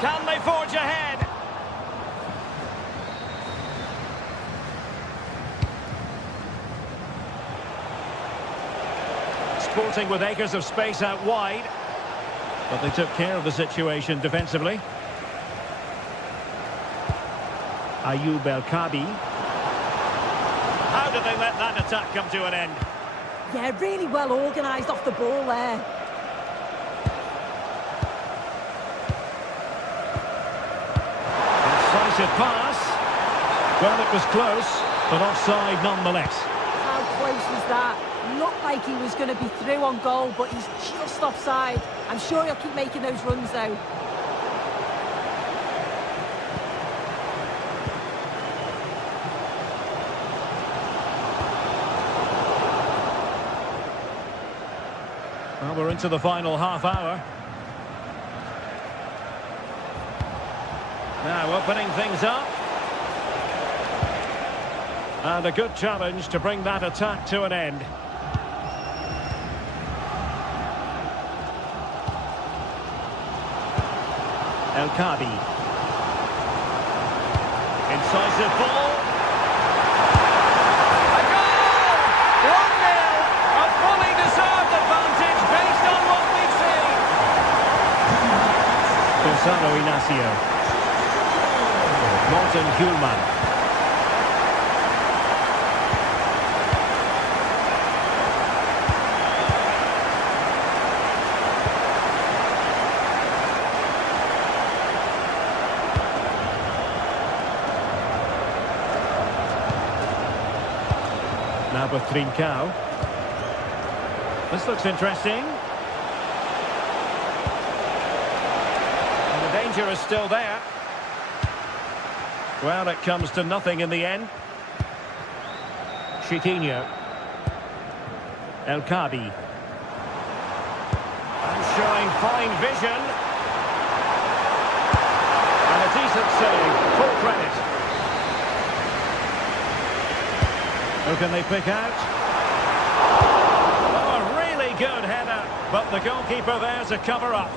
Can they forge ahead? Sporting with acres of space out wide. But they took care of the situation defensively. Ayoub El-Kabi. How did they let that attack come to an end? Yeah, really well organised off the ball there. Decisive pass. Well, it was close, but offside nonetheless. How close was that? Looked like he was going to be through on goal, but he's just offside. I'm sure he'll keep making those runs, though. Well, we're into the final half hour. Now opening things up. And a good challenge to bring that attack to an end. El-Kabi. Incisive ball. A goal! 1-0. A fully deserved advantage based on what we've seen. Gonzalo Inacio. Morten Hjulman. Now with Trincao. This looks interesting. And the danger is still there. Well, it comes to nothing in the end. Chiquinho. El Khabi. And showing fine vision. And a decent save, full credit. Who can they pick out? Oh, a really good header, but the goalkeeper there to cover up.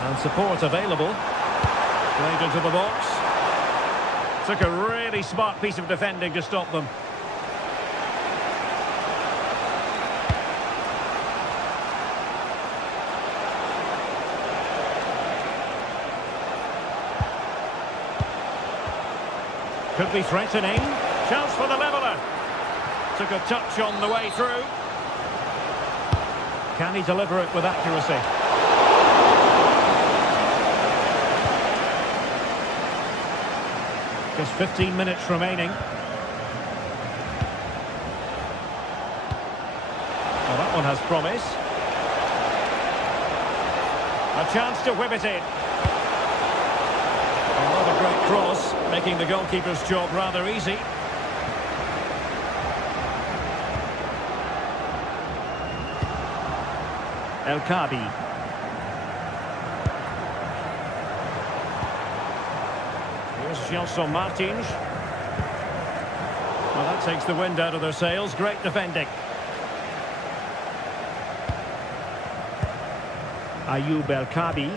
And support available. Played into the box. Took a really smart piece of defending to stop them. Could be threatening. Chance for the leveller. Took a touch on the way through. Can he deliver it with accuracy? Just 15 minutes remaining. Well, that one has promise. A chance to whip it in. Another great cross, making the goalkeeper's job rather easy. El Khabi. Here's Gelson Martins. Well, that takes the wind out of their sails. Great defending. Ayoub El Khabi.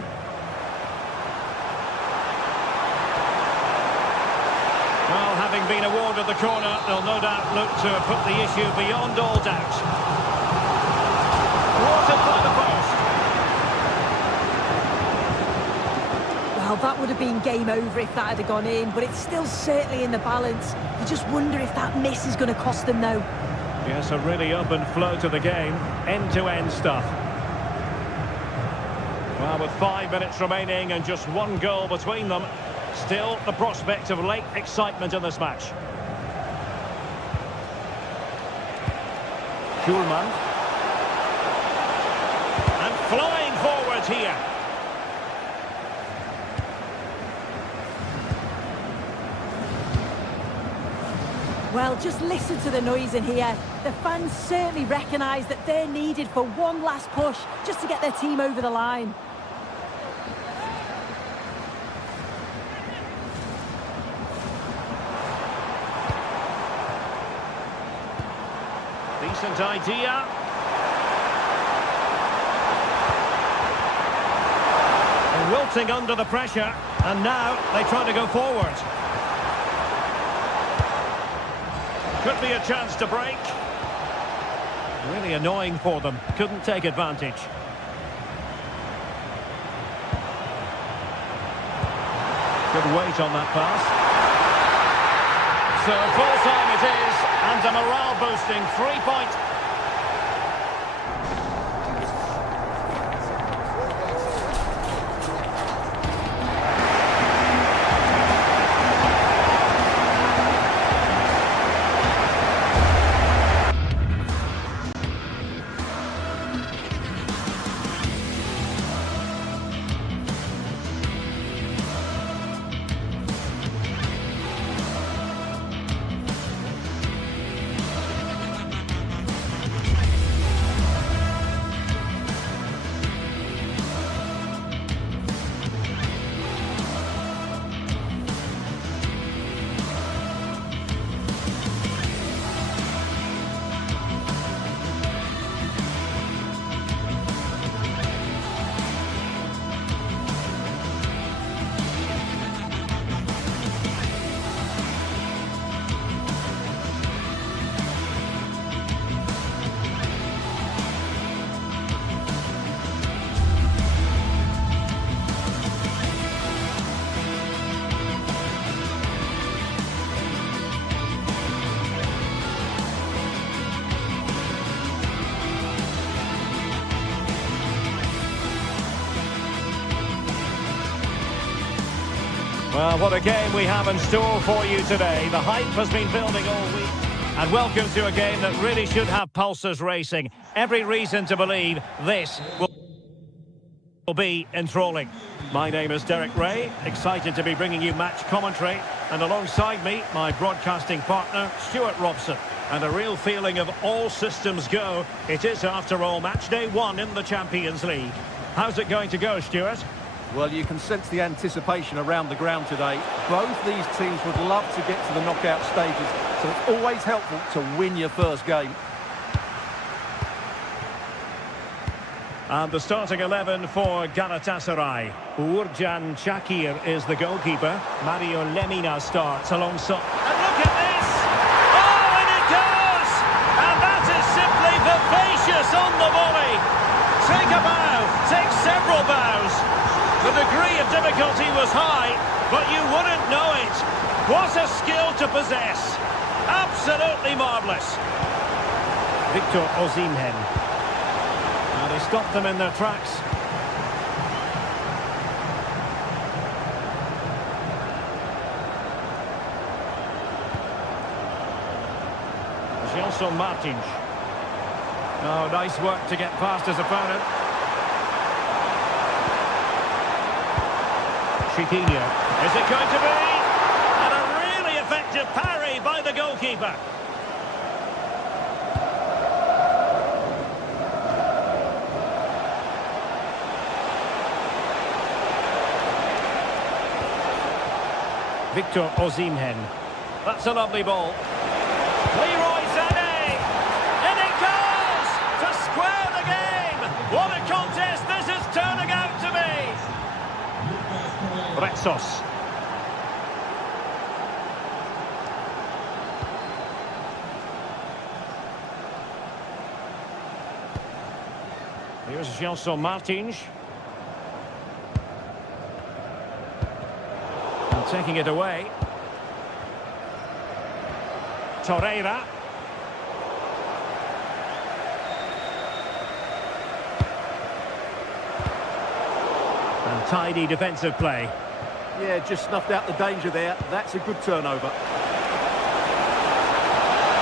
Well, having been awarded the corner, they'll no doubt look to put the issue beyond all doubt. Watered by the post. Well, that would have been game over if that had gone in, but it's still certainly in the balance. You just wonder if that miss is going to cost them, though. Yes, a really open flow to the game. End-to-end stuff. Well, with 5 minutes remaining and just one goal between them, still the prospect of late excitement in this match. Schulman. And flying forward here. Well, just listen to the noise in here. The fans certainly recognise that they're needed for one last push just to get their team over the line. Decent idea. They're wilting under the pressure, and now they try to go forward. Could be a chance to break. Really annoying for them. Couldn't take advantage. Good weight on that pass. So full time it is, and a morale-boosting 3-point. Well, what a game we have in store for you today. The hype has been building all week. And welcome to a game that really should have pulses racing. Every reason to believe this will be enthralling. My name is Derek Ray, excited to be bringing you match commentary. And alongside me, my broadcasting partner, Stuart Robson. And a real feeling of all systems go. It is, after all, match day 1 in the Champions League. How's it going to go, Stuart? Well, you can sense the anticipation around the ground today. Both these teams would love to get to the knockout stages, so it's always helpful to win your first game. And the starting 11 for Galatasaray. Uğurcan Çakır is the goalkeeper. Mario Lemina starts alongside. And look at this! Oh, and it goes! And that is simply vivacious on the volley. Take a bow, take several bows. The degree of difficulty was high, but you wouldn't know it. What a skill to possess. Absolutely marvellous. Victor Osimhen. They stopped them in their tracks. Gelson Martins. Oh, nice work to get past his opponent. Chiquinho. Is it going to be? And a really effective parry by the goalkeeper. Victor Osimhen. That's a lovely ball. Leroy Sané. And it goes to square the game. What a contest this is turning out to be. Retsos. Here's Gelson Martins. Taking it away. Torreira. And tidy defensive play. Yeah, just snuffed out the danger there. That's a good turnover.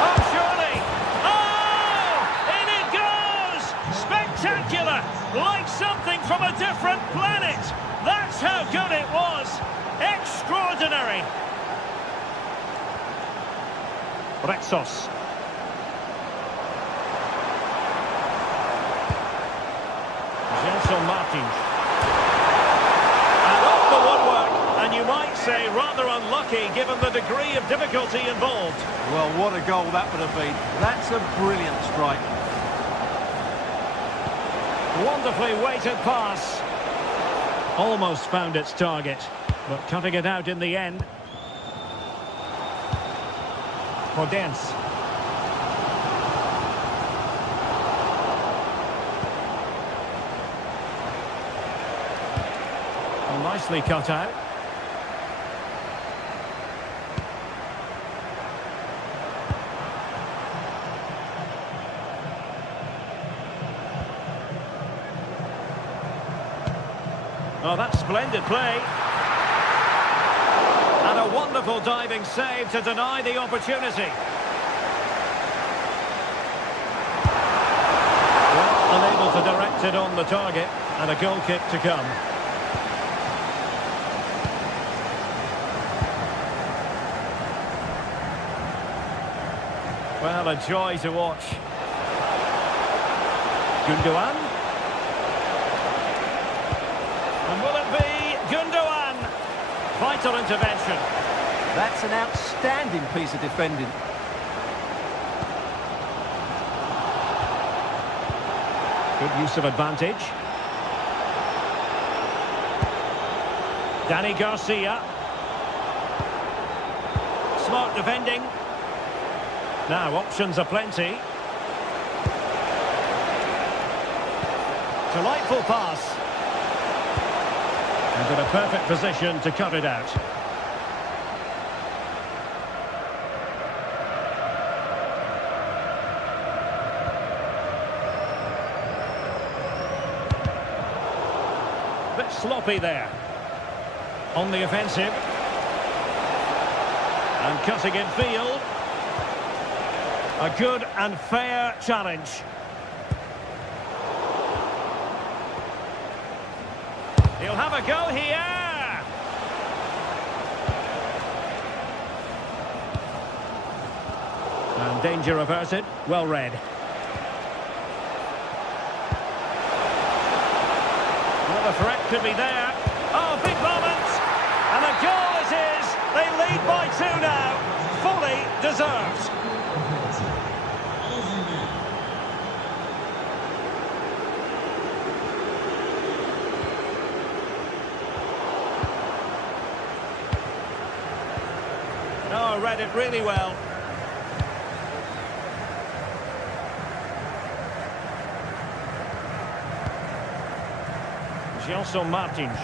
Oh, surely! Oh! In it goes! Spectacular! Like something from a different planet! That's how good it was! Extraordinary! Retsos. Gelson Martins. And off the woodwork, and you might say rather unlucky given the degree of difficulty involved. Well, what a goal that would have been. That's a brilliant strike. Wonderfully weighted pass. Almost found its target, but cutting it out in the end. Podence. Well, nicely cut out. Oh, that's splendid play. And a wonderful diving save to deny the opportunity. Well, unable to direct it on the target, and a goal kick to come. Well, a joy to watch. Gundogan. And will it be Gundogan? Vital intervention. That's an outstanding piece of defending. Good use of advantage. Danny Garcia. Smart defending. Now options are plenty. Delightful pass. And in a perfect position to cut it out. Bit sloppy there. On the offensive. And cutting in field. A good and fair challenge. He'll have a go here. And danger averted. Well read. Well, the threat could be there. Oh, big moment. And a goal it is. They lead by 2 now. Fully deserved. Oh, read it really well. Gelson Martins.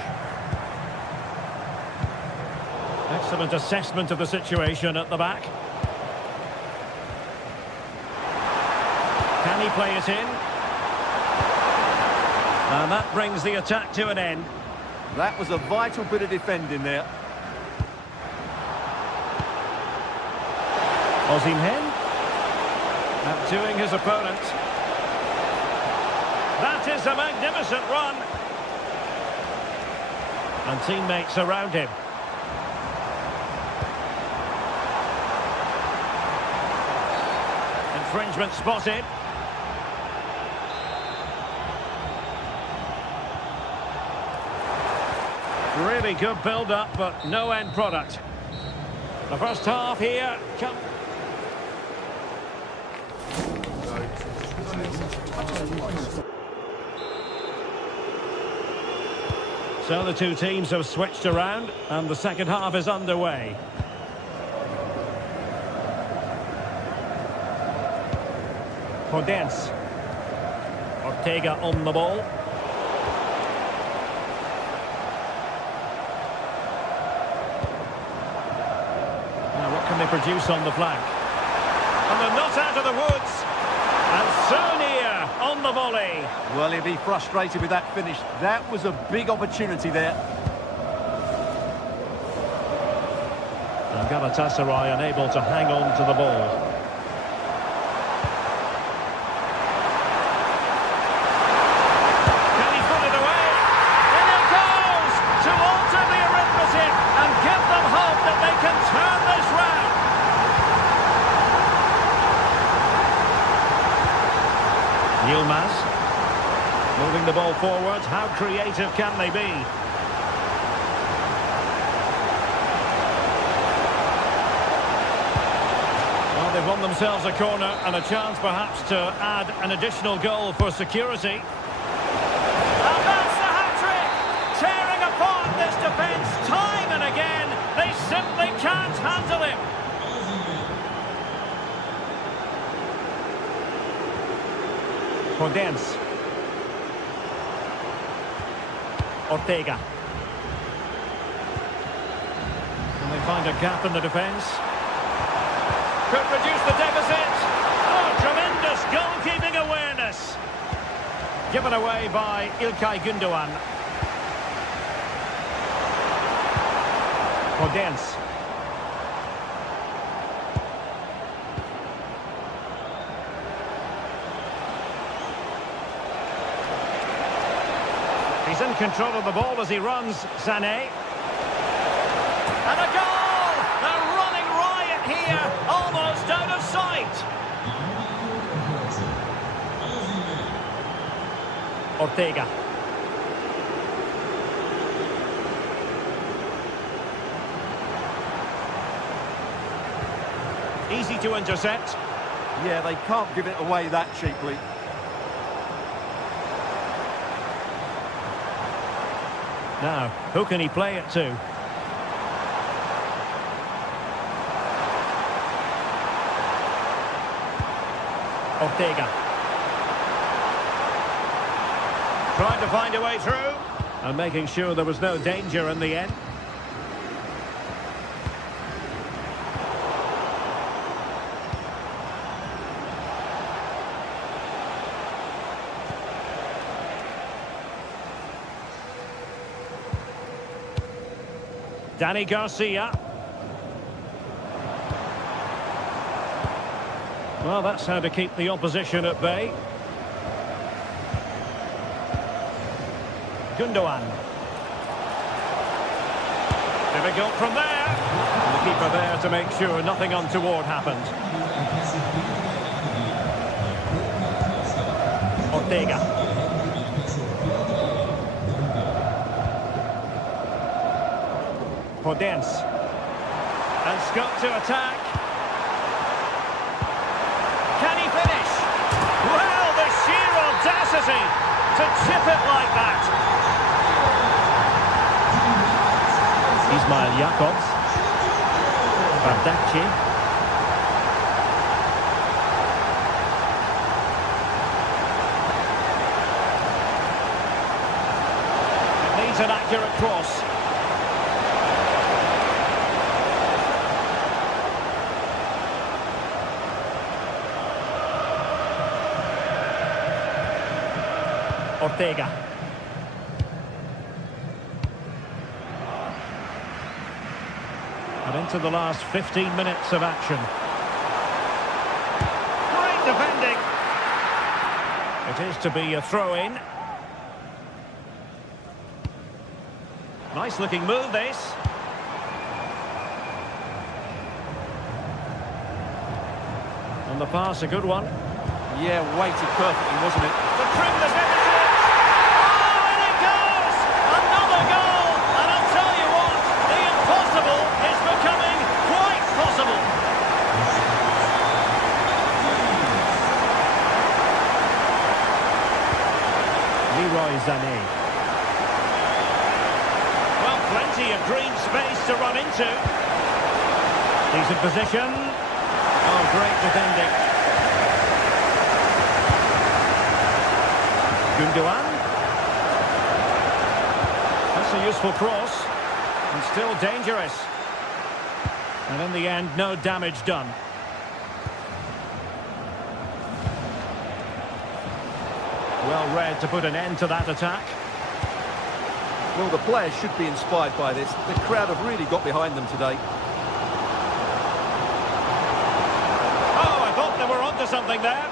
Excellent assessment of the situation at the back. Can he play it in? And that brings the attack to an end. That was a vital bit of defending there. Osimhen. Outdoing his opponent. That is a magnificent run. And teammates around him. Infringement spotted. Really good build-up, but no end product. The first half here. So the two teams have switched around, and the second half is underway. Podence. Ortega on the ball. Now what can they produce on the flank? And they're not out of the woods. And so near on the volley. Well, he'll be frustrated with that finish. That was a big opportunity there. And Galatasaray unable to hang on to the ball. Can he put it away? In it goes! To alter the arithmetic and give them hope that they can turn this round. Yilmaz. Moving the ball forward. How creative can they be? Well, they've won themselves a corner and a chance perhaps to add an additional goal for security. And that's the hat-trick! Tearing apart this defence time and again. They simply can't handle him. Podence. Ortega. Can they find a gap in the defence? Could reduce the deficit. Oh, tremendous goalkeeping awareness. Given away by İlkay Gündoğan. Podence. He's in control of the ball as he runs, Sané. And a goal! They're running riot here, almost out of sight. Ortega. Easy to intercept. Yeah, they can't give it away that cheaply. Now, who can he play it to? Ortega. Trying to find a way through. And making sure there was no danger in the end. Danny Garcia. Well, that's how to keep the opposition at bay. Gundogan. Difficult from there. And the keeper there to make sure nothing untoward happened. Ortega. Podence. And scope to attack. Can he finish? Well, the sheer audacity to chip it like that. Ismail Jakobs. Bardacci. It needs an accurate cross. Ortega. And into the last 15 minutes of action. Great defending. It is to be a throw-in. Nice looking move, this. And the pass, a good one. Yeah, weighted perfectly, wasn't it? The trim the finish. Oh, and it goes! Another goal! And I'll tell you what, the impossible is becoming quite possible. Leroy Sané. Well, plenty of green space to run into. Decent position. Oh, great defending. Gundogan. That's a useful cross. And still dangerous. And in the end, no damage done. Well read to put an end to that attack. Well, the players should be inspired by this. The crowd have really got behind them today. Oh, I thought they were onto something there.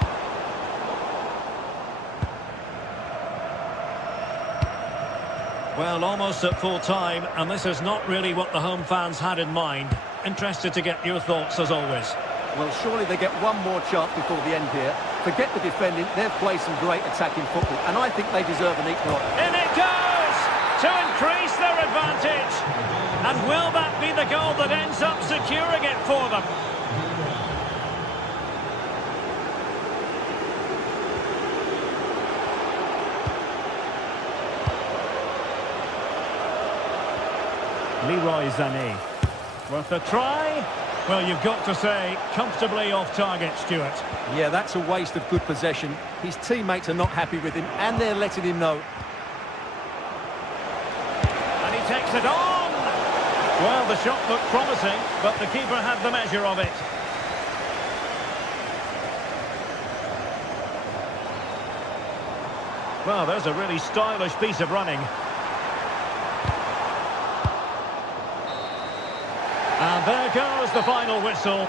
Well, almost at full time, and this is not really what the home fans had in mind. Interested to get your thoughts, as always. Well, surely they get one more chance before the end here. Forget the defending, they've played some great attacking football, and I think they deserve an equal. In it goes! To increase their advantage. And will that be the goal that ends up securing it for them? Leroy Sané. Worth a try? Well, you've got to say, comfortably off target, Stuart. Yeah, that's a waste of good possession. His teammates are not happy with him, and they're letting him know. And he takes it on! Well, the shot looked promising, but the keeper had the measure of it. Well, there's a really stylish piece of running. And there goes the final whistle.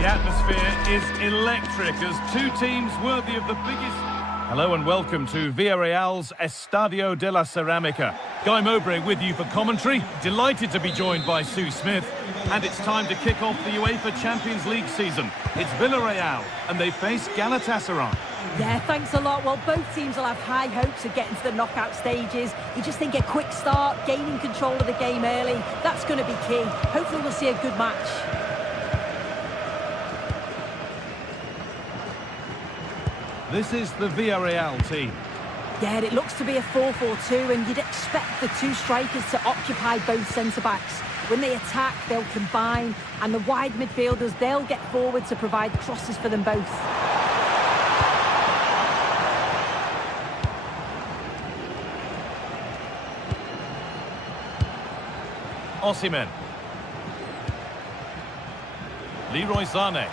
The atmosphere is electric as two teams worthy of the biggest... Hello and welcome to Villarreal's Estadio de la Ceramica. Guy Mowbray with you for commentary. Delighted to be joined by Sue Smith. And it's time to kick off the UEFA Champions League season. It's Villarreal and they face Galatasaray. Yeah, thanks a lot. Well, both teams will have high hopes of getting to the knockout stages. You just think a quick start, gaining control of the game early, that's going to be key. Hopefully we'll see a good match. This is the Villarreal team. Yeah, it looks to be a 4-4-2, and you'd expect the two strikers to occupy both centre-backs. When they attack, they'll combine, and the wide midfielders, they'll get forward to provide crosses for them both. Osimhen. Leroy Sané.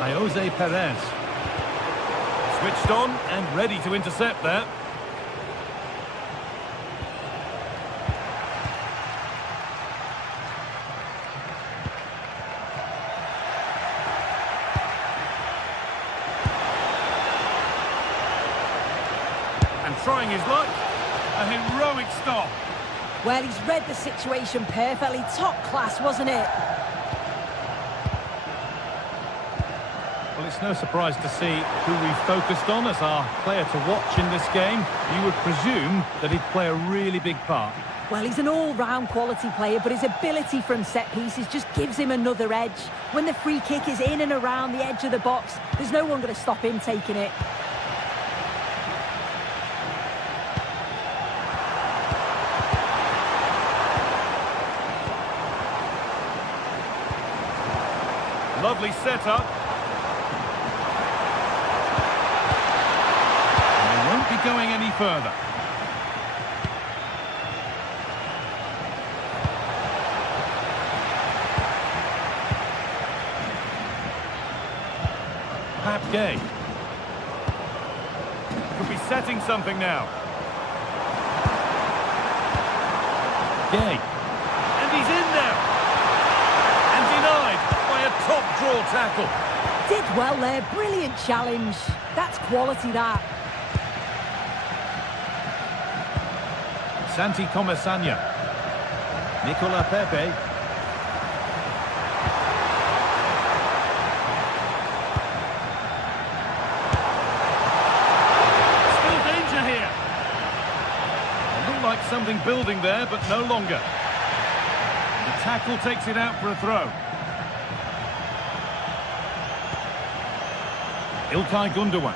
Jose Perez. Switched on and ready to intercept that. And trying his luck. A heroic stop. Well, he's read the situation perfectly. Top class, wasn't it? Well, it's no surprise to see who we've focused on as our player to watch in this game. You would presume that he'd play a really big part. Well, he's an all-round quality player, but his ability from set pieces just gives him another edge. When the free kick is in and around the edge of the box, there's no one going to stop him taking it. Lovely setup. Be going any further. Pap Gay. Could be setting something now. Gay. And he's in now. And denied by a top draw tackle. Did well there. Brilliant challenge. That's quality, that. Santi Comesaña. Nicola Pepe. Still danger here. It looked like something building there, but no longer. The tackle takes it out for a throw. İlkay Gundogan.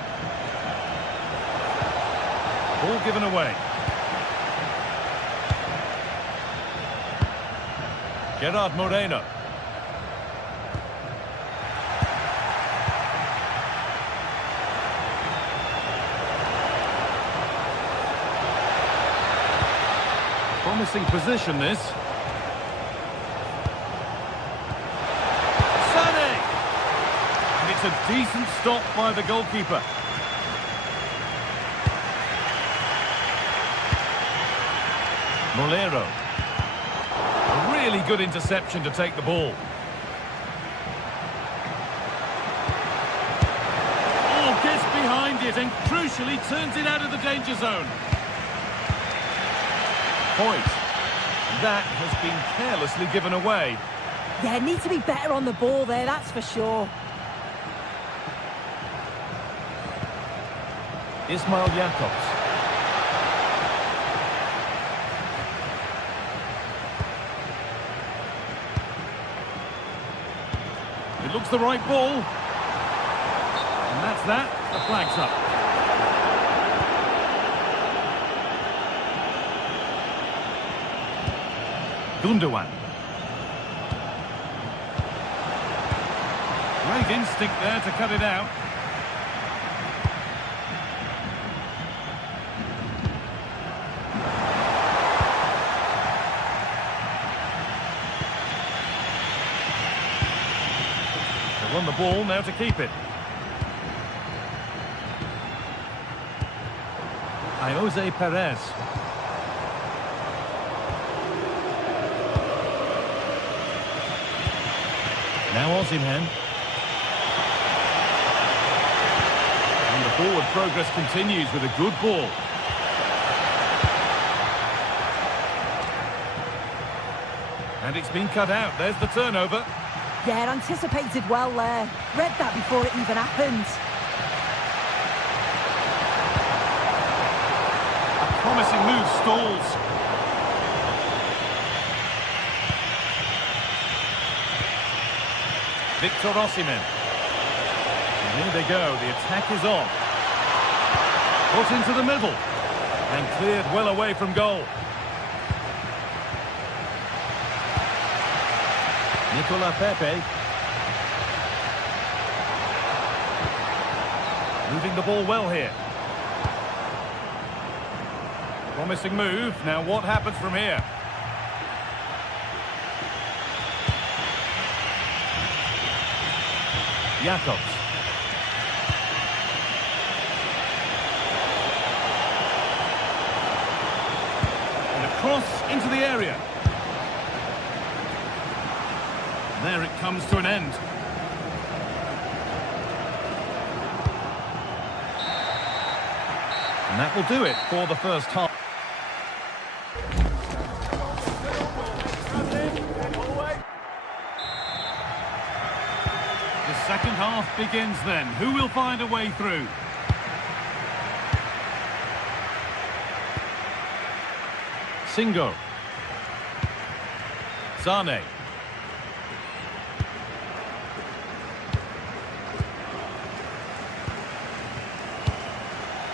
Ball given away. Gerard Moreno. Promising position, this. Sané! And it's a decent stop by the goalkeeper. Molero. Really good interception to take the ball. Oh, gets behind it and crucially turns it out of the danger zone. Point. That has been carelessly given away. Yeah, need to be better on the ball there, that's for sure. Ismail Jakobs. It looks the right ball. And that's that. The flag's up. Gundogan. Great instinct there to cut it out. They won the ball, now to keep it. Jose Perez. Now Osimhen. And the forward progress continues with a good ball. And it's been cut out. There's the turnover. Yeah, anticipated well there. Read that before it even happened. A promising move stalls. Victor Osimhen. And here they go. The attack is on. Put into the middle. And cleared well away from goal. Nicola Pepe. Moving the ball well here. Promising move. Now what happens from here? Jacobs. And a cross into the area. There it comes to an end. And that will do it for the first half. The second half begins then. Who will find a way through? Singo. Sane.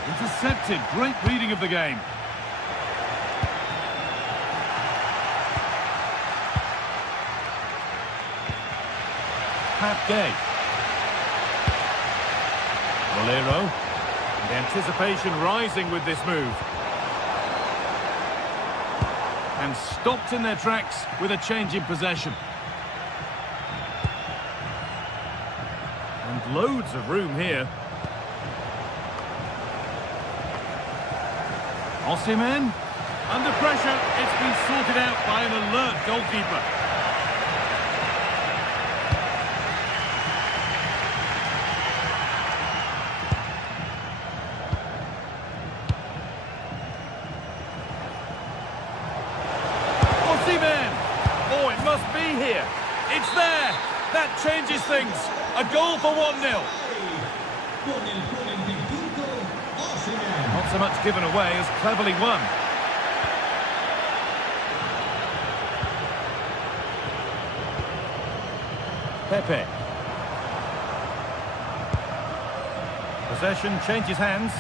Intercepted. Great reading of the game. Pat Gay. Valero. The anticipation rising with this move. And stopped in their tracks with a change in possession. And loads of room here. Osimhen, under pressure, it's been sorted out by an alert goalkeeper. Osimhen! Oh, it must be here. It's there. That changes things. A goal for 1-0. Not so much given away as cleverly won. Pepe. Possession changes hands.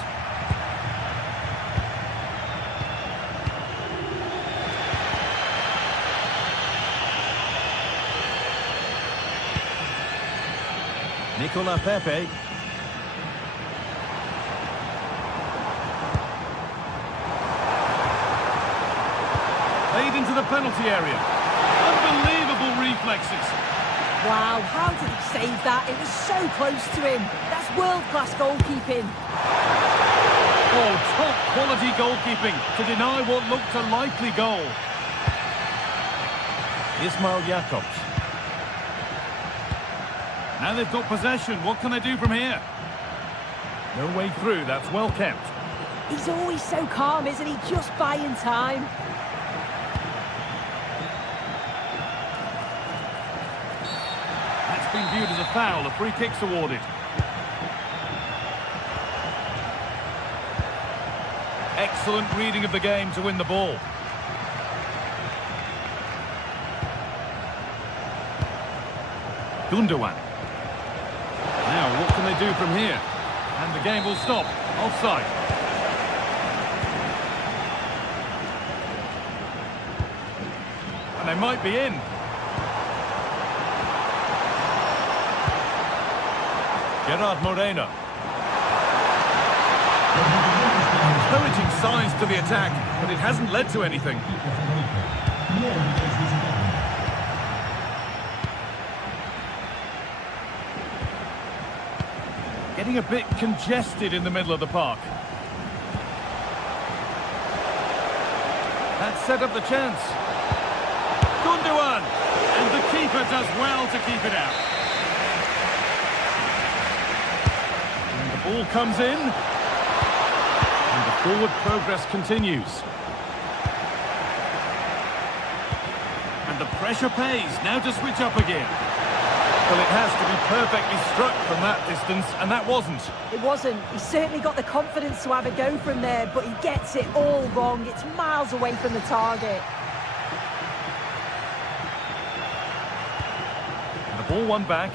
Nicola Pepe. Laid into the penalty area. Unbelievable reflexes. Wow, how did he save that? It was so close to him. That's world-class goalkeeping. Oh, top quality goalkeeping to deny what looked a likely goal. Ismail Jacobs. Now they've got possession. What can they do from here? No way through. That's well kept. He's always so calm, isn't he? Just buying time. That's been viewed as a foul. A free kick's awarded. Excellent reading of the game to win the ball. Gundogan. Now, what can they do from here? And the game will stop. Offside. And they might be in. Gerard Moreno. Encouraging signs to the attack, but it hasn't led to anything. Getting a bit congested in the middle of the park. That set up the chance. Good Gundogan! And the keeper does well to keep it out. And the ball comes in. And the forward progress continues. And the pressure pays. Now to switch up again. Well, it has to be perfectly struck from that distance, and that wasn't. It wasn't. He certainly got the confidence to have a go from there, but he gets it all wrong. It's miles away from the target. And the ball won back.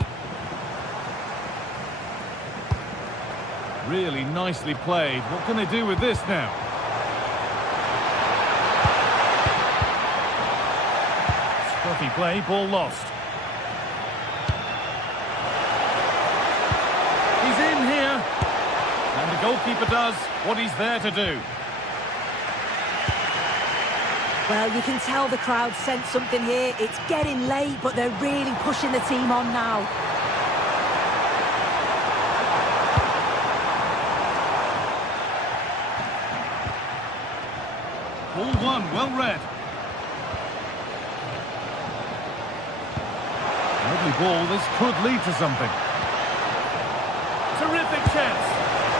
Really nicely played. What can they do with this now? Scruffy play, ball lost. He's in here. And the goalkeeper does what he's there to do. Well, you can tell the crowd sense something here. It's getting late, but they're really pushing the team on now. Ball won, well read. Lovely ball, this could lead to something. Terrific chance.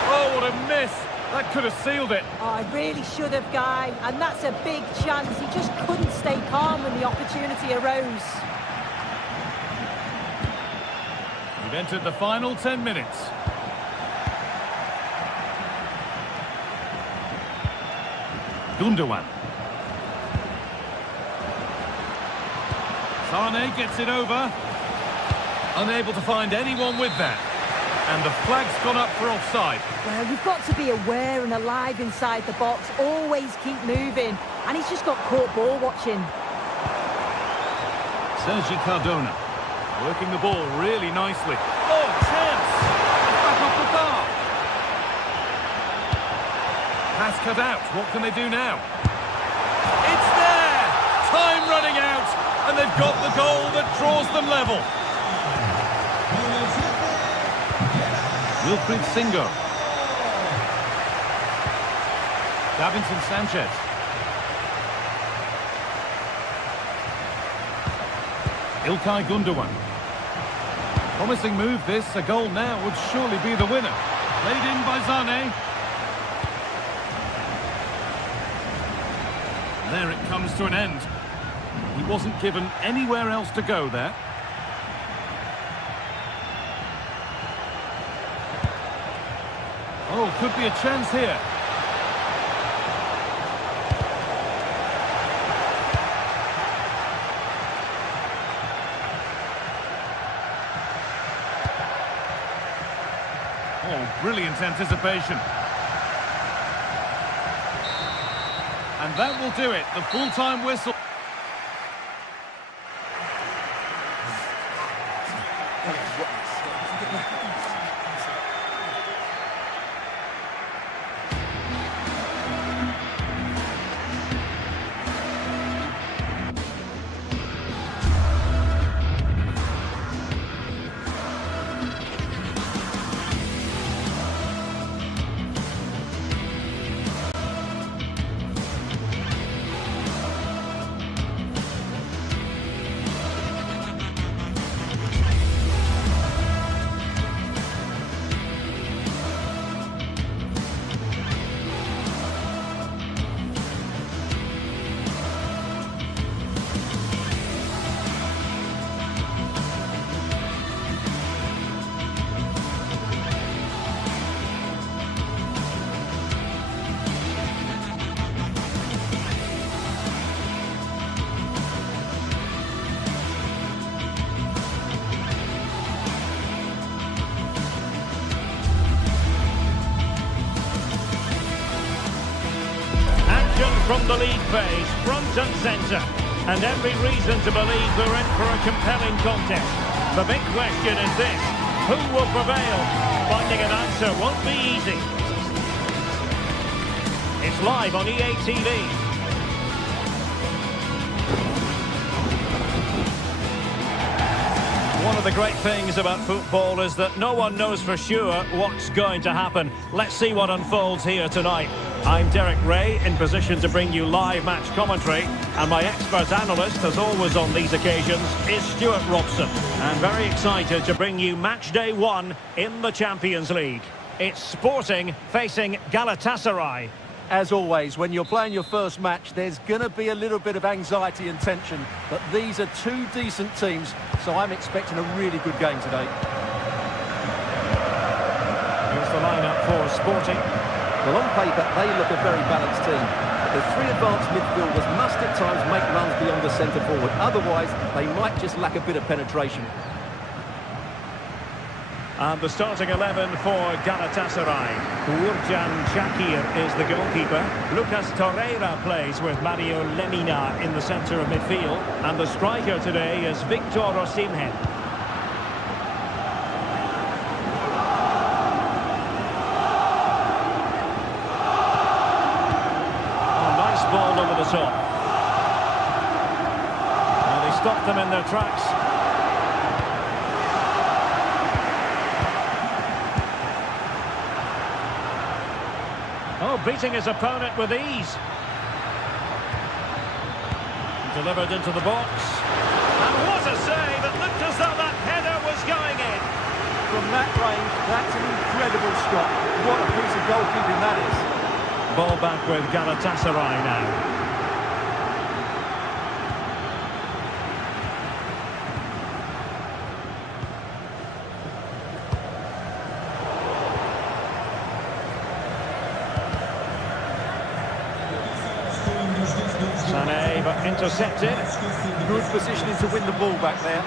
Oh, what a miss. That could have sealed it. Oh, I really should have, Guy. And that's a big chance. He just couldn't stay calm when the opportunity arose. We've entered the final 10 minutes. Gundogan. Sane gets it over. Unable to find anyone with that. And the flag's gone up for offside. Well, you've got to be aware and alive inside the box. Always keep moving. And he's just got caught ball watching. Sergi Cardona. Working the ball really nicely. Oh, chance! It's back off the bar. Pass cut out. What can they do now? It's there! Time running out. And they've got the goal that draws them level. Wilfried Singo. Davinson Sanchez. Ilkay Gundogan. Promising move this. A goal now would surely be the winner. Played in by Sane. There it comes to an end. He wasn't given anywhere else to go there. Oh, could be a chance here. Oh, brilliant anticipation. And that will do it. The full-time whistle. From the league phase, front and centre. And every reason to believe we're in for a compelling contest. The big question is this: who will prevail? Finding an answer won't be easy. It's live on EA TV. One of the great things about football is that no one knows for sure what's going to happen. Let's see what unfolds here tonight. I'm Derek Ray, in position to bring you live match commentary, and my expert analyst, as always on these occasions, is Stuart Robson. And very excited to bring you match day 1 in the Champions League. It's Sporting facing Galatasaray. As always, when you're playing your first match, there's going to be a little bit of anxiety and tension, but these are two decent teams, so I'm expecting a really good game today. Here's the lineup for Sporting. Well, on paper, they look a very balanced team. The three advanced midfielders must at times make runs beyond the centre forward. Otherwise, they might just lack a bit of penetration. And the starting 11 for Galatasaray. Uğurcan Çakır is the goalkeeper. Lucas Torreira plays with Mario Lemina in the centre of midfield. And the striker today is Victor Osimhen. Ball over the top. Well, they stopped them in their tracks. Oh, beating his opponent with ease. Delivered into the box. And what a save! It looked as though that header was going in. From that range, that's an incredible stop. What a piece of goalkeeping that is. Ball back with Galatasaray now. Sané, but intercepted. Good positioning to win the ball back there.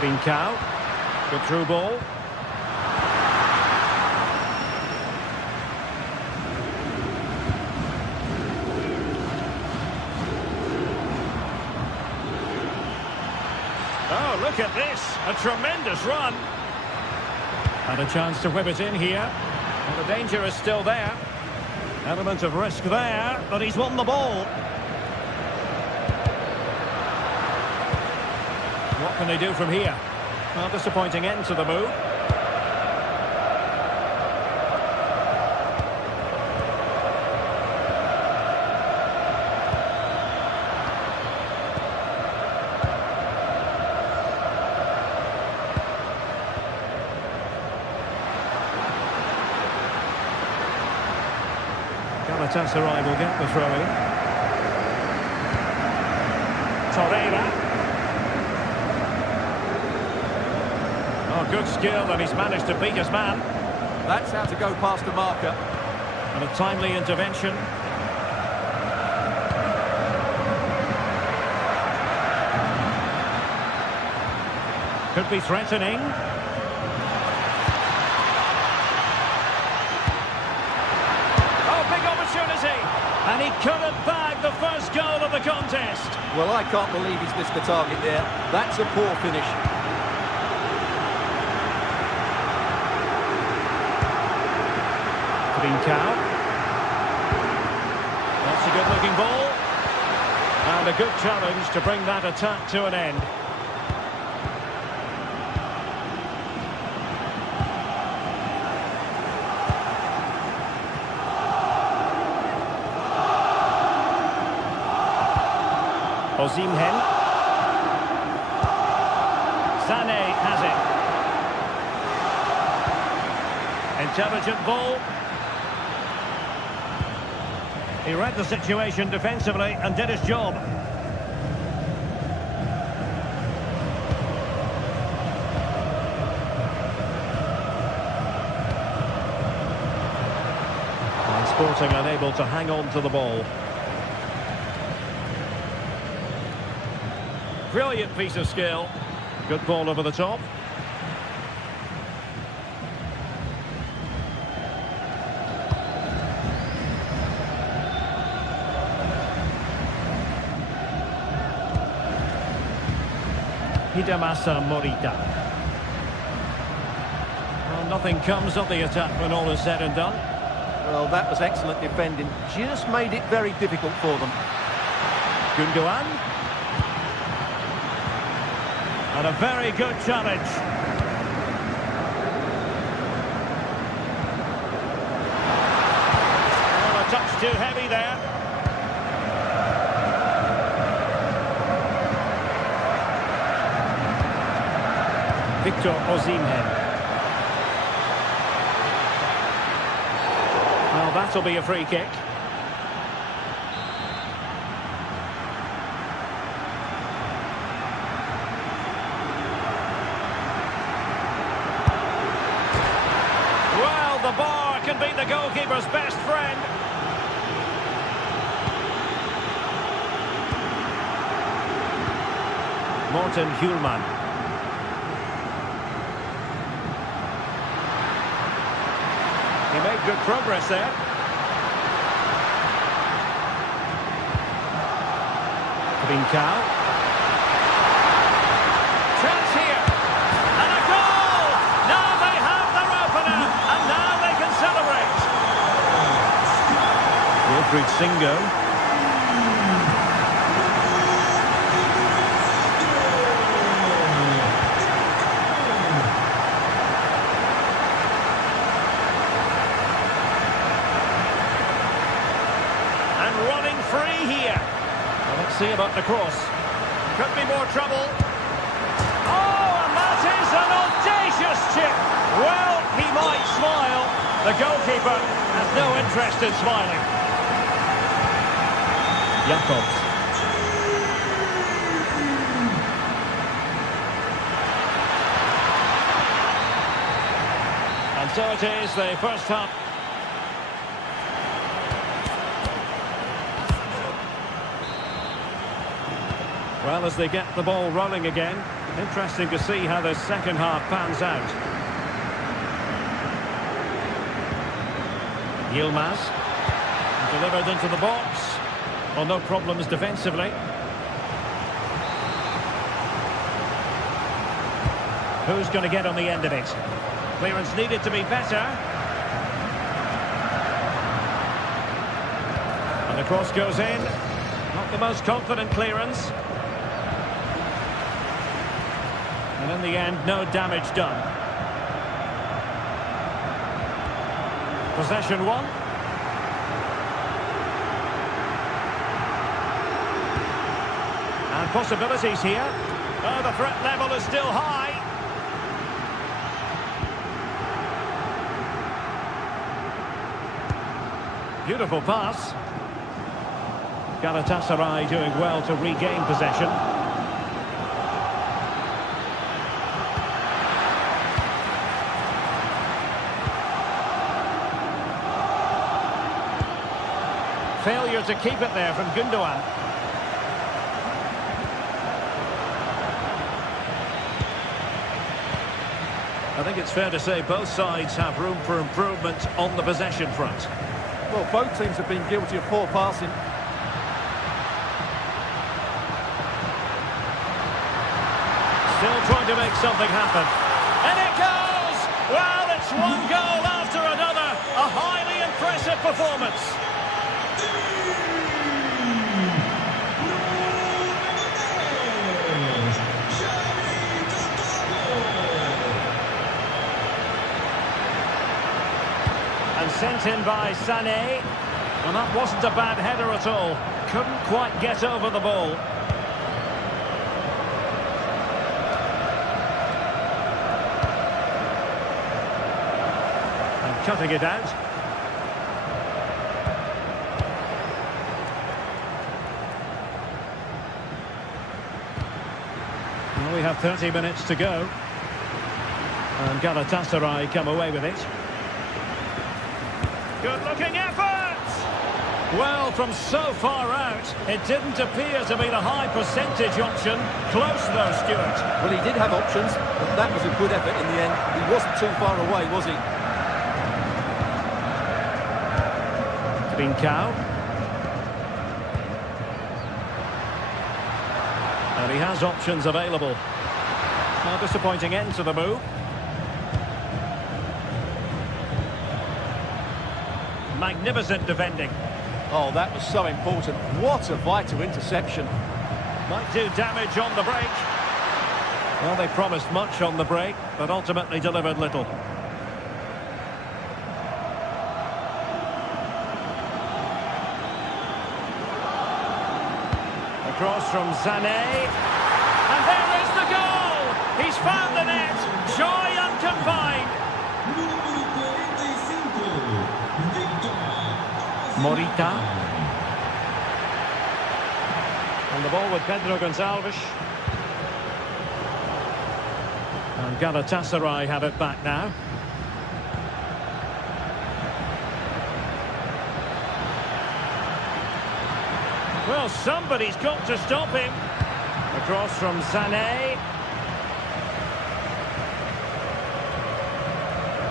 Trincao. Good through ball. Oh, look at this. A tremendous run. And a chance to whip it in here. Well, the danger is still there. Element of risk there, but he's won the ball. What can they do from here? Well, disappointing end to the move. Galatasaray will get the throw-in. Torreira. Oh, good skill, and he's managed to beat his man. That's how to go past the marker. And a timely intervention. Could be threatening. And he couldn't bag the first goal of the contest. Well, I can't believe he's missed the target there. That's a poor finish. Trincao. That's a good-looking ball. And a good challenge to bring that attack to an end. Osimhen. Sané has it. Intelligent ball. He read the situation defensively and did his job. And Sporting unable to hang on to the ball. Brilliant piece of skill. Good ball over the top. Hidemasa Morita. Well, nothing comes of the attack when all is said and done. Well, that was excellent defending. Just made it very difficult for them. Gundogan. And a very good challenge. too heavy there. Victor Osimhen. Well, that'll be a free kick. Well, the bar can be the goalkeeper's best friend. Morten Hjulman. He made good progress there. Trincao. Chance here. And a goal! Now they have their opener. And now they can celebrate. Wilfried Singo. Running free here. Well, let's see about the cross. Could be more trouble. Oh, and that is an audacious chip. Well, he might smile. The goalkeeper has no interest in smiling. Jakobs. And so it is, the first half. Well, as they get the ball rolling again, interesting to see how the second half pans out. Yilmaz, delivered into the box. Well, no problems defensively. Who's going to get on the end of it? Clearance needed to be better. And the cross goes in. Not the most confident clearance. And in the end, no damage done. Possession one. And possibilities here. Oh, the threat level is still high. Beautiful pass. Galatasaray doing well to regain possession. Failure to keep it there from Gundogan. I think it's fair to say both sides have room for improvement on the possession front. Well, both teams have been guilty of poor passing. Still trying to make something happen. And it goes! Well, it's one goal after another. A highly impressive performance. And sent in by Sané. And that wasn't a bad header at all. Couldn't quite get over the ball. And cutting it out. Well, we have 30 minutes to go. And Galatasaray come away with it. Good-looking effort! Well, from so far out, it didn't appear to be the high percentage option. Close, though, Stuart. Well, he did have options, but that was a good effort in the end. He wasn't too far away, was he? Trincao. And he has options available. A disappointing end to the move. Magnificent defending. Oh, that was so important. What a vital interception. Might do damage on the break. Well, they promised much on the break, but ultimately delivered little. Across from Sané. And there is the goal! He's found the net! Joy unconfined! Morita. And the ball with Pedro Gonçalves. And Galatasaray have it back now. Well, somebody's got to stop him. Across from Sané.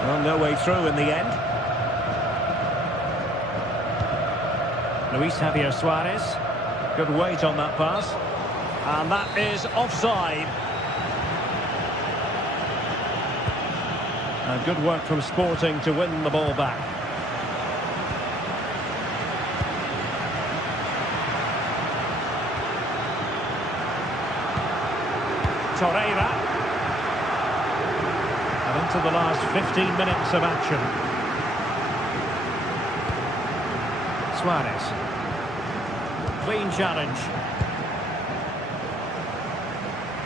Well, no way through in the end. Luis Javier Suarez. Good weight on that pass. And that is offside. And good work from Sporting to win the ball back. Torreira. And into the last 15 minutes of action. Suarez. Clean challenge.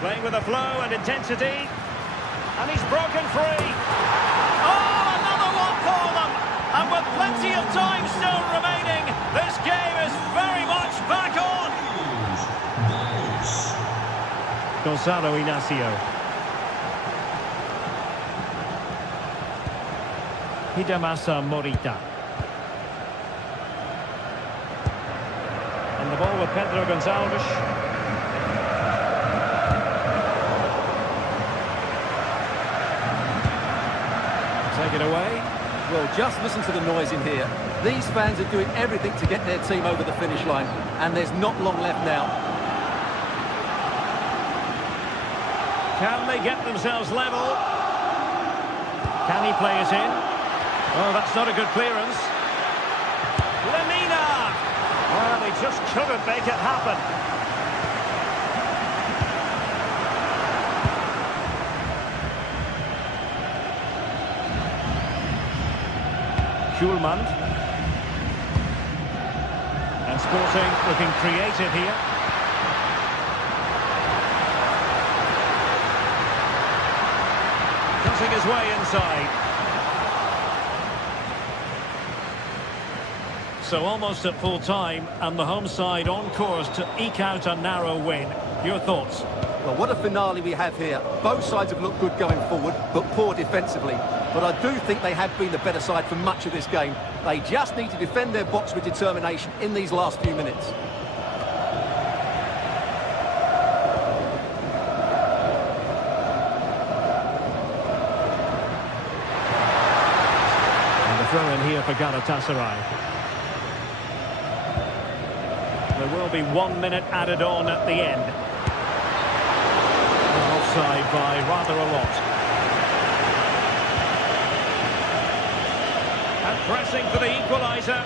Playing with a flow and intensity. And he's broken free. Oh, another one for them. And with plenty of time still remaining, this game is very much back on. Gonzalo Inacio. Hidemasa Morita. And the ball with Pedro Gonçalves. Take it away. Well, just listen to the noise in here. These fans are doing everything to get their team over the finish line, and there's not long left now. Can they get themselves level? Can he play it in? Oh, that's not a good clearance. Lemina! Well, they just couldn't make it happen. Schulman. And Sporting looking creative here. Cutting his way inside. So almost at full time, and the home side on course to eke out a narrow win. Your thoughts? Well, what a finale we have here. Both sides have looked good going forward, but poor defensively. But I do think they have been the better side for much of this game. They just need to defend their box with determination in these last few minutes. And the throw in here for Galatasaray. There will be 1 minute added on at the end. Offside by rather a lot. And pressing for the equaliser.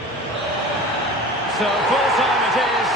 So full time it is.